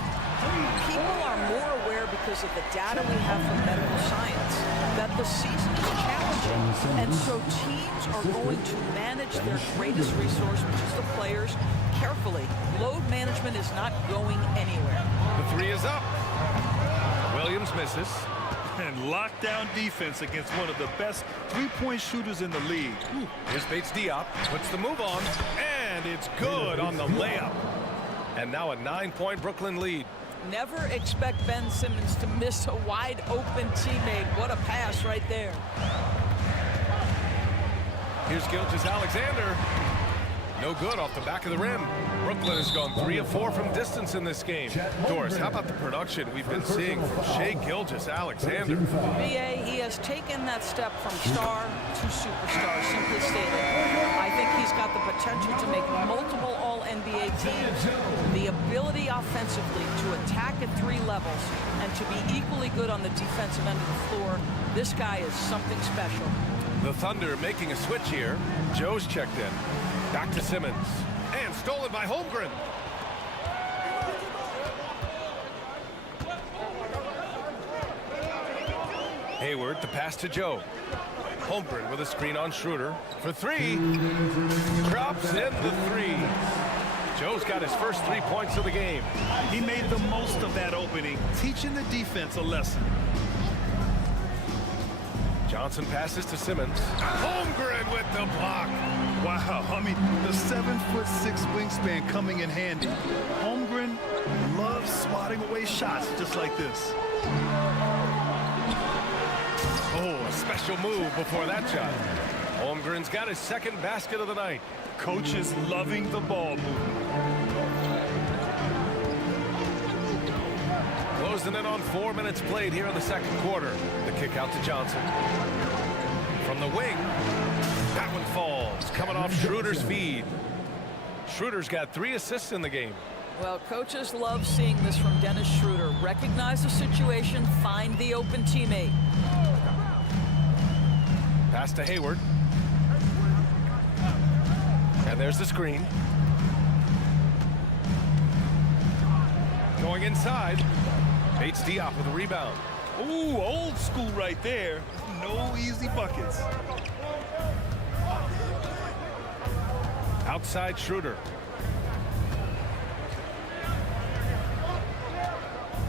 People are more aware because of the data we have from medical science that the season is challenging. And so teams are going to manage their greatest resource, which is the players, carefully. Load management is not going anywhere. The 3 is up. Williams misses. And lockdown defense against one of the best three-point shooters in the league. Here's Bates Diop, puts the move on, and it's good on the layup. And now a 9-point Brooklyn lead. Never expect Ben Simmons to miss a wide-open teammate. What a pass right there. Here's Gilgeous-Alexander. No good off the back of the rim. Brooklyn has gone 3 of 4 from distance in this game. Doris, how about the production we've been seeing from Shai Gilgeous-Alexander? BA, he has taken that step from star to superstar, simply stated. I think he's got the potential to make multiple All-NBA teams. The ability offensively to attack at 3 levels and to be equally good on the defensive end of the floor. This guy is something special. The Thunder making a switch here. Joe's checked in. Back to Simmons. And stolen by Holmgren. Hayward, the pass to Joe. Holmgren with a screen on Schroeder for 3. Drops in the 3. Joe's got his first 3 points of the game. He made the most of that opening, teaching the defense a lesson. Johnson passes to Simmons. Holmgren with the block. Wow, I mean, the 7'6" wingspan coming in handy. Holmgren loves swatting away shots just like this. Oh, a special move before that shot. Holmgren's got his second basket of the night. Coach is loving the ball movement. Closing in on 4 minutes played here in the second quarter. The kick out to Johnson. From the wing, that one falls, coming off Schroeder's feed. Schroeder's got 3 assists in the game. Well, coaches love seeing this from Dennis Schroeder. Recognize the situation, find the open teammate. Pass to Hayward. And there's the screen. Going inside. Bates Diop with a rebound. Ooh, old school right there. No easy buckets. Outside Schroeder.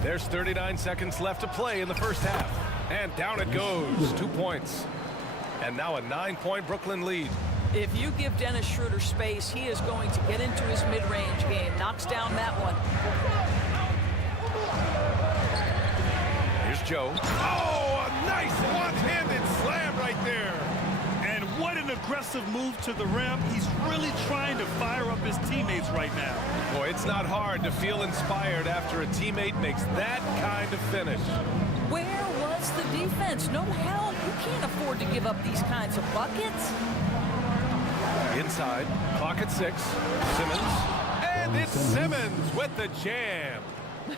There's 39 seconds left to play in the first half. And down it goes. 2 points. And now a 9-point Brooklyn lead. If you give Dennis Schroeder space, he is going to get into his mid-range game. Knocks down that one. Here's Joe. Oh, a nice one-handed slam right there. And what an aggressive move to the rim. He's really trying to fire up his teammates right now. Boy, it's not hard to feel inspired after a teammate makes that kind of finish. Where was the defense? No help. You can't afford to give up these kinds of buckets. Inside, clock at 6. Simmons. And it's Simmons with the jam.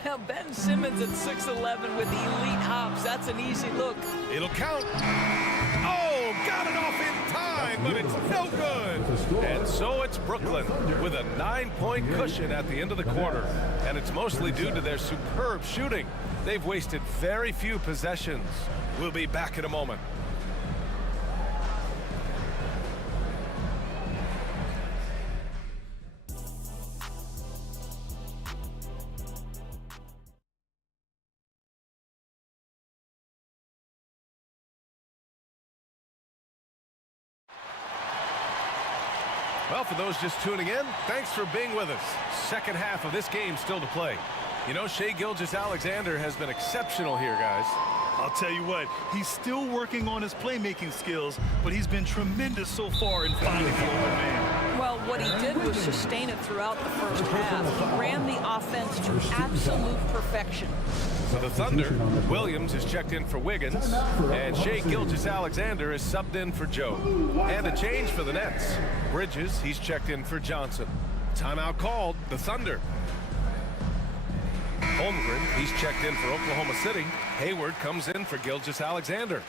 Well, Ben Simmons at 6'11" with the elite hops. That's an easy look. It'll count. Oh, got it off in time, but it's no good. And so it's Brooklyn with a 9-point cushion at the end of the quarter. And it's mostly due to their superb shooting. They've wasted very few possessions. We'll be back in a moment. Well, for those just tuning in, thanks for being with us. Second half of this game still to play. You know, Shai Gilgeous-Alexander has been exceptional here, guys. I'll tell you what, he's still working on his playmaking skills, but he's been tremendous so far in finding the open man. Well, what he did was sustain it throughout the first half. He ran the offense to absolute perfection. For the Thunder, Williams is checked in for Wiggins, and Shai Gilgeous-Alexander is subbed in for Joe. And a change for the Nets. Bridges, he's checked in for Johnson. Timeout called, the Thunder. Holmgren, he's checked in for Oklahoma City. Hayward comes in for Gilgeous-Alexander.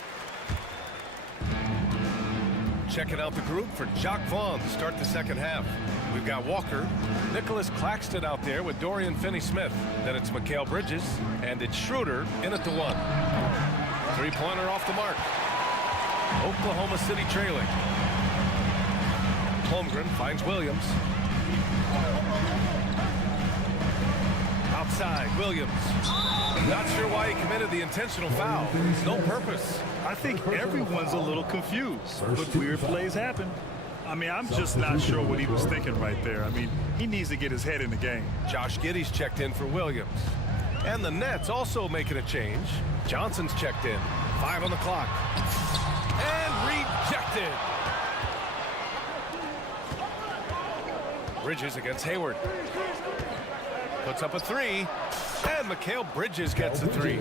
Checking out the group for Jock Vaughn to start the second half. We've got Walker, Nicholas Claxton out there with Dorian Finney-Smith. Then it's Mikal Bridges, and it's Schroeder in at the 1. Three-pointer off the mark. Oklahoma City trailing. Holmgren finds Williams. Outside, Williams. Not sure why he committed the intentional foul. No purpose. I think everyone's a little confused, but weird plays happen. I mean, I'm just not sure what he was thinking right there. I mean, he needs to get his head in the game. Josh Giddey's checked in for Williams. And the Nets also making a change. Johnson's checked in. 5 on the clock. And rejected. Bridges against Hayward. Puts up a three, and Mikal Bridges gets a three.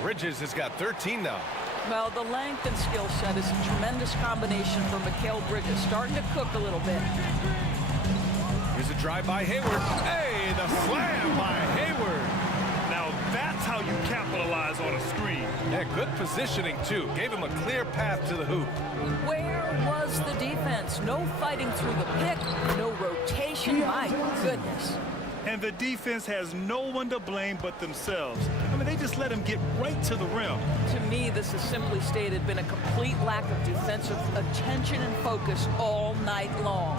Bridges has got 13 now. Well, the length and skill set is a tremendous combination for Mikal Bridges, starting to cook a little bit. Here's a drive by Hayward. Hey, the slam by Hayward. Now that's how you capitalize on a screen. Yeah, good positioning, too. Gave him a clear path to the hoop. Where was the defense? No fighting through the pick, no rotation. My goodness. And the defense has no one to blame but themselves. I mean, they just let him get right to the rim. To me, this has simply stated been a complete lack of defensive attention and focus all night long.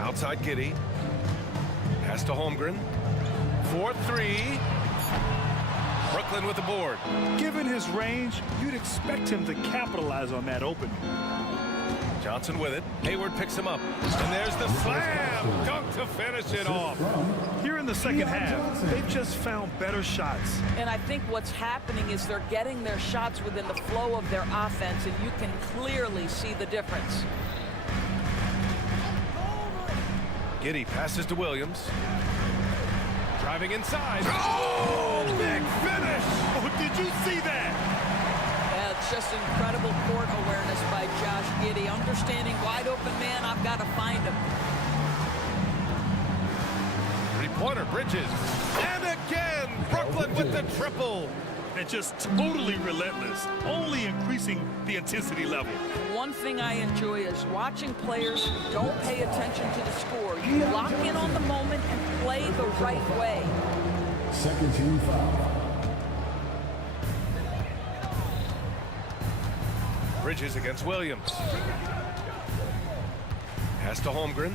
Outside Giddey. Pass to Holmgren. 4-3. Brooklyn with the board. Given his range, you'd expect him to capitalize on that opening. Johnson with it. Hayward picks him up. And there's the slam. Dunk to finish it off. Here in the second half, they've just found better shots. And I think what's happening is they're getting their shots within the flow of their offense, and you can clearly see the difference. Giddey passes to Williams. Driving inside. Oh, big finish! Oh, did you see that? Yeah, it's just incredible court awareness by Josh Giddey. Understanding wide open man, I've got to find him. Three-pointer, Bridges. And again, Brooklyn with the triple. And just totally relentless, only increasing the intensity level. One thing I enjoy is watching players who don't pay attention to the score. You lock in on the moment and play the right way. Second team foul. Bridges against Williams. Pass to Holmgren.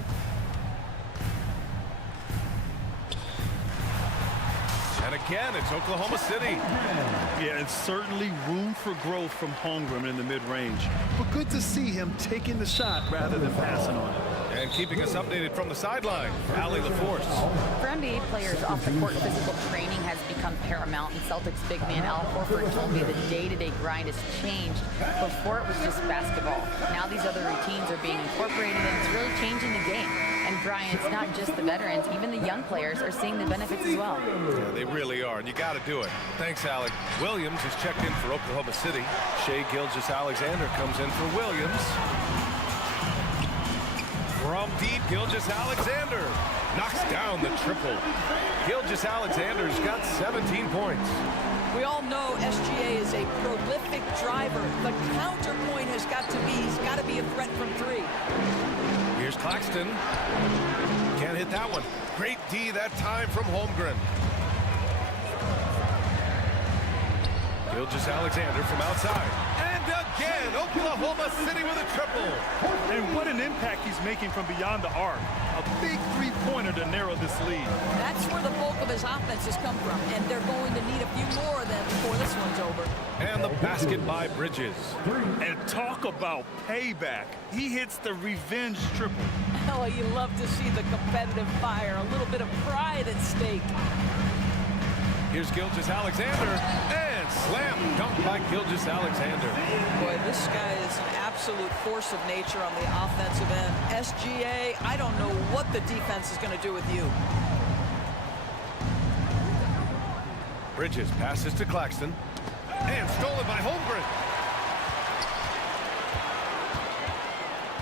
And again, it's Oklahoma City. Yeah, and certainly room for growth from Holmgren in the mid-range. But good to see him taking the shot rather than passing on it. And keeping us updated from the sideline, Allie LaForce. For NBA players, off-the-court physical training has become paramount, and Celtics big man Al Horford told me the day-to-day grind has changed. Before it was just basketball. Now these other routines are being incorporated, and it's really changing the game. And Brian, it's not just the veterans, even the young players are seeing the benefits as well. Yeah, they really are, and you got to do it. Thanks, Alec. Williams is checked in for Oklahoma City. Shai Gilgeous-Alexander comes in for Williams. From deep, Gilgeous-Alexander knocks down the triple. Gilgeous-Alexander's got 17 points. We all know SGA is a prolific driver. The counterpoint has got to be, he's got to be a threat from three. Here's Claxton. Can't hit that one. Great D that time from Holmgren. Gilgeous-Alexander from outside. And again, Oklahoma City with a triple. And what an impact he's making from beyond the arc. A big three-pointer to narrow this lead. That's where the bulk of his offense has come from, and they're going to need a few more of them before this one's over. And the basket by Bridges. And talk about payback. He hits the revenge triple. Oh, you love to see the competitive fire, a little bit of pride at stake. Here's Gilgeous-Alexander, and slam dunk by Gilgeous-Alexander. Boy, this guy is an absolute force of nature on the offensive end. SGA, I don't know what the defense is going to do with you. Bridges passes to Claxton, and stolen by Holmgren.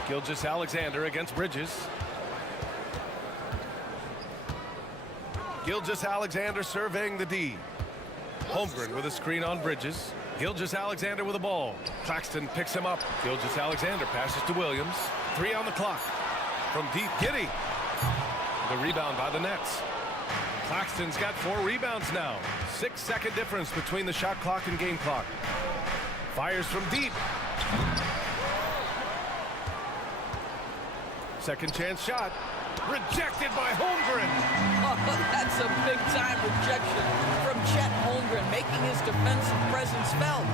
Gilgeous-Alexander against Bridges. Gilgeous-Alexander surveying the D. Holmgren with a screen on Bridges. Gilgeous-Alexander with the ball. Claxton picks him up. Gilgeous-Alexander passes to Williams. 3 on the clock. From deep, Giddey. The rebound by the Nets. Claxton's got 4 rebounds now. 6-second difference between the shot clock and game clock. Fires from deep. Second chance shot. Rejected by Holmgren. Oh, that's a big-time rejection from Chet Holmgren, making his defensive presence felt.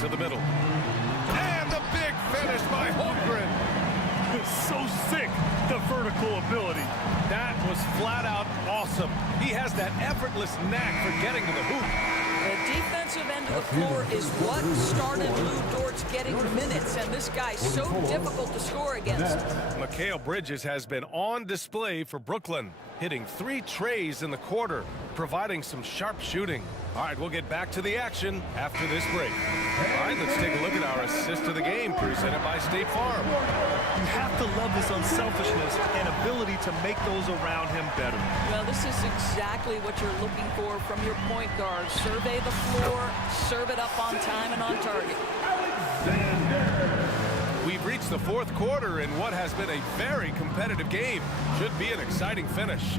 To the middle. And the big finish by Holmgren. So sick, the vertical ability. That was flat out awesome. He has that effortless knack for getting to the hoop. The defensive end of the floor is what started Lou Dort's getting minutes, and this guy's so difficult to score against. Mikal Bridges has been on display for Brooklyn, hitting 3 trays in the quarter, providing some sharp shooting. All right, we'll get back to the action after this break. All right, let's take a look at our assist of the game presented by State Farm. You have to love his unselfishness and ability to make those around him better. Well, this is exactly what you're looking for from your point guard. Survey the floor, serve it up on time and on target. We've reached the 4th quarter in what has been a very competitive game. Should be an exciting finish.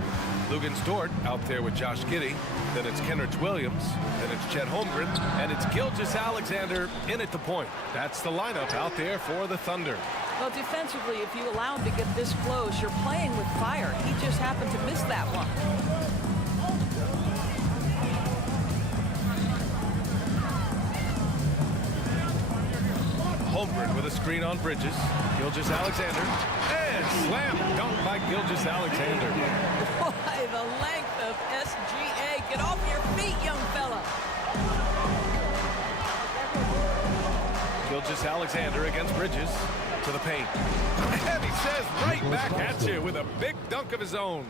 Lugans Dort out there with Josh Giddey. Then it's Kenrich Williams. Then it's Chet Holmgren. And it's Gilgeous Alexander in at the point. That's the lineup out there for the Thunder. Well, defensively, if you allow him to get this close, you're playing with fire. He just happened to miss that one. Holmgren with a screen on Bridges. Gilgeous Alexander. And slam dunk by Gilgeous Alexander. Boy, the length of SGA. Get off your feet, young fella. Gilgeous Alexander against Bridges to the paint. And he says right back at you with a big dunk of his own.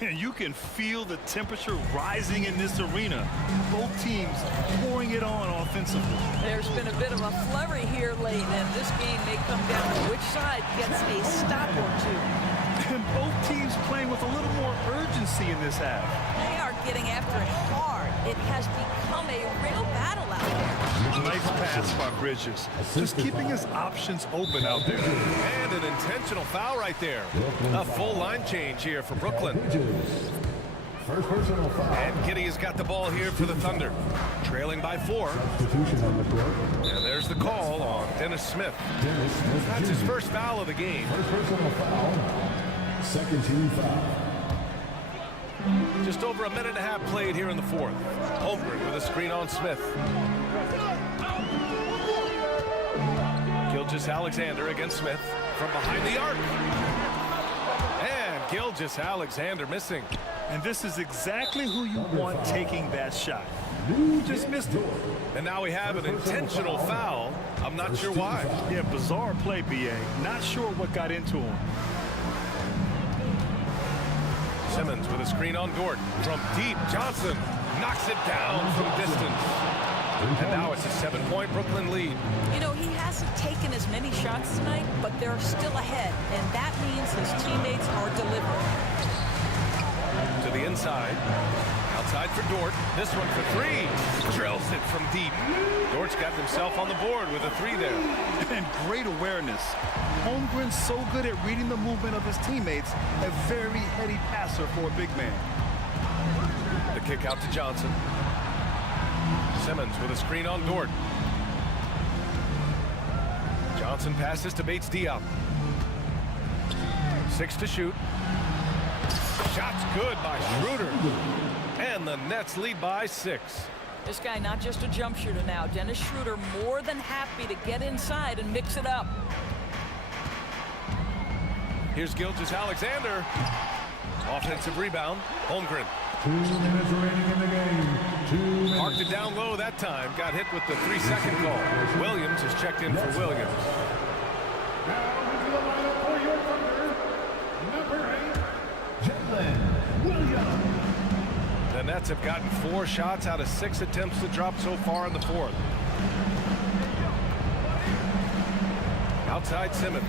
You can feel the temperature rising in this arena. Both teams pouring it on offensively. There's been a bit of a flurry here late, and this game may come down to which side gets a stop or two. And both teams playing with a little more urgency in this half. They are getting after it hard. It has become a real battle out there. Nice pass by Bridges. Just keeping his options open out there. And an intentional foul right there. A full line change here for Brooklyn. First personal foul. And Giddey has got the ball here for the Thunder. Trailing by 4. Substitution on the court. And there's the call on Dennis Smith. That's his first foul of the game. First personal foul. Second team foul. Just over a minute and a half played here in the 4th. Holmgren with a screen on Smith. Gilgeous Alexander against Smith from behind the arc. And Gilgeous Alexander missing. And this is exactly who you want taking that shot. Just missed it. And now we have an intentional foul. I'm not sure why. Yeah, bizarre play, BA. Not sure what got into him. Simmons with a screen on Dort. From deep, Johnson knocks it down from distance. And now it's a 7-point Brooklyn lead. You know, he hasn't taken as many shots tonight, but they're still ahead, and that means his teammates are delivering. To the inside. Outside for Dort. This one for 3. Drills it from deep. Dort's got himself on the board with a 3 there. And great awareness. Holmgren's so good at reading the movement of his teammates. A very heady passer for a big man. The kick out to Johnson. Simmons with a screen on Dort. Johnson passes to Bates Diop. 6 to shoot. Shot's good by Schroeder. And the Nets lead by 6. This guy not just a jump shooter now. Dennis Schroeder more than happy to get inside and mix it up. Here's Gilgeous Alexander. Offensive rebound. Holmgren. 2 minutes remaining in the game. Marked it down low that time. Got hit with the 3-second call. Williams has checked in for Williams. Now into the lineup for your Thunder, number 8, Jalen Williams. The Nets have gotten 4 shots out of 6 attempts to drop so far in the 4th. Outside Simmons.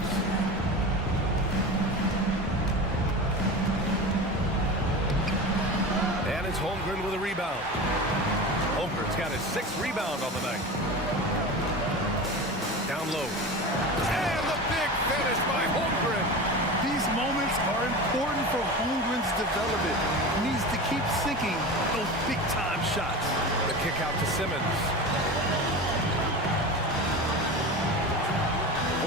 And it's Holmgren with a rebound. Holmgren's got his 6th rebound on the night. Down low. And the big finish by Holmgren. These moments are important for Holmgren's development. He needs to keep sinking those big-time shots. The kick out to Simmons.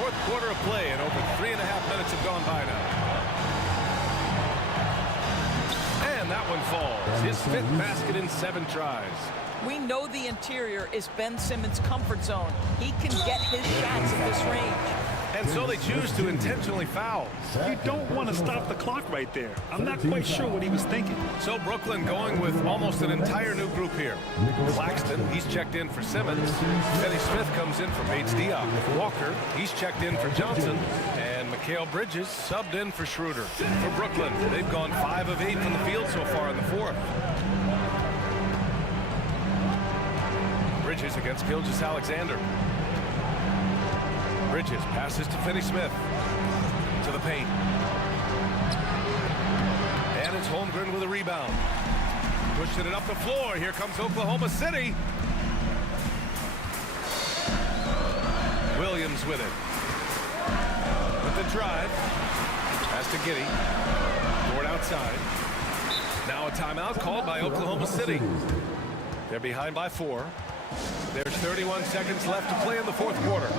4th quarter of play, and over 3.5 minutes have gone by now. And that one falls. His 5th basket in 7 tries. We know the interior is Ben Simmons' comfort zone. He can get his shots at this range. And so they choose to intentionally foul. You don't want to stop the clock right there. I'm not quite sure what he was thinking. So Brooklyn going with almost an entire new group here. Claxton, he's checked in for Simmons. Finney Smith comes in for Bates Diop. Walker, he's checked in for Johnson. And Mikal Bridges subbed in for Schroeder. For Brooklyn, they've gone 5 of 8 from the field so far in the fourth. Bridges against Gilgeous Alexander. Bridges passes to Finney Smith. To the paint. And it's Holmgren with a rebound. Pushing it up the floor. Here comes Oklahoma City. Williams with it. With the drive. Pass to Giddey. Toward outside. Now a timeout called by Oklahoma City. They're behind by 4. There's 31 seconds left to play in the fourth quarter. A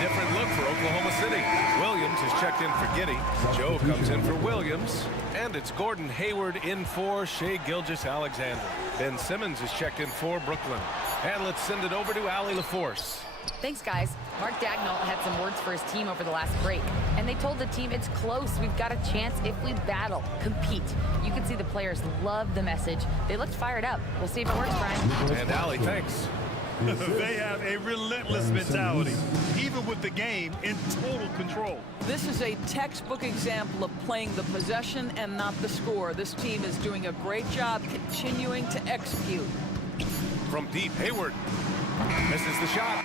different look for Oklahoma City. Williams is checked in for Giddey. Joe comes in for Williams. And it's Gordon Hayward in for Shai Gilgeous-Alexander. Ben Simmons is checked in for Brooklyn. And let's send it over to Allie LaForce. Thanks, guys. Mark Dagnall had some words for his team over the last break, and they told the team it's close. We've got a chance if we battle, compete. You can see the players love the message. They looked fired up. We'll see if it works, Brian. And Allie, thanks. They have a relentless mentality, even with the game in total control. This is a textbook example of playing the possession and not the score. This team is doing a great job continuing to execute. From deep, Hayward misses the shot.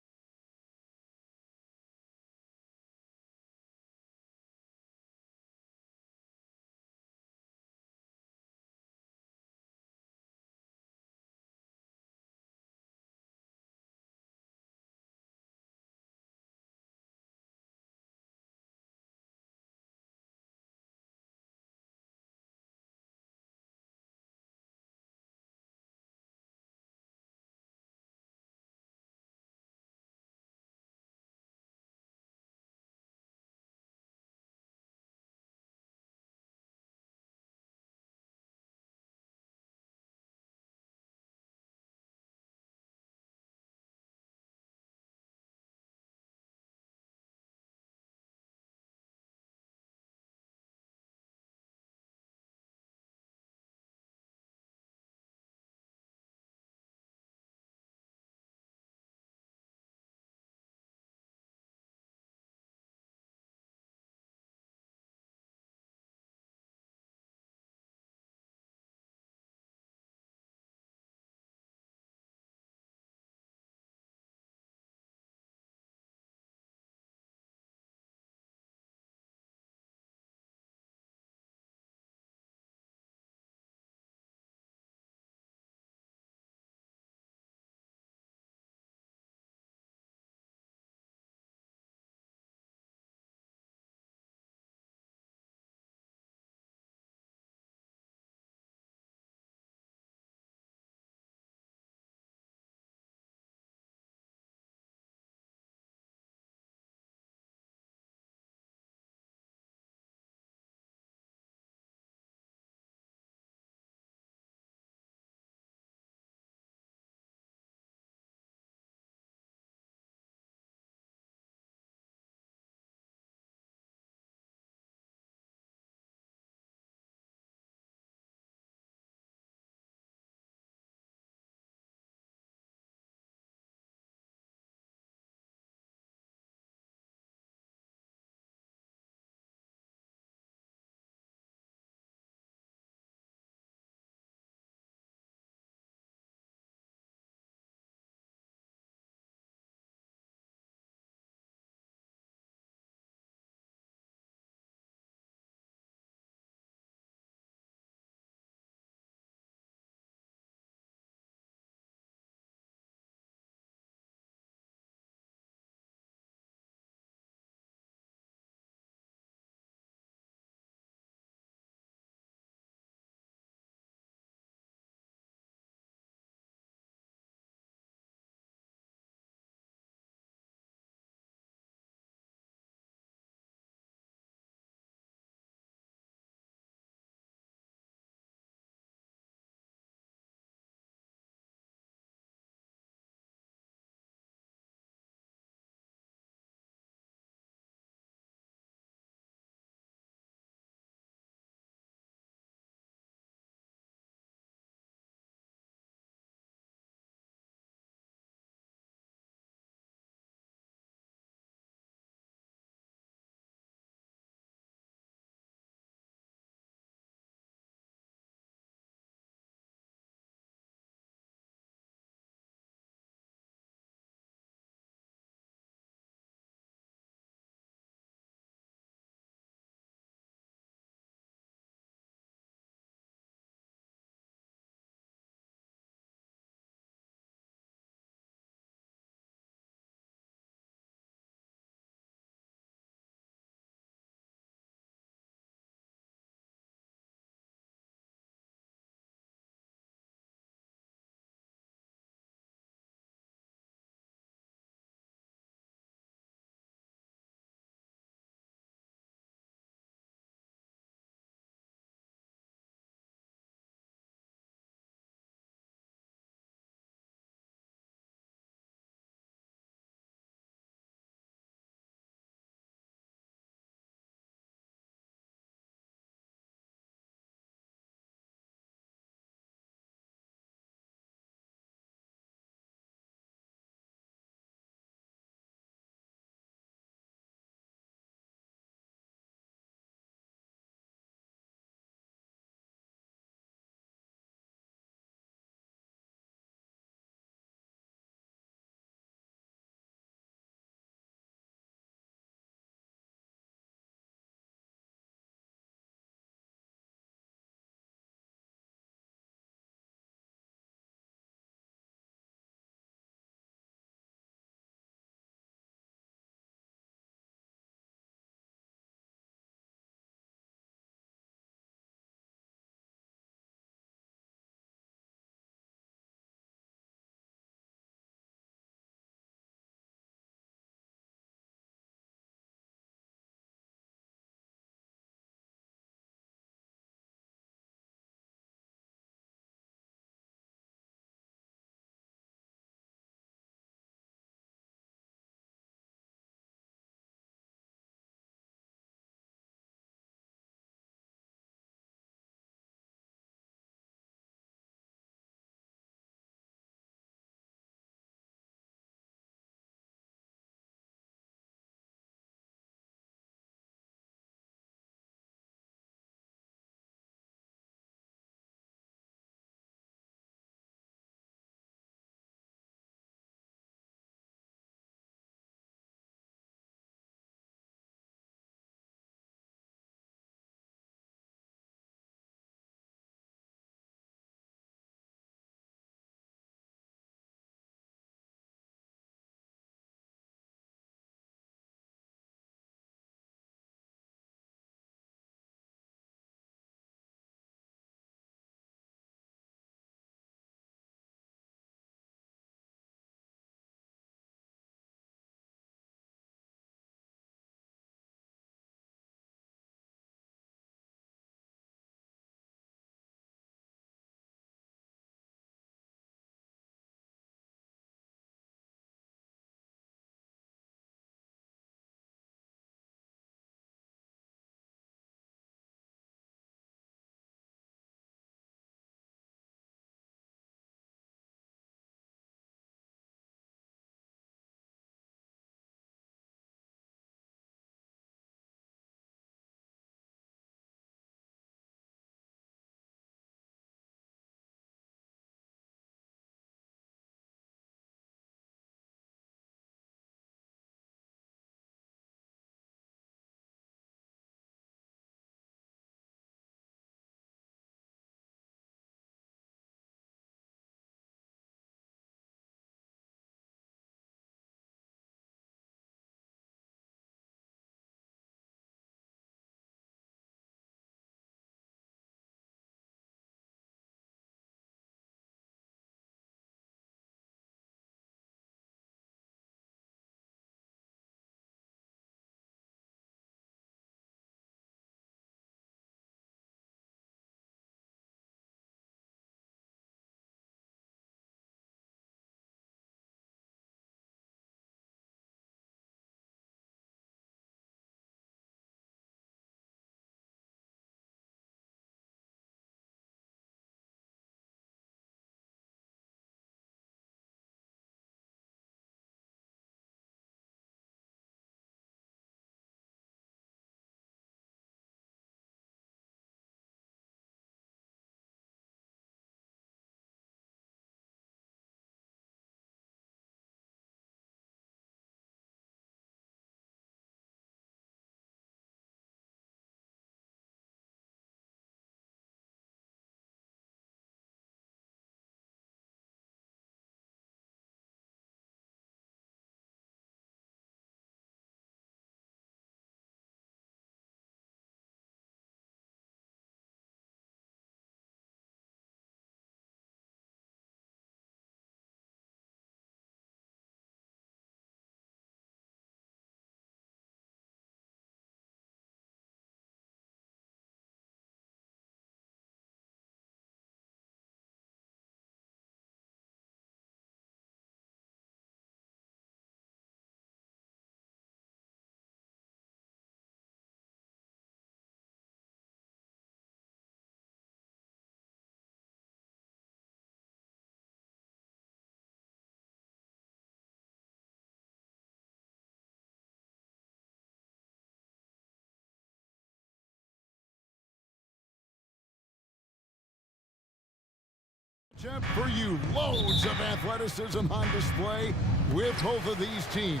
matchup for you. Loads of athleticism on display with both of these teams.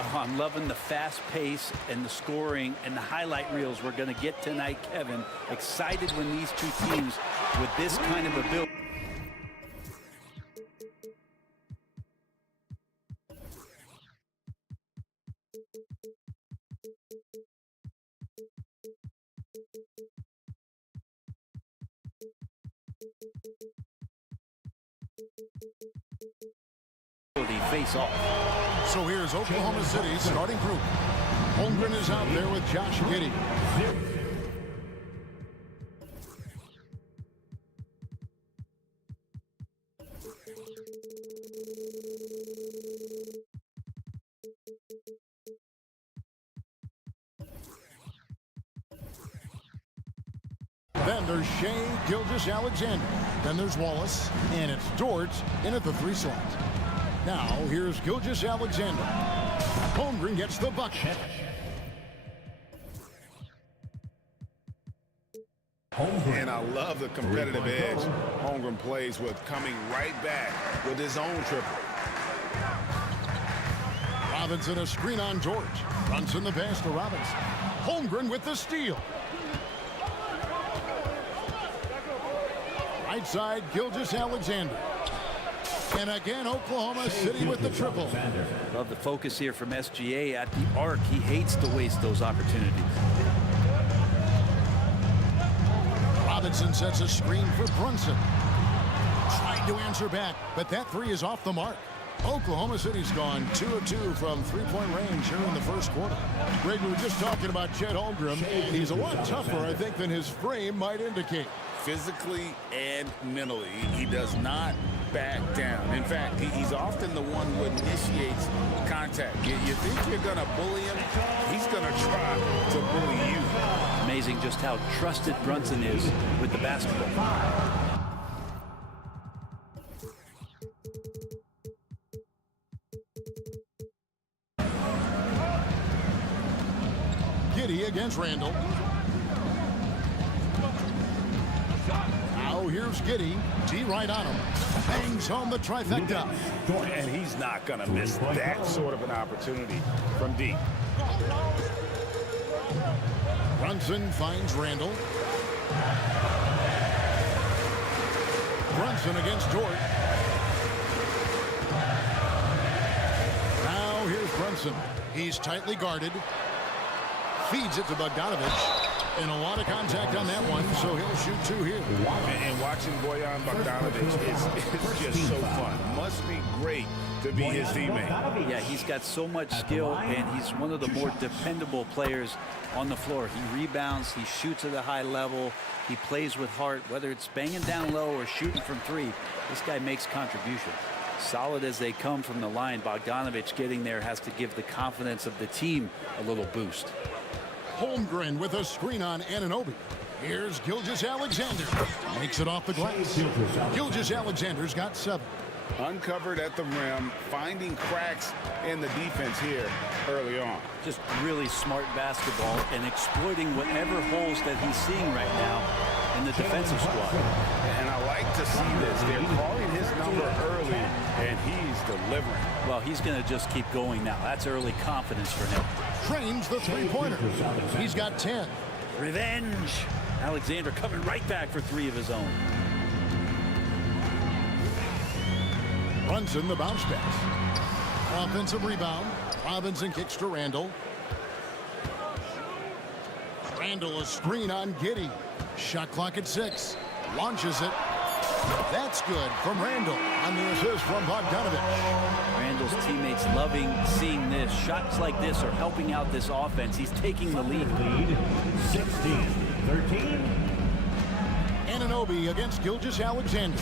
Oh, I'm loving the fast pace and the scoring and the highlight reels we're going to get tonight, Kevin. Excited when these two teams with this kind of ability. Face off. So here's Oklahoma City's starting group. Holmgren is out there with Josh Giddey. Then there's Shea Gilgeous-Alexander. Then there's Wallace. And it's Dort in at the 3 slot. Now, here's Gilgeous-Alexander. Holmgren gets the bucket. And I love the competitive edge Holmgren plays with, coming right back with his own triple. Robinson a screen on George. Brunson the pass to Robinson. Holmgren with the steal. Right side, Gilgeous-Alexander. And again, Oklahoma City with the triple. Love the focus here from SGA at the arc. He hates to waste those opportunities. Robinson sets a screen for Brunson. Tried to answer back, but that 3 is off the mark. Oklahoma City's gone 2 of 2 from 3-point range here in the first quarter. Greg, we were just talking about Chet Holmgren. He's a lot tougher, I think, than his frame might indicate. Physically and mentally, he does not back down. In fact, he's often the one who initiates contact. You think you're going to bully him, he's going to try to bully you. Amazing just how trusted Brunson is with the basketball. Giddey against Randall. Now here's Giddey. D right on him. Bangs home the trifecta. And he's not going to miss that sort of an opportunity from D. Brunson finds Randall. Brunson against Dort. Now here's Brunson. He's tightly guarded. Feeds it to Bogdanovich. And a lot of contact on that one, so he'll shoot 2 here. And watching Bojan Bogdanovich is just so fun. Must be great to be his teammate. Yeah, he's got so much skill, and he's one of the more dependable players on the floor. He rebounds, he shoots at a high level, he plays with heart, whether it's banging down low or shooting from 3. This guy makes contributions. Solid as they come from the line, Bogdanovich getting there has to give the confidence of the team a little boost. Holmgren with a screen on Anunoby. Here's Gilgeous-Alexander. Makes it off the glass. Gilgeous-Alexander's got 7. Uncovered at the rim, finding cracks in the defense here early on. Just really smart basketball and exploiting whatever holes that he's seeing right now in the defensive squad. And I like to see this. They're calling his number early, and he's delivering. Well, he's going to just keep going now. That's early confidence for him. Trains the 3-pointer. He's got 10. Revenge. Alexander coming right back for 3 of his own. Brunson the bounce pass. Offensive rebound. Robinson kicks to Randall. Randall a screen on Giddey. Shot clock at 6. Launches it. That's good from Randall on the assist from Bogdanovich. Randall's teammates loving seeing this. Shots like this are helping out this offense. He's taking the lead. 16-13. Anunoby against Gilgeous-Alexander.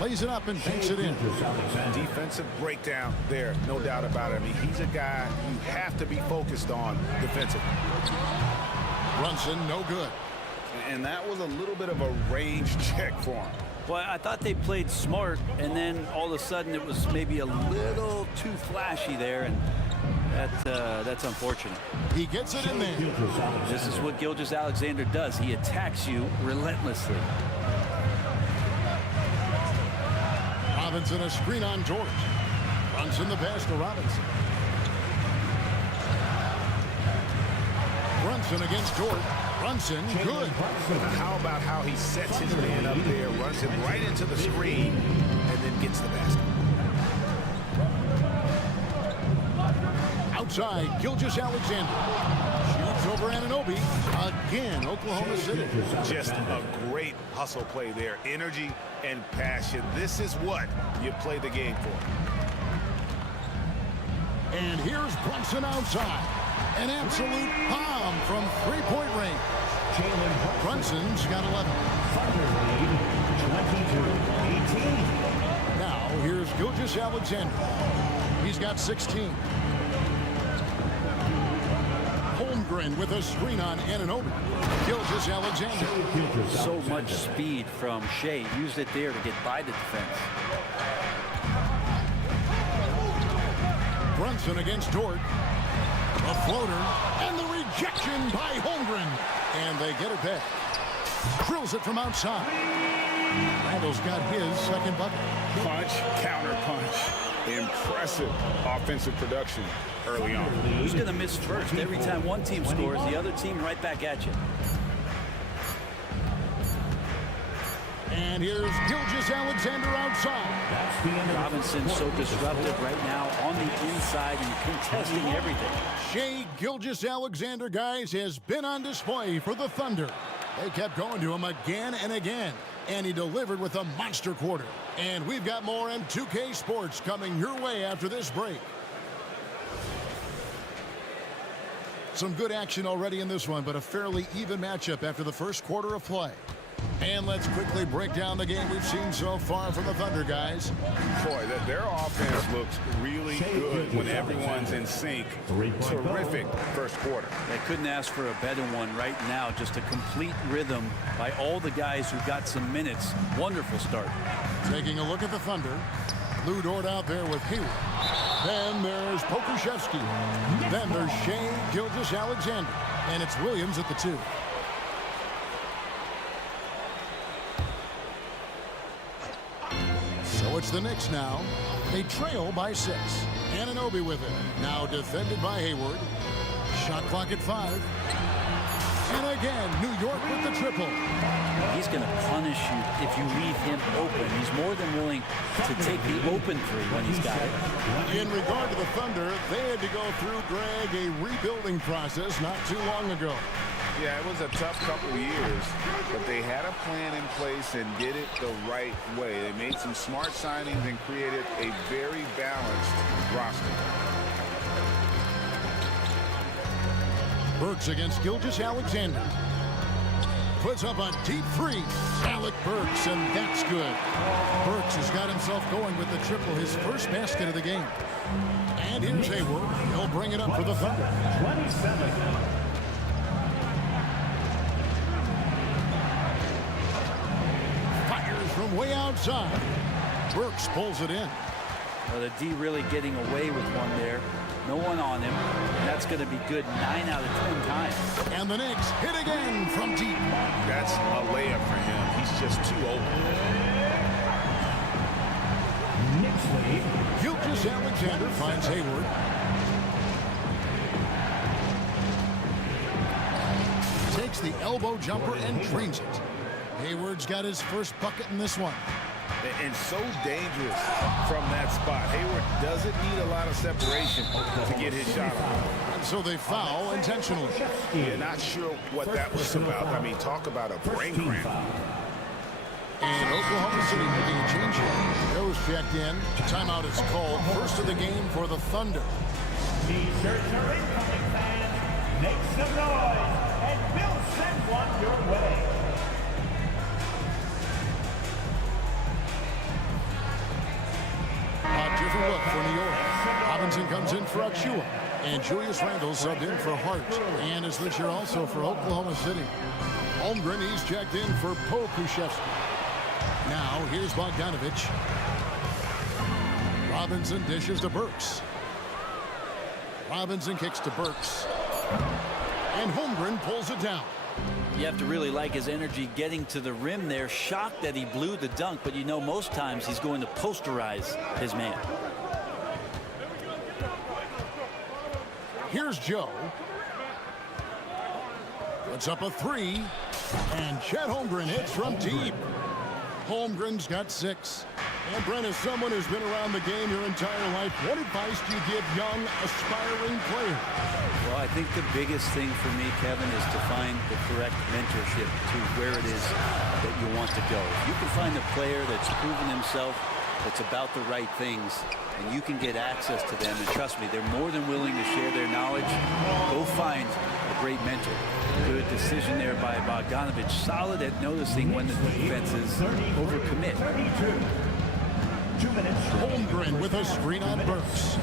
Lays it up and takes it in. Defensive breakdown there, no doubt about it. I mean, he's a guy you have to be focused on defensively. Brunson, no good. And that was a little bit of a range check for him. Well, I thought they played smart, and then all of a sudden it was maybe a little too flashy there, and that's unfortunate. He gets it in there. This is what Gilgeous-Alexander does. He attacks you relentlessly. Robinson, a screen on George. Brunson the pass to Robinson. Brunson against George. Brunson, good. How about how he sets his man up there, runs him right into the screen, and then gets the basket. Outside, Gilgeous-Alexander. Shoots over Anunoby. Again, Oklahoma City. Just a great hustle play there. Energy and passion. This is what you play the game for. And here's Brunson outside. An absolute bomb from three-point range. Brunson's got 11. Now here's Gilgeous-Alexander. He's got 16. Holmgren with a screen on Anunoby. Gilgeous-Alexander. So much speed from Shea. Used it there to get by the defense. Brunson against Dort. A floater, and the rejection by Holmgren. And they get it back. Drills it from outside. Randall's got his second bucket. Punch, counter punch. Impressive offensive production early on. Who's going to miss first? Every time one team scores, the other team right back at you. And here's Gilgeous-Alexander outside. Robinson so disruptive right now on the inside and contesting everything. Shea Gilgeous-Alexander, guys, has been on display for the Thunder. They kept going to him again and again, and he delivered with a monster quarter. And we've got more M2K Sports coming your way after this break. Some good action already in this one, but a fairly even matchup after the first quarter of play. And let's quickly break down the game we've seen so far from the Thunder, guys. Boy, their offense looks really good when everyone's in sync. Terrific first quarter. They couldn't ask for a better one right now. Just a complete rhythm by all the guys who got some minutes. Wonderful start. Taking a look at the Thunder. Lou Dort out there with Hayward. Then there's Pokuševski. Then there's Shea Gilgeous-Alexander. And it's Williams at the 2. So it's the Knicks now. They trail by 6. Anunoby with it. Now defended by Hayward. Shot clock at 5. And again, New York with the triple. He's going to punish you if you leave him open. He's more than willing to take the open three when he's got it. In regard to the Thunder, they had to go through, Greg, a rebuilding process not too long ago. Yeah, it was a tough couple years, but they had a plan in place and did it the right way. They made some smart signings and created a very balanced roster. Burks against Gilgeous-Alexander. Puts up a deep three. Alec Burks, and that's good. Burks has got himself going with the triple, his first basket of the game. And here's Hayward. He'll bring it up for the Thunder. 27. From way outside. Burks pulls it in. Well, the D really getting away with one there. No one on him. That's going to be good 9 out of 10 times. And the Knicks hit again from deep. That's a layup for him. He's just too open. Knicks lead. Gilgeous-Alexander finds Hayward. Takes the elbow jumper and drains it. Hayward's got his first bucket in this one. And so dangerous from that spot. Hayward doesn't need a lot of separation to get his shot off. And so they foul intentionally. Yeah, not sure what that was about. I mean, talk about a brain cramp. And Oklahoma City making a change here. Joe's checked in. Timeout is called. First of the game for the Thunder. T-shirts are incoming, fans. Make some noise, and we'll send one your way. A different look for New York. Robinson comes in for Achua. And Julius Randle subbed in for Hart. And is this year also for Oklahoma City. Holmgren, he's checked in for Pokuševski. Now, here's Bogdanovich. Robinson dishes to Burks. Robinson kicks to Burks. And Holmgren pulls it down. You have to really like his energy getting to the rim there. Shocked that he blew the dunk, but you know most times he's going to posterize his man. Here's Joe. Puts up a three. And Chet Holmgren hits from deep. Holmgren's got 6. And Brent, as someone who's been around the game your entire life, what advice do you give young, aspiring players? Well, I think the biggest thing for me, Kevin, is to find the correct mentorship to where it is that you want to go. If you can find a player that's proven himself, that's about the right things, and you can get access to them, and trust me, they're more than willing to share their knowledge. Go find a great mentor. Good decision there by Bogdanovich. Solid at noticing when the defenses overcommit. 2 minutes. Holmgren with a screen on Burks.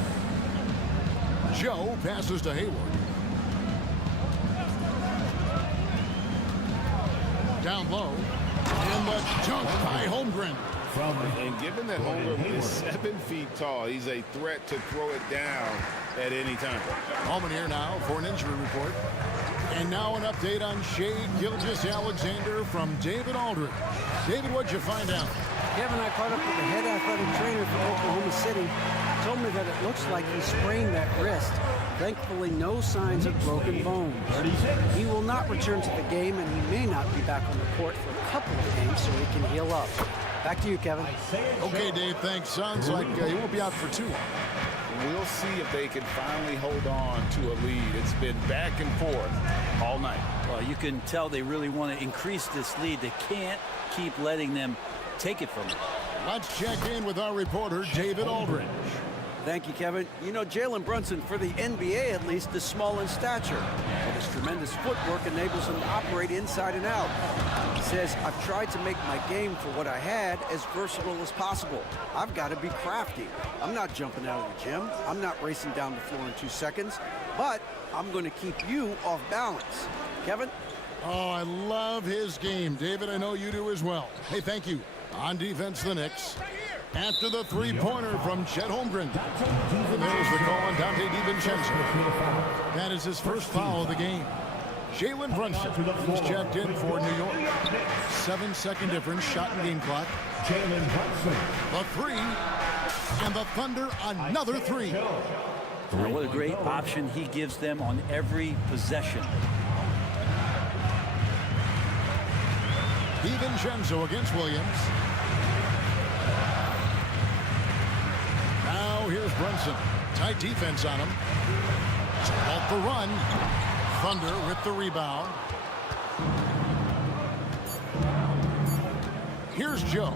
Joe passes to Hayward. Down low. And the dunk by Holmgren. And given that Holmgren is 7 feet tall, he's a threat to throw it down at any time. Moment here now for an injury report. And now an update on Shea Gilgeous-Alexander from David Aldridge. David, what'd you find out? Kevin, I caught up with the head athletic trainer for Oklahoma City. He told me that it looks like he sprained that wrist. Thankfully, no signs of broken bones. He will not return to the game, and he may not be back on the court for a couple of games so he can heal up. Back to you, Kevin. Okay, Dave, thanks. Sounds like he won't be out for too long. We'll see if they can finally hold on to a lead. It's been back and forth all night. Well, you can tell they really want to increase this lead. They can't keep letting them take it from them. Let's check in with our reporter, David Aldridge. Thank you, Kevin. You know, Jalen Brunson, for the NBA at least, is small in stature, but his tremendous footwork enables him to operate inside and out. He says, I've tried to make my game for what I had as versatile as possible. I've got to be crafty. I'm not jumping out of the gym. I'm not racing down the floor in 2 seconds, but I'm going to keep you off balance. Kevin? Oh, I love his game. David, I know you do as well. Hey, thank you. On defense, the Knicks. After the three-pointer from Chet Holmgren. And there's the call on Dante DiVincenzo. That is his first foul of the game. Jalen Brunson, he's checked in for New York. 7-second difference, shot and game clock. Jalen Brunson. The three, and the Thunder another three. Now, what a great option he gives them on every possession. DiVincenzo against Williams. Now here's Brunson. Tight defense on him. Off the run. Thunder with the rebound. Here's Joe.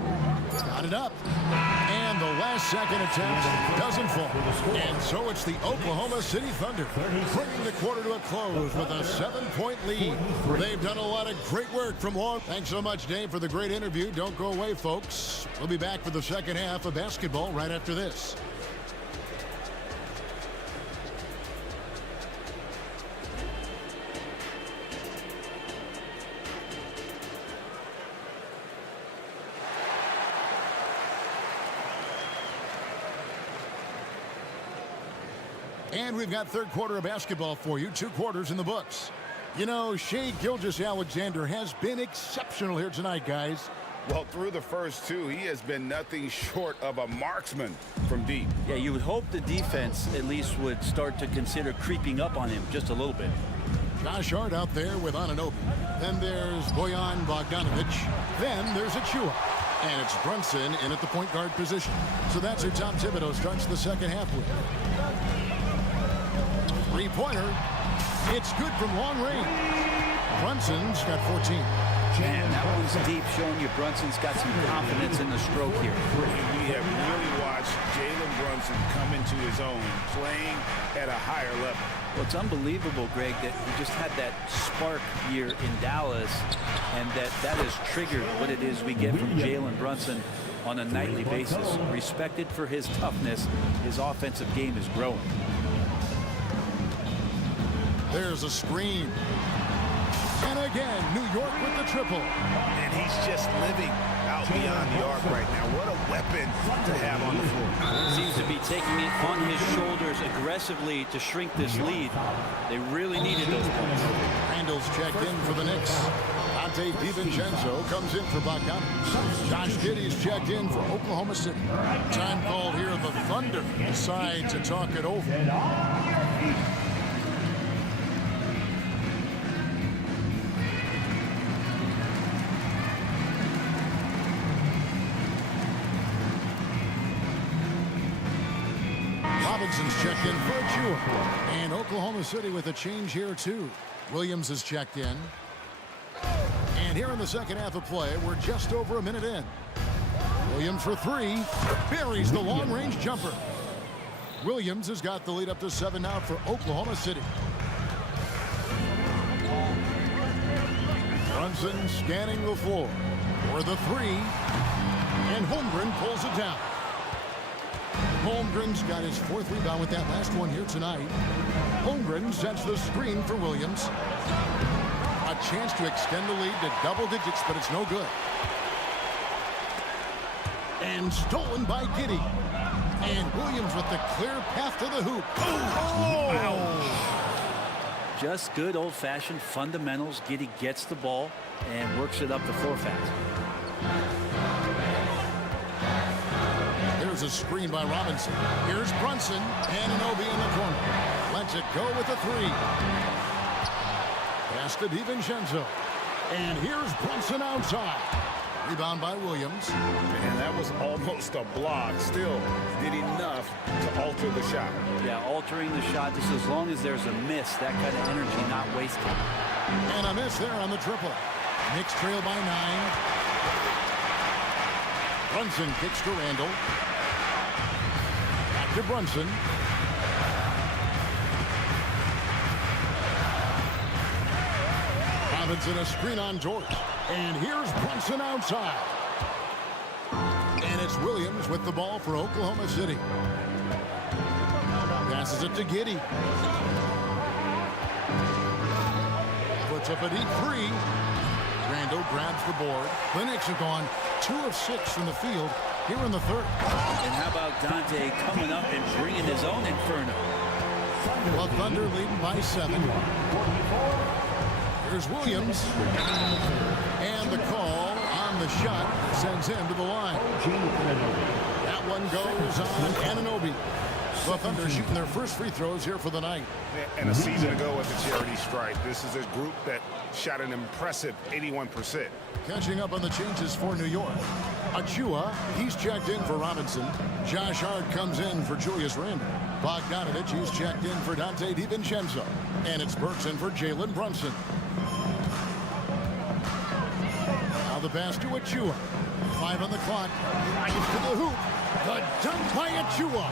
Got it up. And the last second attempt doesn't fall. And so it's the Oklahoma City Thunder bringing the quarter to a close with a 7-point lead. They've done a lot of great work from long. Thanks so much, Dave, for the great interview. Don't go away, folks. We'll be back for the second half of basketball right after this. And we've got third quarter of basketball for you. 2 quarters in the books. You know, Shea Gilgeous-Alexander has been exceptional here tonight, guys. Well, through the first 2, he has been nothing short of a marksman from deep. Yeah, you would hope the defense at least would start to consider creeping up on him just a little bit. Josh Hart out there with Anunoby. Then there's Bojan Bogdanovich. Then there's Achua. And it's Brunson in at the point guard position. So that's who Tom Thibodeau starts the second half with. Three-pointer. It's good from long range. Brunson's got 14. Man, that one's deep, showing you Brunson's got some confidence in the stroke here. We have really watched Jalen Brunson come into his own, playing at a higher level. Well, it's unbelievable, Greg, that he just had that spark here in Dallas, and that has triggered what it is we get from Jalen Brunson on a nightly basis. Respected for his toughness, his offensive game is growing. There's a screen. And again, New York with the a triple. And he's just living out beyond the arc right now. What a weapon to have on the floor. Seems to be taking it on his shoulders aggressively to shrink this lead. They really needed those points. Randall's checked in for the Knicks. Dante DiVincenzo comes in for Bogdanovich. Josh Giddey's checked in for Oklahoma City. Time called here. The Thunder decide to talk it over. Robinson's checked in for Achua. And Oklahoma City with a change here, too. Williams is checked in. And here in the second half of play, we're just over a minute in. Williams for three. Buries the long-range jumper. Williams has got the lead up to 7 now for Oklahoma City. Brunson scanning the floor for the three. And Holmgren pulls it down. Holmgren's got his 4th rebound with that last one here tonight. Holmgren sets the screen for Williams. A chance to extend the lead to double digits, but it's no good. And stolen by Giddey. And Williams with the clear path to the hoop. Oh! Just good old-fashioned fundamentals. Giddey gets the ball and works it up the floor fast. There's a screen by Robinson. Here's Brunson. Anunoby in the corner. Lets it go with a three. Pass to DiVincenzo. And here's Brunson outside. Rebound by Williams. And that was almost a block. Still did enough to alter the shot. Yeah, altering the shot just as long as there's a miss. That kind of energy not wasted. And a miss there on the triple. Knicks trail by 9. Brunson kicks to Randall. Back to Brunson. Robinson a screen on George. And here's Brunson outside. And it's Williams with the ball for Oklahoma City. Passes it to Giddey. Puts up a deep three. Randall grabs the board. The Knicks have gone 2 of 6 from the field here in the third. And how about Dante coming up and bringing his own inferno? Well, Thunder leading by 7. Here's Williams. And the call on the shot sends him to the line. That one goes on Anunoby. The Thunder shooting their first free throws here for the night. And a season ago at the charity stripe, this is a group that shot an impressive 81%. Catching up on the changes for New York. Achua, he's checked in for Robinson. Josh Hart comes in for Julius Randle. Bogdanovich, he's checked in for Dante DiVincenzo. And it's Burks in for Jalen Brunson. Now the pass to Achua. 5 on the clock. Right to the hoop. The dunk by Achua.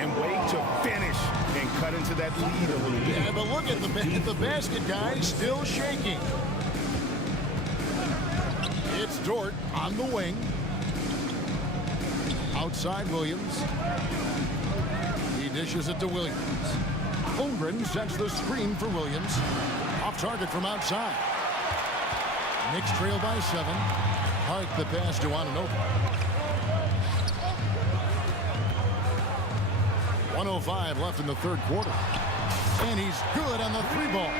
And wait to finish and cut into that lead a little bit. Yeah, but look at the basket guy still shaking. It's Dort on the wing. Outside Williams. He dishes it to Williams. Holmgren sets the screen for Williams. Off target from outside. Knicks trail by 7. Hart the pass to Anunoby. 1:05 left in the third quarter. And he's good on the 3 ball.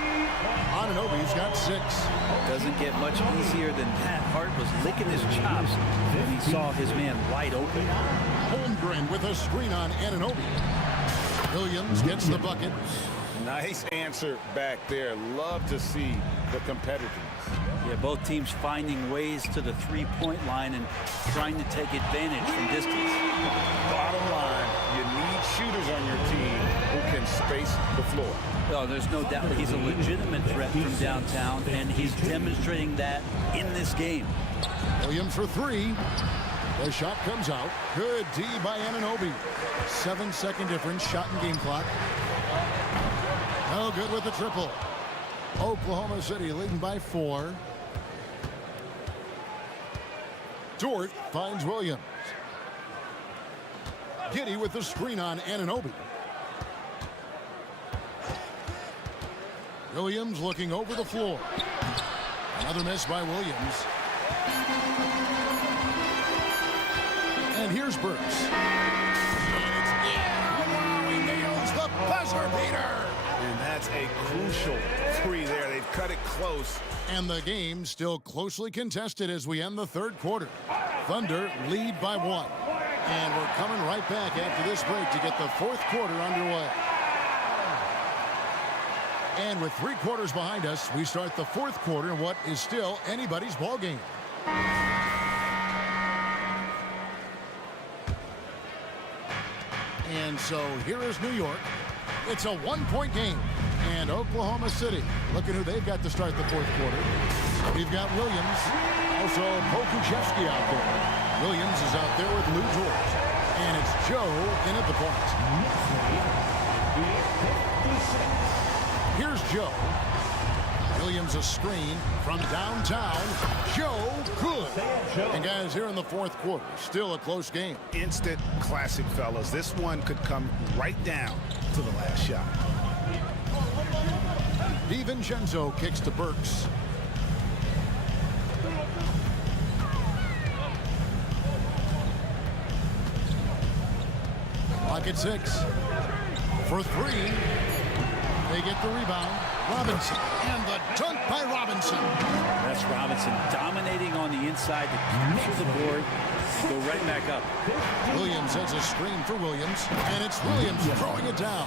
Anunoby's got 6. Doesn't get much easier than that. Hart was licking his chops when he saw his man wide open. Holmgren with a screen on Anunoby. Williams gets the bucket. Nice answer back there. Love to see the competitiveness. Yeah, both teams finding ways to the 3-point line and trying to take advantage from distance. Bottom line, you need shooters on your team who can space the floor. Oh, there's no doubt he's a legitimate threat from downtown, and he's demonstrating that in this game. Williams for 3. The shot comes out. Good D by Anunoby. 7-second difference, shot and game clock. No good with the triple. Oklahoma City leading by 4. Dort finds Williams. Giddey with the screen on Anunoby. Williams looking over the floor. Another miss by Williams. And here's Burks. And it's he nails the buzzer beater. And that's a crucial three there. They've cut it close. And the game still closely contested as we end the third quarter. Thunder lead by 1. And we're coming right back after this break to get the fourth quarter underway. And with 3 quarters behind us, we start the fourth quarter in what is still anybody's ball game. And so here is New York. It's a 1-point game. And Oklahoma City, look at who they've got to start the fourth quarter. We've got Williams, also Pokushevsky out there. Williams is out there with Lou George. And it's Joe in at the point. Here's Joe. Williams a screen from downtown. Joe, good. And guys, here in the fourth quarter, still a close game. Instant classic, fellas. This one could come right down to the last shot. DiVincenzo kicks to Burks. Clock at 6. For 3. They get the rebound. Robinson. And the dunk by Robinson. That's Robinson dominating on the inside to capture the board and go right back up. Williams has a screen for Williams. And it's Williams throwing it down.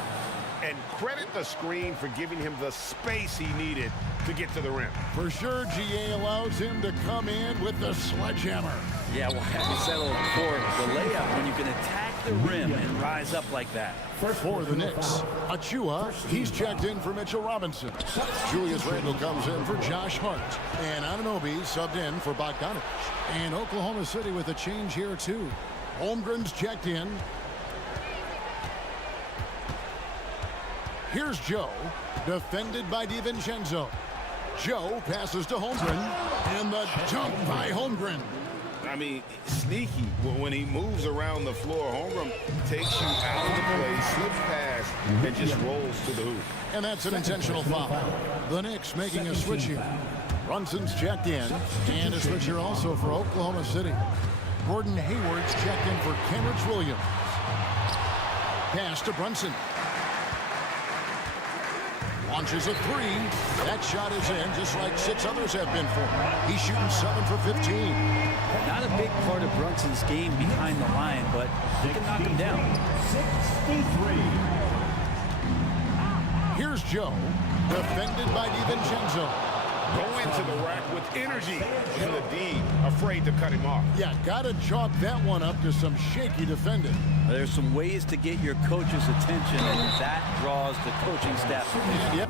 And credit the screen for giving him the space he needed to get to the rim. For sure, GA allows him to come in with the sledgehammer. Yeah, well, having said before, the layup, when you can attack the rim and rise up like that. For the Knicks, Achua, he's checked in for Mitchell Robinson. Julius Randle comes in for Josh Hart. And Anunoby subbed in for Bogdanovich. And Oklahoma City with a change here, too. Holmgren's checked in. Here's Joe, defended by DiVincenzo. Joe passes to Holmgren, and the dunk by Holmgren. I mean, sneaky. When he moves around the floor, Holmgren takes you out of the play, slips past, and just rolls to the hoop. And that's an intentional foul. The Knicks making a switch here. Brunson's checked in, and a switch here also for Oklahoma City. Gordon Hayward's checked in for Kenrich Williams. Pass to Brunson. Launches a 3. That shot is in, just like 6 others have been for him. He's shooting 7 for 15. Not a big part of Brunson's game behind the line, but he can knock him down. 63. Here's Joe, defended by DiVincenzo. Go into the rack with energy, and the D afraid to cut him off. Yeah, gotta chalk that one up to some shaky defending. There's some ways to get your coach's attention, and that draws the coaching staff. Yep.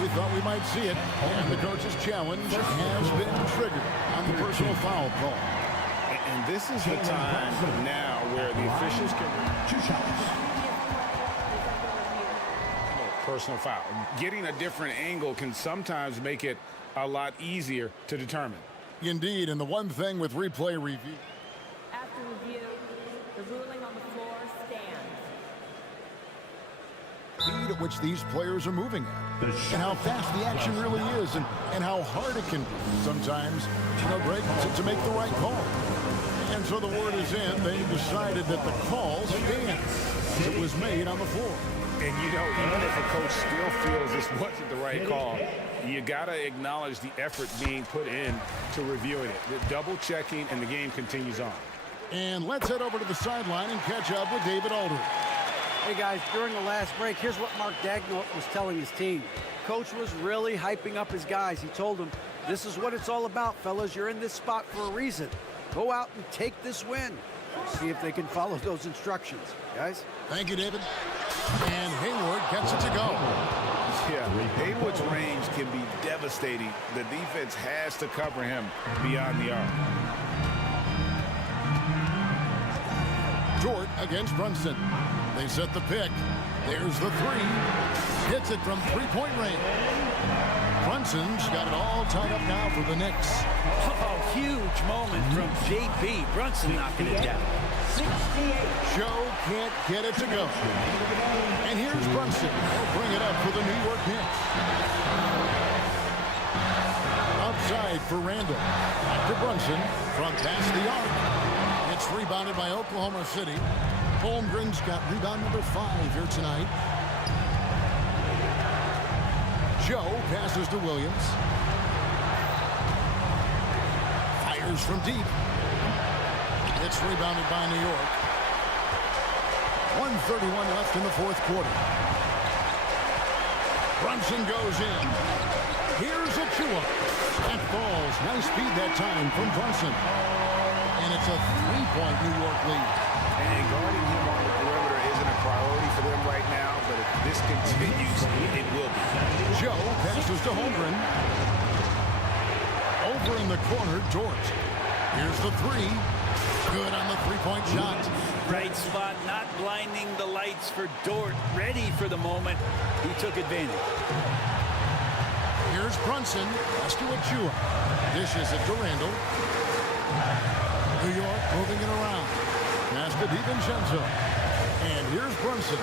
We thought we might see it, and the coach's challenge has been triggered on the personal foul call. And this is the time now where the officials can... 2 shots. Personal foul. Getting a different angle can sometimes make it a lot easier to determine. Indeed, and the one thing with replay review. After review, the ruling on the floor stands. Speed at which these players are moving at, and how fast the action really is, and how hard it can be sometimes, Greg, to make the right call. And so the word is in. They decided that the call stands. It was made on the floor. And even if a coach still feels this wasn't the right call, you got to acknowledge the effort being put in to reviewing it. The double checking, and the game continues on. And let's head over to the sideline and catch up with David Aldridge. Hey guys, during the last break, here's what Mark Dagnall was telling his team. Coach was really hyping up his guys. He told them, this is what it's all about, fellas. You're in this spot for a reason. Go out and take this win. See if they can follow those instructions, guys. Thank you, David. And Hayward gets it to go. Yeah, Hayward's range can be devastating. The defense has to cover him beyond the arc. Dort against Brunson. They set the pick. There's the 3. Hits it from 3-point range. Brunson's got it all tied up now for the Knicks. Oh, huge moment from JB. Brunson knocking it down. Joe can't get it to go. And here's Brunson. He'll bring it up for the New York Knicks. Outside for Randall. Back to Brunson from past the arc. It's rebounded by Oklahoma City. Holmgren's got rebound number 5 here tonight. Joe passes to Williams. Fires from deep. It's rebounded by New York. 1:31 left in the fourth quarter. Brunson goes in. Here's Achua. That falls. Nice speed that time from Brunson. And it's a 3-point New York lead. And guarding him on the perimeter isn't a priority for them right now, but if this continues, it will be. Joe passes to Holmgren. Over in the corner, Dort. Here's the 3. Good on the 3-point shot. Right spot, not blinding the lights for Dort. Ready for the moment. He took advantage. Here's Brunson. Pass to Achua. Dishes it to Randall. New York moving it around. Pass to DiVincenzo. And here's Brunson.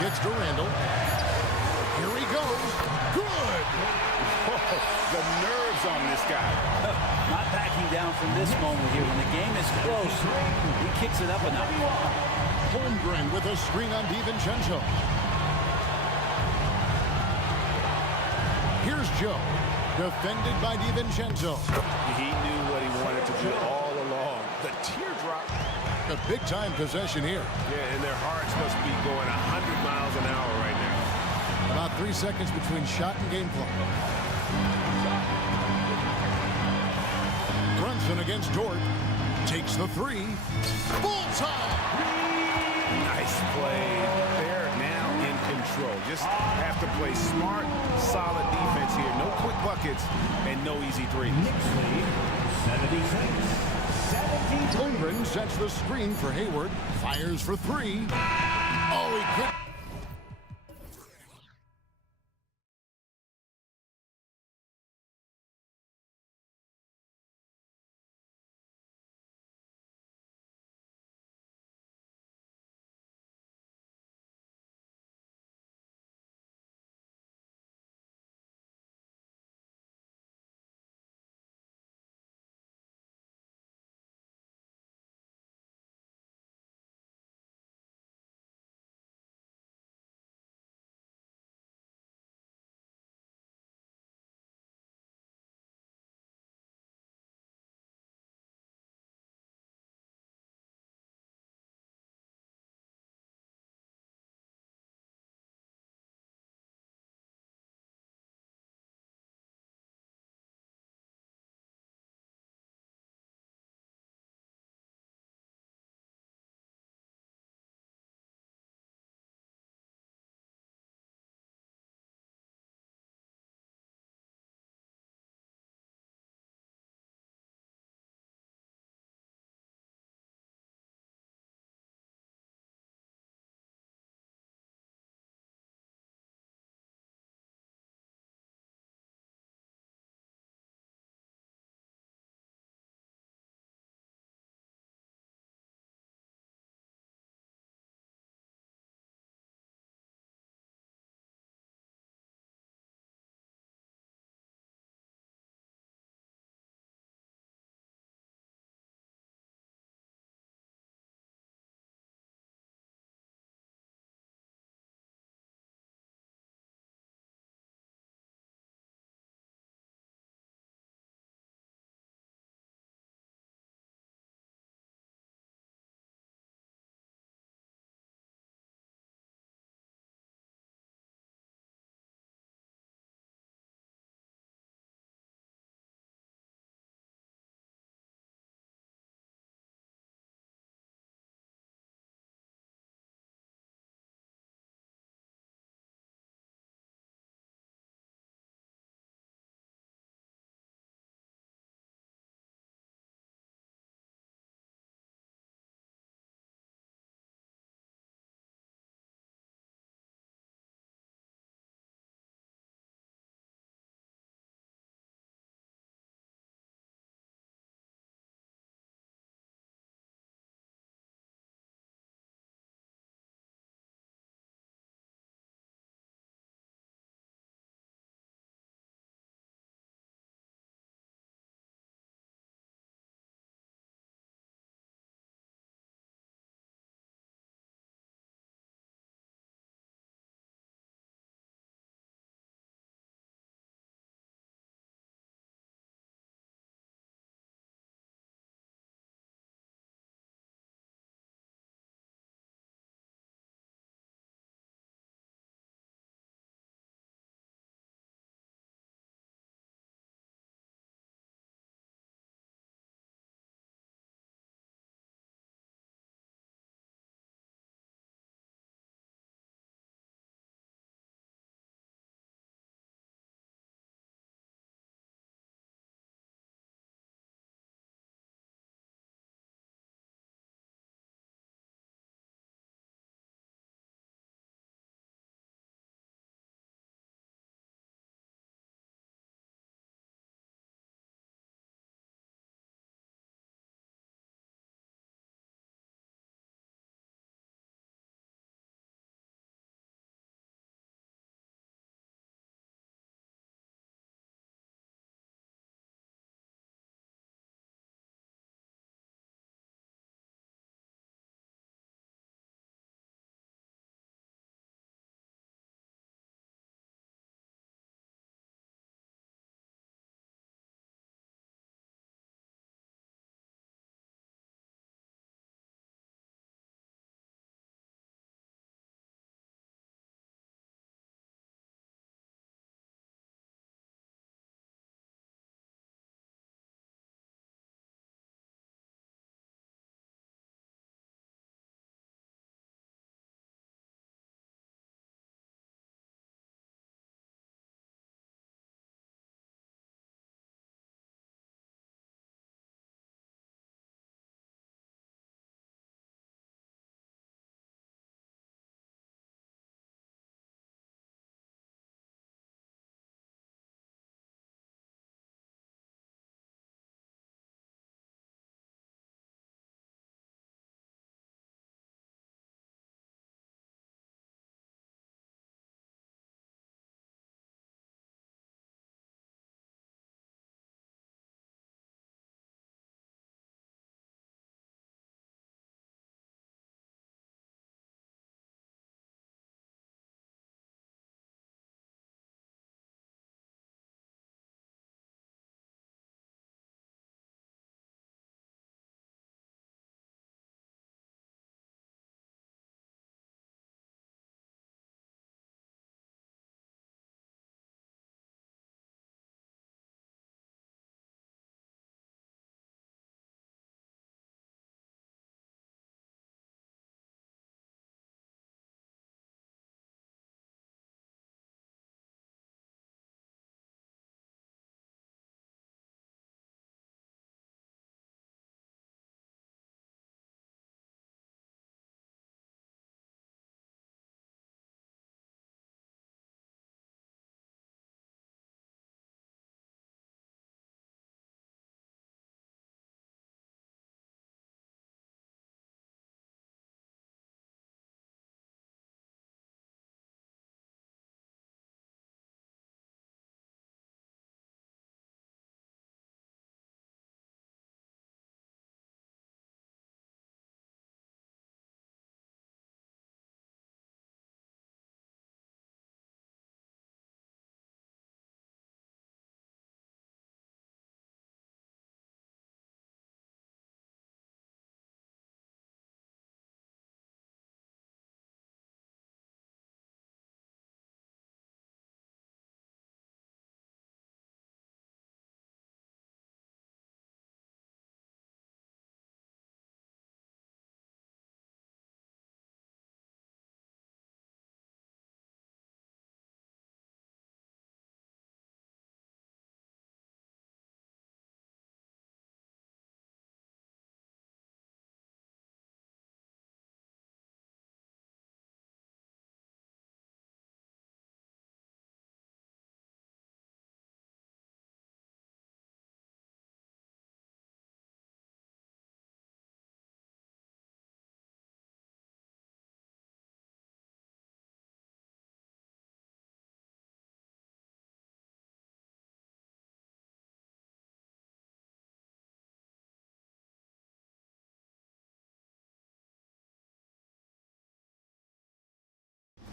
Gets to Randall. Here he goes. Good! Oh, the nerves on this guy. Not backing down from this moment here. When the game is close, he kicks it up enough. Holmgren with a screen on DiVincenzo. Here's Joe. Defended by DiVincenzo. He knew what he wanted to do all along. The teardrop. A big-time possession here. Yeah, and their hearts must be going 100 miles an hour right now. About 3 seconds between shot and game clock. Brunson against Dort. Takes the 3. Bullseye! Nice play. They're now in control. Just have to play smart, solid defense here. No quick buckets and no easy threes. Holmgren sets the screen for Hayward. Fires for 3. Oh, he couldn't.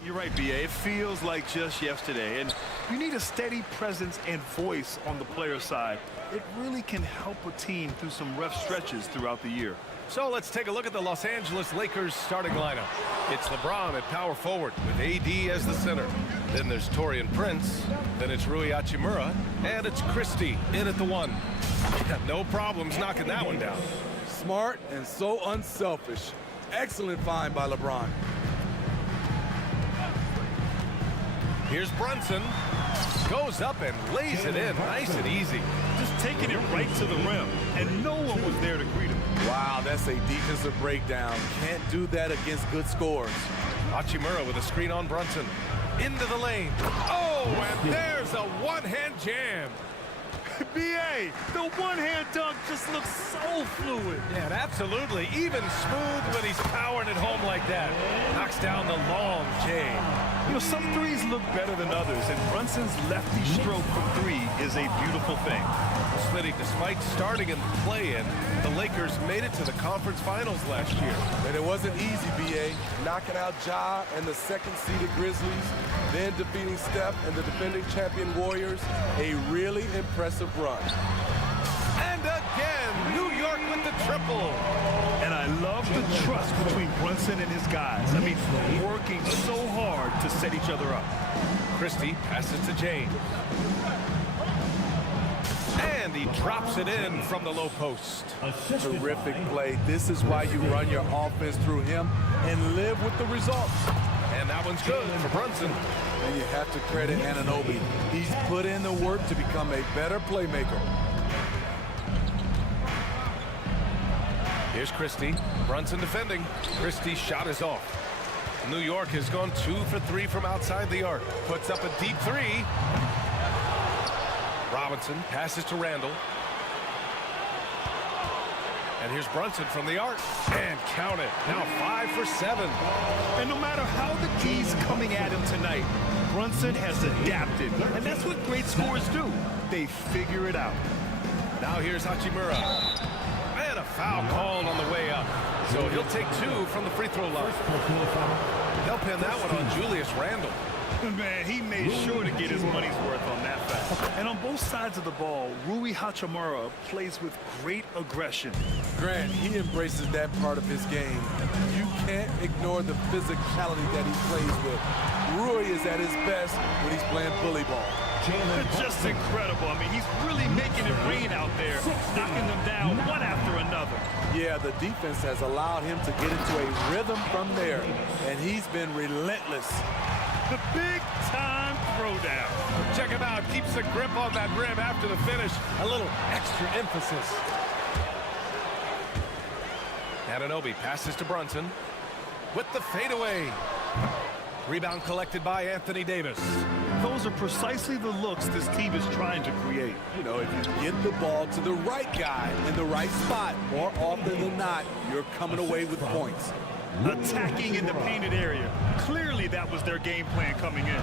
You're right, B.A. It feels like just yesterday, and you need a steady presence and voice on the player side. It really can help a team through some rough stretches throughout the year. So let's take a look at the Los Angeles Lakers starting lineup. It's LeBron at power forward with AD as the center. Then there's Torian Prince. Then it's Rui Hachimura. And it's Christie in at the 1. No problems knocking that one down. Smart and so unselfish. Excellent find by LeBron. Here's Brunson. Goes up and lays it in nice and easy. Just taking it right to the rim, and no one was there to greet him. Wow, that's a defensive breakdown. Can't do that against good scores. Hachimura with a screen on Brunson. Into the lane. Oh, and there's a one-hand jam. B.A., the one-hand dunk just looks so fluid. Yeah, absolutely. Even smooth when he's powering it home like that. Knocks down the long chain. You know, some threes look better than others, and Brunson's lefty stroke from 3 is a beautiful thing. Smitty, despite starting in the play-in, the Lakers made it to the conference finals last year. And it wasn't easy, B.A. Knocking out Ja and the second-seeded Grizzlies, then defeating Steph and the defending champion Warriors. A really impressive run. And again, New York with the triple. And I love the trust between Brunson and his guys. I mean, working so hard to set each other up. Christie passes to James. And he drops it in from the low post. Terrific play. This is why you run your offense through him and live with the results. And that one's good for Brunson. And you have to credit Anunoby. He's put in the work to become a better playmaker. Here's Christie. Brunson defending. Christie's shot is off. New York has gone 2 for 3 from outside the arc. Puts up a deep 3. Robinson passes to Randall. And here's Brunson from the arc. And count it. Now 5 for 7. And no matter how the key's coming at him tonight, Brunson has adapted. And that's what great scorers do. They figure it out. Now here's Hachimura. And a foul called on the way up. So he'll take 2 from the free throw line. They'll pin that one on Julius Randle. Man, he made sure to get his money's worth on that foul. And on both sides of the ball, Rui Hachimura plays with great aggression. Grant, he embraces that part of his game. You can't ignore the physicality that he plays with. Rui is at his best when he's playing bully ball. Just incredible. I mean, he's really making it rain out there, knocking them down one after another. Yeah, the defense has allowed him to get into a rhythm from there, and he's been relentless. The big-time throwdown. Check him out. Keeps the grip on that rim after the finish. A little extra emphasis. Anunoby passes to Brunson with the fadeaway. Rebound collected by Anthony Davis. Those are precisely the looks this team is trying to create. You know, if you get the ball to the right guy in the right spot, more often than not, you're coming away with points. Attacking in the painted area. Clearly that was their game plan coming in.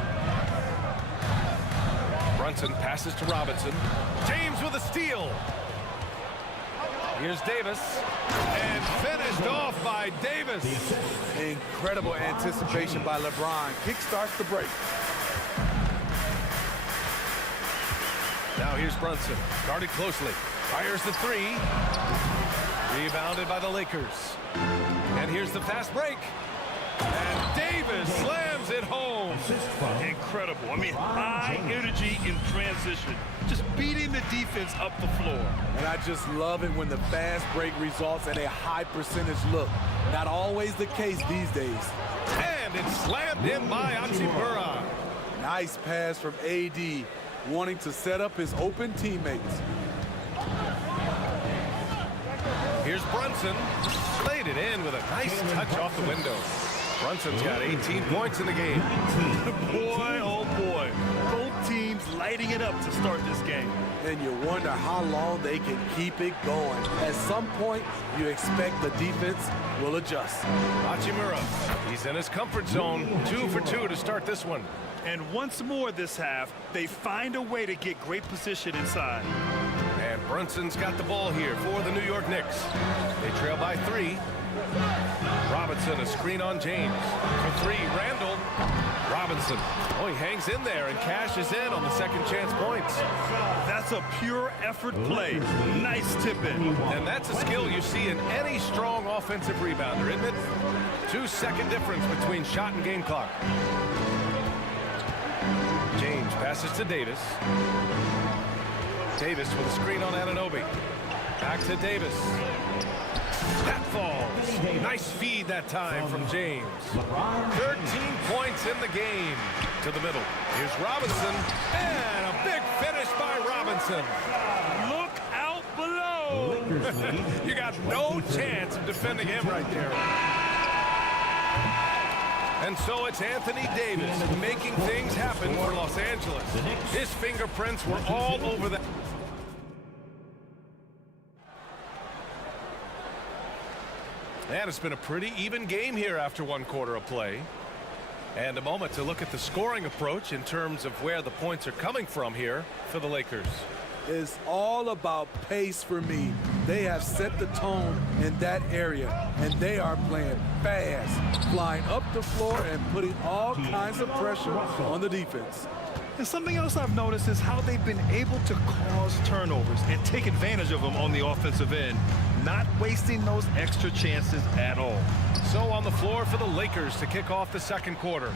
Brunson passes to Robinson. James with a steal. Here's Davis. And finished off by Davis. Incredible anticipation by LeBron. Kickstarts the break. Now here's Brunson. Guarded closely. Fires the 3. Rebounded by the Lakers. And here's the fast break. And Davis slams it home. Incredible. I mean, high energy in transition. Just beating the defense up the floor. And I just love it when the fast break results in a high percentage look. Not always the case these days. And it's slammed in by Hachimura. Nice pass from AD, wanting to set up his open teammates. Here's Brunson. Laid it in with a nice touch off the window. Brunson's got 18 points in the game. Boy, oh boy. Both teams lighting it up to start this game. And you wonder how long they can keep it going. At some point, you expect the defense will adjust. Hachimura, he's in his comfort zone. 2 for 2 to start this one. And once more this half, they find a way to get great position inside. And Brunson's got the ball here for the New York Knicks. They trail by 3. Robinson, a screen on James. For three, Randall. Robinson. Oh, he hangs in there and cashes in on the second chance points. That's a pure effort play. Nice tip in. And that's a skill you see in any strong offensive rebounder, isn't it? 2-second difference between shot and game clock. James passes to Davis. Davis with a screen on Anunoby. Back to Davis. That falls. Nice feed that time from James. 13 points in the game. To the middle. Here's Robinson. And a big finish by Robinson. Look out below. You got no chance of defending him right there. And so it's Anthony Davis making things happen for Los Angeles. His fingerprints were all over that. And it's been a pretty even game here after one quarter of play. And a moment to look at the scoring approach in terms of where the points are coming from here for the Lakers. It's all about pace for me. They have set the tone in that area, and they are playing fast, flying up the floor and putting all kinds of pressure on the defense. And something else I've noticed is how they've been able to cause turnovers and take advantage of them on the offensive end, not wasting those extra chances at all. So on the floor for the Lakers to kick off the second quarter.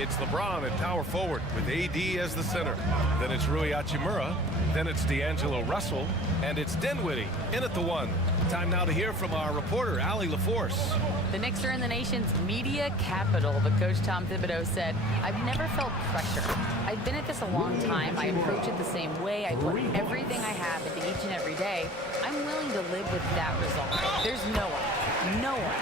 It's LeBron at power forward with AD as the center. Then it's Rui Hachimura. Then it's D'Angelo Russell. And it's Dinwiddie in at the one. Time now to hear from our reporter, Allie LaForce. The Knicks are in the nation's media capital, but Coach Tom Thibodeau said, I've never felt pressure. I've been at this a long time. I approach it the same way. I put everything I have into each and every day. I'm willing to live with that result. There's no one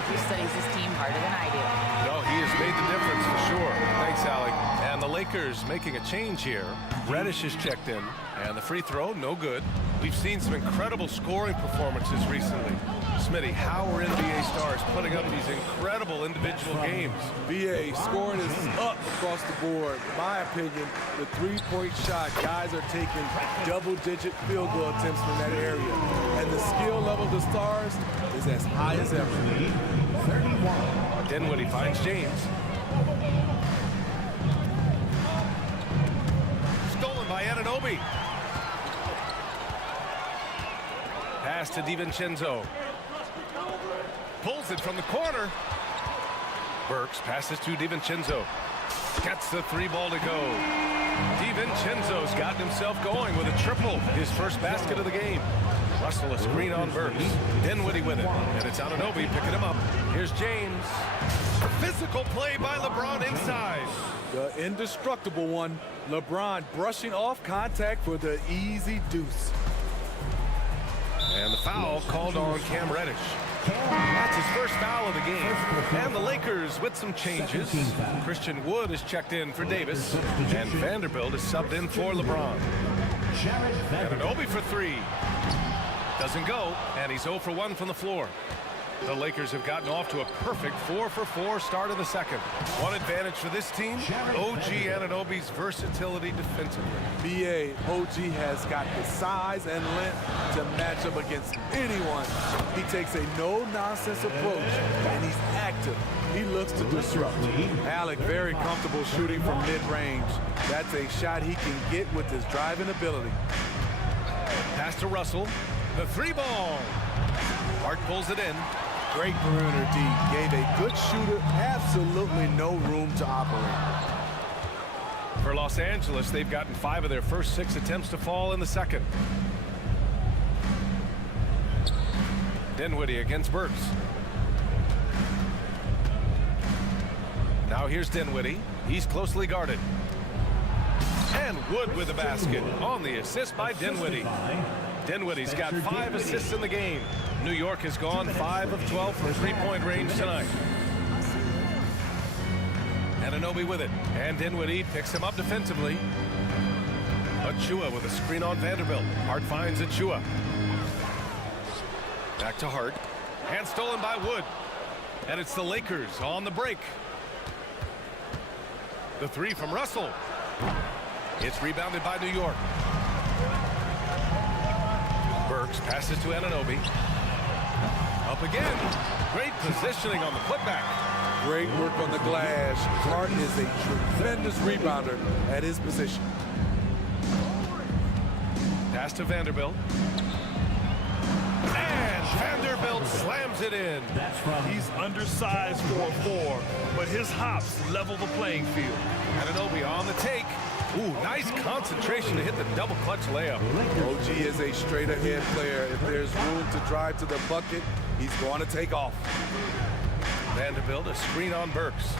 who studies this team harder than I do. No, he has made the difference for sure. Thanks, Allie. And the Lakers making a change here. Reddish is checked in, and the free throw, no good. We've seen some incredible scoring performances recently. Smitty, how are NBA stars putting up these incredible individual games? BA, scoring is up across the board. In my opinion, the three-point shot, guys are taking double-digit field goal attempts from that area. And the skill level of the stars is as high as ever. 31. Dinwiddie finds James. Stolen by Anunoby. Pass to DiVincenzo. Pulls it from the corner. Burks passes to DiVincenzo. Gets the three ball to go. DiVincenzo's gotten himself going with a triple. His first basket of the game. Russell a screen on Burks. Dinwiddie with it. And it's Anunoby picking him up. Here's James. Physical play by LeBron inside. The indestructible one. LeBron brushing off contact for the easy deuce. And the foul called on Cam Reddish. That's his first foul of the game. And the Lakers with some changes. Christian Wood is checked in for Davis. And Vanderbilt is subbed in for LeBron. Anunoby for three. Doesn't go, and he's 0 for 1 from the floor. The Lakers have gotten off to a perfect 4 for 4 start of the second. One advantage for this team, OG Anunoby's versatility defensively. BA, OG has got the size and length to match up against anyone. He takes a no-nonsense approach, and he's active. He looks to disrupt. Alec very comfortable shooting from mid-range. That's a shot he can get with his driving ability. Pass to Russell. The three ball. Hart pulls it in. Great perimeter D. Gave a good shooter absolutely no room to operate. For Los Angeles, they've gotten 5 of their first 6 attempts to fall in the second. Dinwiddie against Burks. Now here's Dinwiddie. He's closely guarded. And Wood with the basket on the assist by Dinwiddie. Dinwiddie's got 5 assists in the game. New York has gone 5 of 12 from three-point range tonight. Anunoby with it. And Dinwiddie picks him up defensively. Achua with a screen on Vanderbilt. Hart finds Achua. Back to Hart. And stolen by Wood. And it's the Lakers on the break. The three from Russell. It's rebounded by New York. Burks passes to Anunoby. Up again. Great positioning on the putback. Great work on the glass. Hart is a tremendous rebounder at his position. Pass to Vanderbilt. And Vanderbilt slams it in. He's undersized for a 4, but his hops level the playing field. Anunoby on the take. Ooh, nice concentration to hit the double clutch layup. OG is a straight ahead player. If there's room to drive to the bucket, he's going to take off. Vanderbilt, a screen on Burks.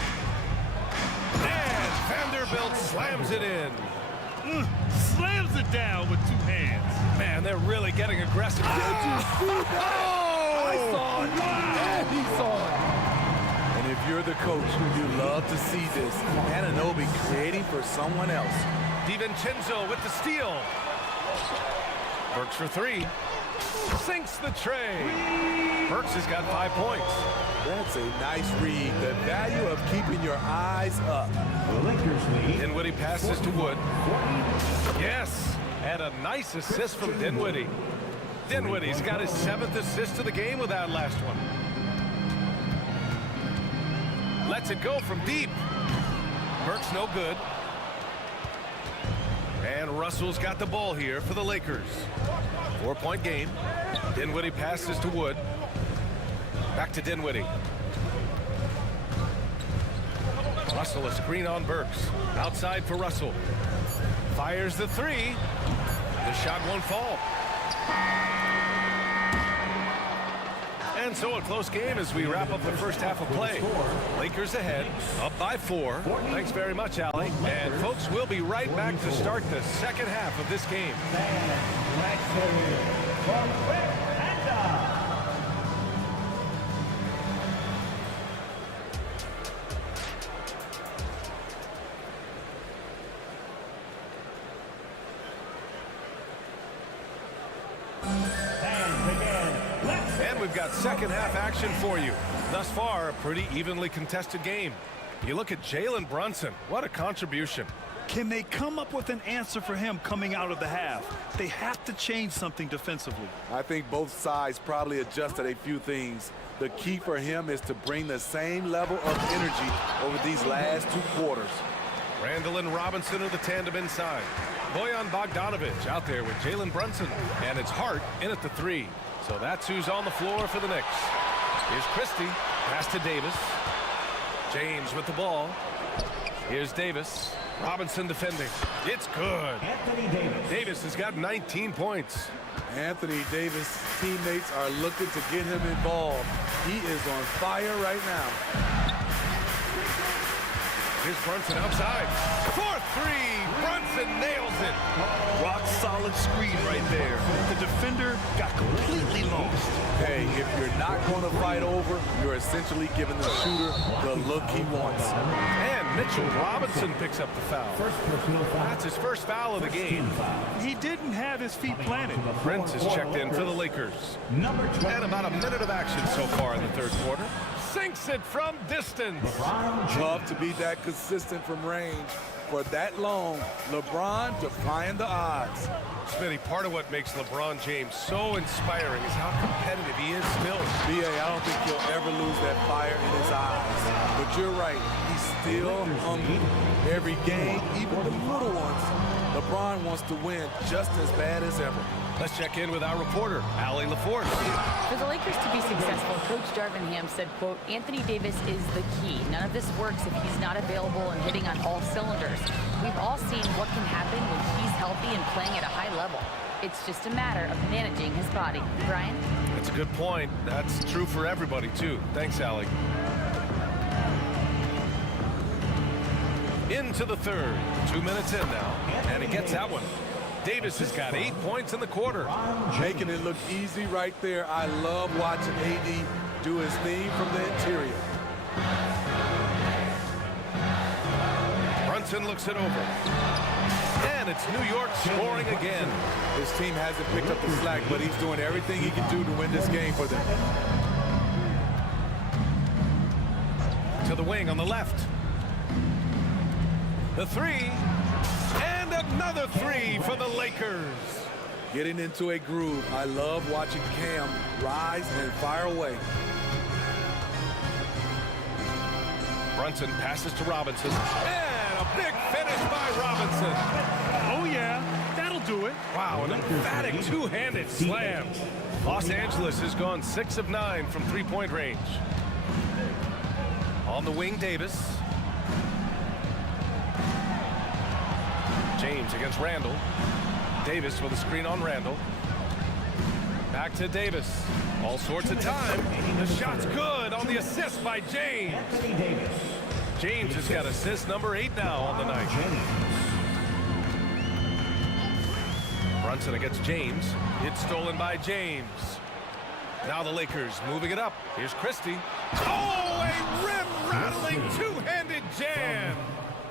And Vanderbilt slams it in. Slams it down with 2 hands. Man, they're really getting aggressive. Did you see that? Oh! I saw it. And he saw it. And if you're the coach, you love to see this. Anunoby creating for someone else. DiVincenzo with the steal. Burks for 3. Sinks the tray. Burks has got 5 points. That's a nice read. The value of keeping your eyes up. Dinwiddie passes to Wood. Yes, and a nice assist from Dinwiddie. Dinwiddie's got his 7th assist of the game with that last one. Lets it go from deep. Burks no good. And Russell's got the ball here for the Lakers. 4-point game. Dinwiddie passes to Wood. Back to Dinwiddie. Russell, a screen on Burks. Outside for Russell. Fires the 3. The shot won't fall. And so a close game as we wrap up the first half of play. Lakers ahead, up by 4. Thanks very much, Allie. And folks, we'll be right back to start the second half of this game. And we've got second half action for you. Thus far, a pretty evenly contested game. You look at Jalen Brunson. What a contribution. Can they come up with an answer for him coming out of the half? They have to change something defensively. I think both sides probably adjusted a few things. The key for him is to bring the same level of energy over these last 2 quarters. Randall and Robinson are the tandem inside. Bojan Bogdanovic out there with Jalen Brunson. And it's Hart in at the 3. So that's who's on the floor for the Knicks. Here's Christie. Pass to Davis. James with the ball. Here's Davis. Robinson defending. It's good. Davis has got 19 points. Anthony Davis' teammates are looking to get him involved. He is on fire right now. Here's Brunson outside. For 3. Brunson nails it. Rock solid screen right there. The defender got completely lost. Hey, if you're not going to fight over, you're essentially giving the shooter the look he wants. And Mitchell Robinson picks up the foul. That's his first foul of the game. He didn't have his feet planted. Prince is checked in for the Lakers. And about a minute of action so far in the third quarter. Sinks it from distance. Love to be that consistent from range. For that long, LeBron defying the odds. Smitty, part of what makes LeBron James so inspiring is how competitive he is still. B.A., I don't think he'll ever lose that fire in his eyes. But you're right, he's still hungry. Every game, even the little ones, LeBron wants to win just as bad as ever. Let's check in with our reporter, Allie LaForce. For the Lakers to be successful, Coach Darvin Ham said, quote, Anthony Davis is the key. None of this works if he's not available and hitting on all cylinders. We've all seen what can happen when he's healthy and playing at a high level. It's just a matter of managing his body. Brian? That's a good point. That's true for everybody, too. Thanks, Allie. Into the third. 2 minutes in now. And he gets that one. Davis has got 8 points in the quarter. Making it look easy right there. I love watching AD do his thing from the interior. Brunson looks it over. And it's New York scoring again. His team hasn't picked up the slack, but he's doing everything he can do to win this game for them. To the wing on the left. The 3. And another 3 for the Lakers. Getting into a groove. I love watching Cam rise and fire away. Brunson passes to Robinson. And a big finish by Robinson. Oh, yeah. That'll do it. Wow, an emphatic two-handed slam. Los Angeles has gone 6 of 9 from three-point range. On the wing, Davis. James against Randall. Davis with a screen on Randall. Back to Davis. All sorts of time. The shot's good on the assist by James. James has got assist number 8 now on the night. Brunson against James. It's stolen by James. Now the Lakers moving it up. Here's Christie. Oh, a rim-rattling two-handed jam.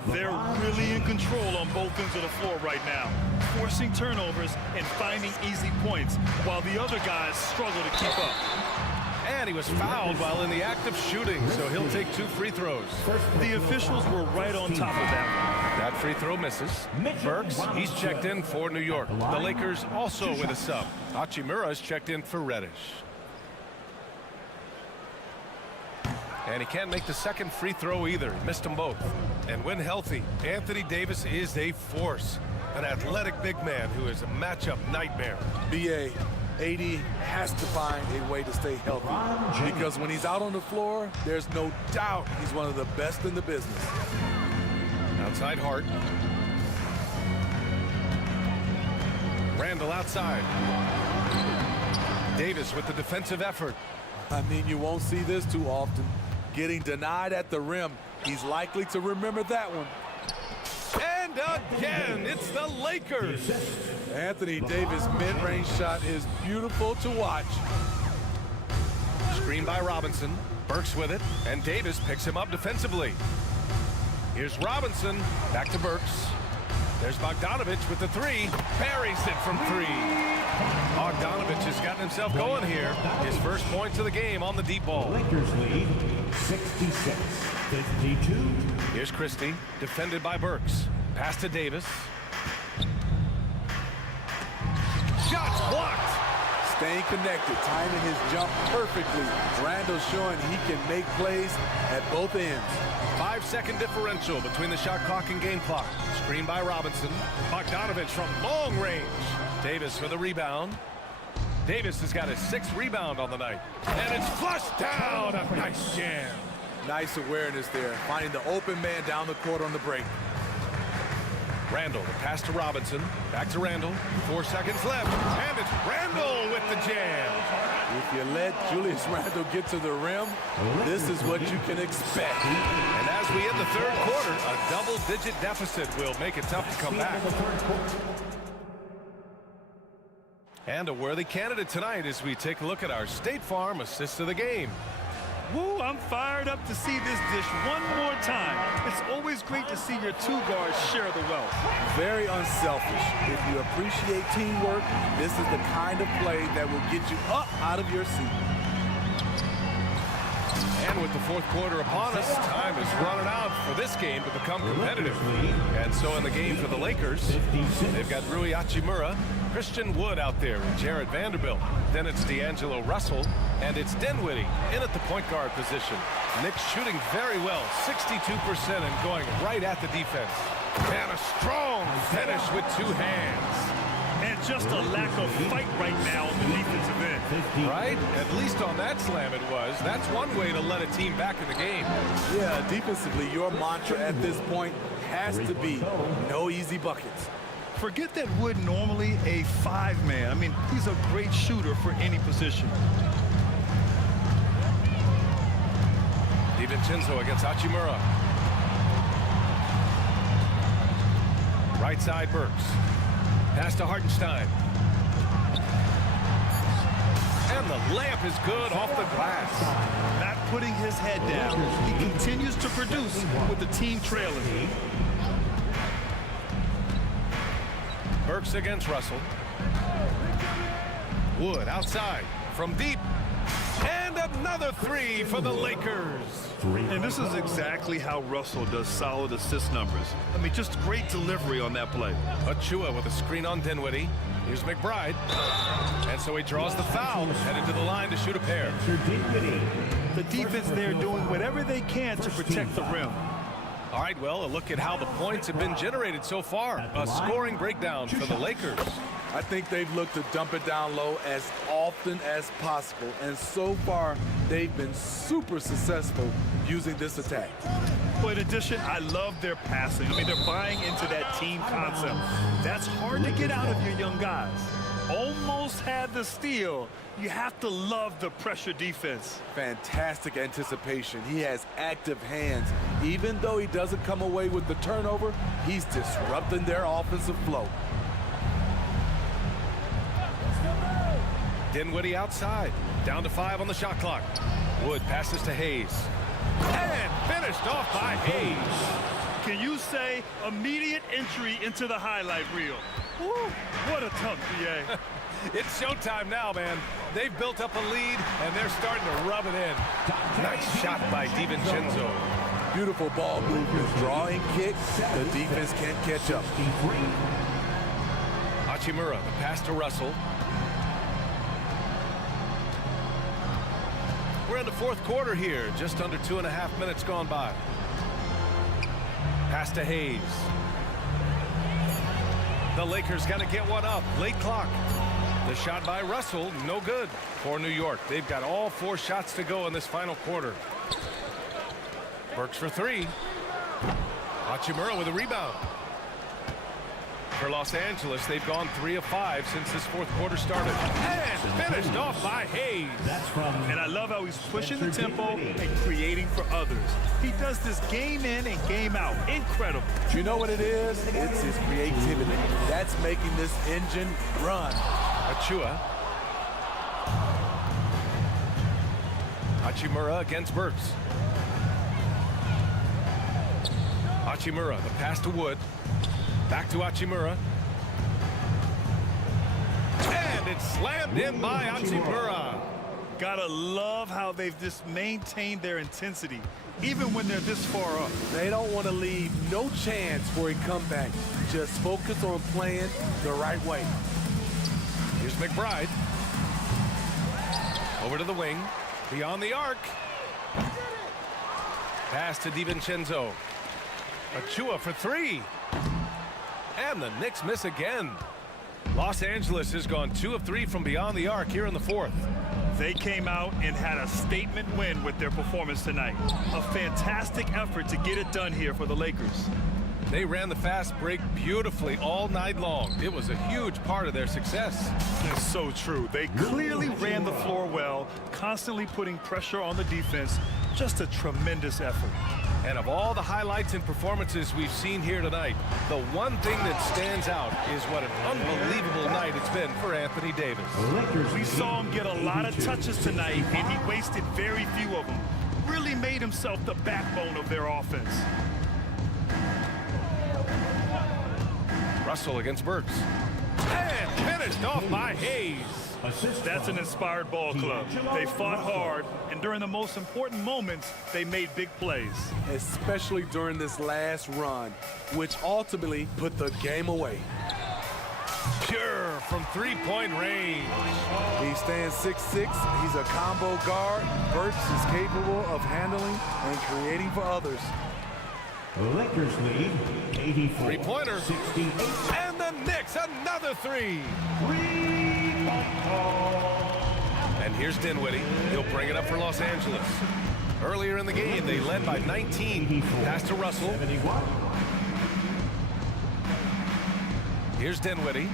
They're really in control on both ends of the floor right now, forcing turnovers and finding easy points while the other guys struggle to keep up. And he was fouled while in the act of shooting, so he'll take 2 free throws. The officials were right on top of that one. That free throw misses. Burks, he's checked in for New York. The Lakers also with a sub. Hachimura is checked in for Reddish. And he can't make the second free throw either. He missed them both. And when healthy, Anthony Davis is a force. An athletic big man who is a matchup nightmare. BA, AD has to find a way to stay healthy. Because when he's out on the floor, there's no doubt he's one of the best in the business. Outside Hart. Randall outside. Davis with the defensive effort. I mean, you won't see this too often. Getting denied at the rim. He's likely to remember that one. And again, it's the Lakers. Anthony Davis' mid-range shot is beautiful to watch. Screen by Robinson. Burks with it, and Davis picks him up defensively. Here's Robinson. Back to Burks. There's Bogdanovich with the 3. Buries it from 3. Bogdanovich has gotten himself going here. His first points of the game on the deep ball. Lakers lead 66-52. Here's Christie, defended by Burks. Pass to Davis. Shots blocked. Staying connected, timing his jump perfectly. Randall showing he can make plays at both ends. 5-second differential between the shot clock and game clock. Screen by Robinson. Bogdanovich from long range. Davis for the rebound. Davis has got his 6th rebound on the night. And it's flushed down. A nice jam. Nice awareness there, finding the open man down the court on the break. Randall, the pass to Robinson. Back to Randall. 4 seconds left. And it's Randall with the jam. If you let Julius Randall get to the rim, this is what you can expect. And as we end the 3rd quarter, a double-digit deficit will make it tough to come back. And a worthy candidate tonight as we take a look at our State Farm assist of the game. Woo, I'm fired up to see this dish one more time. It's always great to see your 2 guards share the wealth. Very unselfish. If you appreciate teamwork, this is the kind of play that will get you up out of your seat. And with the 4th quarter upon us, time is running out for this game to become competitive. And so in the game for the Lakers, they've got Rui Hachimura, Christian Wood out there, and Jared Vanderbilt. Then it's D'Angelo Russell, and it's Dinwiddie in at the point guard position. Knicks shooting very well, 62% and going right at the defense. And a strong finish with 2 hands. And just a lack of fight right now on the defensive end. Right? At least on that slam it was. That's one way to let a team back in the game. Yeah, defensively, your mantra at this point has to be no easy buckets. Forget that Wood normally a 5-man. I mean, he's a great shooter for any position. DiVincenzo against Hachimura. Right side Burks. Pass to Hartenstein. And the layup is good off the glass. Not putting his head down. He continues to produce with the team trailing. Burks against Russell. Wood outside from deep. And another 3 for the Lakers. And this is exactly how Russell does solid assist numbers. I mean, just great delivery on that play. Achua with a screen on Dinwiddie. Here's McBride. And so he draws the foul, headed to the line to shoot a pair. The defense there doing whatever they can to protect the rim. All right, well, a look at how the points have been generated so far. A scoring breakdown for the Lakers. I think they've looked to dump it down low as often as possible, and so far they've been super successful using this attack. But in addition, I love their passing. I mean, they're buying into that team concept. That's hard to get out of your young guys. Almost had the steal. You have to love the pressure defense. Fantastic anticipation. He has active hands. Even though he doesn't come away with the turnover, he's disrupting their offensive flow. Dinwiddie outside. Down to 5 on the shot clock. Wood passes to Hayes. And finished off by Hayes. Can you say immediate entry into the highlight reel? Woo, what a dunk, BA. It's showtime now, man. They've built up a lead, and they're starting to rub it in. Nice shot by DiVincenzo. Beautiful ball movement, drawing kick. The defense can't catch up. Hachimura, the pass to Russell. We're in the fourth quarter here, just under 2.5 minutes gone by. Pass to Hayes. The Lakers got to get one up. Late clock. The shot by Russell, no good for New York. They've got all 4 shots to go in this final quarter. Burks for 3. Hachimura with a rebound. For Los Angeles, they've gone 3 of 5 since this fourth quarter started. And finished off by Hayes. And I love how he's pushing the tempo and creating for others. He does this game in and game out. Incredible. You know what it is? It's his creativity. That's making this engine run. Achua. Hachimura against Burks. Hachimura, the pass to Wood. Back to Hachimura. And it's slammed in by Hachimura. Gotta love how they've just maintained their intensity, even when they're this far up. They don't want to leave no chance for a comeback. Just focus on playing the right way. Here's McBride. Over to the wing. Beyond the arc. Pass to DiVincenzo. Achua for 3. And the Knicks miss again. Los Angeles has gone 2 of 3 from beyond the arc here in the fourth. They came out and had a statement win with their performance tonight. A fantastic effort to get it done here for the Lakers. They ran the fast break beautifully all night long. It was a huge part of their success. That's so true. They clearly ran the floor well, constantly putting pressure on the defense. Just a tremendous effort. And of all the highlights and performances we've seen here tonight, the one thing that stands out is what an unbelievable night it's been for Anthony Davis. We saw him get a lot of touches tonight, and he wasted very few of them. Really made himself the backbone of their offense. Russell against Burks. And finished off by Hayes. That's an inspired ball club. They fought hard, and during the most important moments, they made big plays. Especially during this last run, which ultimately put the game away. Pure from 3-point range. He stands 6'6". He's a combo guard. Burks is capable of handling and creating for others. Lakers lead 84. 3-pointer. 68. And the Knicks another 3. And here's Dinwiddie. He'll bring it up for Los Angeles. Earlier in the game, they led by 19. Pass to Russell. Here's Dinwiddie.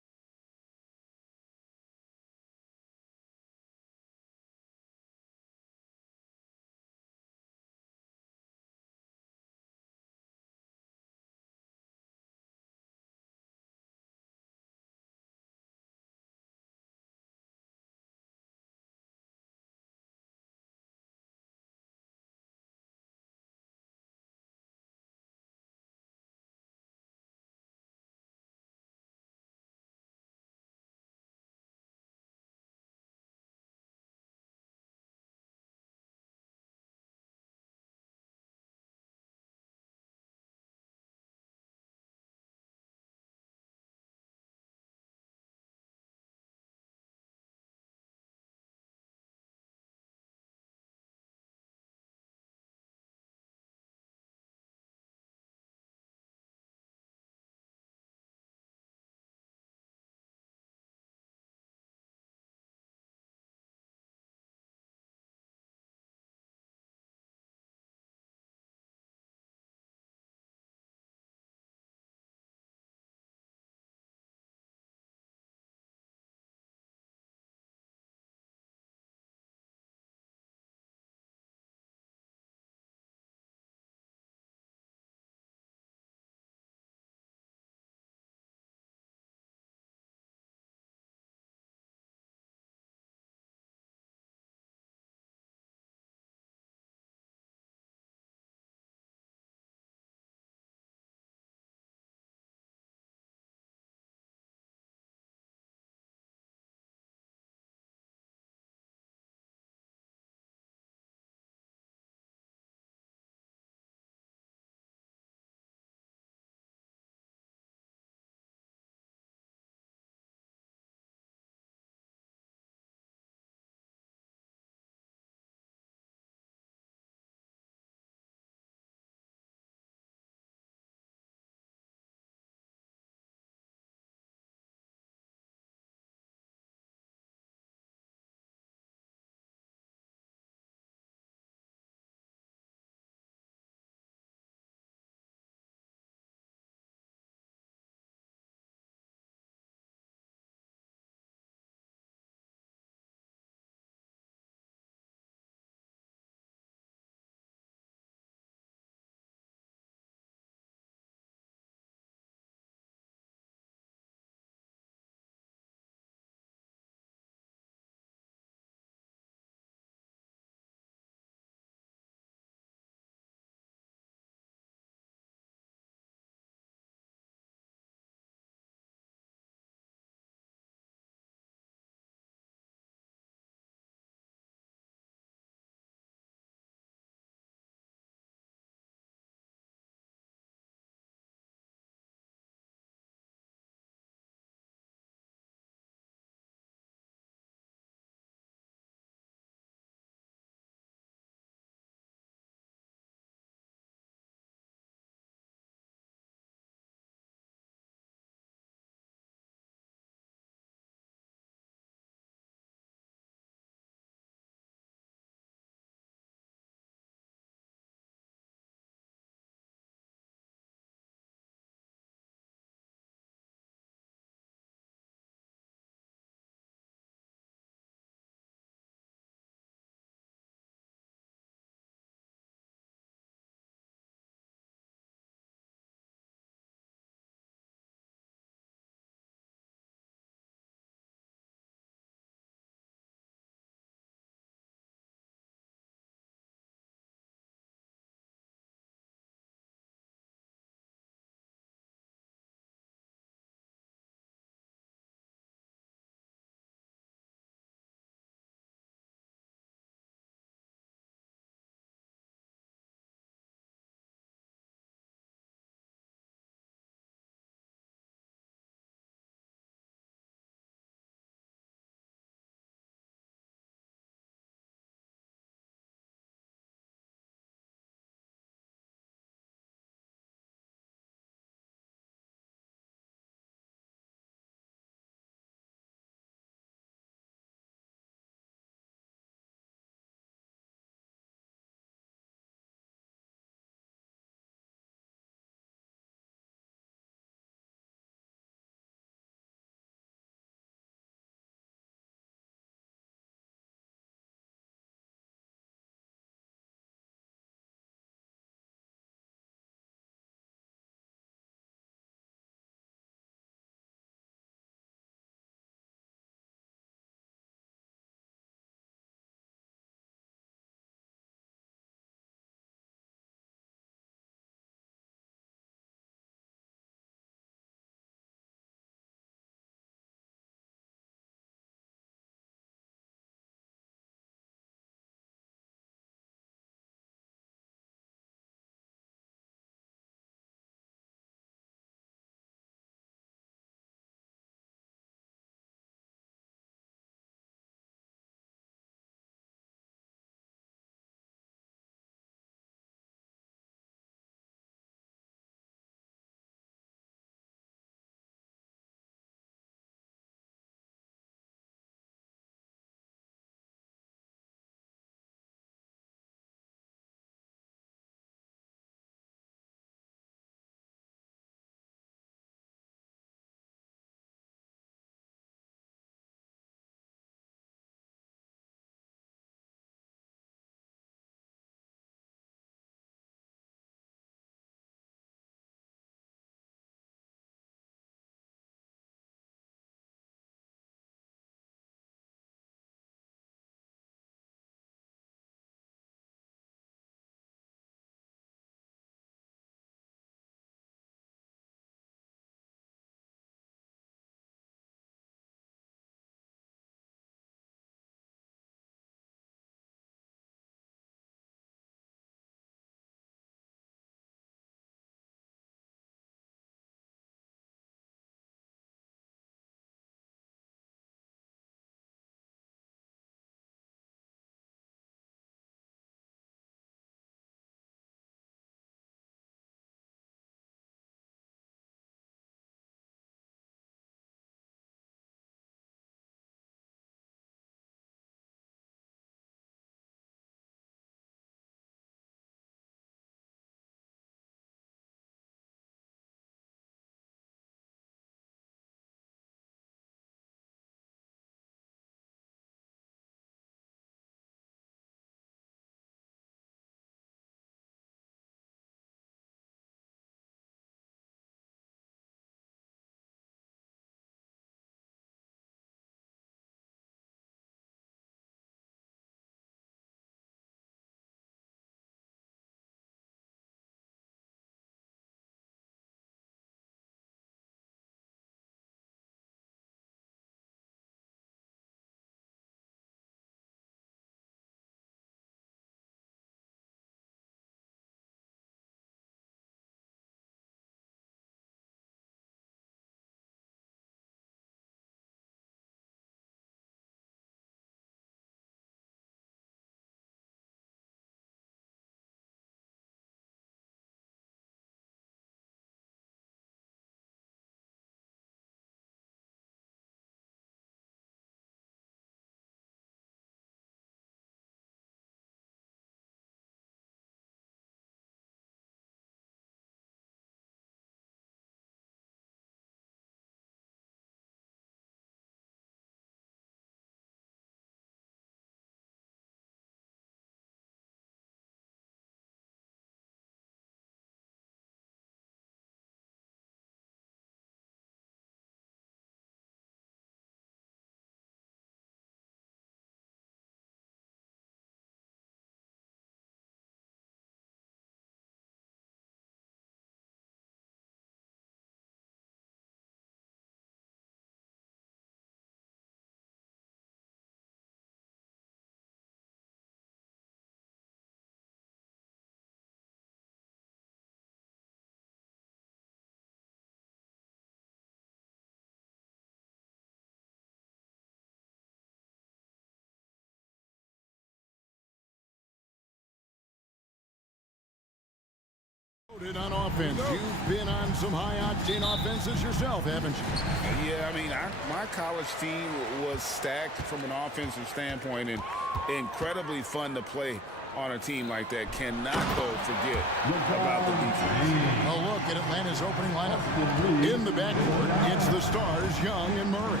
On offense, you've been on some high-octane offenses yourself, haven't you? Yeah, I mean, my college team was stacked from an offensive standpoint and incredibly fun to play on a team like that. Cannot, though, forget about the defense. A look at Atlanta's opening lineup. In the backcourt, it's the stars, Young and Murray.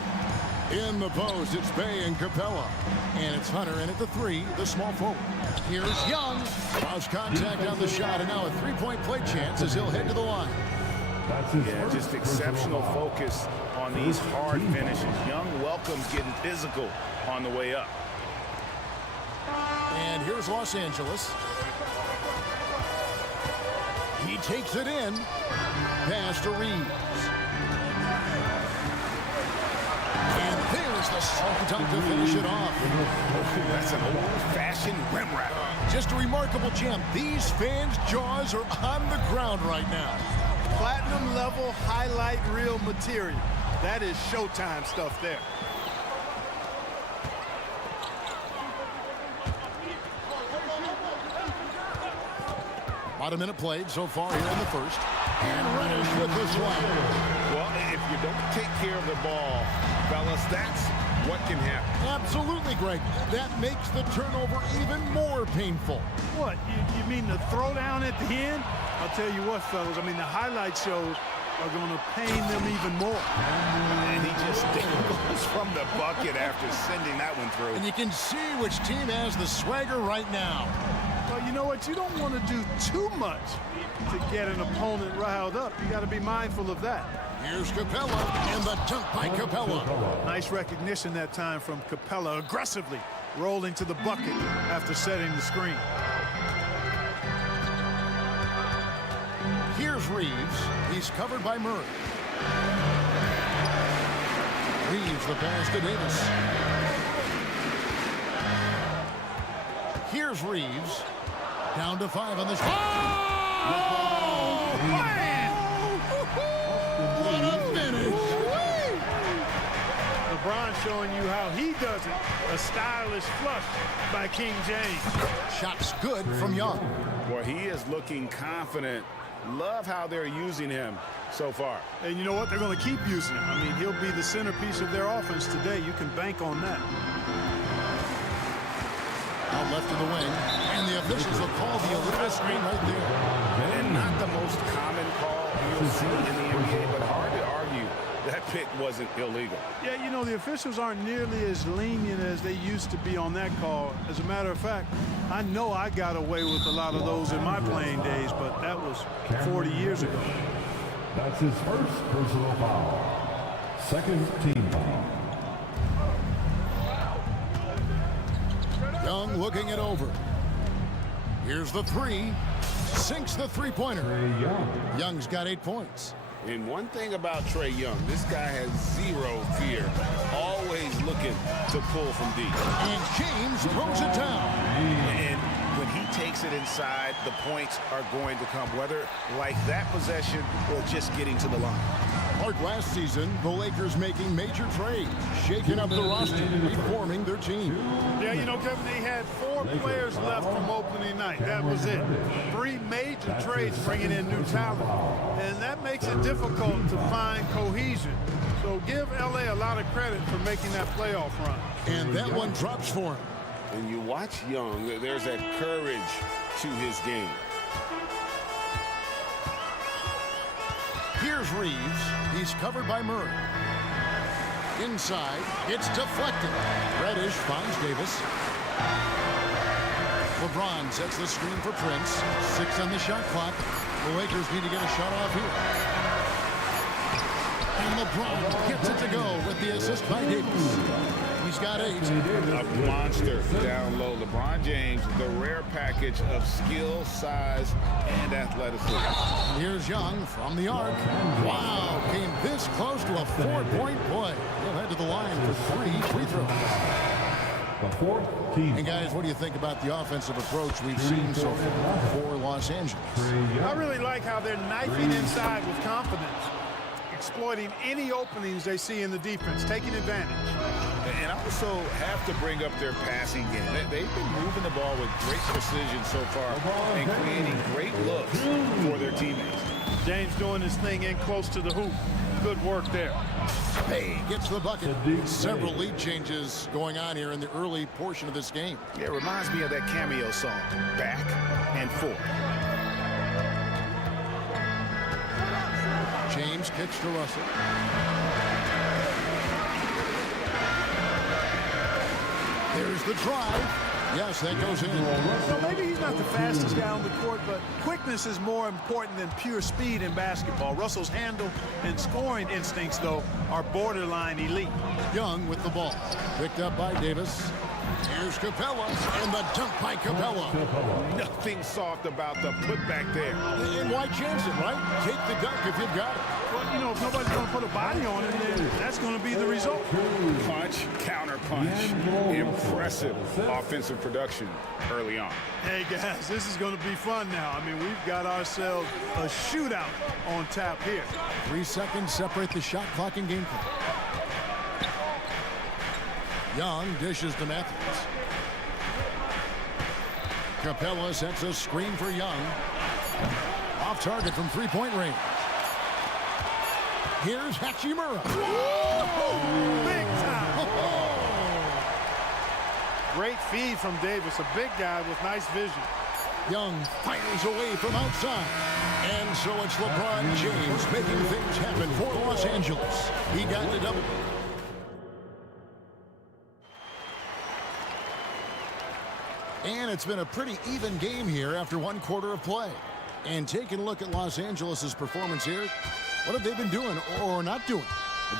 In the post, it's Bay and Capella. And it's Hunter in at the 3, the small forward. Here's Young. Lost contact on the shot, and now a three-point play chance as he'll head to the line. Yeah, just exceptional focus on these hard finishes. Young welcomes getting physical on the way up. And here's Los Angeles. He takes it in. Pass to Reeves. And there's the salt dunk to finish it off. That's an old-fashioned rim wrap. Just a remarkable gem. These fans' jaws are on the ground right now. Platinum level highlight reel material. That is Showtime stuff there. About a minute played so far here in the first. And Reddish with the slam. Well, if you don't take care of the ball, fellas, that's what can happen. Absolutely, Greg. That makes the turnover even more painful. What, you mean the throwdown at the end? I'll tell you what, fellas, I mean, the highlight shows are going to pain them even more. And he just goes from the bucket after sending that one through. And you can see which team has the swagger right now. Well, you know what? You don't want to do too much to get an opponent riled up. You got to be mindful of that. Here's Capella, and the dunk by Capella. Nice recognition that time from Capella, aggressively rolling to the bucket after setting the screen. Here's Reeves. He's covered by Murray. Reeves the pass to Davis. Here's Reeves. Down to 5 on the shot. Oh! Man! What a finish! LeBron showing you how he does it. A stylish flush by King James. Shot's good from Young. Well, he is looking confident. Love how they're using him so far. And you know what? They're going to keep using him. I mean, he'll be the centerpiece of their offense today. You can bank on that. Out left of the wing, and the officials will call the illegal screen right there. And not the most common call you'll see in the NBA, but hard to argue that pick wasn't illegal. Yeah, you know, the officials aren't nearly as lenient as they used to be on that call. As a matter of fact, I know I got away with a lot of those in my playing days, but that was 40 years ago. That's his first personal foul. Second team foul. Young looking it over. Here's the 3. Sinks the three-pointer. Young's got 8 points. And one thing about Trae Young, this guy has zero fear. Always looking to pull from deep. And James throws it down. And when he takes it inside, the points are going to come, whether like that possession or just getting to the line. Like last season, the Lakers making major trades, shaking up the roster, reforming their team. Yeah, you know, Kevin, they had 4 players left from opening night. That was it. 3 major trades bringing in new talent. And that makes it difficult to find cohesion. So give LA a lot of credit for making that playoff run. And that one drops for him. When you watch Young, there's that courage to his game. Here's Reeves. He's covered by Murray. Inside, it's deflected. Reddish finds Davis. LeBron sets the screen for Prince. 6 on the shot clock. The Lakers need to get a shot off here. And LeBron gets it to go with the assist by Davis. He's got 8. A monster down low. LeBron James, the rare package of skill, size, and athleticism. Here's Young from the arc. Wow, came this close to a 4-point play. He'll head to the line for 3 free throws. The 4th team. And guys, what do you think about the offensive approach we've seen so far for Los Angeles? I really like how they're knifing inside with confidence, exploiting any openings they see in the defense, taking advantage. And also have to bring up their passing game. They've been moving the ball with great precision so far and creating great looks for their teammates. James doing his thing in close to the hoop. Good work there. Hey, gets the bucket. Several lead changes going on here in the early portion of this game. Yeah, it reminds me of that cameo song, Back and Forth. James kicks to Russell. There's the drive. Yes, that goes in. Well, maybe he's not the fastest guy on the court, but quickness is more important than pure speed in basketball. Russell's handle and scoring instincts, though, are borderline elite. Young with the ball. Picked up by Davis. Here's Capella, and the dunk by Capella. Nothing soft about the putback there. And why chance it, right? Take the dunk if you've got it. Well, you know, if nobody's going to put a body on it, then that's going to be the result. Punch, counter punch. Impressive offensive production early on. Hey, guys, this is going to be fun now. I mean, we've got ourselves a shootout on tap here. 3 seconds separate the shot clock and game clock. Young dishes to Matthews. Capella sets a screen for Young. Off target from three-point range. Here's Hachimura. Big time. Great feed from Davis, a big guy with nice vision. Young fires away from outside. And so it's LeBron James making things happen for Los Angeles. He got the double. And it's been a pretty even game here after 1 quarter of play. And taking a look at Los Angeles' performance here, what have they been doing or not doing?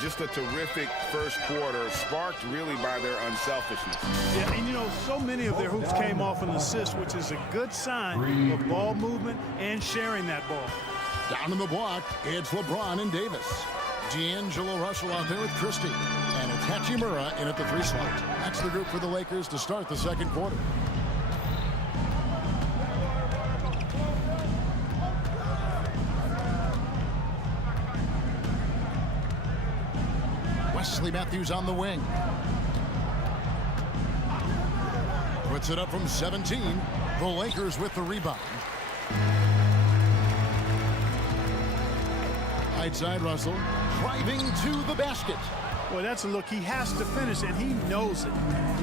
Just a terrific first quarter, sparked really by their unselfishness. Yeah, and you know, so many of their hoops came off an assist, which is a good sign of ball movement and sharing that ball. Down in the block, it's LeBron and Davis. D'Angelo Russell out there with Christie. And it's Hachimura in at the 3 slot. That's the group for the Lakers to start the second quarter. Wesley Matthews on the wing. Puts it up from 17. The Lakers with the rebound. Right side Russell driving to the basket. Well, that's a look he has to finish, and he knows it.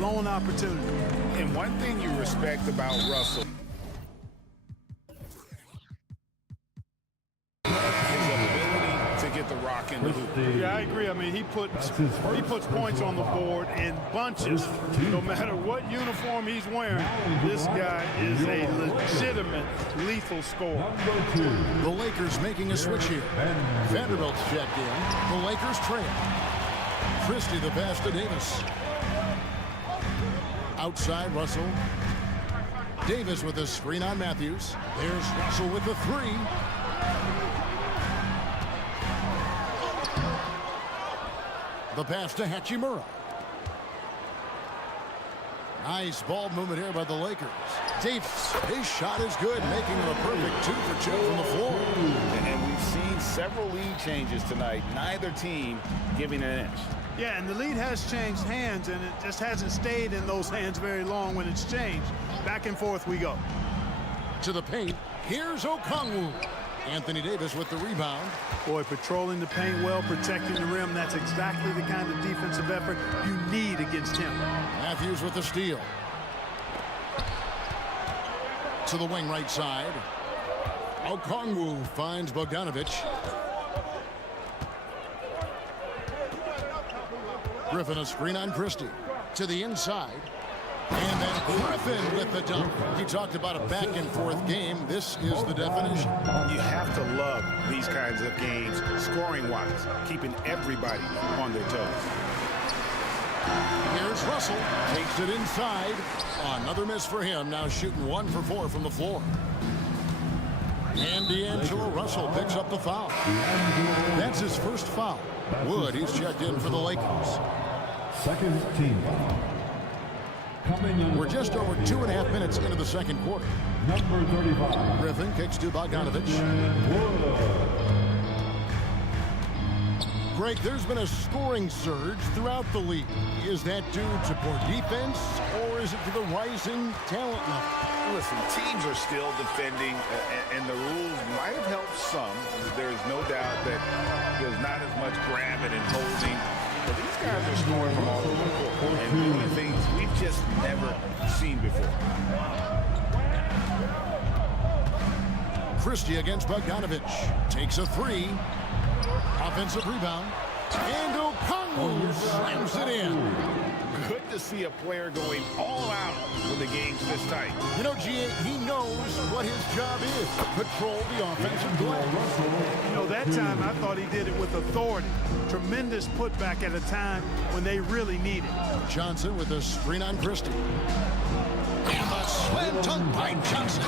Lone opportunity. And one thing you respect about Russell, get the rock in the hoop. Yeah, I agree. I mean, he puts points on the board in bunches. No matter what uniform he's wearing, this guy is a legitimate lethal scorer. The Lakers making a switch here. Vanderbilt's checked in. The Lakers trail. Christie the pass to Davis. Outside Russell. Davis with a screen on Matthews. There's Russell with the 3. The pass to Hachimura. Nice ball movement here by the Lakers. Davis, his shot is good, making him a perfect 2 for 2 from the floor. And we've seen several lead changes tonight. Neither team giving an inch. Yeah, and the lead has changed hands, and it just hasn't stayed in those hands very long when it's changed. Back and forth we go. To the paint, here's Okongwu. Anthony Davis with the rebound. Boy, patrolling the paint well, protecting the rim. That's exactly the kind of defensive effort you need against him. Matthews with the steal. To the wing right side. Okongwu finds Bogdanovic. Griffin a screen on Christie. To the inside. And then Griffin with the dunk. He talked about a back-and-forth game. This is the definition. You have to love these kinds of games, scoring-wise, keeping everybody on their toes. Here's Russell. Takes it inside. Another miss for him. Now shooting 1 for 4 from the floor. And D'Angelo Russell picks up the foul. That's his first foul. Wood, he's checked in for the Lakers. Second team foul. We're just over 2.5 minutes into the second quarter. Number 35. Griffin kicks to Bogdanovic. Greg, there's been a scoring surge throughout the league. Is that due to poor defense, or is it to the rising talent level? Listen, teams are still defending, and the rules might have helped some. There is no doubt that there's not as much grabbing and holding. But these guys are scoring from all over the court and doing things we've just never seen before. Christie against Bogdanovich. Takes a three. Offensive rebound. And Okongwu slams it in. Good to see a player going all out when the game's this tight. You know, G.A., he knows what his job is. Control the offensive glass. You know, that time I thought he did it with authority. Tremendous putback at a time when they really need it. Johnson with a screen on Christie. And the slam dunk by Johnson.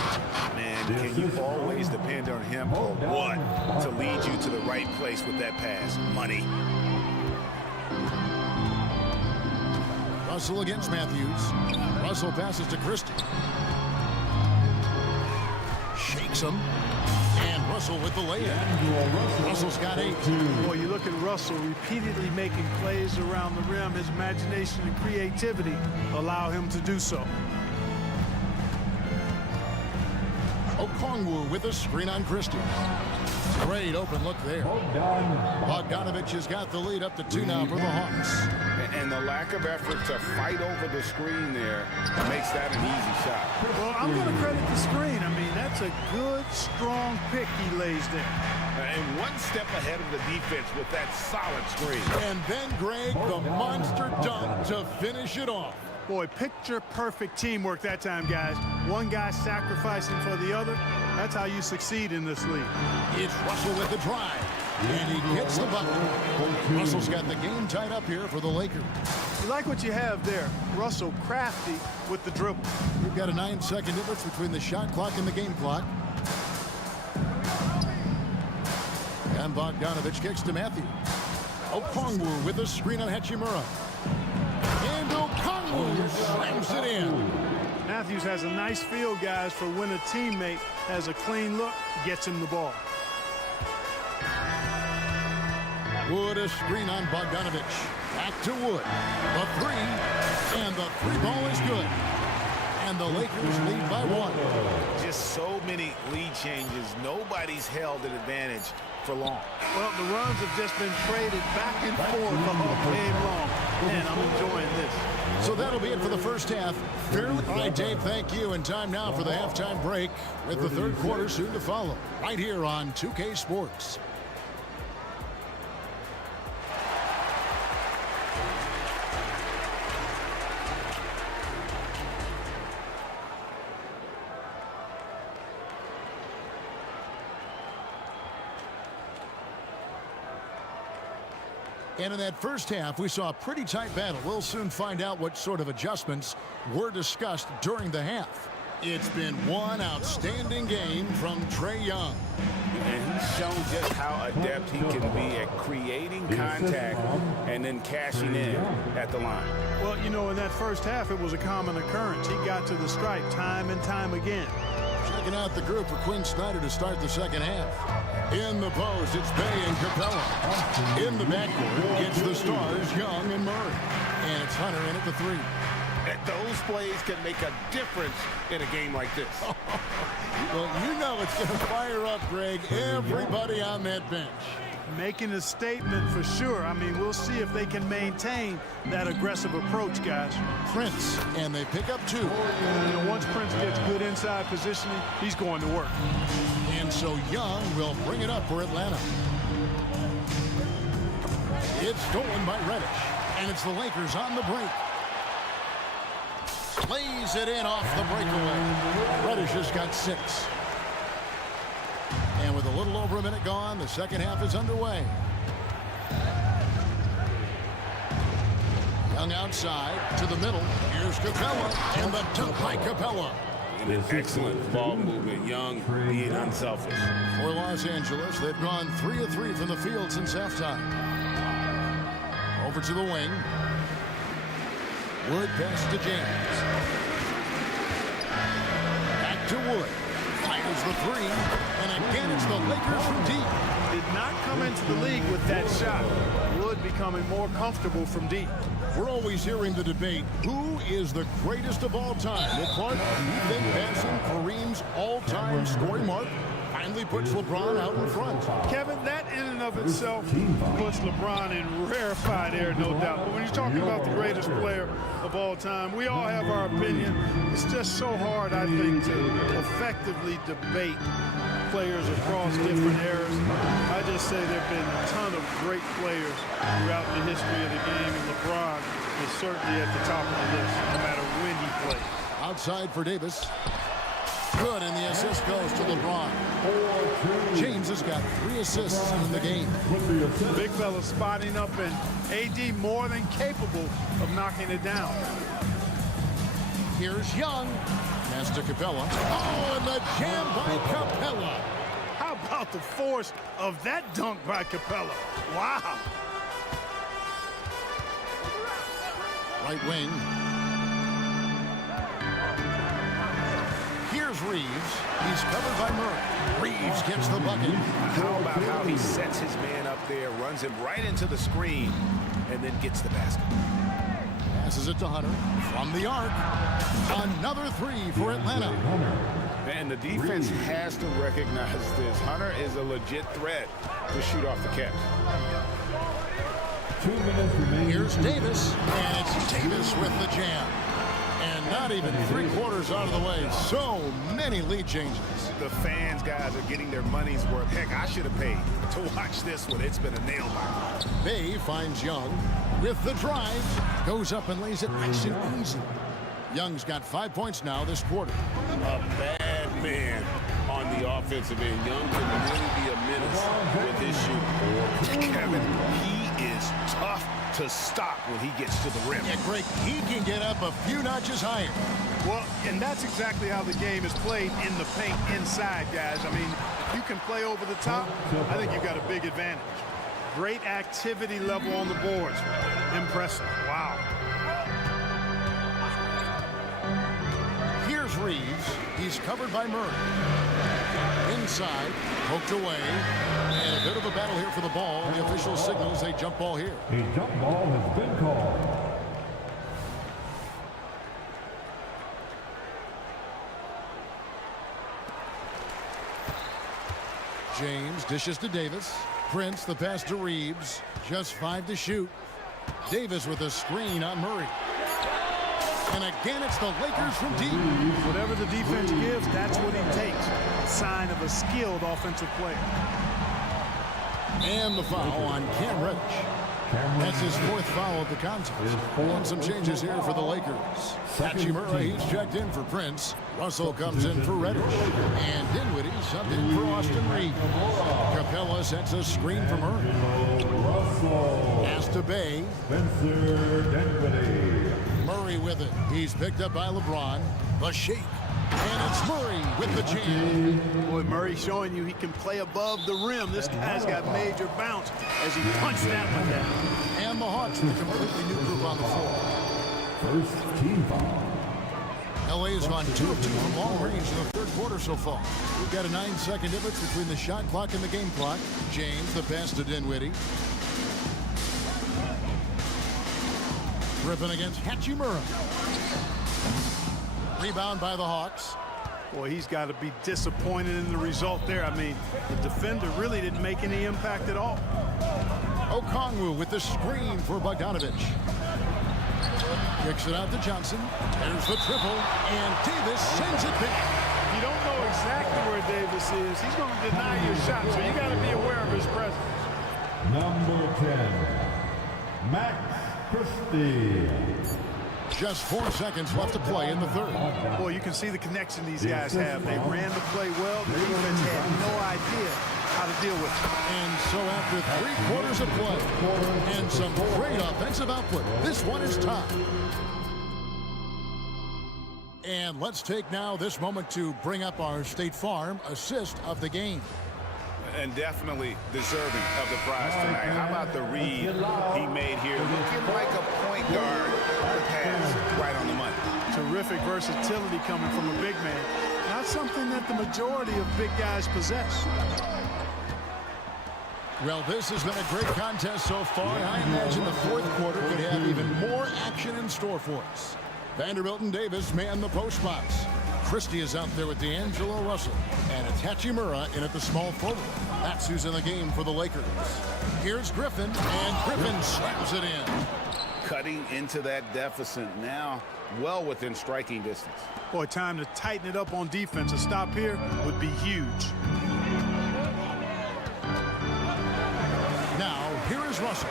Man, can you always depend on him or what to lead you to the right place with that pass? Money. Russell against Matthews. Russell passes to Christie. Shakes him. And Russell with the layup. Russell's got 8. Boy, you look at Russell repeatedly making plays around the rim. His imagination and creativity allow him to do so. Okongwu with a screen on Christie. Great open look there. Bogdanovich has got the lead up to 2 now for the Hawks. And the lack of effort to fight over the screen there makes that an easy shot. Well, I'm going to credit the screen. I mean, that's a good, strong pick he lays there. And one step ahead of the defense with that solid screen. And then, Greg, the monster dunk to finish it off. Boy, picture-perfect teamwork that time, guys. One guy sacrificing for the other. That's how you succeed in this league. It's Russell with the drive. And he gets the bucket. Russell's got the game tied up here for the Lakers. You like what you have there. Russell crafty with the dribble. We've got a 9-second difference between the shot clock and the game clock. And Bogdanovich kicks to Matthews. Okongwu with a screen on Hachimura. And Okongwu slams it in. Matthews has a nice feel, guys, for when a teammate has a clean look, gets him the ball. Wood a screen on Bogdanovich. Back to Wood. The three. And the three ball is good. And the Lakers lead by 1. Just so many lead changes. Nobody's held an advantage for long. Well, the runs have just been traded back and forth all game long. Man, I'm enjoying this. So that'll be it for the first half. All right, Dave, thank you. And time now for the halftime break with the third quarter soon to follow. Right here on 2K Sports. And in that first half, we saw a pretty tight battle. We'll soon find out what sort of adjustments were discussed during the half. It's been one outstanding game from Trae Young. And he's shown just how adept he can be at creating contact and then cashing in at the line. Well, you know, in that first half, it was a common occurrence. He got to the stripe time and time again. Checking out the group for Quinn Snyder to start the second half. In the post, it's Bay and Capella. In the backcourt, it's the stars, Young and Murray. And it's Hunter in at the 3. And those plays can make a difference in a game like this. Well, you know it's going to fire up, Greg, everybody on that bench. Making a statement for sure. I mean, we'll see if they can maintain that aggressive approach, guys. Prince, and they pick up 2. You know, once Prince gets good inside positioning, he's going to work. And so Young will bring it up for Atlanta. It's stolen by Reddish, and it's the Lakers on the break. Lays it in off the breakaway. Reddish has got 6. And with a little over a minute gone, the second half is underway. Young outside to the middle. Here's Capella, and the dunk by Capella. An excellent ball movement. Young being unselfish. For Los Angeles, they've gone 3 of 3 from the field since halftime. Over to the wing. Wood pass to James. Back to Wood. Fires There's the three, and again it's the Lakers from deep. Did not come into the league with that shot. Wood becoming more comfortable from deep. We're always hearing the debate, who is the greatest of all time? Well, Clark, you think passing Kareem's all-time scoring mark finally puts LeBron out in front? Kevin, that in and of itself puts LeBron in rarefied air, no doubt. But when you're talking about the greatest player of all time, we all have our opinion. It's just so hard, I think, to effectively debate players across different eras. I just say there have been a ton of great players throughout the history of the game, and LeBron is certainly at the top of the list, no matter when he played. Outside for Davis. Good, and the assist goes to LeBron. James has got 3 assists in the game. Big fella spotting up, and AD more than capable of knocking it down. Here's Young. Pass to Capella. Oh, and the jam by Capella. How about the force of that dunk by Capella? Wow. Right wing. Here's Reeves. He's covered by Murray. Reeves gets the bucket. How about how he sets his man up there, runs him right into the screen, and then gets the basket. Passes it to Hunter from the arc. Another 3 for Atlanta. And the defense has to recognize this. Hunter is a legit threat to shoot off the catch. 2 minutes remaining. Here's Davis, and it's Davis with the jam. And not even 3/4 out of the way. So many lead changes. The fans, guys, are getting their money's worth. Heck, I should have paid to watch this one. It's been a nail biter. Bay finds Young with the drive. Goes up and lays it nice and easy. Young's got 5 points now this quarter. A bad man on the offensive end. Young can really be a menace with his shooting. Kevin, he is tough to stop when he gets to the rim. Yeah, Greg, he can get up a few notches higher. Well, and that's exactly how the game is played in the paint inside, guys. I mean, if you can play over the top, I think you've got a big advantage. Great activity level on the boards. Impressive. Wow. Here's Reeves. He's covered by Murray. Inside, poked away. And a bit of a battle here for the ball. The official signals a jump ball here. A jump ball has been called. James dishes to Davis. Prince, the pass to Reeves. Just 5 to shoot. Davis with a screen on Murray. And again, it's the Lakers from deep. Whatever the defense gives, that's what he takes. A sign of a skilled offensive player. And the foul on Cam Reddish. That's his 4th foul of the contest. And some changes here for the Lakers. Hachimura, he's checked in for Prince. Russell comes in for Reddish. And Dinwiddie subbed in for Austin Reed. Capella sets a screen from her. Pass to Bay. Spencer Dinwiddie. Murray with it. He's picked up by LeBron. The shake. And it's Murray with the jam. Boy, Murray showing you he can play above the rim. This guy's got major bounce as he punched that one down. And the Hawks with a completely new group on the floor. First team foul. LA's gone 2 of 2 from long range in the 3rd quarter so far. We've got a 9-second difference between the shot clock and the game clock. James, the pass to Dinwiddie. Griffin against Hachimura. Rebound by the Hawks. Boy, he's got to be disappointed in the result there. I mean, the defender really didn't make any impact at all. Okongwu with the screen for Bogdanovich. Kicks it out to Johnson. There's the triple, and Davis sends it back. You don't know exactly where Davis is. He's going to deny your shot, so you got to be aware of his presence. Number 10, Max Christie. Just 4 seconds left to play in the 3rd. Boy, you can see the connection these guys have. They ran the play well. The defense had no idea how to deal with it. And so after 3/4 of play and some great offensive output, this one is tied. And let's take now this moment to bring up our State Farm assist of the game. And definitely deserving of the prize tonight. How about the read he made here? Looking like a point guard. The pass right on the money. Terrific versatility coming from a big man. Not not something that the majority of big guys possess. Well, this has been a great contest so far, and I imagine the fourth quarter could have even more action in store for us. Vanderbilt and Davis man the post box. Christie is out there with D'Angelo Russell, and Hachimura in at the small forward. That's who's in the game for the Lakers. Here's Griffin, and Griffin slams it in. Cutting into that deficit now, well within striking distance. Boy, time to tighten it up on defense. A stop here would be huge. Now, here is Russell.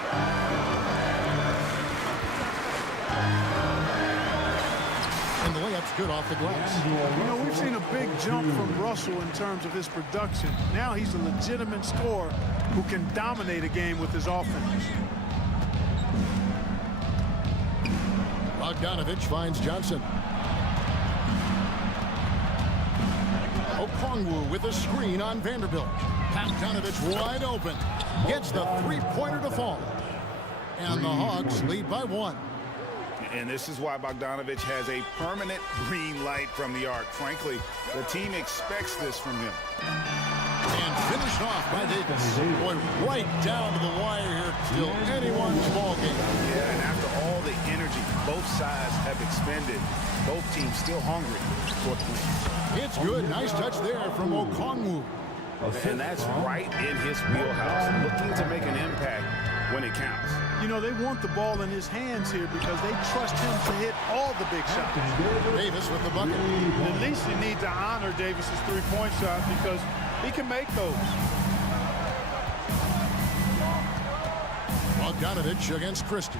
And the layup's good off the glass. You know, we've seen a big jump from Russell in terms of his production. Now he's a legitimate scorer who can dominate a game with his offense. Bogdanovich finds Johnson. Okongwu with a screen on Vanderbilt. Bogdanovich wide open. Gets the three-pointer to fall. And the Hawks lead by 1. And this is why Bogdanovich has a permanent green light from the arc. Frankly, the team expects this from him. And finished off by Davis. Boy, right down to the wire here. Still anyone's ball game. Yeah, and after all the energy both sides have expended, both teams still hungry for the win. It's good. Nice touch there from Okongwu. And that's right in his wheelhouse, looking to make an impact when it counts. You know, they want the ball in his hands here because they trust him to hit all the big shots. Davis with the bucket. At least you need to honor Davis's three-point shot because he can make those. Bogdanovich against Christie.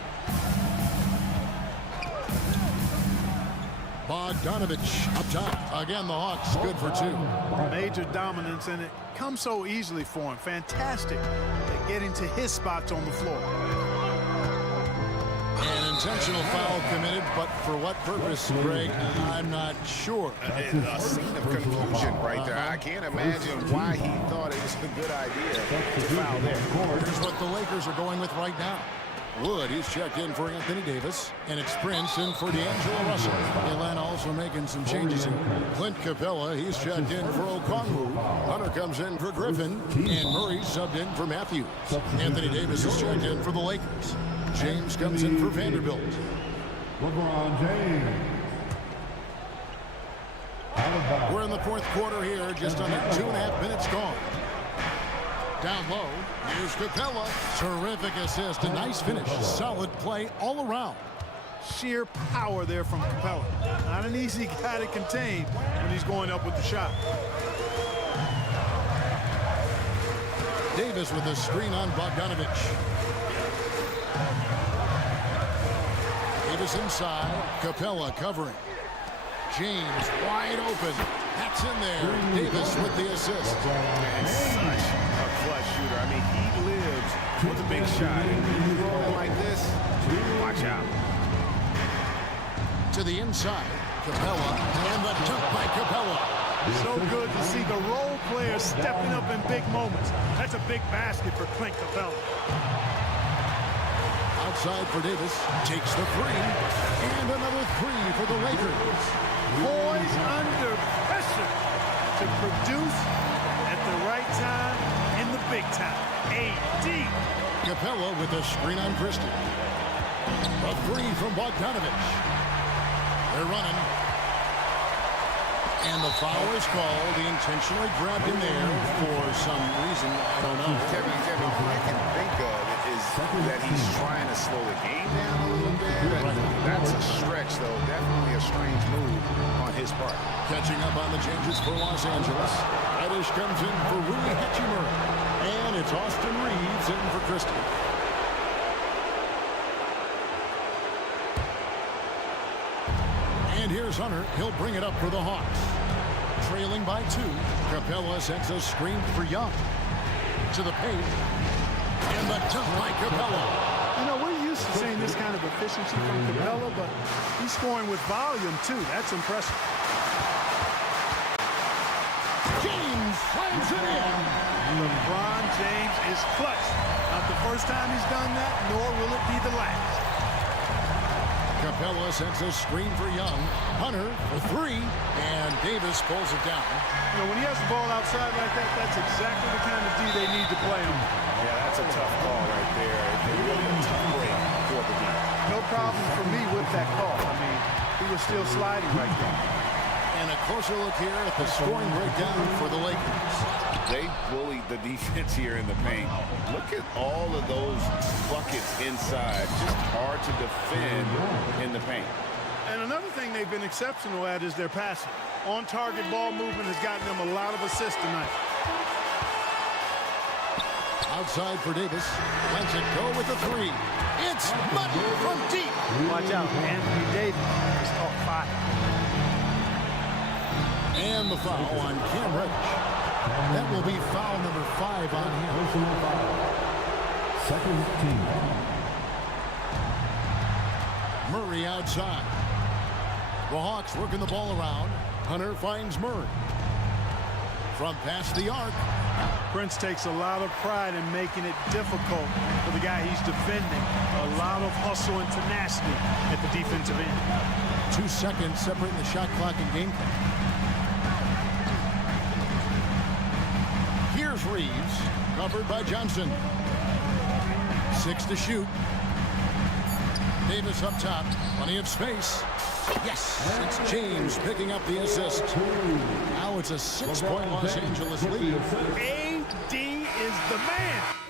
Bogdanovich up top. Again, the Hawks good for 2. Major dominance, and it comes so easily for him. Fantastic at getting to his spots on the floor. An intentional foul committed, but for what purpose, Greg? I'm not sure. A scene of confusion right there. I can't imagine why he thought it was a good idea to foul there. Here's what the Lakers are going with right now. Wood, he's checked in for Anthony Davis, and it's Prince in for D'Angelo Russell. Atlanta also making some changes here. Clint Capella, he's checked in for Okongwu. Hunter comes in for Griffin, and Murray subbed in for Matthews. Anthony Davis is checked in for the Lakers. James comes in for Vanderbilt. LeBron James. We're in the fourth quarter here, just under 2.5 minutes gone. Down low, here's Capella. Terrific assist, a nice finish. Solid play all around. Sheer power there from Capella. Not an easy guy to contain when he's going up with the shot. Davis with a screen on Bogdanovich. Davis inside, Capella covering. James wide open. That's in there. Davis with the assist. And such a clutch shooter. I mean, he lives with a big shot. And when you roll like this, watch out. To the inside, Capella, and the dunk by Capella. So good to see the role players stepping up in big moments. That's a big basket for Clint Capella. Outside for Davis, takes the three, and another three for the Lakers. Boys under pressure to produce at the right time in the big time. AD. Capella with a screen on Christie. A three from Bogdanovich. They're running. And the foul is called. He intentionally grabbed him there for some reason. I don't know. Kevin, all I can think of is that he's trying to slow the game down a little bit. That's a stretch, though. Definitely a strange move on his part. Catching up on the changes for Los Angeles. Reddish comes in for Rui Hachimura. And it's Austin Reeves in for Christie. And here's Hunter. He'll bring it up for the Hawks. Trailing by 2. Capella sends a screen for Young. To the paint. And the dunk by Capella. You know, we're used to seeing this kind of efficiency from Capella, but he's scoring with volume, too. That's impressive. James slams it in. LeBron James is clutch. Not the first time he's done that, nor will it be the last. Capella sends a screen for Young. Hunter for 3. And Davis pulls it down. You know, when he has the ball outside like that, that's exactly the kind of D they need to play on. Yeah, that's a tough call right there. It's really a tough break for the D. No problem for me with that call. I mean, he was still sliding right there. And a closer look here at the scoring breakdown for the Lakers. They bullied the defense here in the paint. Look at all of those buckets inside. Just hard to defend in the paint. And another thing they've been exceptional at is their passing. On-target ball movement has gotten them a lot of assists tonight. Outside for Davis. Lets it go with the three. It's money from deep. Watch out, Anthony Davis is caught fire. And the foul on Cam Reddish. That will be foul number 5 on him. Second team. Murray outside. The Hawks working the ball around. Hunter finds Murray. From past the arc. Prince takes a lot of pride in making it difficult for the guy he's defending. A lot of hustle and tenacity at the defensive end. 2 seconds separating the shot clock and game clock. Here's Reeves, covered by Johnson. 6 to shoot. Davis up top, plenty of space. Yes, it's James picking up the assist. Now it's a 6-point Los Angeles lead. AD is the man.